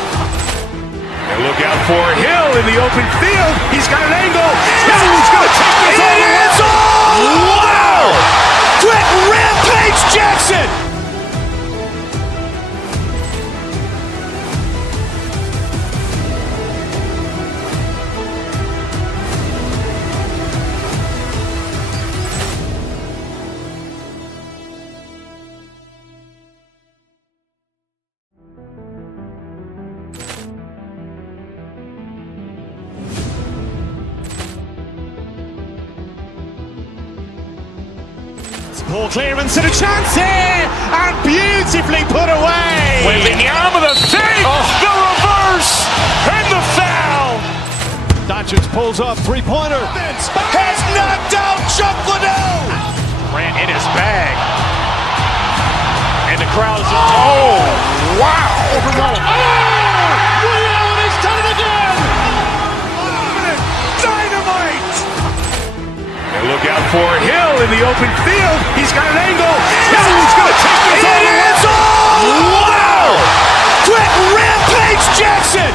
And look out for Hill in the open field. He's got an angle. He's going to take this all the way. Wow. Quick Rampage Jackson. Poor clearance and a chance here, and beautifully put away. Wembanyama the fake, the reverse, and the foul. Doncic pulls up, three-pointer. Has knocked out Chuck Liddell. Ran in his bag. And the crowd's, oh, wow. He's done it again. Dynamite. And look out for Hill in the open field. He's got an angle. He's going to take this all the way. Wow. Quick Rampage Jackson.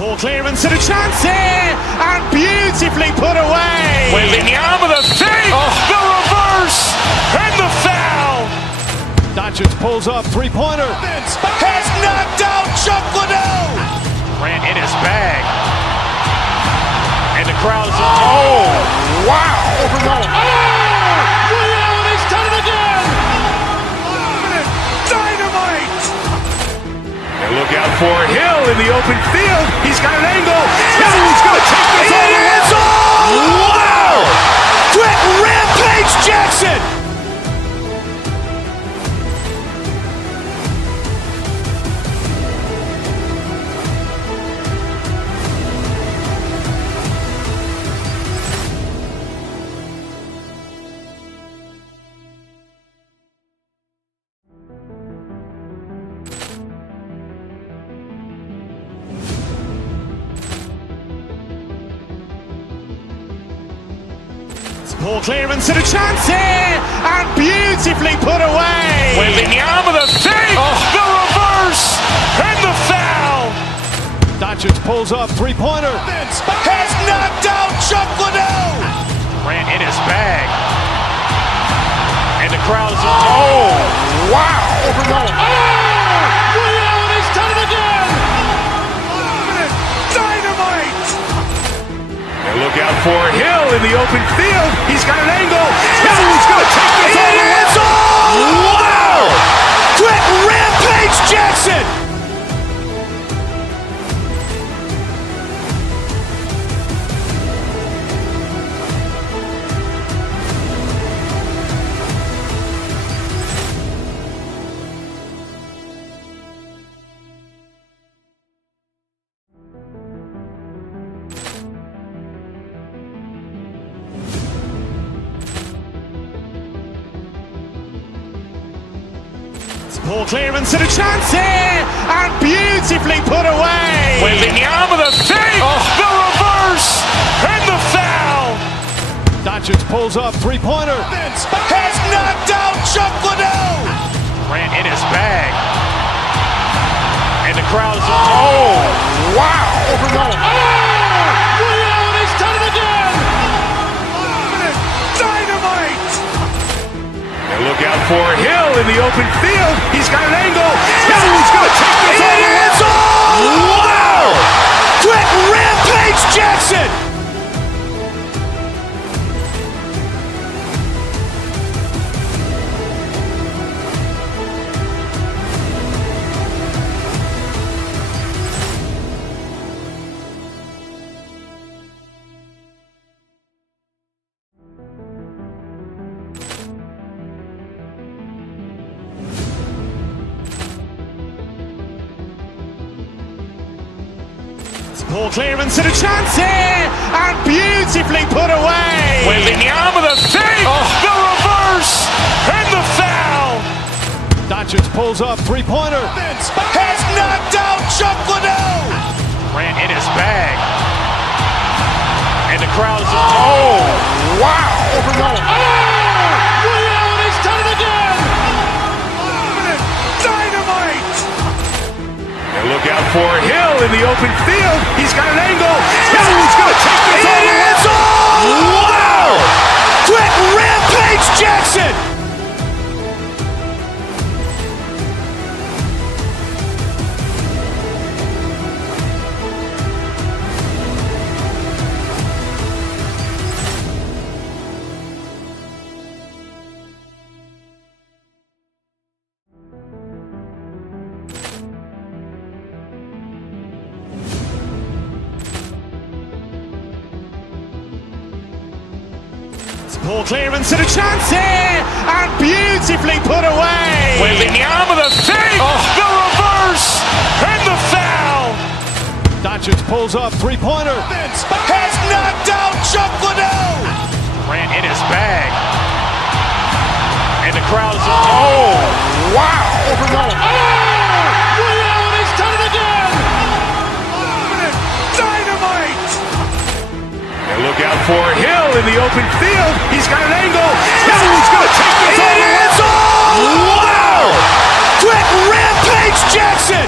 Poor clearance and a chance here, and beautifully put away. Wembanyama the save, the reverse, and the foul. Doncic pulls up, three-pointer. Has knocked out Chuck Liddell. Grant in his bag. And the crowd's wow. He's done it again. Dynamite. And look out for Hill in the open field. He's got an angle. Hill's going to take this all the way. Wow! Quick Rampage Jackson. Poor clearance and a chance here, and beautifully put away. Wembanyama the save, the reverse, and the foul. Doncic pulls up, three-pointer. Has knocked out Chuck Liddell. Grant in his bag. And the crowd's wow. He's done it again. Dynamite. And look out for Hill in the open field. He's got an angle. Hill's going to take this all the way. Wow! Quick Rampage Jackson. Poor clearance and a chance here, and beautifully put away. Wembanyama the save, the reverse, and the foul. Doncic pulls up, three-pointer. Has knocked out Chuck Liddell. Grant in his bag. And the crowd's wow. He's done it again. Dynamite. And look out for Hill in the open field. He's got an angle. Hill's going to take this all the way. Wow! Quick Rampage Jackson. Poor clearance and a chance here, and beautifully put away. Wembanyama the save, the reverse, and the foul. Doncic pulls up, three-pointer. Has knocked out Chuck Liddell. Grant in his bag. And the crowd's wow. He's done it again. Dynamite. And look out for Hill in the open field. He's got an angle. Hill's going to take this all the way. Wow! Quick Rampage Jackson. Poor clearance and a chance here, and beautifully put away. Wembanyama the save, the reverse, and the foul. Doncic pulls up, three-pointer. Has knocked out Chuck Liddell. Grant in his bag. And the crowd's wow. He's done it again. Dynamite. And look out for Hill in the open field. He's got an angle. Hill's going to take this all the way. Wow! Quick Rampage Jackson.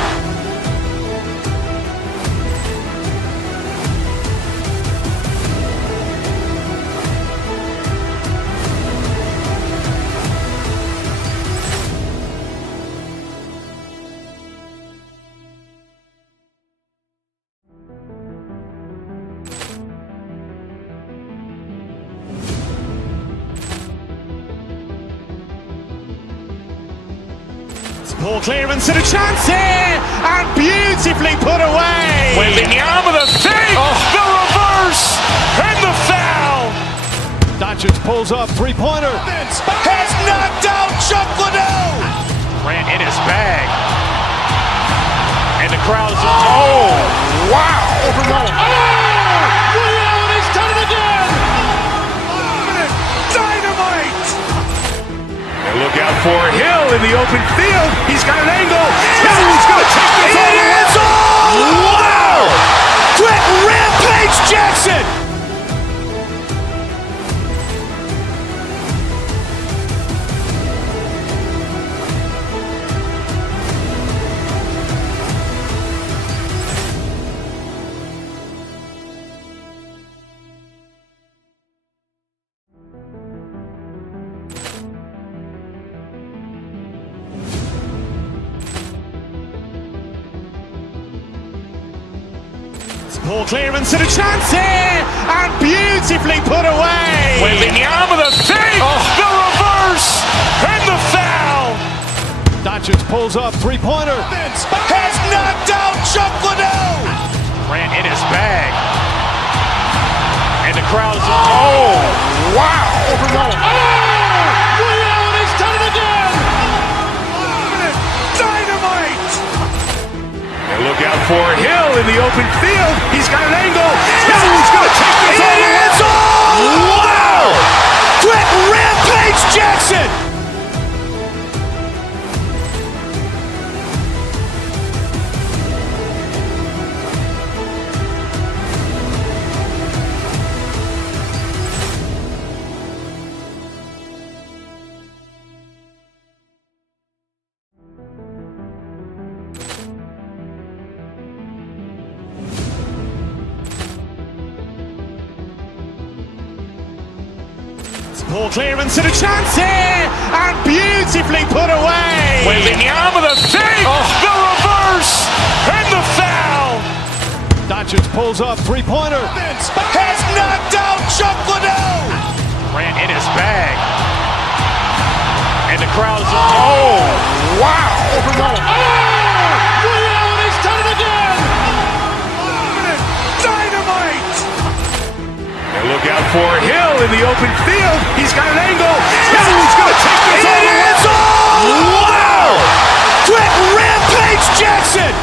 Poor clearance and a chance here, and beautifully put away. Wembanyama with a save, the reverse, and the foul. Doncic pulls up, three-pointer. Has knocked out Chuck Liddell. Grant in his bag. And the crowd is, oh, wow. He's done it again. Dynamite. And look out for Hill in the open field. He's got an angle. Hill's going to take this all the way. Wow. Quick Rampage Jackson. Poor clearance and a chance here, and beautifully put away. Wembanyama with a save, the reverse, and the foul. Doncic pulls up, three-pointer. Has knocked out Chuck Liddell. Grant in his bag. And the crowd is, oh, wow. He's done it again. Dynamite. And look out for Hill in the open field. He's got an angle. Hill's going to take this all the way. Wow. Quick Rampage Jackson. Poor clearance and a chance here, and beautifully put away. Wembanyama with a save, the reverse, and the foul. Doncic pulls up, three-pointer. Has knocked out Chuck Liddell. Grant in his bag. And the crowd is, oh, wow. He's done it again. Dynamite. And look out for Hill in the open field. He's got an angle. Hill's going to take this all the way. Wow. Quick Rampage Jackson.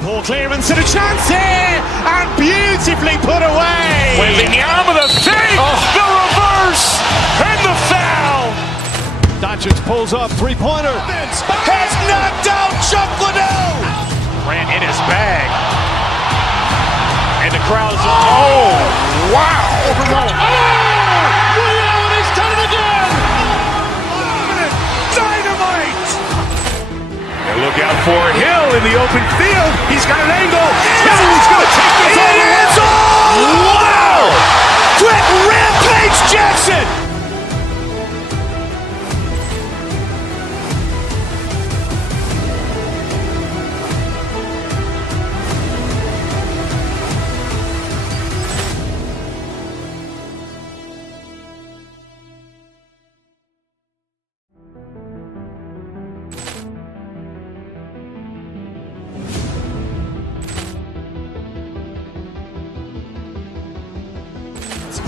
Poor clearance and a chance here, and beautifully put away. Wembanyama with a save, the reverse, and the foul. Doncic pulls up, three-pointer. Has knocked out Chuck Liddell. Grant in his bag. And the crowd is, oh, wow. He's done it again. Dynamite. And look out for Hill in the open field. He's got an angle. Hill's going to take this all the way. Wow. Quick Rampage Jackson.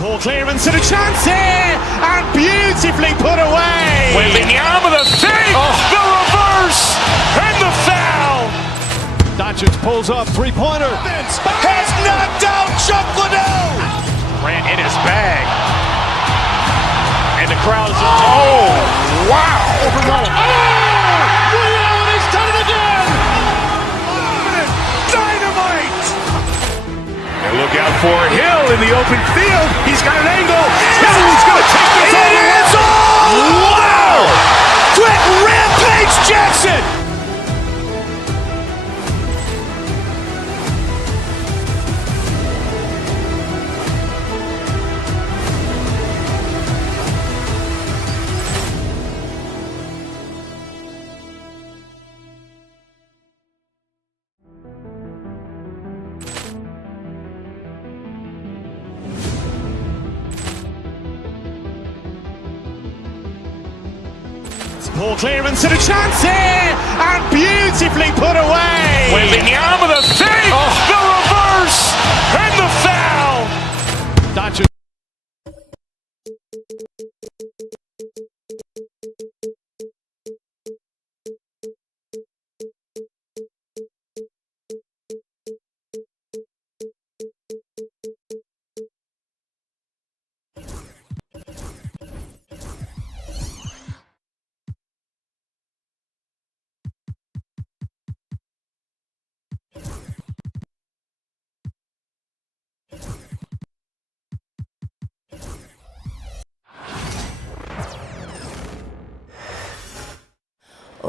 Poor clearance and a chance here, and beautifully put away. Wembanyama with a save, the reverse, and the foul. Doncic pulls up, three-pointer. Has knocked out Chuck Liddell. Grant in his bag. And the crowd is, oh, wow. He's done it again. Dynamite. And look out for Hill in the open field. He's got an angle. Hill's going to take this all the way. Wow. Quick Rampage Jackson. Poor clearance and a chance here, and beautifully put away. Wembanyama with a fake, the reverse, and the foul. Doncic.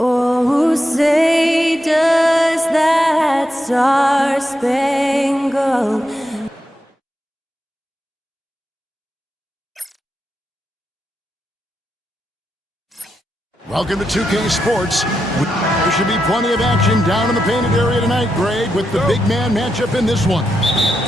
Oh, say does that star-spangled Welcome to 2K Sports. There should be plenty of action down in the painted area tonight, Greg, with the big man matchup in this one.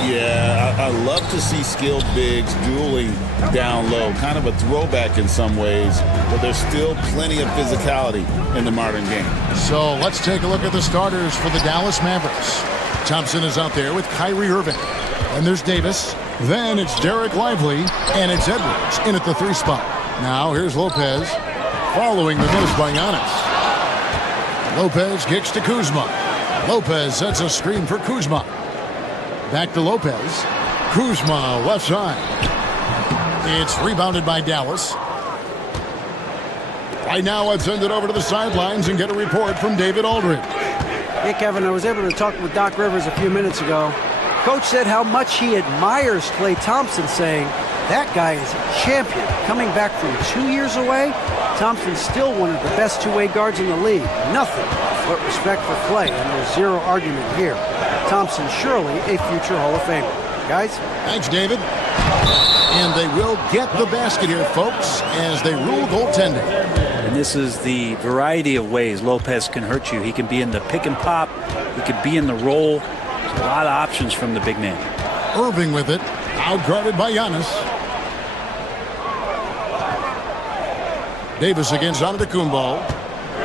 Yeah, I love to see skilled bigs dueling down low. Kind of a throwback in some ways, but there's still plenty of physicality in the modern game. So let's take a look at the starters for the Dallas Mavericks. Thompson is out there with Kyrie Irving. And there's Davis. Then it's Derek Lively, and it's Edwards in at the 3 spot. Now here's Lopez, following the miss by Giannis. Lopez kicks to Kuzma. Lopez sets a screen for Kuzma. Back to Lopez. Kuzma left side. It's rebounded by Dallas. Right now, let's send it over to the sidelines and get a report from David Aldridge. Hey, Kevin, I was able to talk with Doc Rivers a few minutes ago. Coach said how much he admires Klay Thompson, saying, that guy is a champion. Coming back from 2 years away, Thompson's still one of the best two-way guards in the league. Nothing but respect for Klay, and there's zero argument here. Thompson surely a future Hall of Famer. Guys? Thanks, David. And they will get the basket here, folks, as they rule goaltending. And this is the variety of ways Lopez can hurt you. He can be in the pick and pop. He could be in the roll. There's a lot of options from the big man. Irving with it, outguarded by Giannis. Davis against Antetokounmpo.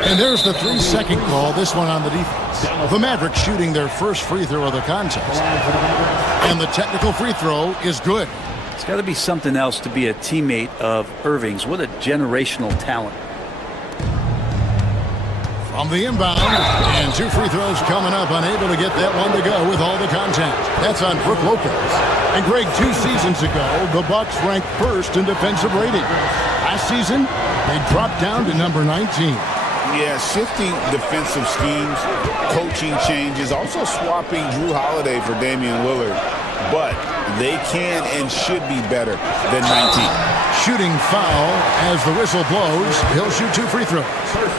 And there's the 3-second call, this one on the defense. The Mavericks shooting their first free throw of the contest. And the technical free throw is good. It's got to be something else to be a teammate of Irving's. What a generational talent. From the inbound, and 2 free throws coming up, unable to get that one to go with all the contact. That's on Brook Lopez. And Greg, 2 seasons ago, the Bucks ranked first in defensive rating. Last season, they dropped down to number 19. Yeah, shifting defensive schemes, coaching changes, also swapping Drew Holiday for Damian Lillard. But they can and should be better than 19. Shooting foul as the whistle blows. He'll shoot 2 free throws.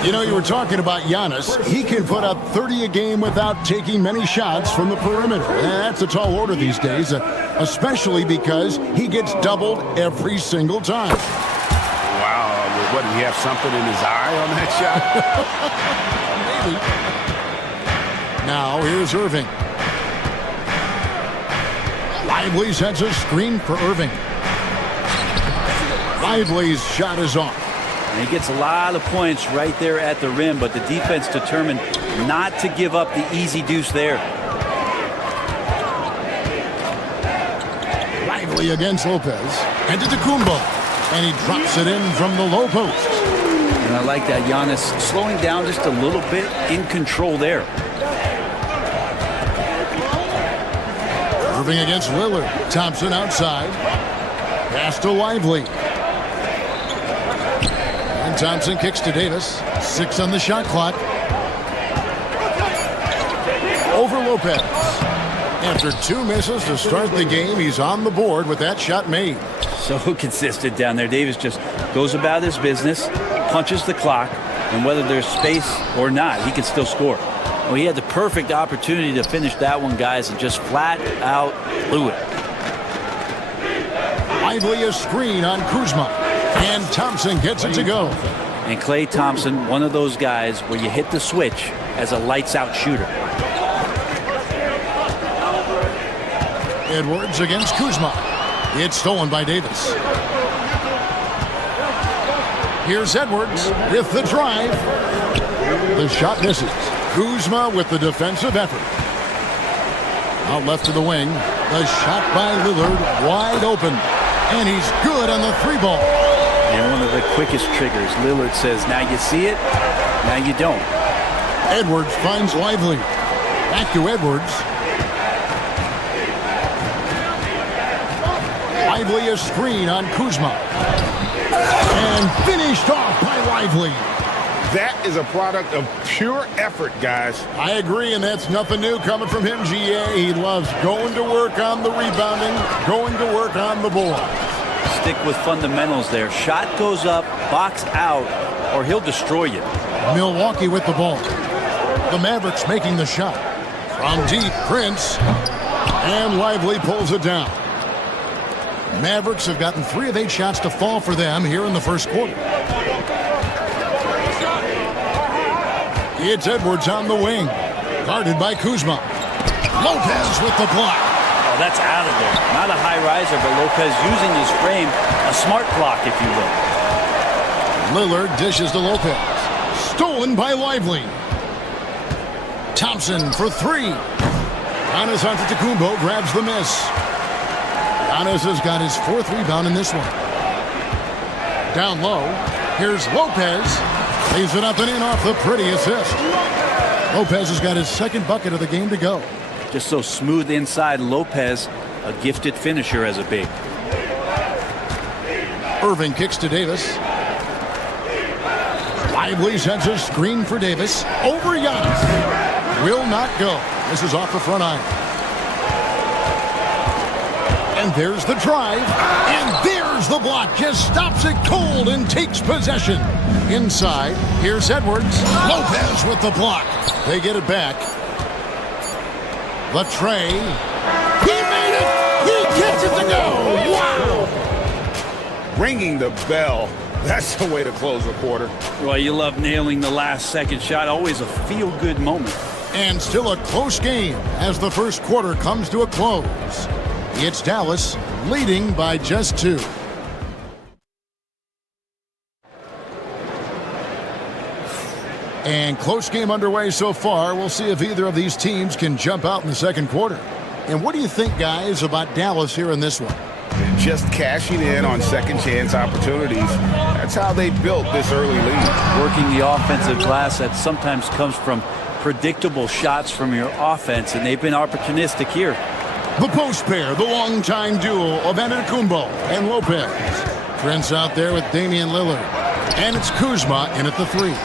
You know, you were talking about Giannis. He can put up 30 a game without taking many shots from the perimeter. That's a tall order these days, especially because he gets doubled every single time. Wow, what, did he have something in his eye on that shot? Maybe. Now here's Irving. Lively sets a screen for Irving. Lively's shot is off. And he gets a lot of points right there at the rim, but the defense determined not to give up the easy deuce there. Lively against Lopez. And to Antetokounmpo. And he drops it in from the low post. And I like that. Giannis slowing down just a little bit, in control there. Irving against Lillard. Thompson outside. Pass to Lively. And Thompson kicks to Davis. 6 on the shot clock. Over Lopez. After 2 misses to start the game, he's on the board with that shot made. So consistent down there. Davis just goes about his business, punches the clock, and whether there's space or not, he can still score. Well, he had the perfect opportunity to finish that one, guys, and just flat out blew it. Lively a screen on Kuzma, and Thompson gets it to go. And Klay Thompson, one of those guys where you hit the switch as a lights-out shooter. Edwards against Kuzma. It's stolen by Davis. Here's Edwards with the drive. The shot misses. Kuzma with the defensive effort. Out left to the wing. The shot by Lillard wide open. And he's good on the 3-ball. And one of the quickest triggers. Lillard says, now you see it, now you don't. Edwards finds Lively. Back to Edwards. Lively a screen on Kuzma. And finished off by Lively. That is a product of pure effort, guys. I agree, and that's nothing new coming from him, GA. He loves going to work on the rebounding, going to work on the board. Stick with fundamentals there. Shot goes up, box out, or he'll destroy you. Milwaukee with the ball. The Mavericks making the shot. From deep, Prince. And Lively pulls it down. Mavericks have gotten 3 of 8 shots to fall for them here in the first quarter. It's Edwards on the wing. Guarded by Kuzma. Lopez with the block. Oh, that's out of there. Not a high riser, but Lopez using his frame. A smart block, if you will. Lillard dishes to Lopez. Stolen by Lively. Thompson for 3. Giannis Antetokounmpo grabs the miss. Giannis has got his 4th rebound in this one. Down low. Here's Lopez. Lays it up and in off the pretty assist. Lopez has got his 2nd bucket of the game to go. Just so smooth inside. Lopez, a gifted finisher as a big. Irving kicks to Davis. Lively sends a screen for Davis. Over Giannis. Will not go. This is off the front iron. And there's the drive. And there's the block. Just stops it cold and takes possession. Inside, here's Edwards. Lopez with the block. They get it back. The tray. He made it! He gets it to go! Wow! Ringing the bell. That's the way to close a quarter. Well, you love nailing the last second shot. Always a feel-good moment. And still a close game as the first quarter comes to a close. It's Dallas leading by just 2. And close game underway so far. We'll see if either of these teams can jump out in the second quarter. And what do you think, guys, about Dallas here in this one? Just cashing in on second chance opportunities. That's how they built this early lead. Working the offensive glass that sometimes comes from predictable shots from your offense, and they've been opportunistic here. The post pair, the longtime duo of Antetokounmpo and Lopez. Prince out there with Damian Lillard. And it's Kuzma in at the 3.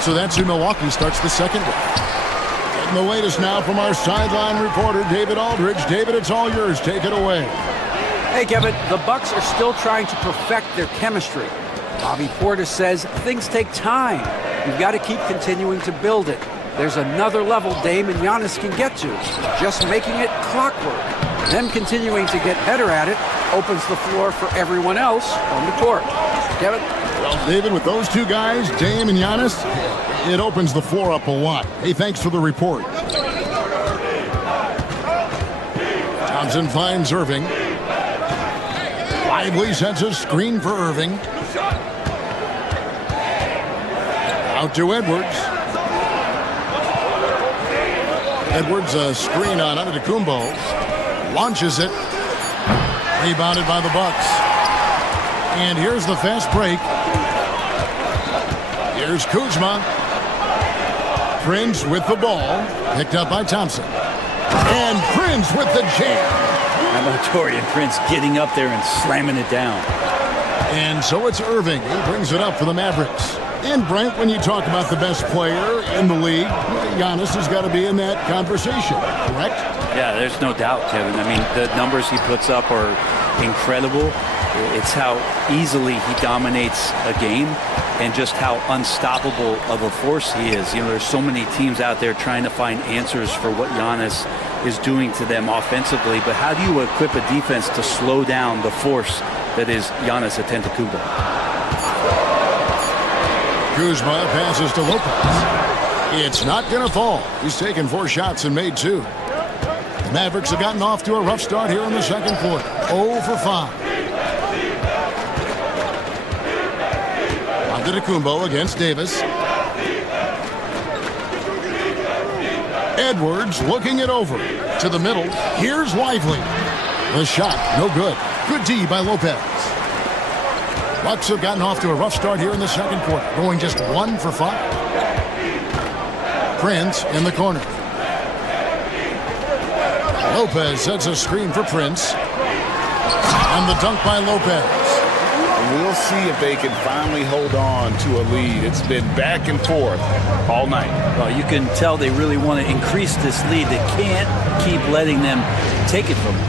So that's who Milwaukee starts the second with. Getting the latest now from our sideline reporter, David Aldridge. David, it's all yours. Take it away. Hey, Kevin, the Bucks are still trying to perfect their chemistry. Bobby Portis says things take time. You've got to keep continuing to build it. There's another level Dame and Giannis can get to. Just making it clockwork. Them continuing to get better at it opens the floor for everyone else on the court. Kevin? Well, David, with those 2 guys, Dame and Giannis, it opens the floor up a lot. Hey, thanks for the report. Thompson finds Irving. Lively sends a screen for Irving. Out to Edwards. Edwards a screen on Antetokounmpo. Launches it. Rebounded by the Bucks. And here's the fast break. Here's Kuzma. Prince with the ball. Picked up by Thompson. And Prince with the jam. How about Torian Prince getting up there and slamming it down? And so it's Irving. He brings it up for the Mavericks. And Brent, when you talk about the best player in the league, Giannis has got to be in that conversation, correct? Yeah, there's no doubt, Kevin. I mean, the numbers he puts up are incredible. It's how easily he dominates a game and just how unstoppable of a force he is. You know, there's so many teams out there trying to find answers for what Giannis is doing to them offensively, but how do you equip a defense to slow down the force that is Giannis Antetokounmpo? Kuzma passes to Lopez. It's not going to fall. He's taken 4 shots and made 2. The Mavericks have gotten off to a rough start here in the second quarter. 0 for 5. Antetokounmpo against Davis. Edwards looking it over to the middle. Here's Lively. The shot, no good. Good D by Lopez. Bucks have gotten off to a rough start here in the second quarter, going just 1 for 5. Prince in the corner. Lopez sets a screen for Prince. And the dunk by Lopez. We'll see if they can finally hold on to a lead. It's been back and forth all night. Well, you can tell they really want to increase this lead. They can't keep letting them take it from them.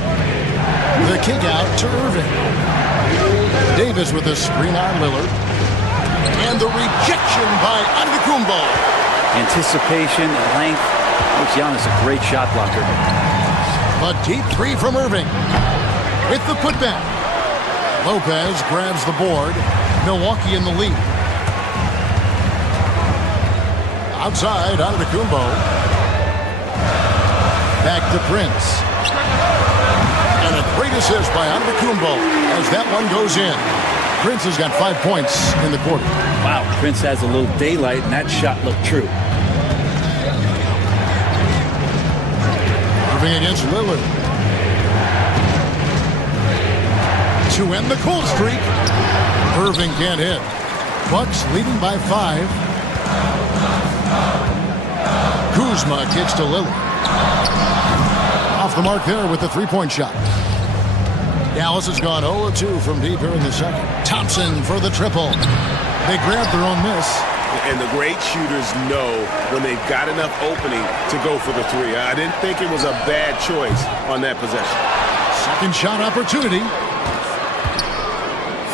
The kick out to Irving. Davis with a screen on Lillard. And the rejection by Antetokounmpo. Anticipation and length. Makes Giannis a great shot blocker. A deep three from Irving. With the putback. Lopez grabs the board. Milwaukee in the lead. Outside, Antetokounmpo. Back to Prince. And a great assist by Antetokounmpo as that one goes in. Prince has got 5 points in the quarter. Wow, Prince has a little daylight, and that shot looked true. Irving against Lillard. To end the cold streak. Irving can't hit. Bucks leading by 5. Kuzma kicks to Lillard. Off the mark there with the three-point shot. Dallas has gone 0-2 from deep here in the second. Thompson for the triple. They grabbed their own miss. And the great shooters know when they've got enough opening to go for the three. I didn't think it was a bad choice on that possession. Second shot opportunity.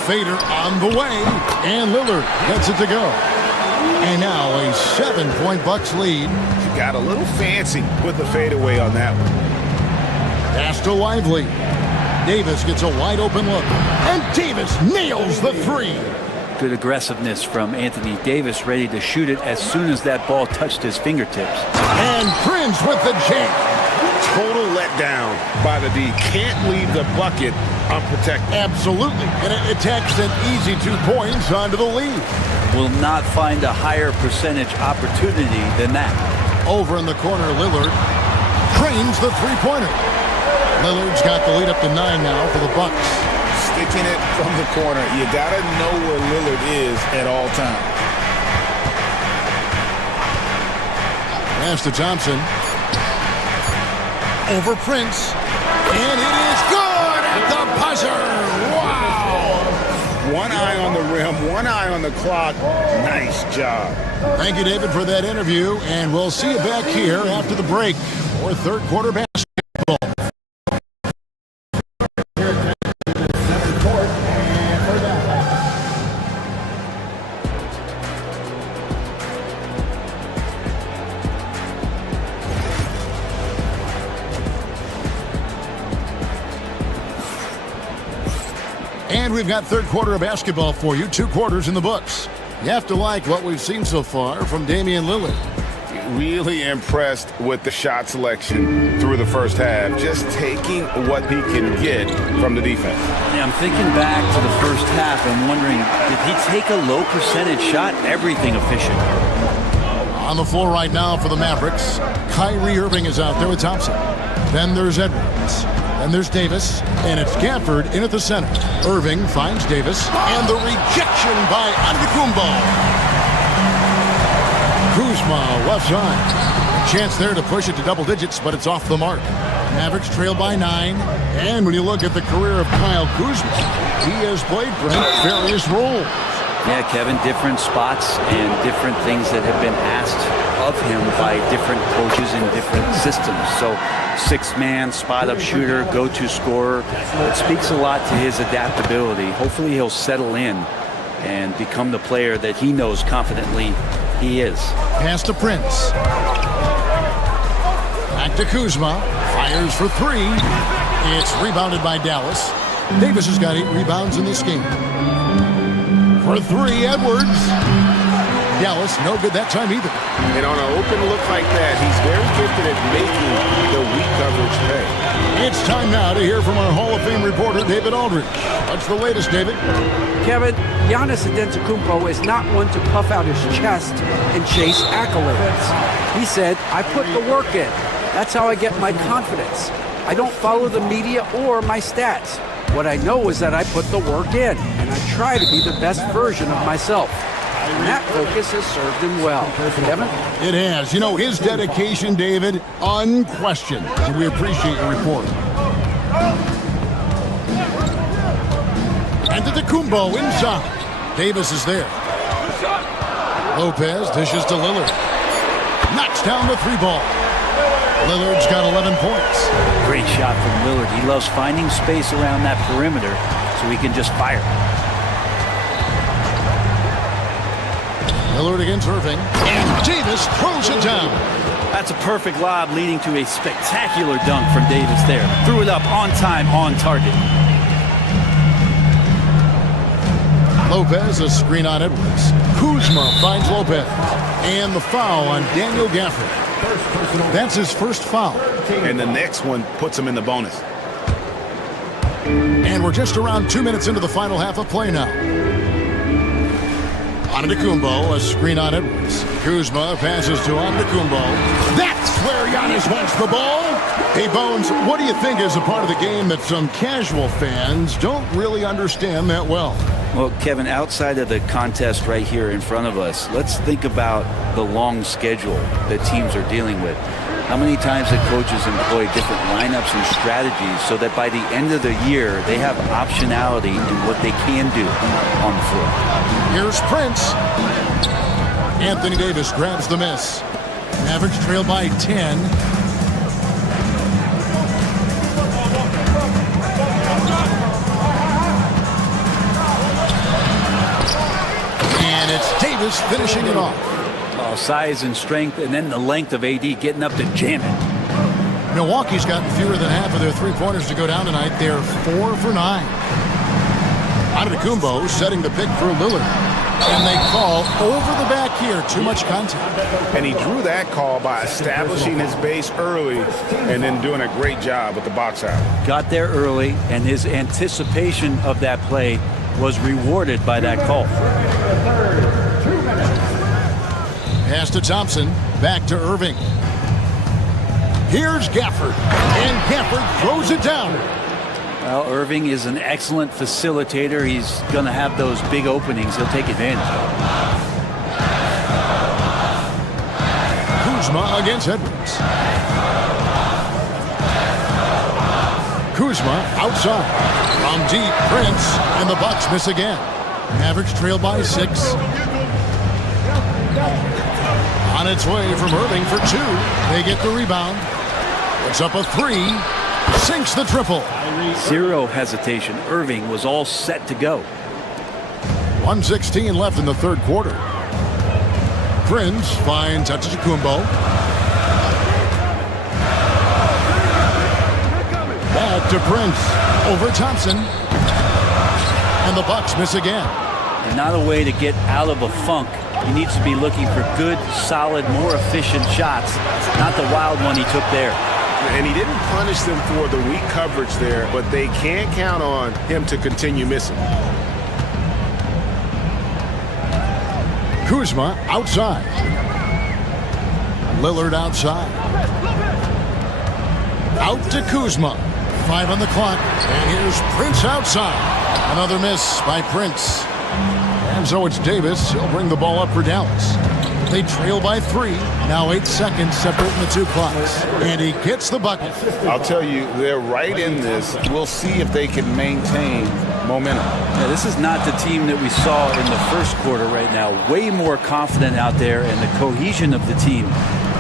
Fader on the way, and Lillard gets it to go. And now a 7-point Bucks lead. He got a little fancy with the fadeaway on that one. Pass to Lively. Davis gets a wide open look, and Davis nails the three. Good aggressiveness from Anthony Davis, ready to shoot it as soon as that ball touched his fingertips. And Prince with the jam. Total letdown by the D. Can't leave the bucket unprotected. Absolutely. And it attacks an easy 2 points onto the lead. Will not find a higher percentage opportunity than that. Over in the corner, Lillard trains the three-pointer. Lillard's got the lead up to 9 now for the Bucks. Sticking it from the corner. You got to know where Lillard is at all times. Pass to Thompson. Over Prince. And it is good at the buzzer. Wow. One eye on the rim, one eye on the clock. Nice job. Thank you, David, for that interview. And we'll see you back here after the break for third quarter basketball. And we've got third quarter of basketball for you. 2 quarters in the books. You have to like what we've seen so far from Damian Lillard. Really impressed with the shot selection through the first half. Just taking what he can get from the defense. Yeah, I'm thinking back to the first half and wondering, did he take a low percentage shot? Everything efficient. On the floor right now for the Mavericks, Kyrie Irving is out there with Thompson. Then there's Edwards. Then there's Davis. And it's Gafford in at the center. Irving finds Davis. And the rejection by Antetokounmpo. Kuzma left side. A chance there to push it to double digits, but it's off the mark. Mavericks trail by 9. And when you look at the career of Kyle Kuzma, he has played various roles. Yeah, Kevin, different spots and different things that have been asked of him by different coaches in different systems. So 6-man, spot-up shooter, go-to scorer. It speaks a lot to his adaptability. Hopefully he'll settle in and become the player that he knows confidently he is. Pass to Prince. Back to Kuzma. Fires for 3. It's rebounded by Dallas. Davis has got 8 rebounds in this game. For 3, Edwards. Dallas, no good that time either. And on an open look like that, he's very gifted at making the weak coverage pay. It's time now to hear from our Hall of Fame reporter, David Aldridge. What's the latest, David? Kevin, Giannis Antetokounmpo is not one to puff out his chest and chase accolades. He said, I put the work in. That's how I get my confidence. I don't follow the media or my stats. What I know is that I put the work in, and I try to be the best version of myself. And that focus has served him well. Kevin? It has. You know, his dedication, David, unquestioned. And we appreciate your report. Antetokounmpo inside. Davis is there. Lopez dishes to Lillard. Knocks down the three ball. Lillard's got 11 points. Great shot from Lillard. He loves finding space around that perimeter so he can just fire. Lillard against Irving. And Davis throws it down. That's a perfect lob leading to a spectacular dunk from Davis there. Threw it up on time, on target. Lopez, a screen on Edwards. Kuzma finds Lopez. And the foul on Daniel Gafford. That's his first foul. And the next one puts him in the bonus. And we're just around 2 minutes into the final half of play now. Antetokounmpo, a screen on Edwards. Kuzma passes to Antetokounmpo. That's where Giannis wants the ball. Hey, Bones, what do you think is a part of the game that some casual fans don't really understand that well? Well, Kevin, outside of the contest right here in front of us, let's think about the long schedule that teams are dealing with. How many times have coaches employed different lineups and strategies so that by the end of the year, they have optionality in what they can do on the floor? Here's Prince. Anthony Davis grabs the miss. Mavericks trail by 10. And it's Davis finishing it off. Oh, size and strength, and then the length of AD getting up to jam it. Milwaukee's gotten fewer than half of their three-pointers to go down tonight. They're 4 for 9. Antetokounmpo setting the pick for Lillard. And they call over the back here. Too much contact. And he drew that call by establishing his base early and then doing a great job with the box out. Got there early, and his anticipation of that play was rewarded by that call. Pass to Thompson. Back to Irving. Here's Gafford. And Gafford throws it down. Well, Irving is an excellent facilitator. He's going to have those big openings. He'll take advantage. Kuzma against Edwards. Kuzma outside. From deep, Prince, and the Bucks miss again. Mavericks trail by 6. On its way from Irving for 2. They get the rebound. Puts up a 3. Sinks the triple. Zero hesitation. Irving was all set to go. 1:16 left in the third quarter. Prince finds Antetokounmpo. Back to Prince. Over Thompson. And the Bucks miss again. And not a way to get out of a funk. He needs to be looking for good, solid, more efficient shots. Not the wild one he took there. And he didn't punish them for the weak coverage there, but they can't count on him to continue missing. Kuzma outside. Lillard outside. Out to Kuzma. 5 on the clock. And here's Prince outside. Another miss by Prince. And so it's Davis. He'll bring the ball up for Dallas. They trail by 3. Now 8 seconds separating the two clocks. And he gets the bucket. I'll tell you, they're right in this. We'll see if they can maintain momentum. Yeah, this is not the team that we saw in the first quarter right now. Way more confident out there, and the cohesion of the team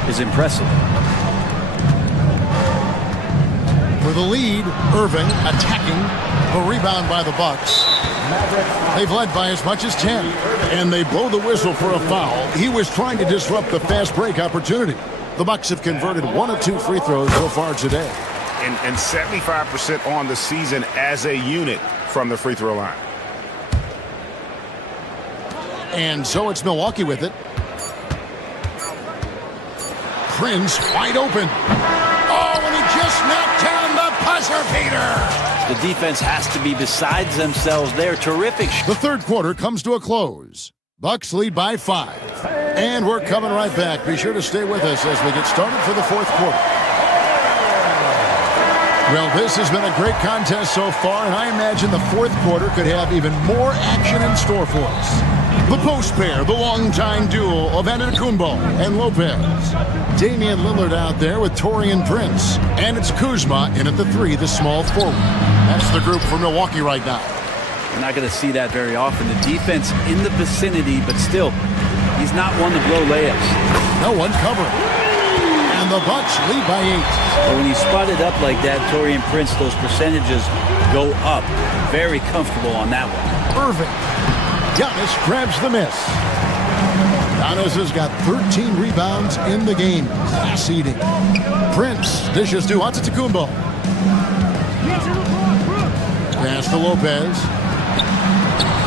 is impressive. For the lead, Irving attacking. A rebound by the Bucks. They've led by as much as 10. And they blow the whistle for a foul. He was trying to disrupt the fast break opportunity. The Bucks have converted 1 of 2 free throws so far today. And 75% on the season as a unit from the free throw line. And so it's Milwaukee with it. Prince wide open. Oh, and he just knocked down the buzzer beater. The defense has to be besides themselves. They're terrific. The third quarter comes to a close. Bucks lead by 5. And we're coming right back. Be sure to stay with us as we get started for the fourth quarter. Well, this has been a great contest so far, and I imagine the fourth quarter could have even more action in store for us. The post pair, the longtime duo of Antetokounmpo and Lopez. Damian Lillard out there with Taurean Prince. And it's Kuzma in at the 3, the small forward. That's the group for Milwaukee right now. We're not going to see that very often. The defense in the vicinity, but still, he's not one to blow layups. No one covering. And the Bucks lead by 8. But when you spot it up like that, Taurean Prince, those percentages go up. Very comfortable on that one. Irving. Giannis grabs the miss. Giannis has got 13 rebounds in the game. Class eating. Prince dishes to Antetokounmpo. Pass to Lopez.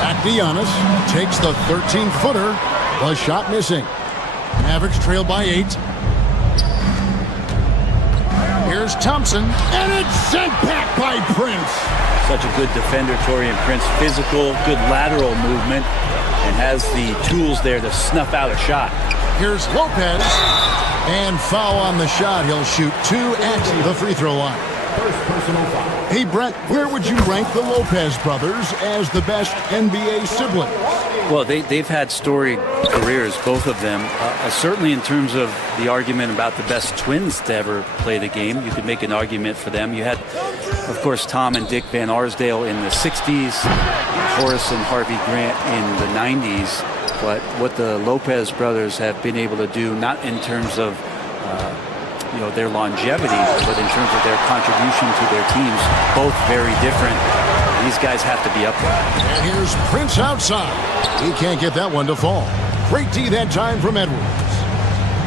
Back to Giannis. Takes the 13-footer. The shot missing. Mavericks trail by 8. Here's Thompson. And it's sent back by Prince. Such a good defender, Taurean Prince. Physical, good lateral movement, and has the tools there to snuff out a shot. Here's Lopez. And foul on the shot. He'll shoot 2 at the free throw line. First personal foul. Hey, Brett, where would you rank the Lopez brothers as the best NBA siblings? Well, they've had storied careers, both of them. Certainly in terms of the argument about the best twins to ever play the game, you could make an argument for them. You had, of course, Tom and Dick Van Arsdale in the 60s, Horace and Harvey Grant in the 90s. But what the Lopez brothers have been able to do, not in terms of their longevity, but in terms of their contribution to their teams, both very different. These guys have to be up there. And here's Prince outside. He can't get that one to fall. Great D that time from Edwards.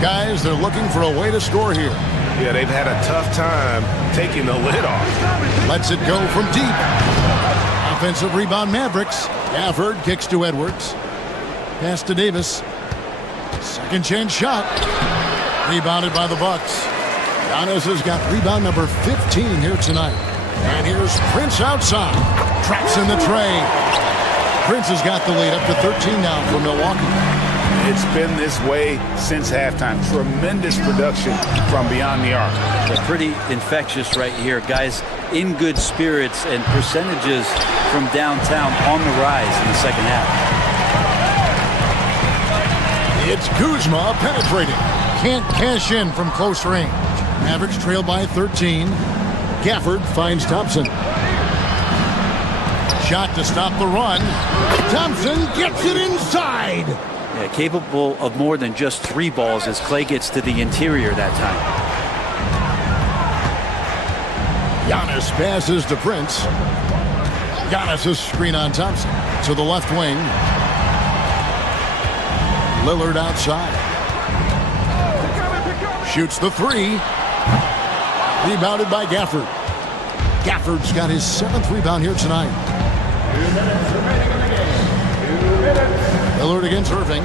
Guys, they're looking for a way to score here. Yeah, they've had a tough time taking the lid off. Lets it go from deep. Offensive rebound Mavericks. Gafford kicks to Edwards. Pass to Davis. Second chance shot. Rebounded by the Bucks. Giannis has got rebound number 15 here tonight. And here's Prince outside. Traps in the tray. Prince has got the lead up to 13 now for Milwaukee. It's been this way since halftime. Tremendous production from beyond the arc. They're pretty infectious right here. Guys in good spirits, and percentages from downtown on the rise in the second half. It's Kuzma penetrating. Can't cash in from close range. Mavericks trail by 13. Gafford finds Thompson. Shot to stop the run. Thompson gets it inside. Yeah, capable of more than just 3 balls as Clay gets to the interior that time. Giannis passes to Prince. Giannis' screen on Thompson. To the left wing. Lillard outside. Shoots the 3. Rebounded by Gafford. Gafford's got his 7th rebound here tonight. 2 minutes remaining in the game. 2 minutes. Lillard against Irving.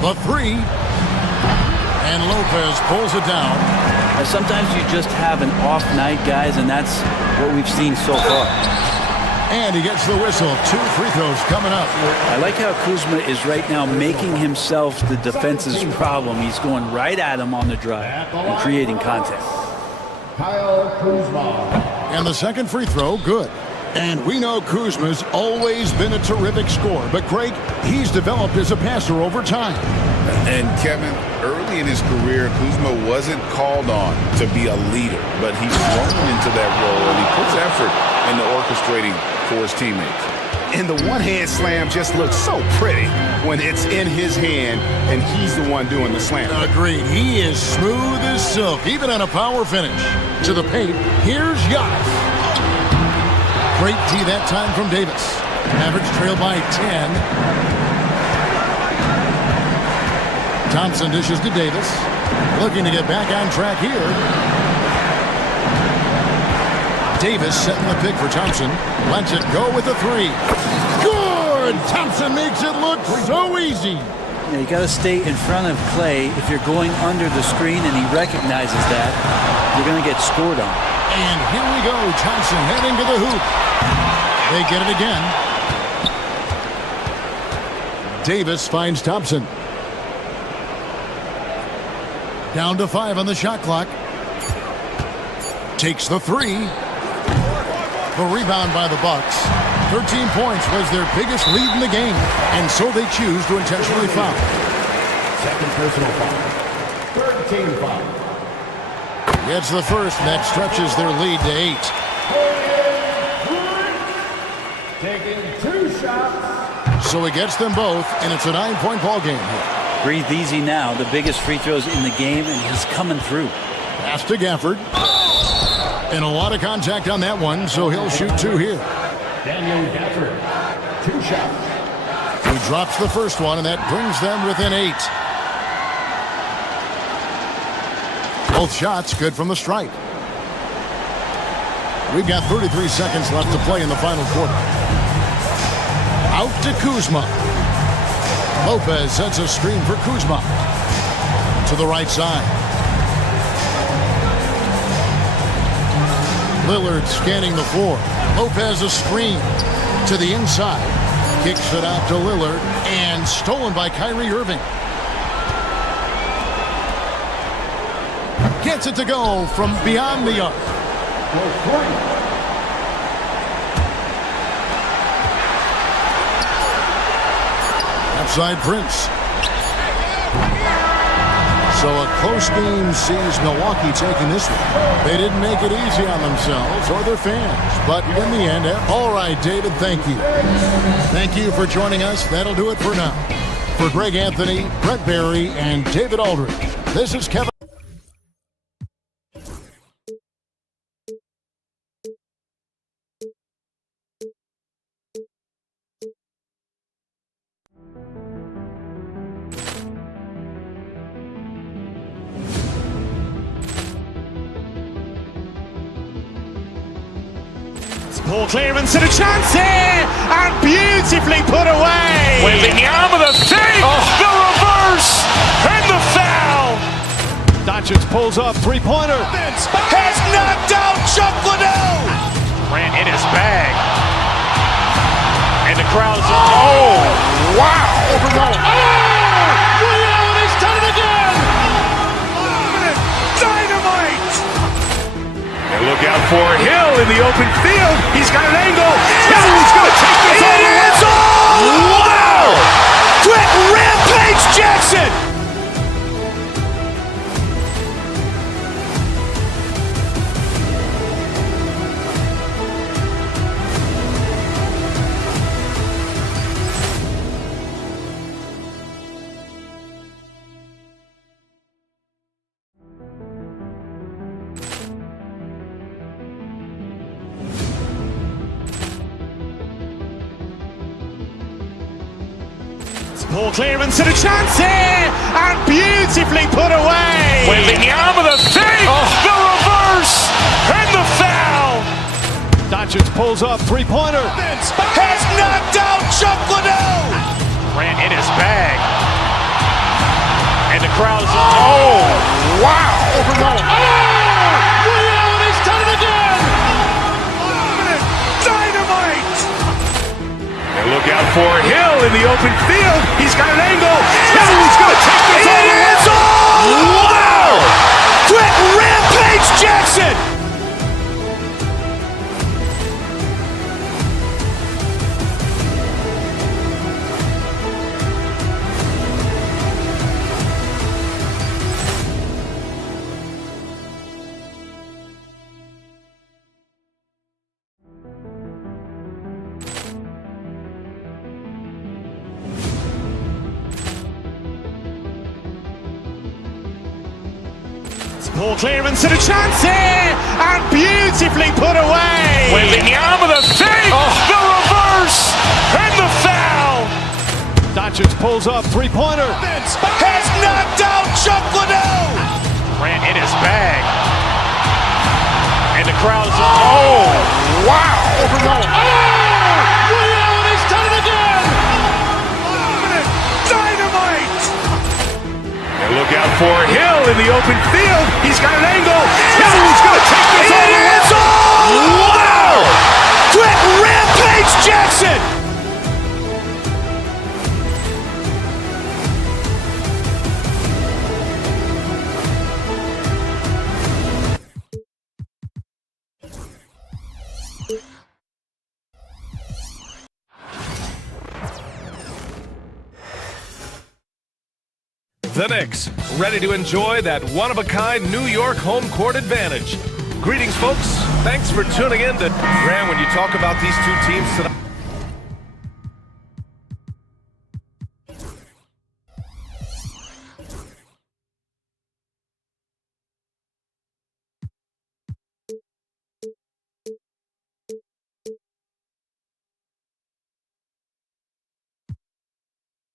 The 3. And Lopez pulls it down. Sometimes you just have an off night, guys, and that's what we've seen so far. And he gets the whistle. 2 free throws coming up. I like how Kuzma is right now making himself the defense's problem. He's going right at him on the drive and creating contact. Kyle Kuzma. And the second free throw, good. And we know Kuzma's always been a terrific scorer, but Greg, he's developed as a passer over time. And Kevin, early in his career, Kuzma wasn't called on to be a leader, but he's grown into that role, and he puts effort into orchestrating for his teammates. And the one-hand slam just looks so pretty when it's in his hand and he's the one doing the slam. Agreed. He is smooth as silk, even on a power finish. To the paint, here's Giannis. Great D that time from Davis. Mavericks trail by 10. Thompson dishes to Davis. Looking to get back on track here. Davis setting the pick for Thompson. Lets it go with a 3. Good! Thompson makes it look so easy. You got to stay in front of Clay. If you're going under the screen and he recognizes that, you're going to get scored on. And here we go. Johnson heading to the hoop. They get it again. Davis finds Thompson. Down to 5 on the shot clock. Takes the 3. The rebound by the Bucks. 13 points was their biggest lead in the game, and so they choose to intentionally foul. Second personal foul. Third team foul. Gets the first, and that stretches their lead to 8. Taking 2 shots. So he gets them both, and it's a 9-point ball game here. Breathe easy now. The biggest free throws in the game, and he's coming through. Pass to Gafford. And a lot of contact on that one, so he'll shoot 2 here. Daniel Gafford, 2 shots. He drops the first one, and that brings them within 8. Both shots good from the stripe. We've got 33 seconds left to play in the final quarter. Out to Kuzma. Lopez sets a screen for Kuzma. To the right side. Lillard scanning the floor. Lopez a screen to the inside. Kicks it out to Lillard and stolen by Kyrie Irving. Gets it to go from beyond the arc. Outside Prince. So a close game sees Milwaukee taking this one. They didn't make it easy on themselves or their fans, but in the end, all right, David, thank you. Thank you for joining us. That'll do it for now. For Greg Anthony, Brett Barry, and David Aldridge, this is Kevin. Poor clearance and a chance here, and beautifully put away. Wembanyama the fake, the reverse, and the foul. Doncic pulls up, three-pointer. Has knocked out Chuck Liddell. Ran in his bag. And the crowd is, oh, wow. He's done it again. Dynamite. And look out for Hill in the open field. He's got an angle. Hill's going to take this all the way. Wow! Quick Rampage Jackson. Poor clearance and a chance here, and beautifully put away. Wembanyama the fake, the reverse, and the foul. Doncic pulls up, three-pointer. Has knocked out Chuck Liddell. Ran in his bag. And the crowd is, oh, wow. He's done it again. Dynamite. And look out for Hill in the open field. He's got an angle. Hill's going to take this all the way. Wow! Quick Rampage Jackson. Poor clearance and a chance here, and beautifully put away. Wembanyama the fake, the reverse, and the foul. Doncic pulls up, three-pointer. Has knocked out Chuck Liddell. Ran in his bag. And the crowd is, oh, wow. He's done it again. Dynamite. The Knicks, ready to enjoy that one-of-a-kind New York home court advantage. Greetings, folks. Thanks for tuning in to Graham. When you talk about these two teams tonight,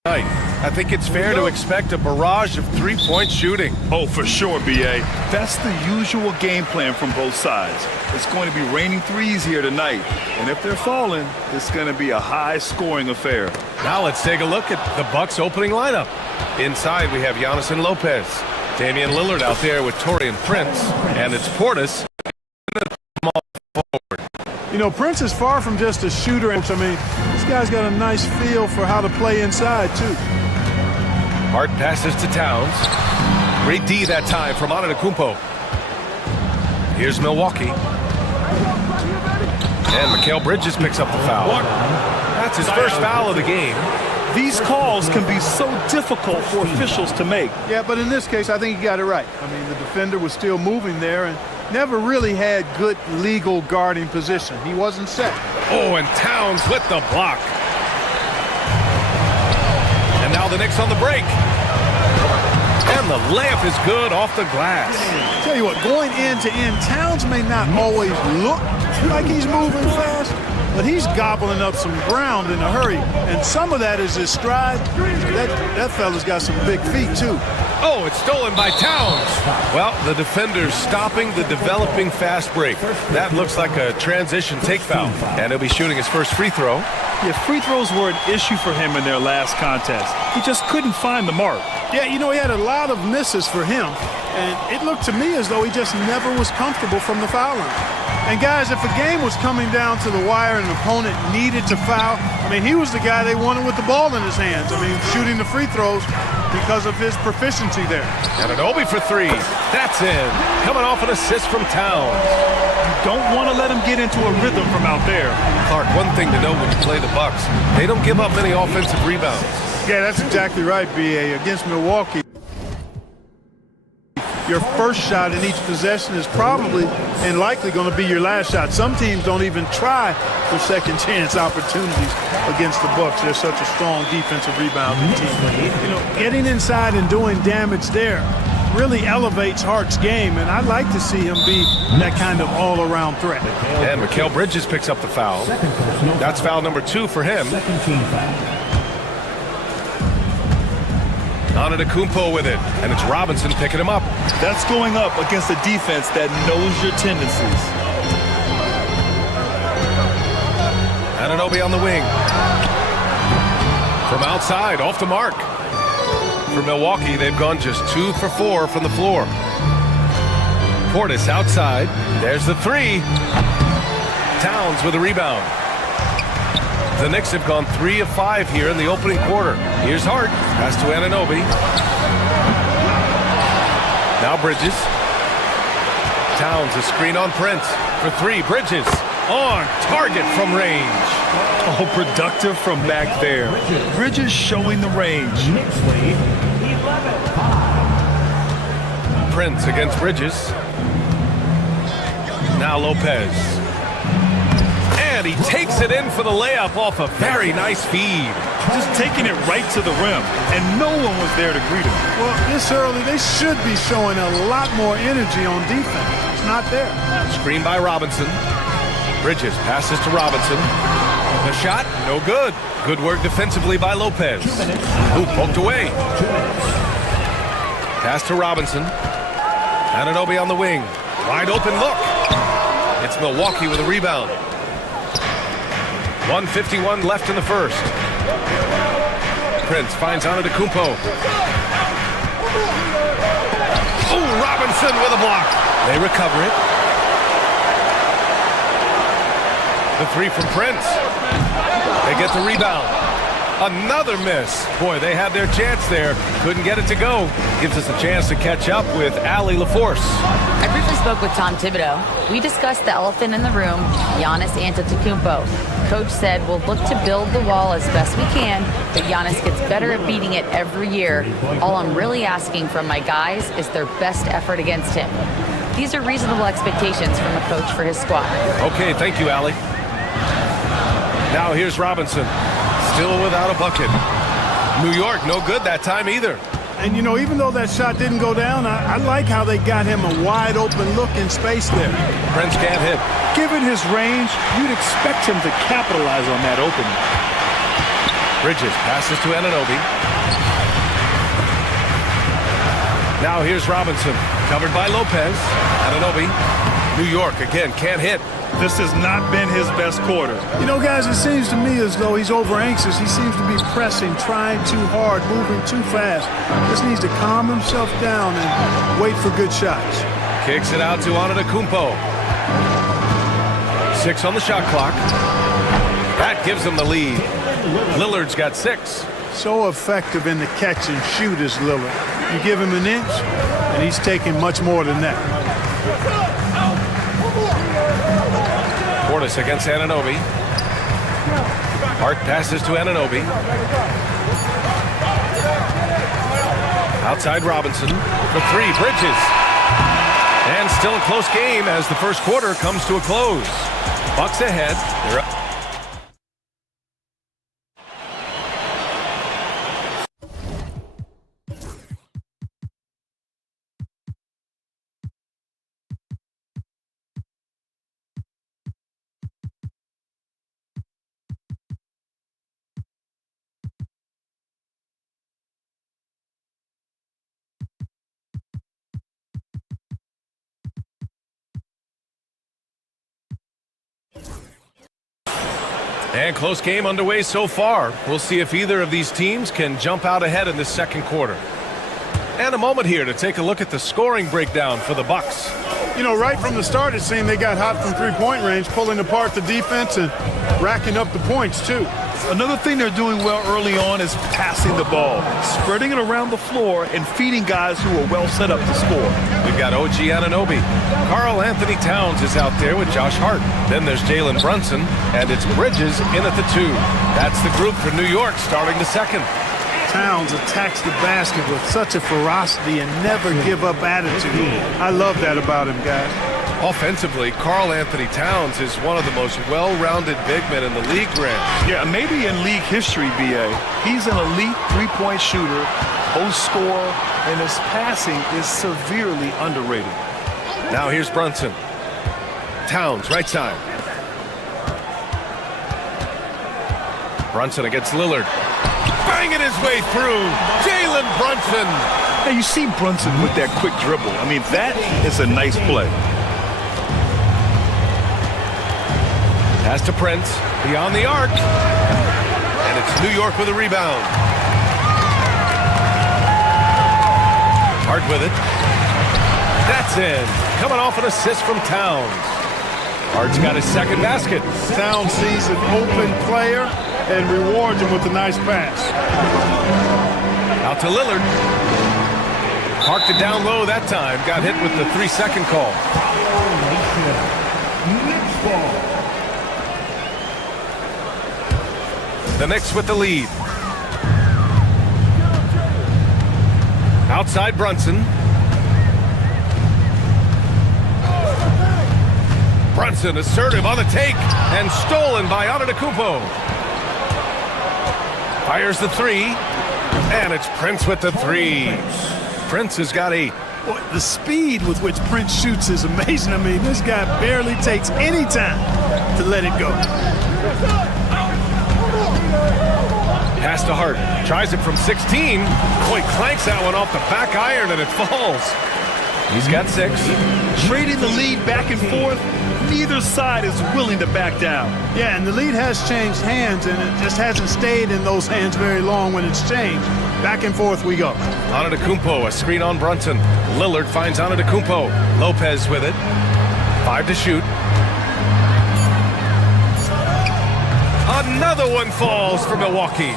I think it's fair to expect a barrage of three-point shooting. Oh, for sure, B.A. That's the usual game plan from both sides. It's going to be raining threes here tonight. And if they're falling, it's going to be a high-scoring affair. Now let's take a look at the Bucks' opening lineup. Inside, we have Giannis and Lopez. Damian Lillard out there with Taurean Prince. And it's Portis. You know, Prince is far from just a shooter. I mean, this guy's got a nice feel for how to play inside, too. Hart passes to Towns. Great D that time from Antetokounmpo. Here's Milwaukee. And Mikal Bridges picks up the foul. That's his first foul of the game. These calls can be so difficult for officials to make. Yeah, but in this case, I think he got it right. I mean, the defender was still moving there and never really had good legal guarding position. He wasn't set. Oh, and Towns with the block. And now the Knicks on the break. And the layup is good off the glass. Tell you what, going end to end, Towns may not always look like he's moving fast, but he's gobbling up some ground in a hurry. And some of that is his stride. That fella's got some big feet, too. Oh, it's stolen by Towns. Well, the defender's stopping the developing fast break. That looks like a transition take foul. And he'll be shooting his first free throw. Yeah, free throws were an issue for him in their last contest. He just couldn't find the mark. Yeah, you know, he had a lot of misses for him. And it looked to me as though he just never was comfortable from the foul line. And guys, if a game was coming down to the wire and an opponent needed to foul, I mean, he was the guy they wanted with the ball in his hands. I mean, shooting the free throws because of his proficiency there. And an Obi for three. That's in. Coming off an assist from Towns. You don't want to let him get into a rhythm from out there. Clark, one thing to know when you play the Bucks, they don't give up many offensive rebounds. Yeah, that's exactly right, B.A. Against Milwaukee, your first shot in each possession is probably and likely going to be your last shot. Some teams don't even try for second chance opportunities against the Bucks. They're such a strong defensive rebounding team. You know, getting inside and doing damage there really elevates Hart's game, and I'd like to see him be that kind of all-around threat. And Mikal Bridges picks up the foul. That's foul number 2 for him. Antetokounmpo with it, and it's Robinson picking him up. That's going up against a defense that knows your tendencies. Anunoby on the wing. From outside, off the mark. For Milwaukee, they've gone just 2 for 4 from the floor. Portis outside. There's the 3. Towns with a rebound. The Knicks have gone 3 of 5 here in the opening quarter. Here's Hart. Pass to Anunoby. Now Bridges. Towns, a screen on Prince. For 3, Bridges. On target from range. Oh, productive from back there. Bridges showing the range. Prince against Bridges. Now Lopez. And he takes it in for the layup off a very nice feed. Just taking it right to the rim, and no one was there to greet him. Well, this early, they should be showing a lot more energy on defense. It's not there. Screen by Robinson. Bridges passes to Robinson. The shot, no good. Good work defensively by Lopez. Who poked away. Pass to Robinson. Anunoby on the wing. Wide open look. It's Milwaukee with a rebound. 1:51 left in the first. Prince finds Antetokounmpo. Oh, Robinson with a block. They recover it. The 3 from Prince. They get the rebound. Another miss. Boy, they had their chance there. Couldn't get it to go. Gives us a chance to catch up with Allie LaForce. I briefly spoke with Tom Thibodeau. We discussed the elephant in the room, Giannis Antetokounmpo. Coach said we'll look to build the wall as best we can, but Giannis gets better at beating it every year. All I'm really asking from my guys is their best effort against him. These are reasonable expectations from a coach for his squad. Okay, thank you, Allie. Now here's Robinson. Still without a bucket. New York, no good that time either. And, you know, even though that shot didn't go down, I like how they got him a wide open look in space there. Prince can't hit. Given his range, you'd expect him to capitalize on that opening. Bridges passes to Anunoby. Now here's Robinson. Covered by Lopez. Anunoby. New York again can't hit. This has not been his best quarter. You know, guys, it seems to me as though he's over anxious. He seems to be pressing, trying too hard, moving too fast. Just needs to calm himself down and wait for good shots. Kicks it out to Antetokounmpo. 6 on the shot clock. That gives them the lead. Lillard's got 6. So effective in the catch and shoot is Lillard. You give him an inch, and he's taking much more than that. Portis against Anunoby. Hart passes to Anunoby. Outside Robinson for 3. Bridges. And still a close game as the first quarter comes to a close. Bucks ahead. They're up. And close game underway so far. We'll see if either of these teams can jump out ahead in this second quarter. And a moment here to take a look at the scoring breakdown for the Bucks. You know, right from the start, it seemed they got hot from three-point range, pulling apart the defense and racking up the points, too. Another thing they're doing well early on is passing the ball, spreading it around the floor and feeding guys who are well set up to score. We've got OG Anunoby. Karl Anthony Towns is out there with Josh Hart. Then there's Jalen Brunson, and it's Bridges in at the 2. That's the group for New York starting the second. Towns attacks the basket with such a ferocity and never give up attitude. I love that about him, guys. Offensively, Karl Anthony Towns is one of the most well-rounded big men in the league, Grant. Yeah, maybe in league history, B.A. He's an elite three-point shooter, post scorer, and his passing is severely underrated. Now here's Brunson. Towns, right side. Brunson against Lillard. Banging his way through. Jalen Brunson. Now you see Brunson with that quick dribble. I mean, that is a nice play. Pass to Prince, beyond the arc. And it's New York with a rebound. Hart with it. That's in. Coming off an assist from Towns. Hart's got his second basket. Towns sees an open player and rewards him with a nice pass. Out to Lillard. Parked it down low that time. Got hit with the 3-second call. The Knicks with the lead. Outside Brunson. Brunson assertive on the take and stolen by Antetokounmpo. Fires the 3, and it's Prince with the 3. Prince has got 8. Boy, the speed with which Prince shoots is amazing. I mean, this guy barely takes any time to let it go. Pass to Hart. Tries it from 16. Boy, clanks that one off the back iron, and it falls. He's got 6. Trading the lead back and forth. Neither side is willing to back down. Yeah, and the lead has changed hands, and it just hasn't stayed in those hands very long when it's changed. Back and forth we go. Antetokounmpo, a screen on Brunson. Lillard finds Antetokounmpo. Lopez with it. 5 to shoot. Another one falls for Milwaukee.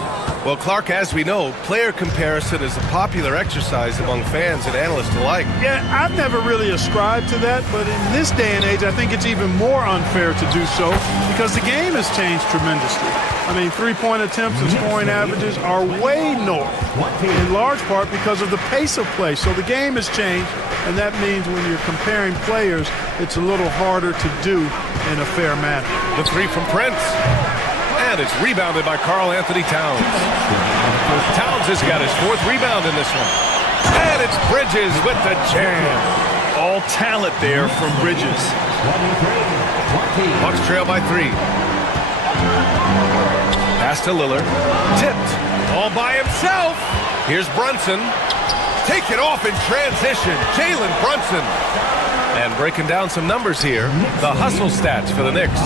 Well, Clark, as we know, player comparison is a popular exercise among fans and analysts alike. Yeah, I've never really ascribed to that, but in this day and age, I think it's even more unfair to do so because the game has changed tremendously. I mean, three-point attempts and scoring averages are way north, in large part because of the pace of play. So the game has changed, and that means when you're comparing players, it's a little harder to do in a fair manner. The three from Prince. And it's rebounded by Karl Anthony Towns. Towns has got his fourth rebound in this one. And it's Bridges with the jam. All talent there from Bridges. Bucks trail by 3. Pass to Lillard. Tipped. All by himself. Here's Brunson. Take it off in transition. Jalen Brunson. And breaking down some numbers here, the hustle stats for the Knicks.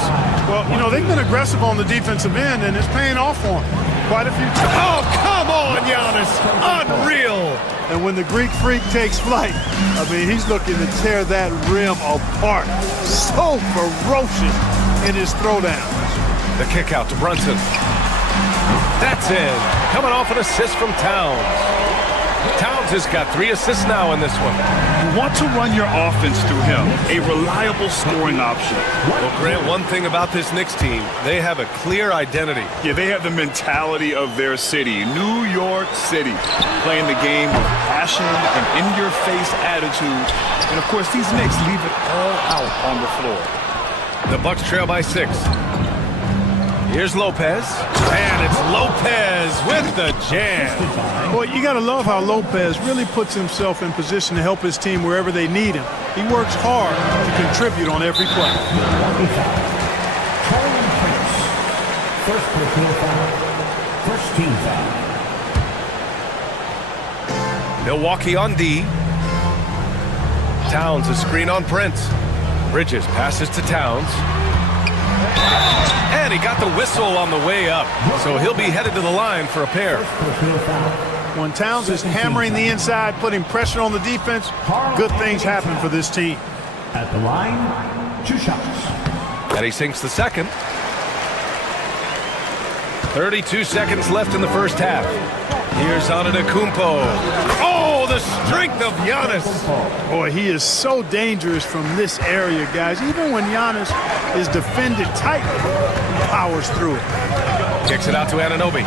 Well, you know, they've been aggressive on the defensive end, and it's paying off for them quite a few times. Oh, come on, Giannis. Unreal. And when the Greek freak takes flight, I mean, he's looking to tear that rim apart. So ferocious in his throwdowns. The kick out to Brunson. That's in. Coming off an assist from Towns. Towns has got 3 assists now in this one. You want to run your offense through him, a reliable scoring option. Well, Grant, one thing about this Knicks team, they have a clear identity. Yeah, they have the mentality of their city, New York City, playing the game with passion and in-your-face attitude. And, of course, these Knicks leave it all out on the floor. The Bucks trail by 6. Here's Lopez, and it's Lopez with the jam. Boy, you got to love how Lopez really puts himself in position to help his team wherever they need him. He works hard to contribute on every play. First personal foul. First team foul. Milwaukee on D. Towns a screen on Prince. Bridges passes to Towns. And he got the whistle on the way up, so he'll be headed to the line for a pair. When Towns is hammering the inside, putting pressure on the defense, good things happen for this team. At the line, 2 shots. And he sinks the second. 32 seconds left in the first half. Here's Antetokounmpo. Oh, the strength of Giannis. Boy, he is so dangerous from this area, guys. Even when Giannis is defended tightly, he powers through it. Kicks it out to Anunoby.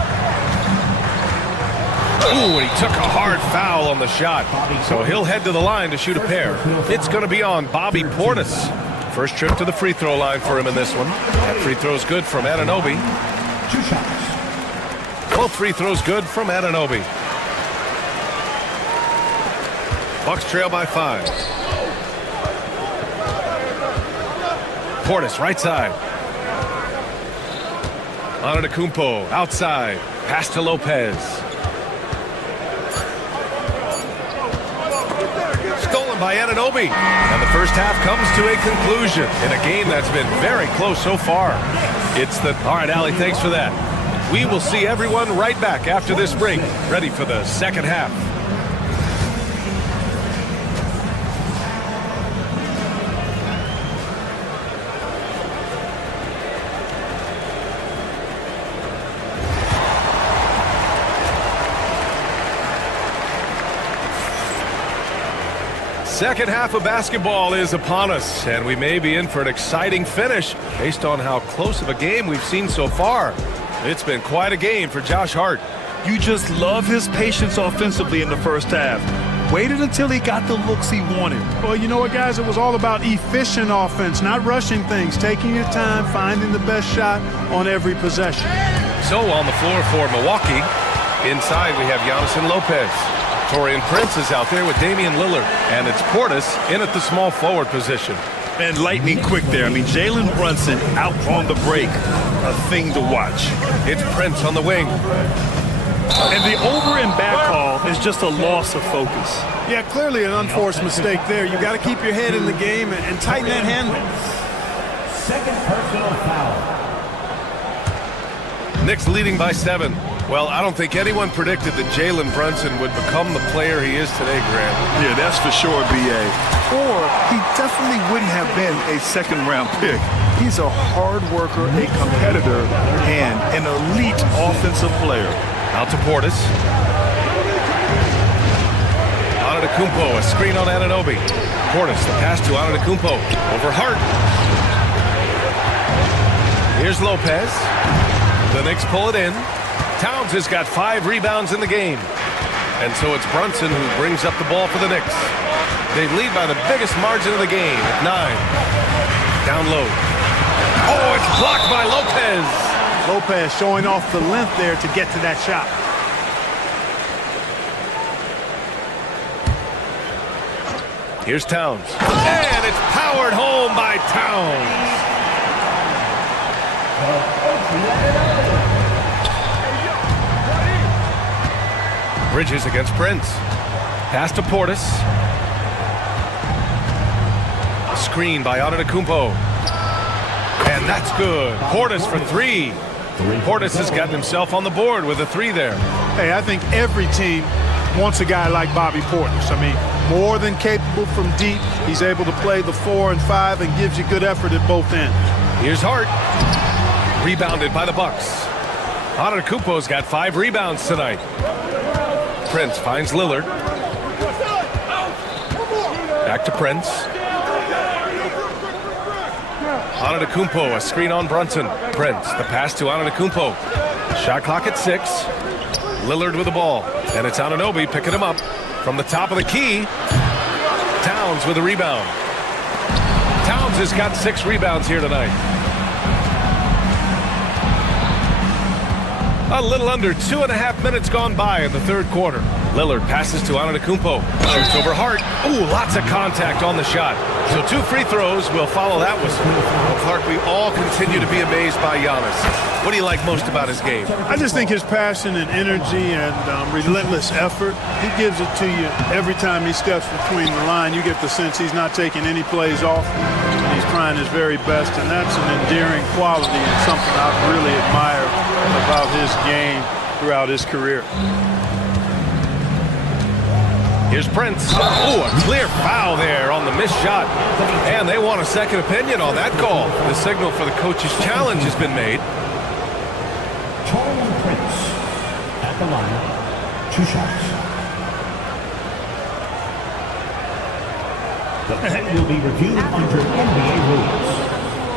Ooh, and he took a hard foul on the shot. So he'll head to the line to shoot a pair. It's going to be on Bobby Portis. First trip to the free throw line for him in this one. That free throw's good from Anunoby. 2 shots. Both free throws good from Anunoby. Bucks trail by 5. Portis right side. Antetokounmpo outside. Pass to Lopez. Stolen by Anunoby. And the first half comes to a conclusion in a game that's been very close so far. All right, Allie, thanks for that. We will see everyone right back after this break, ready for the second half. Second half of basketball is upon us, and we may be in for an exciting finish based on how close of a game we've seen so far. It's been quite a game for Josh Hart. You just love his patience offensively in the first half. Waited until he got the looks he wanted. Well, you know what, guys? It was all about efficient offense, not rushing things, taking your time, finding the best shot on every possession. So on the floor for Milwaukee, inside we have Giannis and Lopez. Taurean Prince is out there with Damian Lillard, and it's Portis in at the small forward position. And lightning quick there. I mean, Jalen Brunson out on the break. A thing to watch. It's Prince on the wing. And the over and back call is just a loss of focus. Yeah, clearly an unforced mistake there. You got to keep your head in the game and tighten that handle. Second personal foul. Knicks leading by 7. Well, I don't think anyone predicted that Jalen Brunson would become the player he is today, Grant. Yeah, that's for sure, B.A. Or he definitely wouldn't have been a second-round pick. He's a hard worker, a competitor, and an elite offensive player. Out to Portis. Antetokounmpo, a screen on Anunoby. Portis, the pass to Antetokounmpo. Over Hart. Here's Lopez. The Knicks pull it in. Towns has got 5 rebounds in the game. And so it's Brunson who brings up the ball for the Knicks. They lead by the biggest margin of the game at 9. Down low. Oh, it's blocked by Lopez. Lopez showing off the length there to get to that shot. Here's Towns. And it's powered home by Towns. Bridges against Prince. Pass to Portis. A screen by Antetokounmpo. And that's good. Portis for 3. Portis has gotten himself on the board with a 3 there. Hey, I think every team wants a guy like Bobby Portis. I mean, more than capable from deep. He's able to play the 4 and 5 and gives you good effort at both ends. Here's Hart. Rebounded by the Bucks. Antetokounmpo's got 5 rebounds tonight. Prince finds Lillard. Back to Prince. Antetokounmpo, a screen on Brunson. Prince, the pass to Antetokounmpo. Shot clock at 6. Lillard with the ball. And it's Anunoby picking him up from the top of the key. Towns with a rebound. Towns has got 6 rebounds here tonight. A little under 2.5 minutes gone by in the third quarter. Lillard passes to Antetokounmpo. Shoots over Hart. Ooh, lots of contact on the shot. So 2 free throws will follow that whistle. Well, Clark, we all continue to be amazed by Giannis. What do you like most about his game? I just think his passion and energy and relentless effort, he gives it to you every time he steps between the line. You get the sense he's not taking any plays off. He's trying his very best, and that's an endearing quality and something I've really admired about his game throughout his career. Here's Prince. Oh, a clear foul there on the missed shot. And they want a second opinion on that call. The signal for the coach's challenge has been made. Taurean Prince at the line, 2 shots. The play will be reviewed under NBA rules.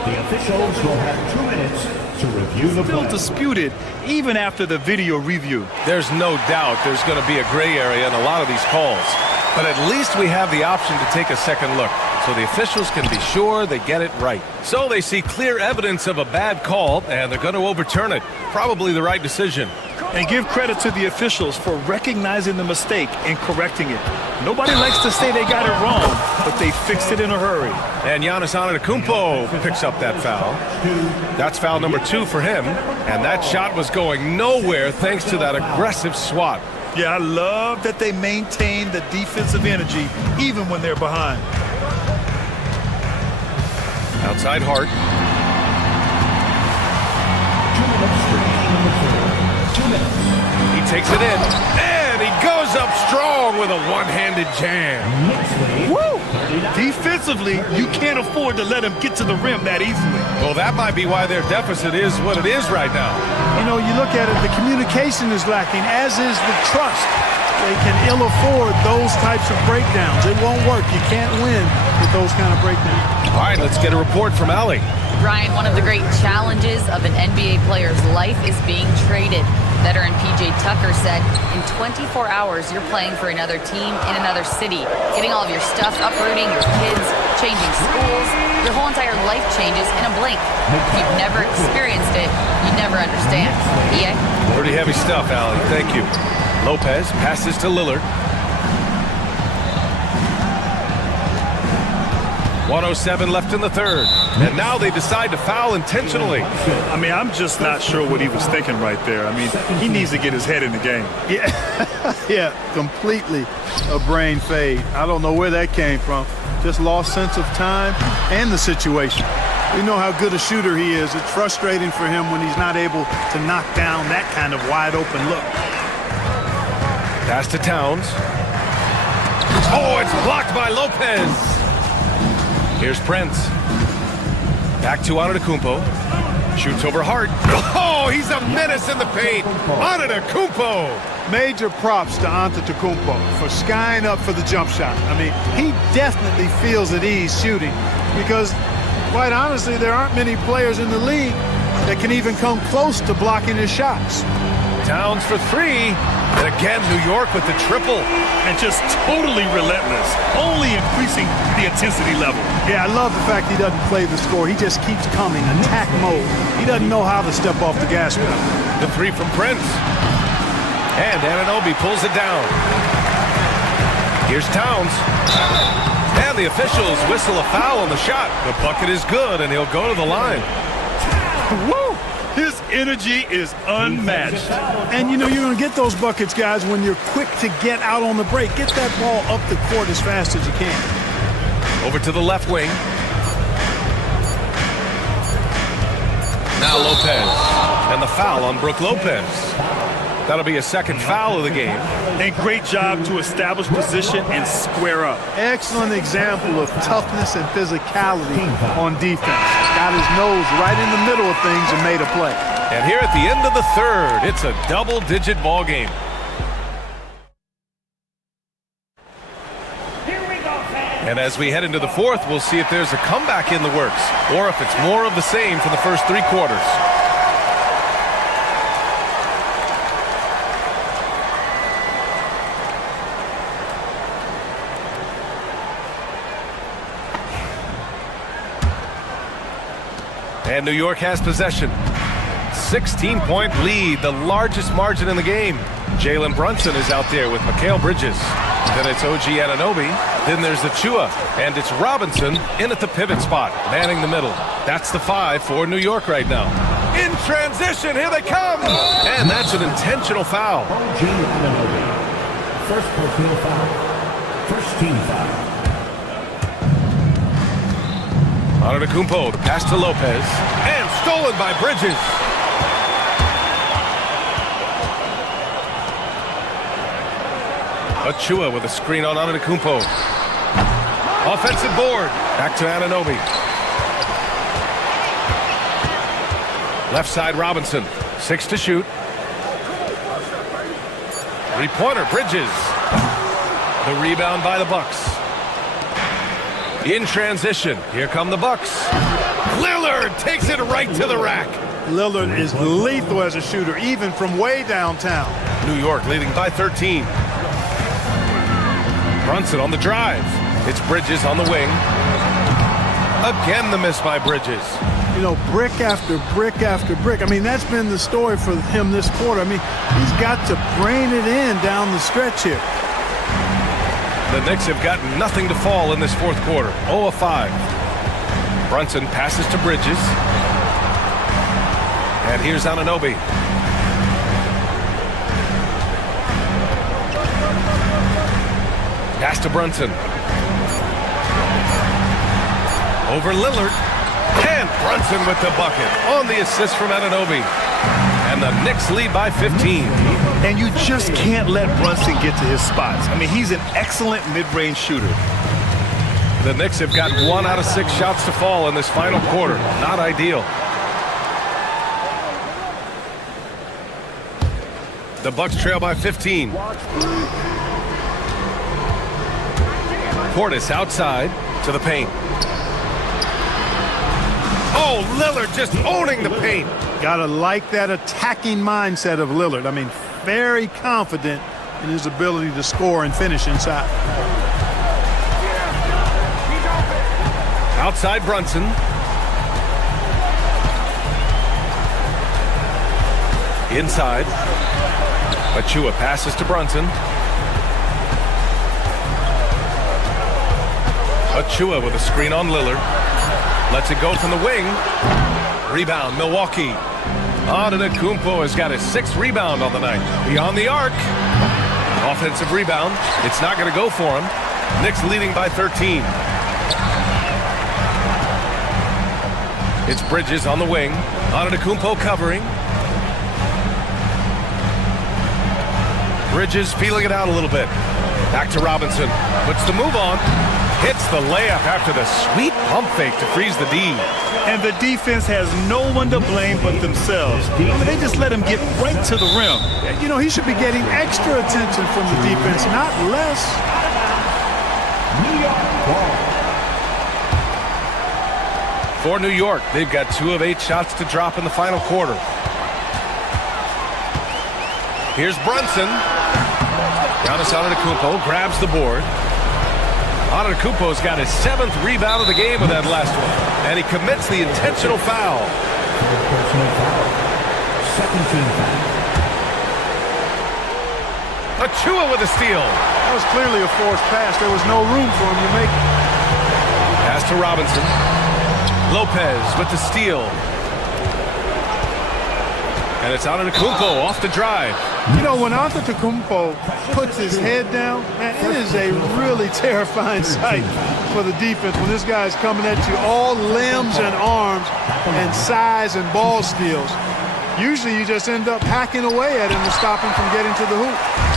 The officials will have 2 minutes to review the Still play. disputed even after the video review. There's no doubt there's going to be a gray area in a lot of these calls. But at least we have the option to take a second look, so the officials can be sure they get it right. So they see clear evidence of a bad call, and they're going to overturn it. Probably the right decision. And give credit to the officials for recognizing the mistake and correcting it. Nobody likes to say they got it wrong, but they fixed it in a hurry. And Giannis Antetokounmpo picks up that foul. That's foul number 2 for him. And that shot was going nowhere thanks to that aggressive swat. Yeah, I love that they maintain the defensive energy even when they're behind. Outside Hart. 2 minutes remaining in the third. 2 minutes. He takes it in. And he goes up strong with a one-handed jam. Woo! Defensively, you can't afford to let him get to the rim that easily. Well, that might be why their deficit is what it is right now. You know, you look at it, the communication is lacking, as is the trust. They can ill afford those types of breakdowns. It won't work. You can't win with those kind of breakdowns. All right, let's get a report from Allie. Brian, one of the great challenges of an NBA player's life is being traded. Veteran PJ Tucker said, in 24 hours, you're playing for another team in another city, getting all of your stuff, uprooting your kids, changing schools. Your whole entire life changes in a blink. If you've never experienced it, you never understand. EA? Pretty heavy stuff, Allie. Thank you. Lopez passes to Lillard. 1:07 left in the third. And now they decide to foul intentionally. I mean, I'm just not sure what he was thinking right there. I mean, he needs to get his head in the game. Yeah, completely a brain fade. I don't know where that came from. Just lost sense of time and the situation. We know how good a shooter he is. It's frustrating for him when he's not able to knock down that kind of wide open look. Pass to Towns. Oh, it's blocked by Lopez. Here's Prince. Back to Antetokounmpo. Shoots over Hart. Oh, he's a menace in the paint. Antetokounmpo. Major props to Antetokounmpo for skying up for the jump shot. I mean, he definitely feels at ease shooting because, quite honestly, there aren't many players in the league that can even come close to blocking his shots. Towns for three. And again, New York with the triple. And just totally relentless, only increasing the intensity level. Yeah, I love the fact he doesn't play the score. He just keeps coming, attack mode. He doesn't know how to step off the gas pedal. The three from Prince. And Anunoby pulls it down. Here's Towns. And the officials whistle a foul on the shot. The bucket is good, and he'll go to the line. Woo! His energy is unmatched. And you know you're going to get those buckets, guys, when you're quick to get out on the break. Get that ball up the court as fast as you can. Over to the left wing. Now Lopez. And the foul on Brook Lopez. That'll be a second foul of the game. And great job to establish position and square up. Excellent example of toughness and physicality on defense. Got his nose right in the middle of things and made a play. And here at the end of the third, it's a double-digit ball game. And as we head into the fourth, we'll see if there's a comeback in the works or if it's more of the same for the first three quarters. And New York has possession. 16-point lead, the largest margin in the game. Jalen Brunson is out there with Mikal Bridges. Then it's OG Anunoby. Then there's Achua. And it's Robinson in at the pivot spot, manning the middle. That's the five for New York right now. In transition, here they come. And that's an intentional foul. OG Anunoby. First personal foul. First team foul. Antetokounmpo, the pass to Lopez, and stolen by Bridges. Achua with a screen on Antetokounmpo. Offensive board, back to Anunoby. Left side Robinson, 6 to shoot. Three-pointer, Bridges. The rebound by the Bucks. In transition, here come the Bucks. Lillard takes it right to the rack. Lillard is lethal as a shooter, even from way downtown. New York leading by 13. Brunson on the drive. It's Bridges on the wing. Again, the miss by Bridges. You know, brick after brick after brick. I mean, that's been the story for him this quarter. I mean, he's got to brain it in down the stretch here. The Knicks have got nothing to fall in this fourth quarter. 0 of 5. Brunson passes to Bridges. And here's Anunoby. Pass to Brunson. Over Lillard. And Brunson with the bucket on the assist from Anunoby. And the Knicks lead by 15. And you just can't let Brunson get to his spots. I mean, he's an excellent mid-range shooter. The Knicks have got 1 out of 6 shots to fall in this final quarter. Not ideal. The Bucks trail by 15. Portis outside to the paint. Oh, Lillard just owning the paint. Gotta like that attacking mindset of Lillard. I mean, very confident in his ability to score and finish inside. Outside Brunson. Inside. Achua passes to Brunson. Achua with a screen on Lillard. Lets it go from the wing. Rebound, Milwaukee. Antetokounmpo has got his 6th rebound on the night. Beyond the arc. Offensive rebound. It's not going to go for him. Knicks leading by 13. It's Bridges on the wing. Antetokounmpo covering. Bridges feeling it out a little bit. Back to Robinson. Puts the move on. Hits the layup after the sweet pump fake to freeze the D. And the defense has no one to blame but themselves. I mean, they just let him get right to the rim. You know, he should be getting extra attention from the defense, not less. New York ball. For New York, they've got 2 of 8 shots to drop in the final quarter. Here's Brunson. Giannis Antetokounmpo grabs the board. Antetokounmpo's got his 7th rebound of the game with that last one. And he commits the intentional foul. Personal foul. Second team foul. Achua with a steal. That was clearly a forced pass. There was no room for him to make it. Pass to Robinson. Lopez with the steal. And it's Antetokounmpo off the drive. You know, when Antetokounmpo puts his head down, man, it is a really terrifying sight for the defense when this guy's coming at you, all limbs and arms and size and ball skills. Usually you just end up hacking away at him to stop him from getting to the hoop.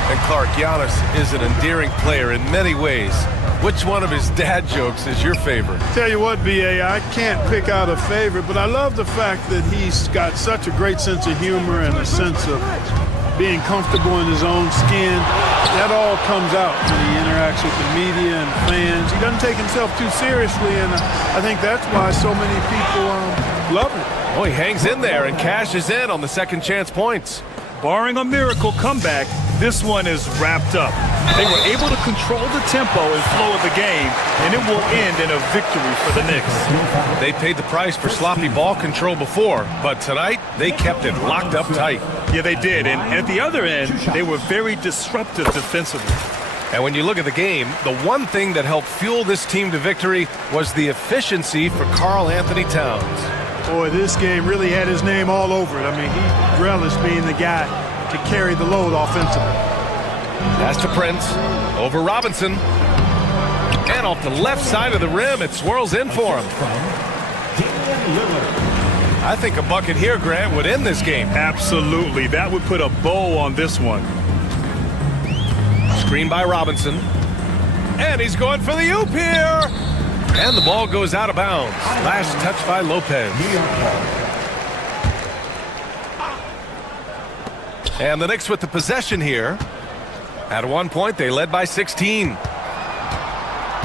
And Clark, Giannis is an endearing player in many ways. Which one of his dad jokes is your favorite? Tell you what, B.A., I can't pick out a favorite, but I love the fact that he's got such a great sense of humor and a sense of being comfortable in his own skin. That all comes out when he interacts with the media and fans. He doesn't take himself too seriously, and I think that's why so many people love him. Oh, he hangs in there and cashes in on the second chance points. Barring a miracle comeback, this one is wrapped up. They were able to control the tempo and flow of the game, and it will end in a victory for the Knicks. They paid the price for sloppy ball control before, but tonight they kept it locked up tight. Yeah, they did, and at the other end, they were very disruptive defensively. And when you look at the game, the one thing that helped fuel this team to victory was the efficiency for Karl Anthony Towns. Boy, this game really had his name all over it. I mean, he relished being the guy to carry the load offensively. Pass to Prince, over Robinson. And off the left side of the rim, it swirls in for him. I think a bucket here, Grant, would end this game. Absolutely. That would put a bow on this one. Screen by Robinson. And he's going for the oop here. And the ball goes out of bounds. Last touch by Lopez. And the Knicks with the possession here. At one point, they led by 16.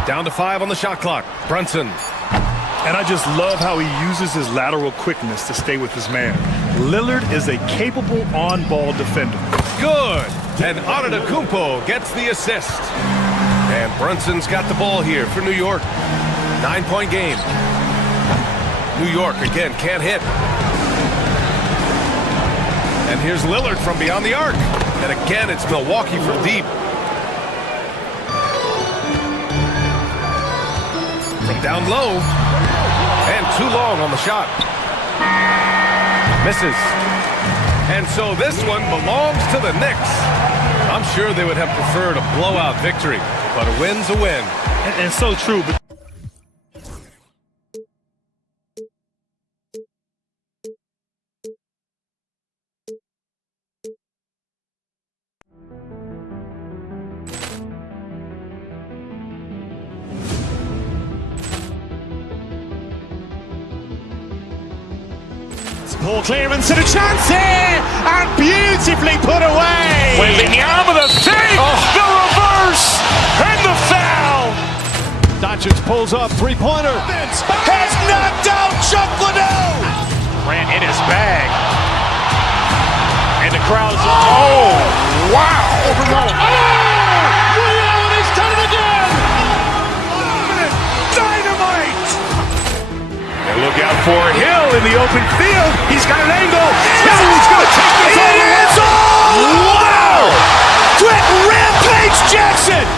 Down to 5 on the shot clock. Brunson. And I just love how he uses his lateral quickness to stay with his man. Lillard is a capable on-ball defender. Good. And Antetokounmpo gets the assist. And Brunson's got the ball here for New York. 9-point game. New York, again, can't hit. And here's Lillard from beyond the arc. And again, it's Milwaukee from deep. From down low. And too long on the shot. Misses. And so this one belongs to the Knicks. I'm sure they would have preferred a blowout victory, but a win's a win. And so true. Poor clearance and a chance here, and beautifully put away. Wembanyama with a save, the reverse, and the foul. Doncic pulls up, three-pointer. Has knocked out Chuck Liddell. Ran in his bag. And the crowd's, oh, wow. He's done it again. Dynamite. And look out for Hill in the open field. He's got an angle. Hill's going to take this all the way. Wow! Quick Rampage Jackson.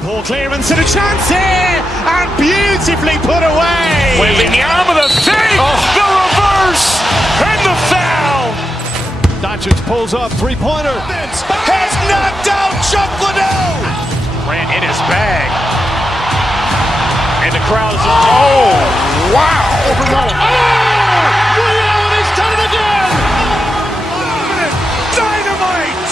Poor clearance and a chance here, and beautifully put away. Wembanyama the fake, the reverse, and the foul. Doncic pulls up, three-pointer. Has knocked out Chuck Liddell. Ran in his bag. And the crowd is, oh, wow. He's done it again. Dynamite.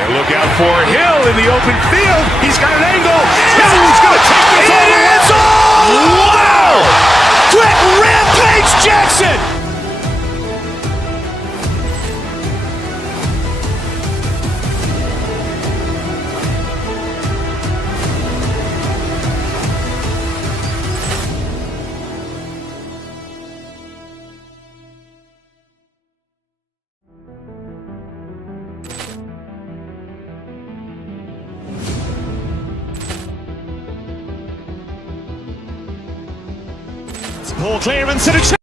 And look out for Hill in the open field. He's got an angle. Hill's going to take this all the way. Wow. Quick rampage Jackson. Poor clearance and a chance.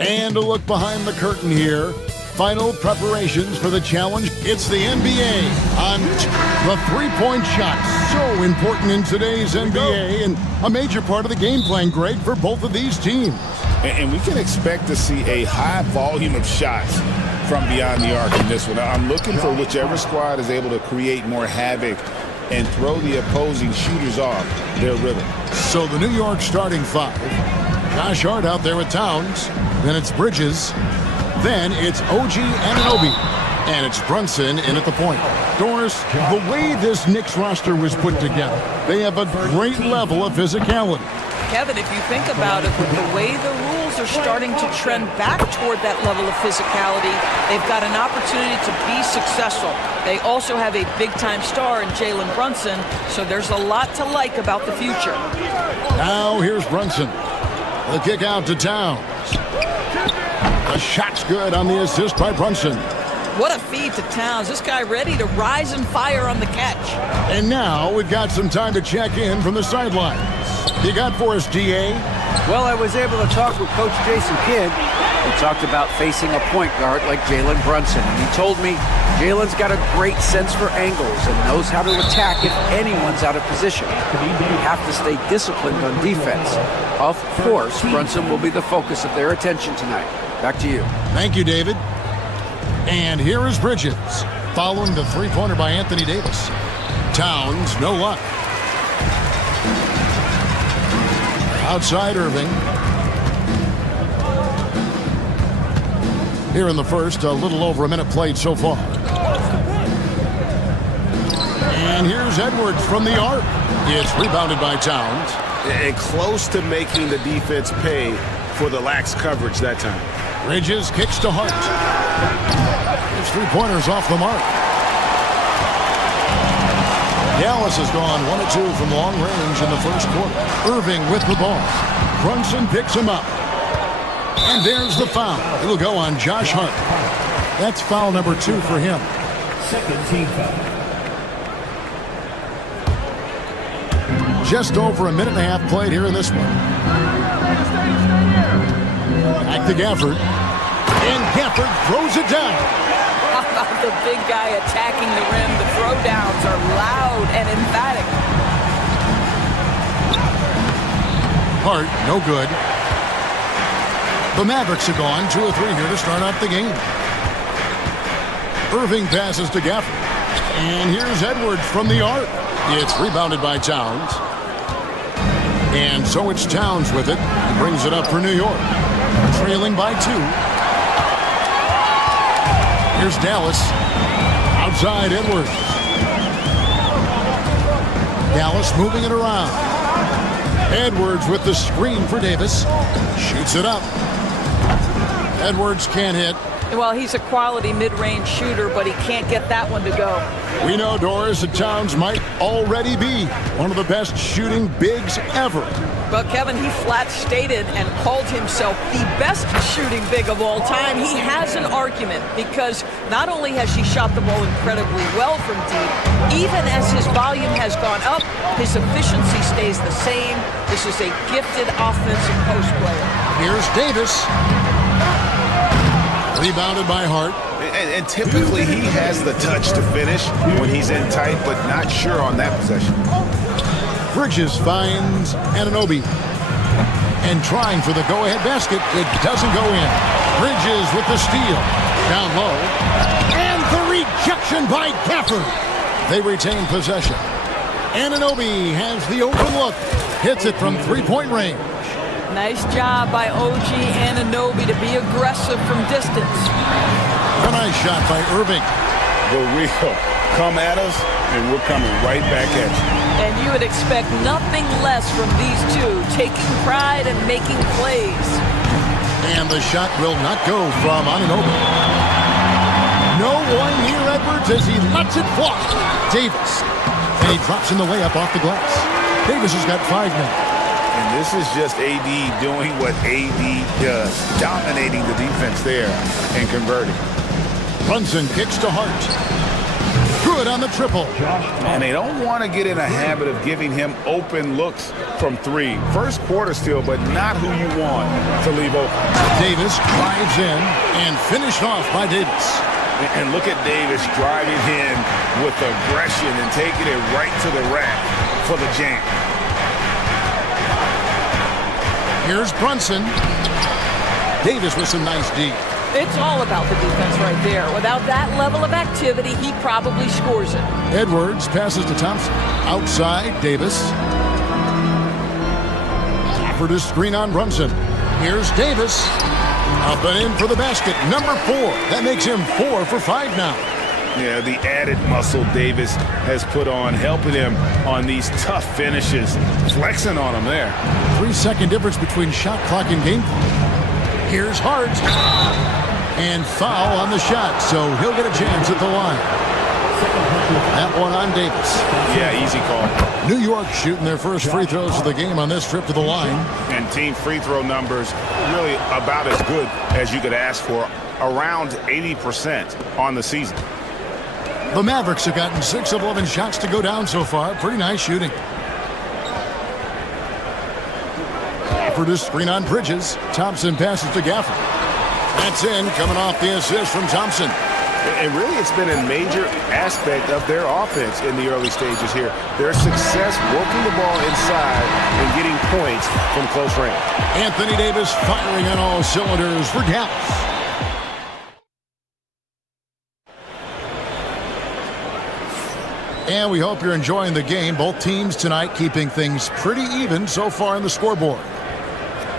And a look behind the curtain here. Final preparations for the challenge. It's the NBA on the three-point shot. So important in today's NBA and a major part of the game plan, Greg, for both of these teams. And we can expect to see a high volume of shots from beyond the arc in this one. I'm looking for whichever squad is able to create more havoc and throw the opposing shooters off their rhythm. So the New York starting five. Josh Hart out there with Towns. Then it's Bridges. Then it's OG Anunoby. And it's Brunson in at the point. Doris, the way this Knicks roster was put together, they have a great level of physicality. Kevin, if you think about it, with the way the rules are starting to trend back toward that level of physicality, they've got an opportunity to be successful. They also have a big-time star in Jalen Brunson, so there's a lot to like about the future. Now here's Brunson. The kick out to Towns. The shot's good on the assist by Brunson. What a feed to Towns. This guy ready to rise and fire on the catch. And now we've got some time to check in from the sidelines. You got for us, DA? Well, I was able to talk with Coach Jason Kidd. We talked about facing a point guard like Jalen Brunson. And he told me Jalen's got a great sense for angles and knows how to attack if anyone's out of position. You have to stay disciplined on defense. Of course, Brunson will be the focus of their attention tonight. Back to you. Thank you, David. And here is Bridges, following the three-pointer by Anthony Davis. Towns, no luck. Outside Irving. Here in the first, a little over a minute played so far. And here's Edwards from the arc. It's rebounded by Towns. And close to making the defense pay for the lax coverage that time. Bridges kicks to Hart. His three-pointers off the mark. Dallas has gone 1 of 2 from long range in the first quarter. Irving with the ball. Brunson picks him up. And there's the foul. It'll go on Josh Hart. That's foul number 2 for him. Second team foul. Just over a minute and a half played here in this one. Back to Gafford. And Gafford throws it down. How about the big guy attacking the rim? The throwdowns are loud and emphatic. Hart, no good. The Mavericks have gone 2 of 3 here to start out the game. Irving passes to Gafford. And here's Edwards from the arc. It's rebounded by Towns. And so it's Towns with it. He brings it up for New York. Trailing by 2. Here's Dallas. Outside Edwards. Dallas moving it around. Edwards with the screen for Davis. Shoots it up. Edwards can't hit. Well, he's a quality mid-range shooter, but he can't get that one to go. We know, Doris, that Towns might already be one of the best shooting bigs ever. Well, Kevin, he flat stated and called himself the best shooting big of all time. He has an argument because not only has he shot the ball incredibly well from deep, even as his volume has gone up, his efficiency stays the same. This is a gifted offensive post player. Here's Davis. Rebounded by Hart. And typically he has the touch to finish when he's in tight, but not sure on that possession. Bridges finds Anunoby. And trying for the go-ahead basket. It doesn't go in. Bridges with the steal. Down low. And the rejection by Gafford. They retain possession. Anunoby has the open look. Hits it from three-point range. Nice job by OG Anunoby to be aggressive from distance. A nice shot by Irving. The real come at us, and we're coming right back at you. And you would expect nothing less from these two, taking pride and making plays. And the shot will not go from Anunoby. No one near Edwards as he lets it fly. Davis. And he drops in the layup off the glass. Davis has got 5 now. And this is just AD doing what AD does, dominating the defense there and converting. Brunson kicks to Hart. Good on the triple. And they don't want to get in a habit of giving him open looks from three. First quarter still, but not who you want to leave open. Davis drives in and finished off by Davis. And look at Davis driving in with aggression and taking it right to the rack for the jam. Here's Brunson. Davis with some nice D. It's all about the defense right there. Without that level of activity, he probably scores it. Edwards passes to Thompson. Outside, Davis. Offered a screen on Brunson. Here's Davis. Up and in for the basket. Number 4. That makes him 4 for 5 now. Yeah, the added muscle Davis has put on, helping him on these tough finishes. Flexing on him there. 3-second difference between shot clock and game clock. Here's Hart. And foul on the shot, so he'll get a chance at the line. That one on Davis. Yeah, easy call. New York shooting their first free throws of the game on this trip to the line. And team free throw numbers really about as good as you could ask for. Around 80% on the season. The Mavericks have gotten 6 of 11 shots to go down so far. Pretty nice shooting. Offered a screen on Bridges. Thompson passes to Gafford. That's in, coming off the assist from Thompson. And really, it's been a major aspect of their offense in the early stages here. Their success working the ball inside and getting points from close range. Anthony Davis firing on all cylinders for Dallas. And we hope you're enjoying the game. Both teams tonight keeping things pretty even so far on the scoreboard.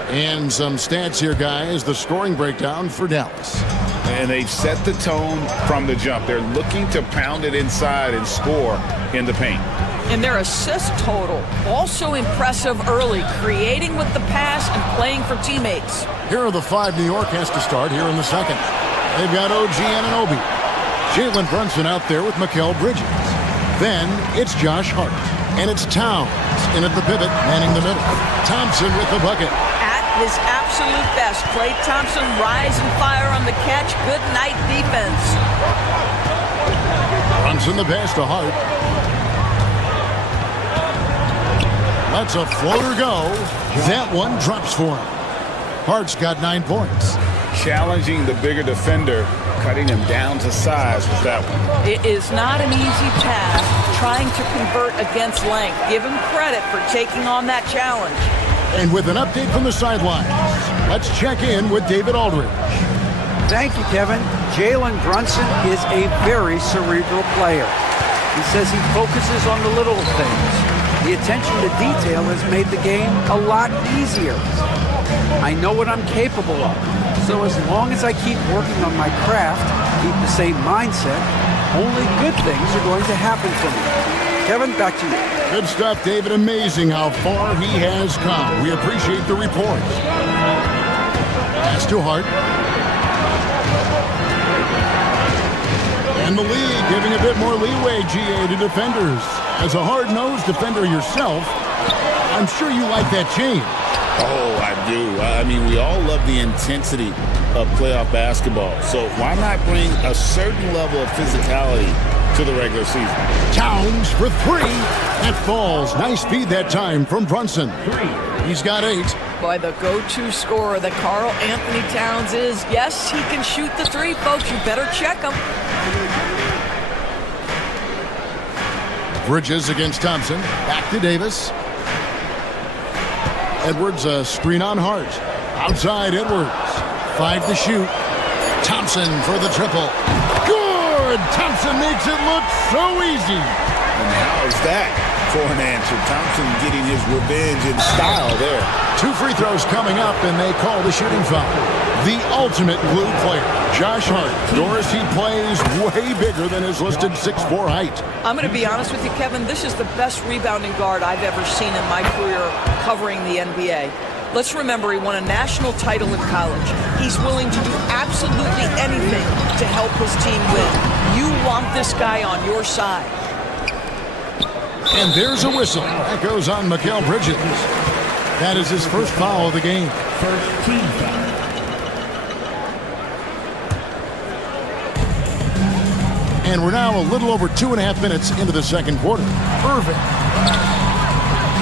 And some stats here, guys. The scoring breakdown for Dallas. And they've set the tone from the jump. They're looking to pound it inside and score in the paint. And their assist total, also impressive early, creating with the pass and playing for teammates. Here are the 5 New York has to start here in the second. They've got OG Anunoby. Jalen Brunson out there with Mikal Bridges. Then it's Josh Hart. And it's Towns in at the pivot, manning the middle. Thompson with the bucket. His absolute best. Klay Thompson rise and fire on the catch. Good night defense. Brunson the pass to Hart. Lets a floater go. That one drops for him. Hart's got 9 points. Challenging the bigger defender, cutting him down to size with that one. It is not an easy task trying to convert against length. Give him credit for taking on that challenge. And with an update from the sidelines, let's check in with David Aldridge. Thank you, Kevin. Jalen Brunson is a very cerebral player. He says he focuses on the little things. The attention to detail has made the game a lot easier. I know what I'm capable of, so as long as I keep working on my craft, keep the same mindset, only good things are going to happen for me. Kevin, back to you. Good stuff, David. Amazing how far he has come. We appreciate the report. Pass to Hart. And the league giving a bit more leeway, GA, to defenders. As a hard-nosed defender yourself, I'm sure you like that change. Oh, I do. I mean, we all love the intensity of playoff basketball. So why not bring a certain level of physicality to the regular season? Towns for 3. That falls. Nice feed that time from Brunson. He's got 8. Boy, the go-to scorer that Karl Anthony Towns is. Yes, he can shoot the 3, folks. You better check him. Bridges against Thompson. Back to Davis. Edwards, a screen on Hart. Outside Edwards. 5 to shoot. Thompson for the triple. Good! Thompson makes it look so easy. And how is that for an answer? Thompson getting his revenge in style there. 2 free throws coming up, and they call the shooting foul. The ultimate glue player, Josh Hart. Doris, he plays way bigger than his listed 6'4" height. I'm going to be honest with you, Kevin. This is the best rebounding guard I've ever seen in my career covering the NBA. Let's remember he won a national title in college. He's willing to do absolutely anything to help his team win. You want this guy on your side. And there's a whistle. That goes on Mikal Bridges. That is his first foul of the game. First team foul. And we're now a little over 2.5 minutes into the second quarter. Irving.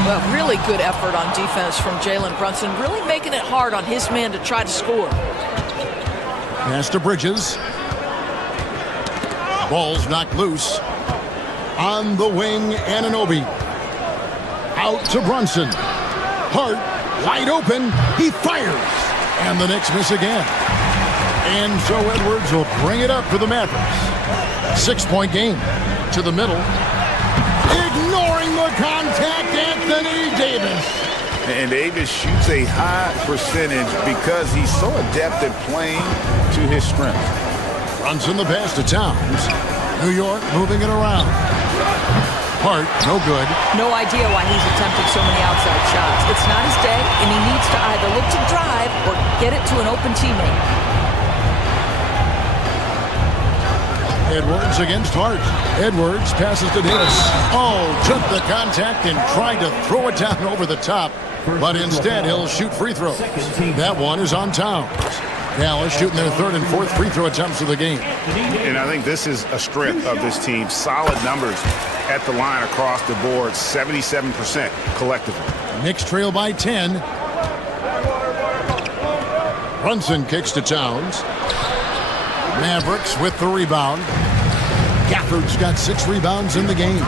Well, really good effort on defense from Jalen Brunson, really making it hard on his man to try to score. Pass to Bridges. Ball's knocked loose. On the wing, Anunoby. Out to Brunson. Hart, wide open. He fires. And the Knicks miss again. And so Edwards will bring it up for the Mavericks. 6-point game. To the middle. Ignoring the contact, Anthony Davis. And Davis shoots a high percentage because he's so adept at playing to his strength. Brunson the pass to Towns. New York moving it around. Hart, no good. No idea why he's attempting so many outside shots. It's not his day, and he needs to either look to drive or get it to an open teammate. Edwards against Hart. Edwards passes to Davis. Oh, took the contact and tried to throw it down over the top, but instead he'll shoot free throws. That one is on Towns. Dallas shooting their 3rd and 4th free throw attempts of the game. And I think this is a strength of this team. Solid numbers at the line across the board, 77% collectively. Knicks trail by 10. Brunson kicks to Towns. Mavericks with the rebound. Gafford's got 6 rebounds in the game.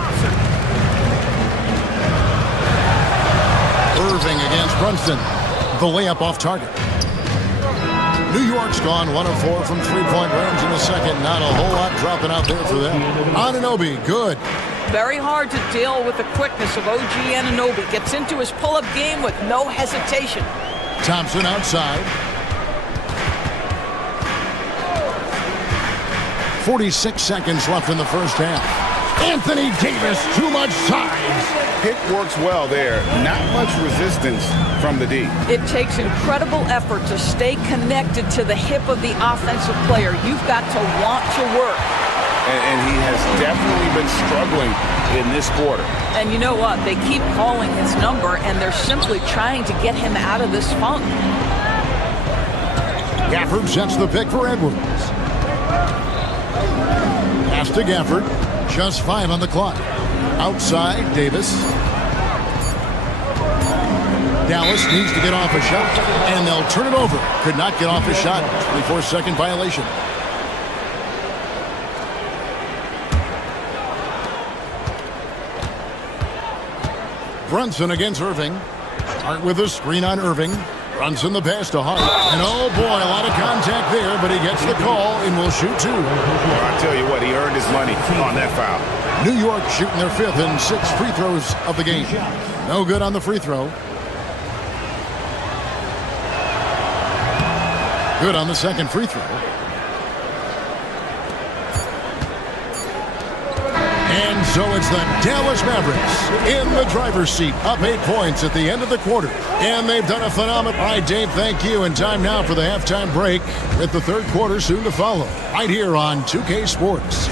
Irving against Brunson. The layup off target. New York's gone 1 of 4 from 3-point range in the second. Not a whole lot dropping out there for them. Anunoby, good. Very hard to deal with the quickness of OG Anunoby. Gets into his pull-up game with no hesitation. Thompson outside. 46 seconds left in the first half. Anthony Davis, too much size. Pick works well there. Not much resistance from the D. It takes incredible effort to stay connected to the hip of the offensive player. You've got to want to work. And he has definitely been struggling in this quarter. And you know what? They keep calling his number, and they're simply trying to get him out of this funk. Gafford sets the pick for Edwards. Pass to Gafford. Just 5 on the clock. Outside, Davis. Dallas needs to get off a shot, and they'll turn it over. Could not get off a shot. 24-second violation. Brunson against Irving. Hart with a screen on Irving. Brunson the pass to Hart. And oh boy, a lot of contact there, but he gets the call and will shoot 2. Well, I tell you what, he earned his money on that foul. New York shooting their 5th and 6th free throws of the game. No good on the free throw. Good on the second free throw. has the Dallas Mavericks in the driver's seat, up 8 points at the end of the quarter. And they've done a phenomenal... All right, Dave, thank you. And time now for the halftime break with the third quarter soon to follow. Right here on 2K Sports.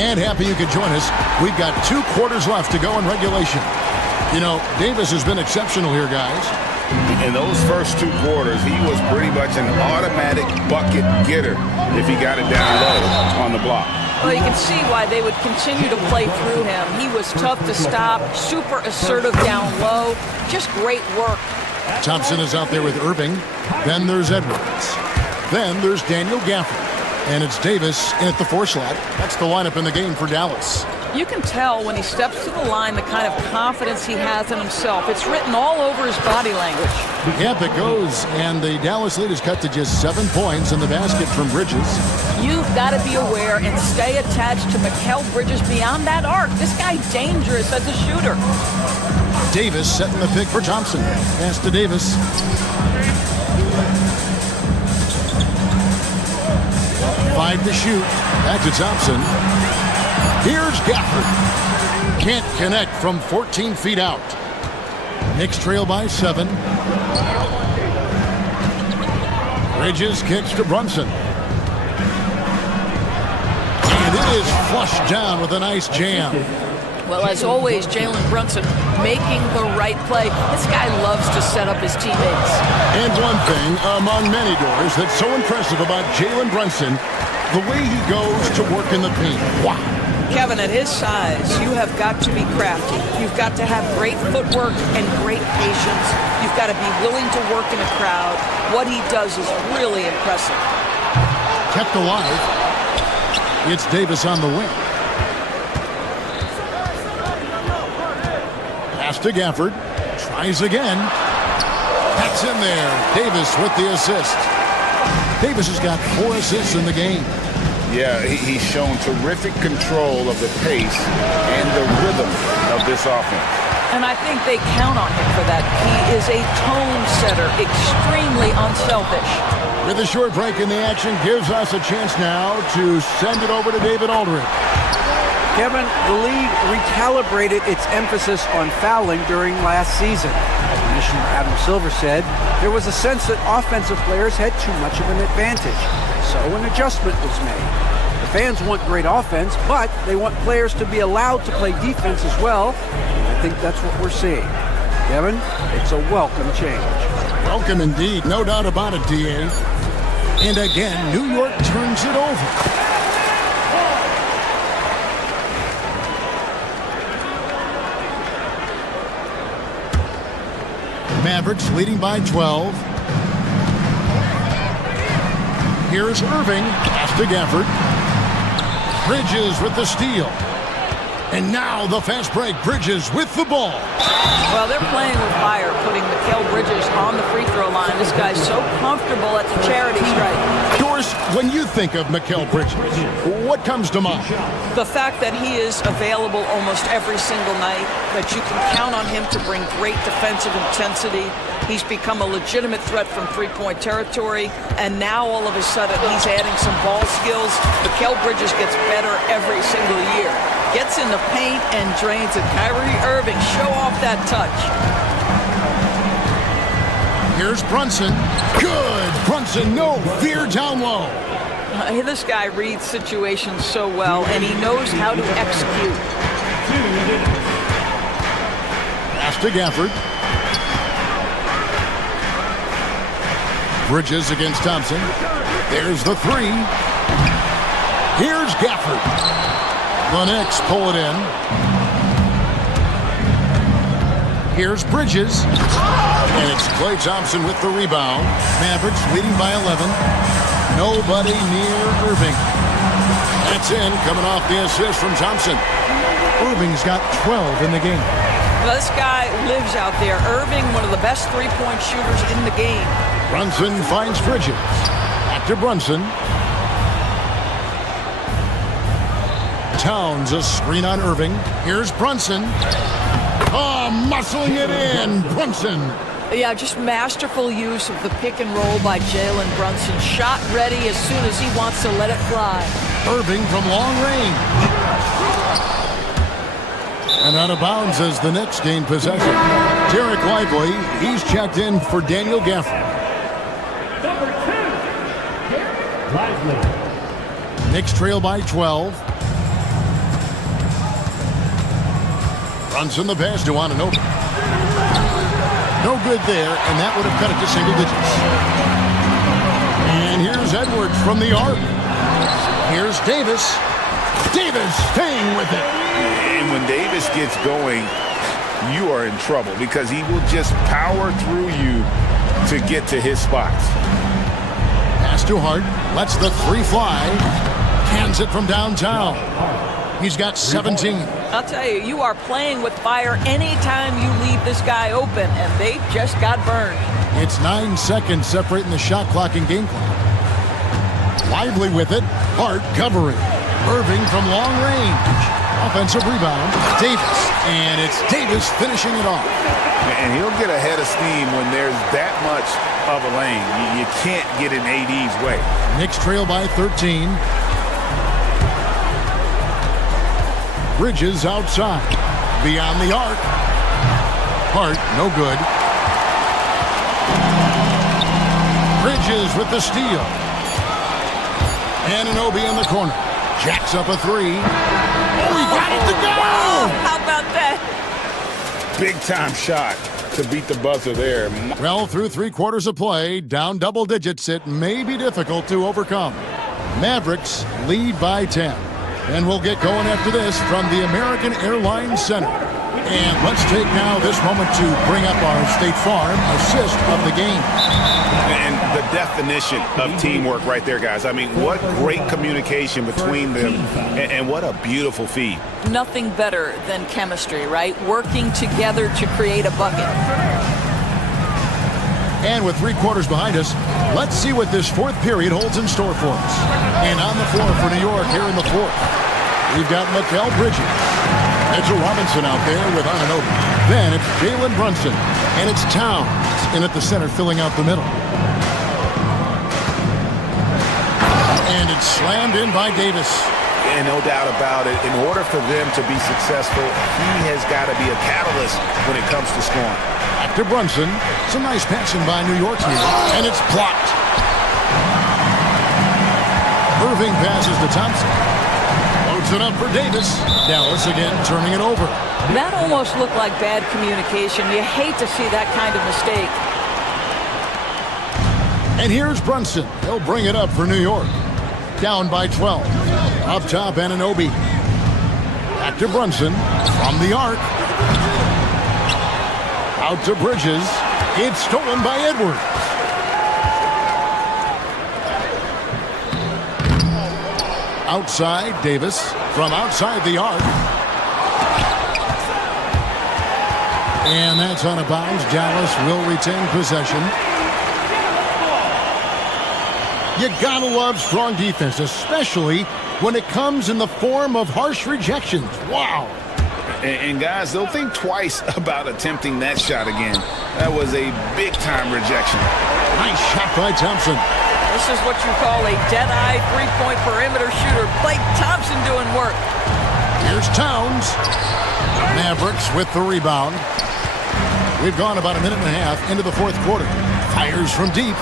And happy you could join us. We've got 2 quarters left to go in regulation. You know, Davis has been exceptional here, guys. In those first 2 quarters, he was pretty much an automatic bucket getter if he got it down low on the block. Well, you can see why they would continue to play through him. He was tough to stop, super assertive down low. Just great work. Thompson is out there with Irving. Then there's Edwards. Then there's Daniel Gafford. And it's Davis in at the 4 slot. That's the lineup in the game for Dallas. You can tell when he steps to the line the kind of confidence he has in himself. It's written all over his body language. Yep, it goes. And the Dallas lead is cut to just 7 points in the basket from Bridges. You've got to be aware and stay attached to Mikal Bridges beyond that arc. This guy's dangerous as a shooter. Davis setting the pick for Thompson. Pass to Davis. Five to shoot. Back to Thompson. Here's Gafford. Can't connect from 14 feet out. Knicks trail by 7. Bridges kicks to Brunson. And it is flushed down with a nice jam. Well, as always, Jalen Brunson making the right play. This guy loves to set up his teammates. And one thing among many doors that's so impressive about Jalen Brunson, the way he goes to work in the paint. Wow. Kevin, at his size, you have got to be crafty. You've got to have great footwork and great patience. You've got to be willing to work in a crowd. What he does is really impressive. Kept alive. It's Davis on the wing. Pass to Gafford. Tries again. That's in there. Davis with the assist. Davis has got 4 assists in the game. Yeah, he's shown terrific control of the pace and the rhythm of this offense. And I think they count on him for that. He is a tone setter, extremely unselfish. With a short break in the action, gives us a chance now to send it over to David Aldridge. Kevin, the league recalibrated its emphasis on fouling during last season. Commissioner Adam Silver said there was a sense that offensive players had too much of an advantage. So an adjustment was made. The fans want great offense, but they want players to be allowed to play defense as well. And I think that's what we're seeing. Kevin, it's a welcome change. Welcome indeed, no doubt about it, D.A. And again, New York turns it over. Mavericks leading by 12. Here's Irving. Pass to Gafford. Bridges with the steal. And now the fast break. Bridges with the ball. Well, they're playing with fire, putting Mikal Bridges on the free throw line. This guy's so comfortable at the charity stripe. Doris, when you think of Mikal Bridges, what comes to mind? The fact that he is available almost every single night, that you can count on him to bring great defensive intensity. He's become a legitimate threat from three-point territory, and now all of a sudden he's adding some ball skills. Mikal Bridges gets better every single year. Gets in the paint and drains it. Kyrie Irving, show off that touch. Here's Brunson. Good. Brunson, no fear down low. This guy reads situations so well, and he knows how to execute. Pass to Gafford. Bridges against Thompson. There's the 3. Here's Gafford. The Knicks pull it in. Here's Bridges. And it's Klay Thompson with the rebound. Mavericks leading by 11. Nobody near Irving. That's in, coming off the assist from Thompson. Irving's got 12 in the game. Well, this guy lives out there. Irving, one of the best three-point shooters in the game. Brunson finds Bridges. Back to Brunson. Towns, a screen on Irving. Here's Brunson. Oh, muscling it in. Brunson. Yeah, just masterful use of the pick and roll by Jalen Brunson. Shot ready as soon as he wants to let it fly. Irving from long range. And out of bounds as the Knicks gain possession. Derek Lively, he's checked in for Daniel Gafford. Number 2, Lively. Knicks trail by 12. Brunson the pass to Anunoby. No good there, and that would have cut it to single digits. And here's Edwards from the arc. Here's Davis. Davis staying with it. And when Davis gets going, you are in trouble because he will just power through you to get to his spots. Pass to Hart. Lets the three fly. Cans it from downtown. He's got 17. I'll tell you, you are playing with fire anytime you leave this guy open, and they just got burned. It's 9 seconds separating the shot clock and game clock. Lively with it. Hart covering. Irving from long range. Offensive rebound. Davis. And it's Davis finishing it off. And he'll get ahead of steam when there's that much of a lane. You can't get in AD's way. Knicks trail by 13. Bridges outside. Beyond the arc. Hart, no good. Bridges with the steal. Anunoby in the corner. Jacks up a three. Oh, he got it to go! How about that? Big time shot to beat the buzzer there. Well, through 3 quarters of play, down double digits, it may be difficult to overcome. Mavericks lead by 10. And we'll get going after this from the American Airlines Center. And let's take now this moment to bring up our State Farm assist of the game. And the definition of teamwork right there, guys. I mean, what great communication between them, and what a beautiful feed. Nothing better than chemistry, right? Working together to create a bucket. And with 3 quarters behind us, let's see what this 4th period holds in store for us. And on the floor for New York here in the 4th, we've got Mikal Bridges. Mitchell Robinson out there with Anunoby. Then it's Jalen Brunson. And it's Towns in at the center filling out the middle. And it's slammed in by Davis. And no doubt about it, in order for them to be successful, he has got to be a catalyst when it comes to scoring. To Brunson. Some nice passing by New York here. And it's blocked. Irving passes to Thompson. Loads it up for Davis. Dallas again turning it over. That almost looked like bad communication. You hate to see that kind of mistake. And here's Brunson. He'll bring it up for New York. Down by 12. Up top, Anunoby. Back to Brunson. From the arc. Out to Bridges. It's stolen by Edwards. Outside, Davis. From outside the arc. And that's out of bounds. Dallas will retain possession. You gotta love strong defense, especially when it comes in the form of harsh rejections. Wow. And guys, they'll think twice about attempting that shot again. That was a big-time rejection. Nice shot by Thompson. This is what you call a dead-eye three-point perimeter shooter. Blake Thompson doing work. Here's Towns. Mavericks with the rebound. We've gone about a minute and a half into the 4th quarter. Fires from deep.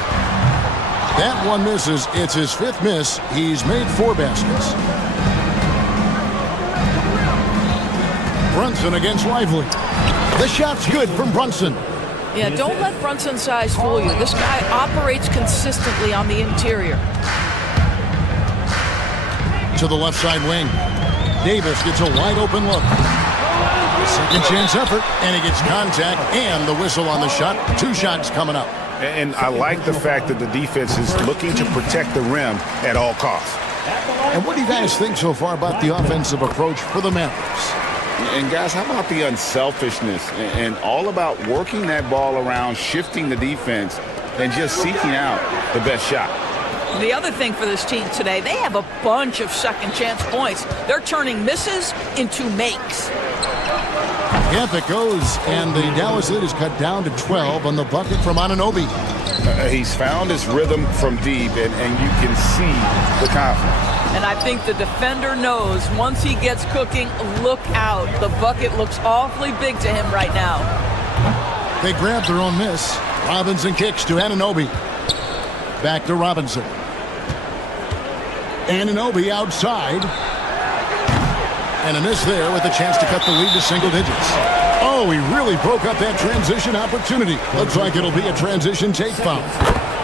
That one misses. It's his 5th miss. He's made 4 baskets. Brunson against Lively. The shot's good from Brunson. Yeah, don't let Brunson's size fool you. This guy operates consistently on the interior. To the left side wing. Davis gets a wide open look. Second chance effort, and he gets contact and the whistle on the shot. 2 shots coming up. And I like the fact that the defense is looking to protect the rim at all costs. And what do you guys think so far about the offensive approach for the Mavericks? And guys, how about the unselfishness and all about working that ball around, shifting the defense, and just seeking out the best shot? The other thing for this team today, they have a bunch of second chance points. They're turning misses into makes. Yep, it goes, and the Dallas lead is cut down to 12 on the bucket from Anunoby. He's found his rhythm from deep, and you can see the confidence. And I think the defender knows once he gets cooking, look out. The bucket looks awfully big to him right now. They grab their own miss. Robinson kicks to Anunoby. Back to Robinson. Anunoby outside. And a miss there with a chance to cut the lead to single digits. Oh, he really broke up that transition opportunity. Looks like it'll be a transition take foul.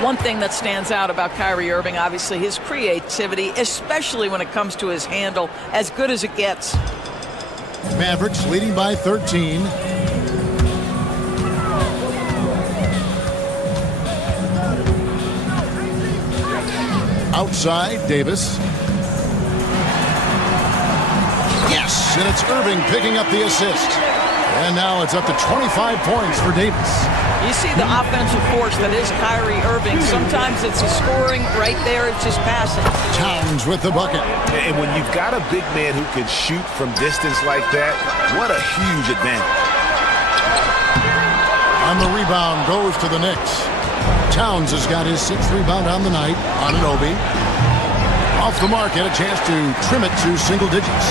One thing that stands out about Kyrie Irving, obviously, his creativity, especially when it comes to his handle, as good as it gets. Mavericks leading by 13. Outside, Davis. Yes, and it's Irving picking up the assist. And now it's up to 25 points for Davis. You see the offensive force that is Kyrie Irving. Sometimes it's a scoring, right there it's just passing. Towns with the bucket. And when you've got a big man who can shoot from distance like that, what a huge advantage. On the rebound goes to the Knicks. Towns has got his 6th rebound on the night. Anunoby. Off the mark, had a chance to trim it to single digits.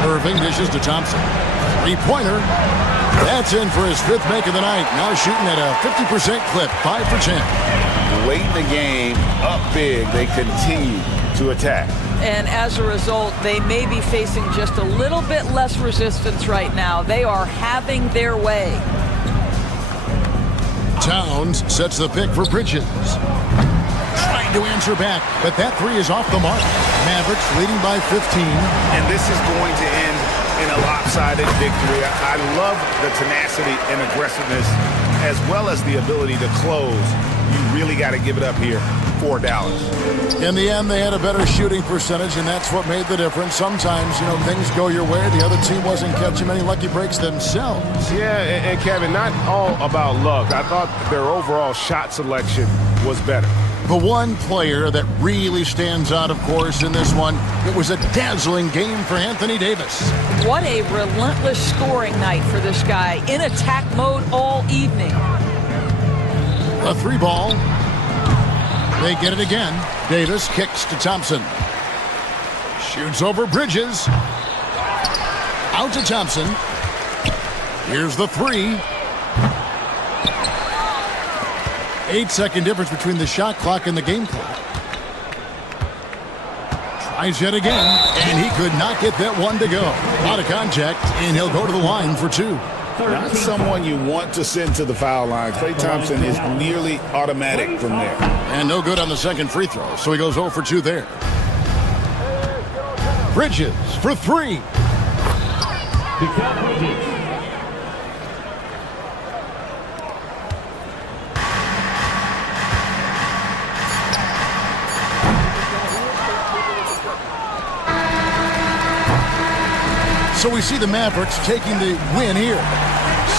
Irving dishes to Thompson. Three-pointer. That's in for his 5th make of the night. Now shooting at a 50% clip, 5 for 10. Late in the game, up big, they continue to attack. And as a result, they may be facing just a little bit less resistance right now. They are having their way. Towns sets the pick for Bridges. Trying to answer back, but that 3 is off the mark. Mavericks leading by 15. And this is going to end in a lopsided victory. I love the tenacity and aggressiveness as well as the ability to close. You really got to give it up here for Dallas. In the end, they had a better shooting percentage, and that's what made the difference. Sometimes, things go your way. The other team wasn't catching many lucky breaks themselves. Yeah, and Kevin, not all about luck. I thought their overall shot selection was better. The one player that really stands out, of course, in this one, it was a dazzling game for Anthony Davis. What a relentless scoring night for this guy. In attack mode all evening. A 3-ball. They get it again. Davis kicks to Thompson. Shoots over Bridges. Out to Thompson. Here's the 3. 8-second difference between the shot clock and the game clock. Tries yet again, and he could not get that one to go. Out of contact, and he'll go to the line for 2. Not someone you want to send to the foul line. Klay Thompson is nearly automatic from there. And no good on the second free throw, so he goes 0 for 2 there. Bridges for 3. So we see the Mavericks taking the win here.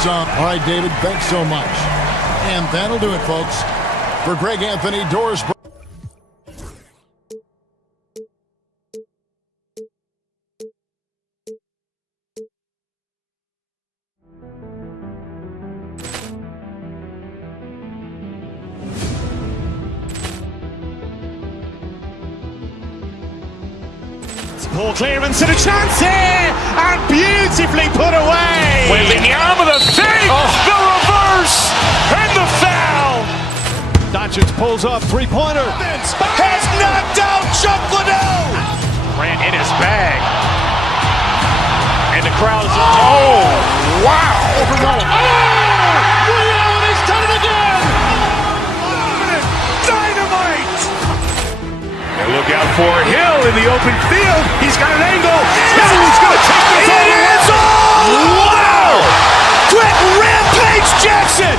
All right, David, thanks so much. And that'll do it, folks. For Greg Anthony, Doris. Poor clearance and a chance here, and beautifully put away. With the arm of the fake, the reverse, and the foul. Doncic pulls up, 3-pointer. Has knocked out Chuck Liddell. Ran in his bag. And the crowd is, oh, wow. He's done it again. Dynamite. And look out for Hill in the open field. He's got an angle. He's going to take this all the way. Wow! Quick Rampage Jackson.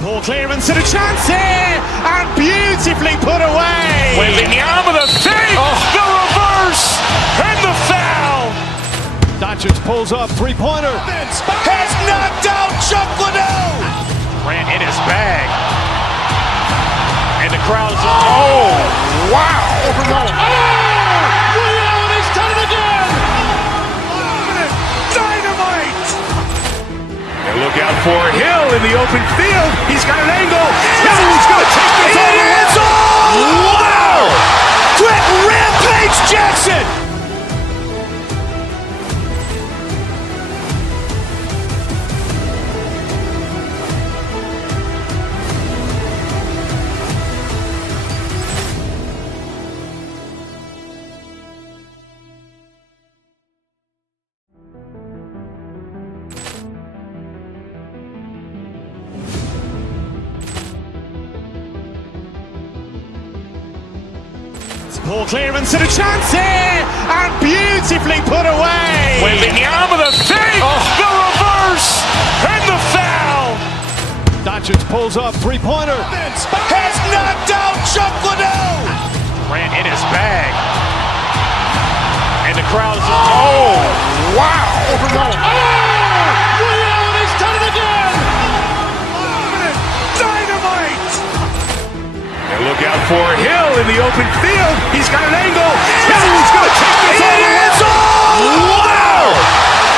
Poor clearance and a chance here, and beautifully put away. Wembanyama the save, the reverse, and the foul. Doncic pulls up, three-pointer. Has knocked out Chuck Liddell. Grant in his bag. And the crowd's, wow. He's done it again. Dynamite. And look out for Hill in the open field. He's got an angle. Hill's going to take this all the way. Wow. Quick rampage Jackson. Poor clearance and a chance here, and beautifully put away. Wembanyama the save, the reverse, and the foul. Doncic pulls up, three-pointer. Has knocked out Chuck Liddell. Grant in his bag. And the crowd's, wow. He's done it again. Dynamite. And look out for Hill in the open field. He's got an angle. Hill's going to take this all the way. Wow.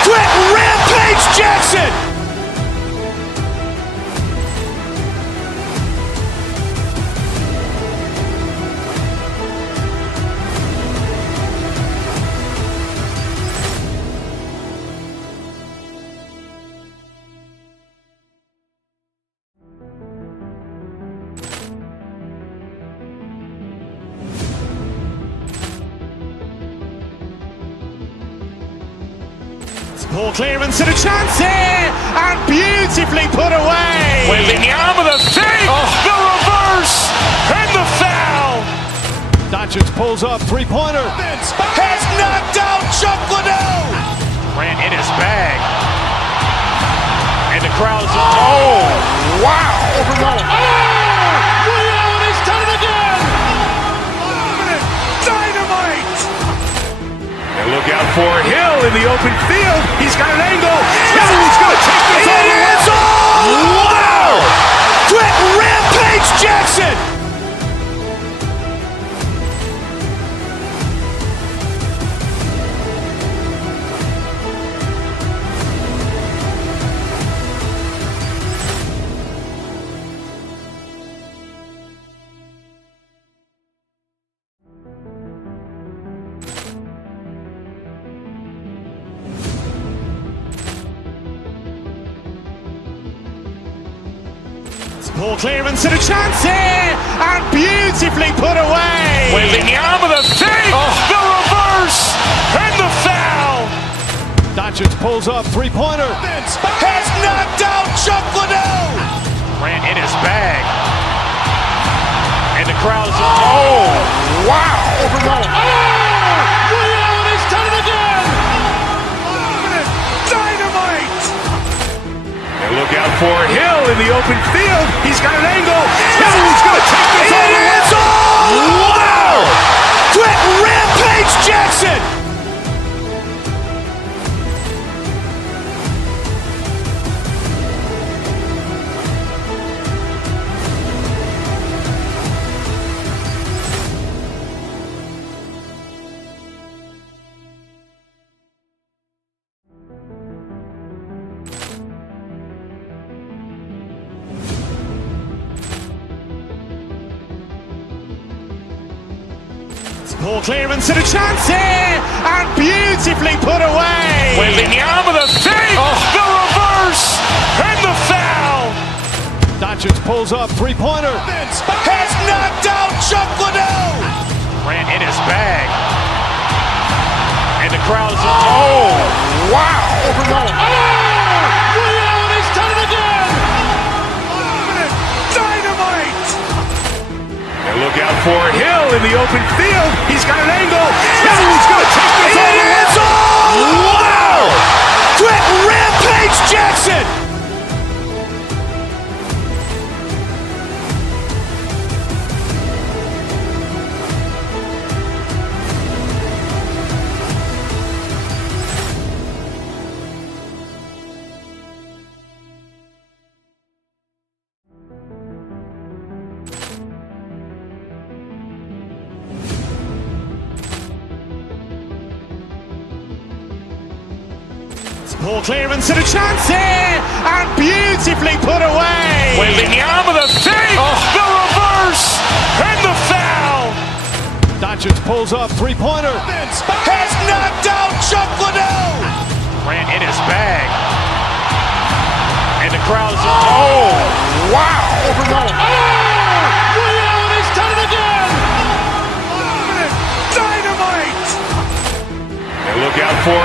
Quick rampage Jackson. Poor clearance and a chance here, and beautifully put away. Wembanyama the save, the reverse, and the foul. Doncic pulls up, three-pointer. Has knocked out Chuck Liddell. Grant in his bag. And the crowd's, wow. He's done it again. Dynamite. And look out for Hill in the open field. He's got an angle. Hill's going to take this all the way. Wow. Quick rampage Jackson. Poor clearance and a chance here, and beautifully put away. Wembanyama the save, the reverse, and the foul. Doncic pulls up, three-pointer. Has knocked out Chuck Liddell. Grant in his bag. And the crowd's, wow. He's done it again. Dynamite. And look out for Hill in the open field. He's got an angle. Hill's going to take this all the way. Wow. Quick rampage Jackson. Poor clearance and a chance here, and beautifully put away. Wembanyama the save, the reverse, and the foul. Doncic pulls up, three-pointer. Has knocked out Chuck Liddell. Grant in his bag. And the crowd's, wow. He's done it again. Dynamite. And look out for Hill in the open field. He's got an angle. Hill's going to take this all the way. Wow. Quick rampage Jackson. Poor clearance and a chance here, and beautifully put away. Wembanyama the save, the reverse, and the foul. Doncic pulls up, three-pointer. Has knocked out Chuck Liddell. Grant in his bag. And the crowd is, oh, wow. He's done it again. Dynamite. And look out for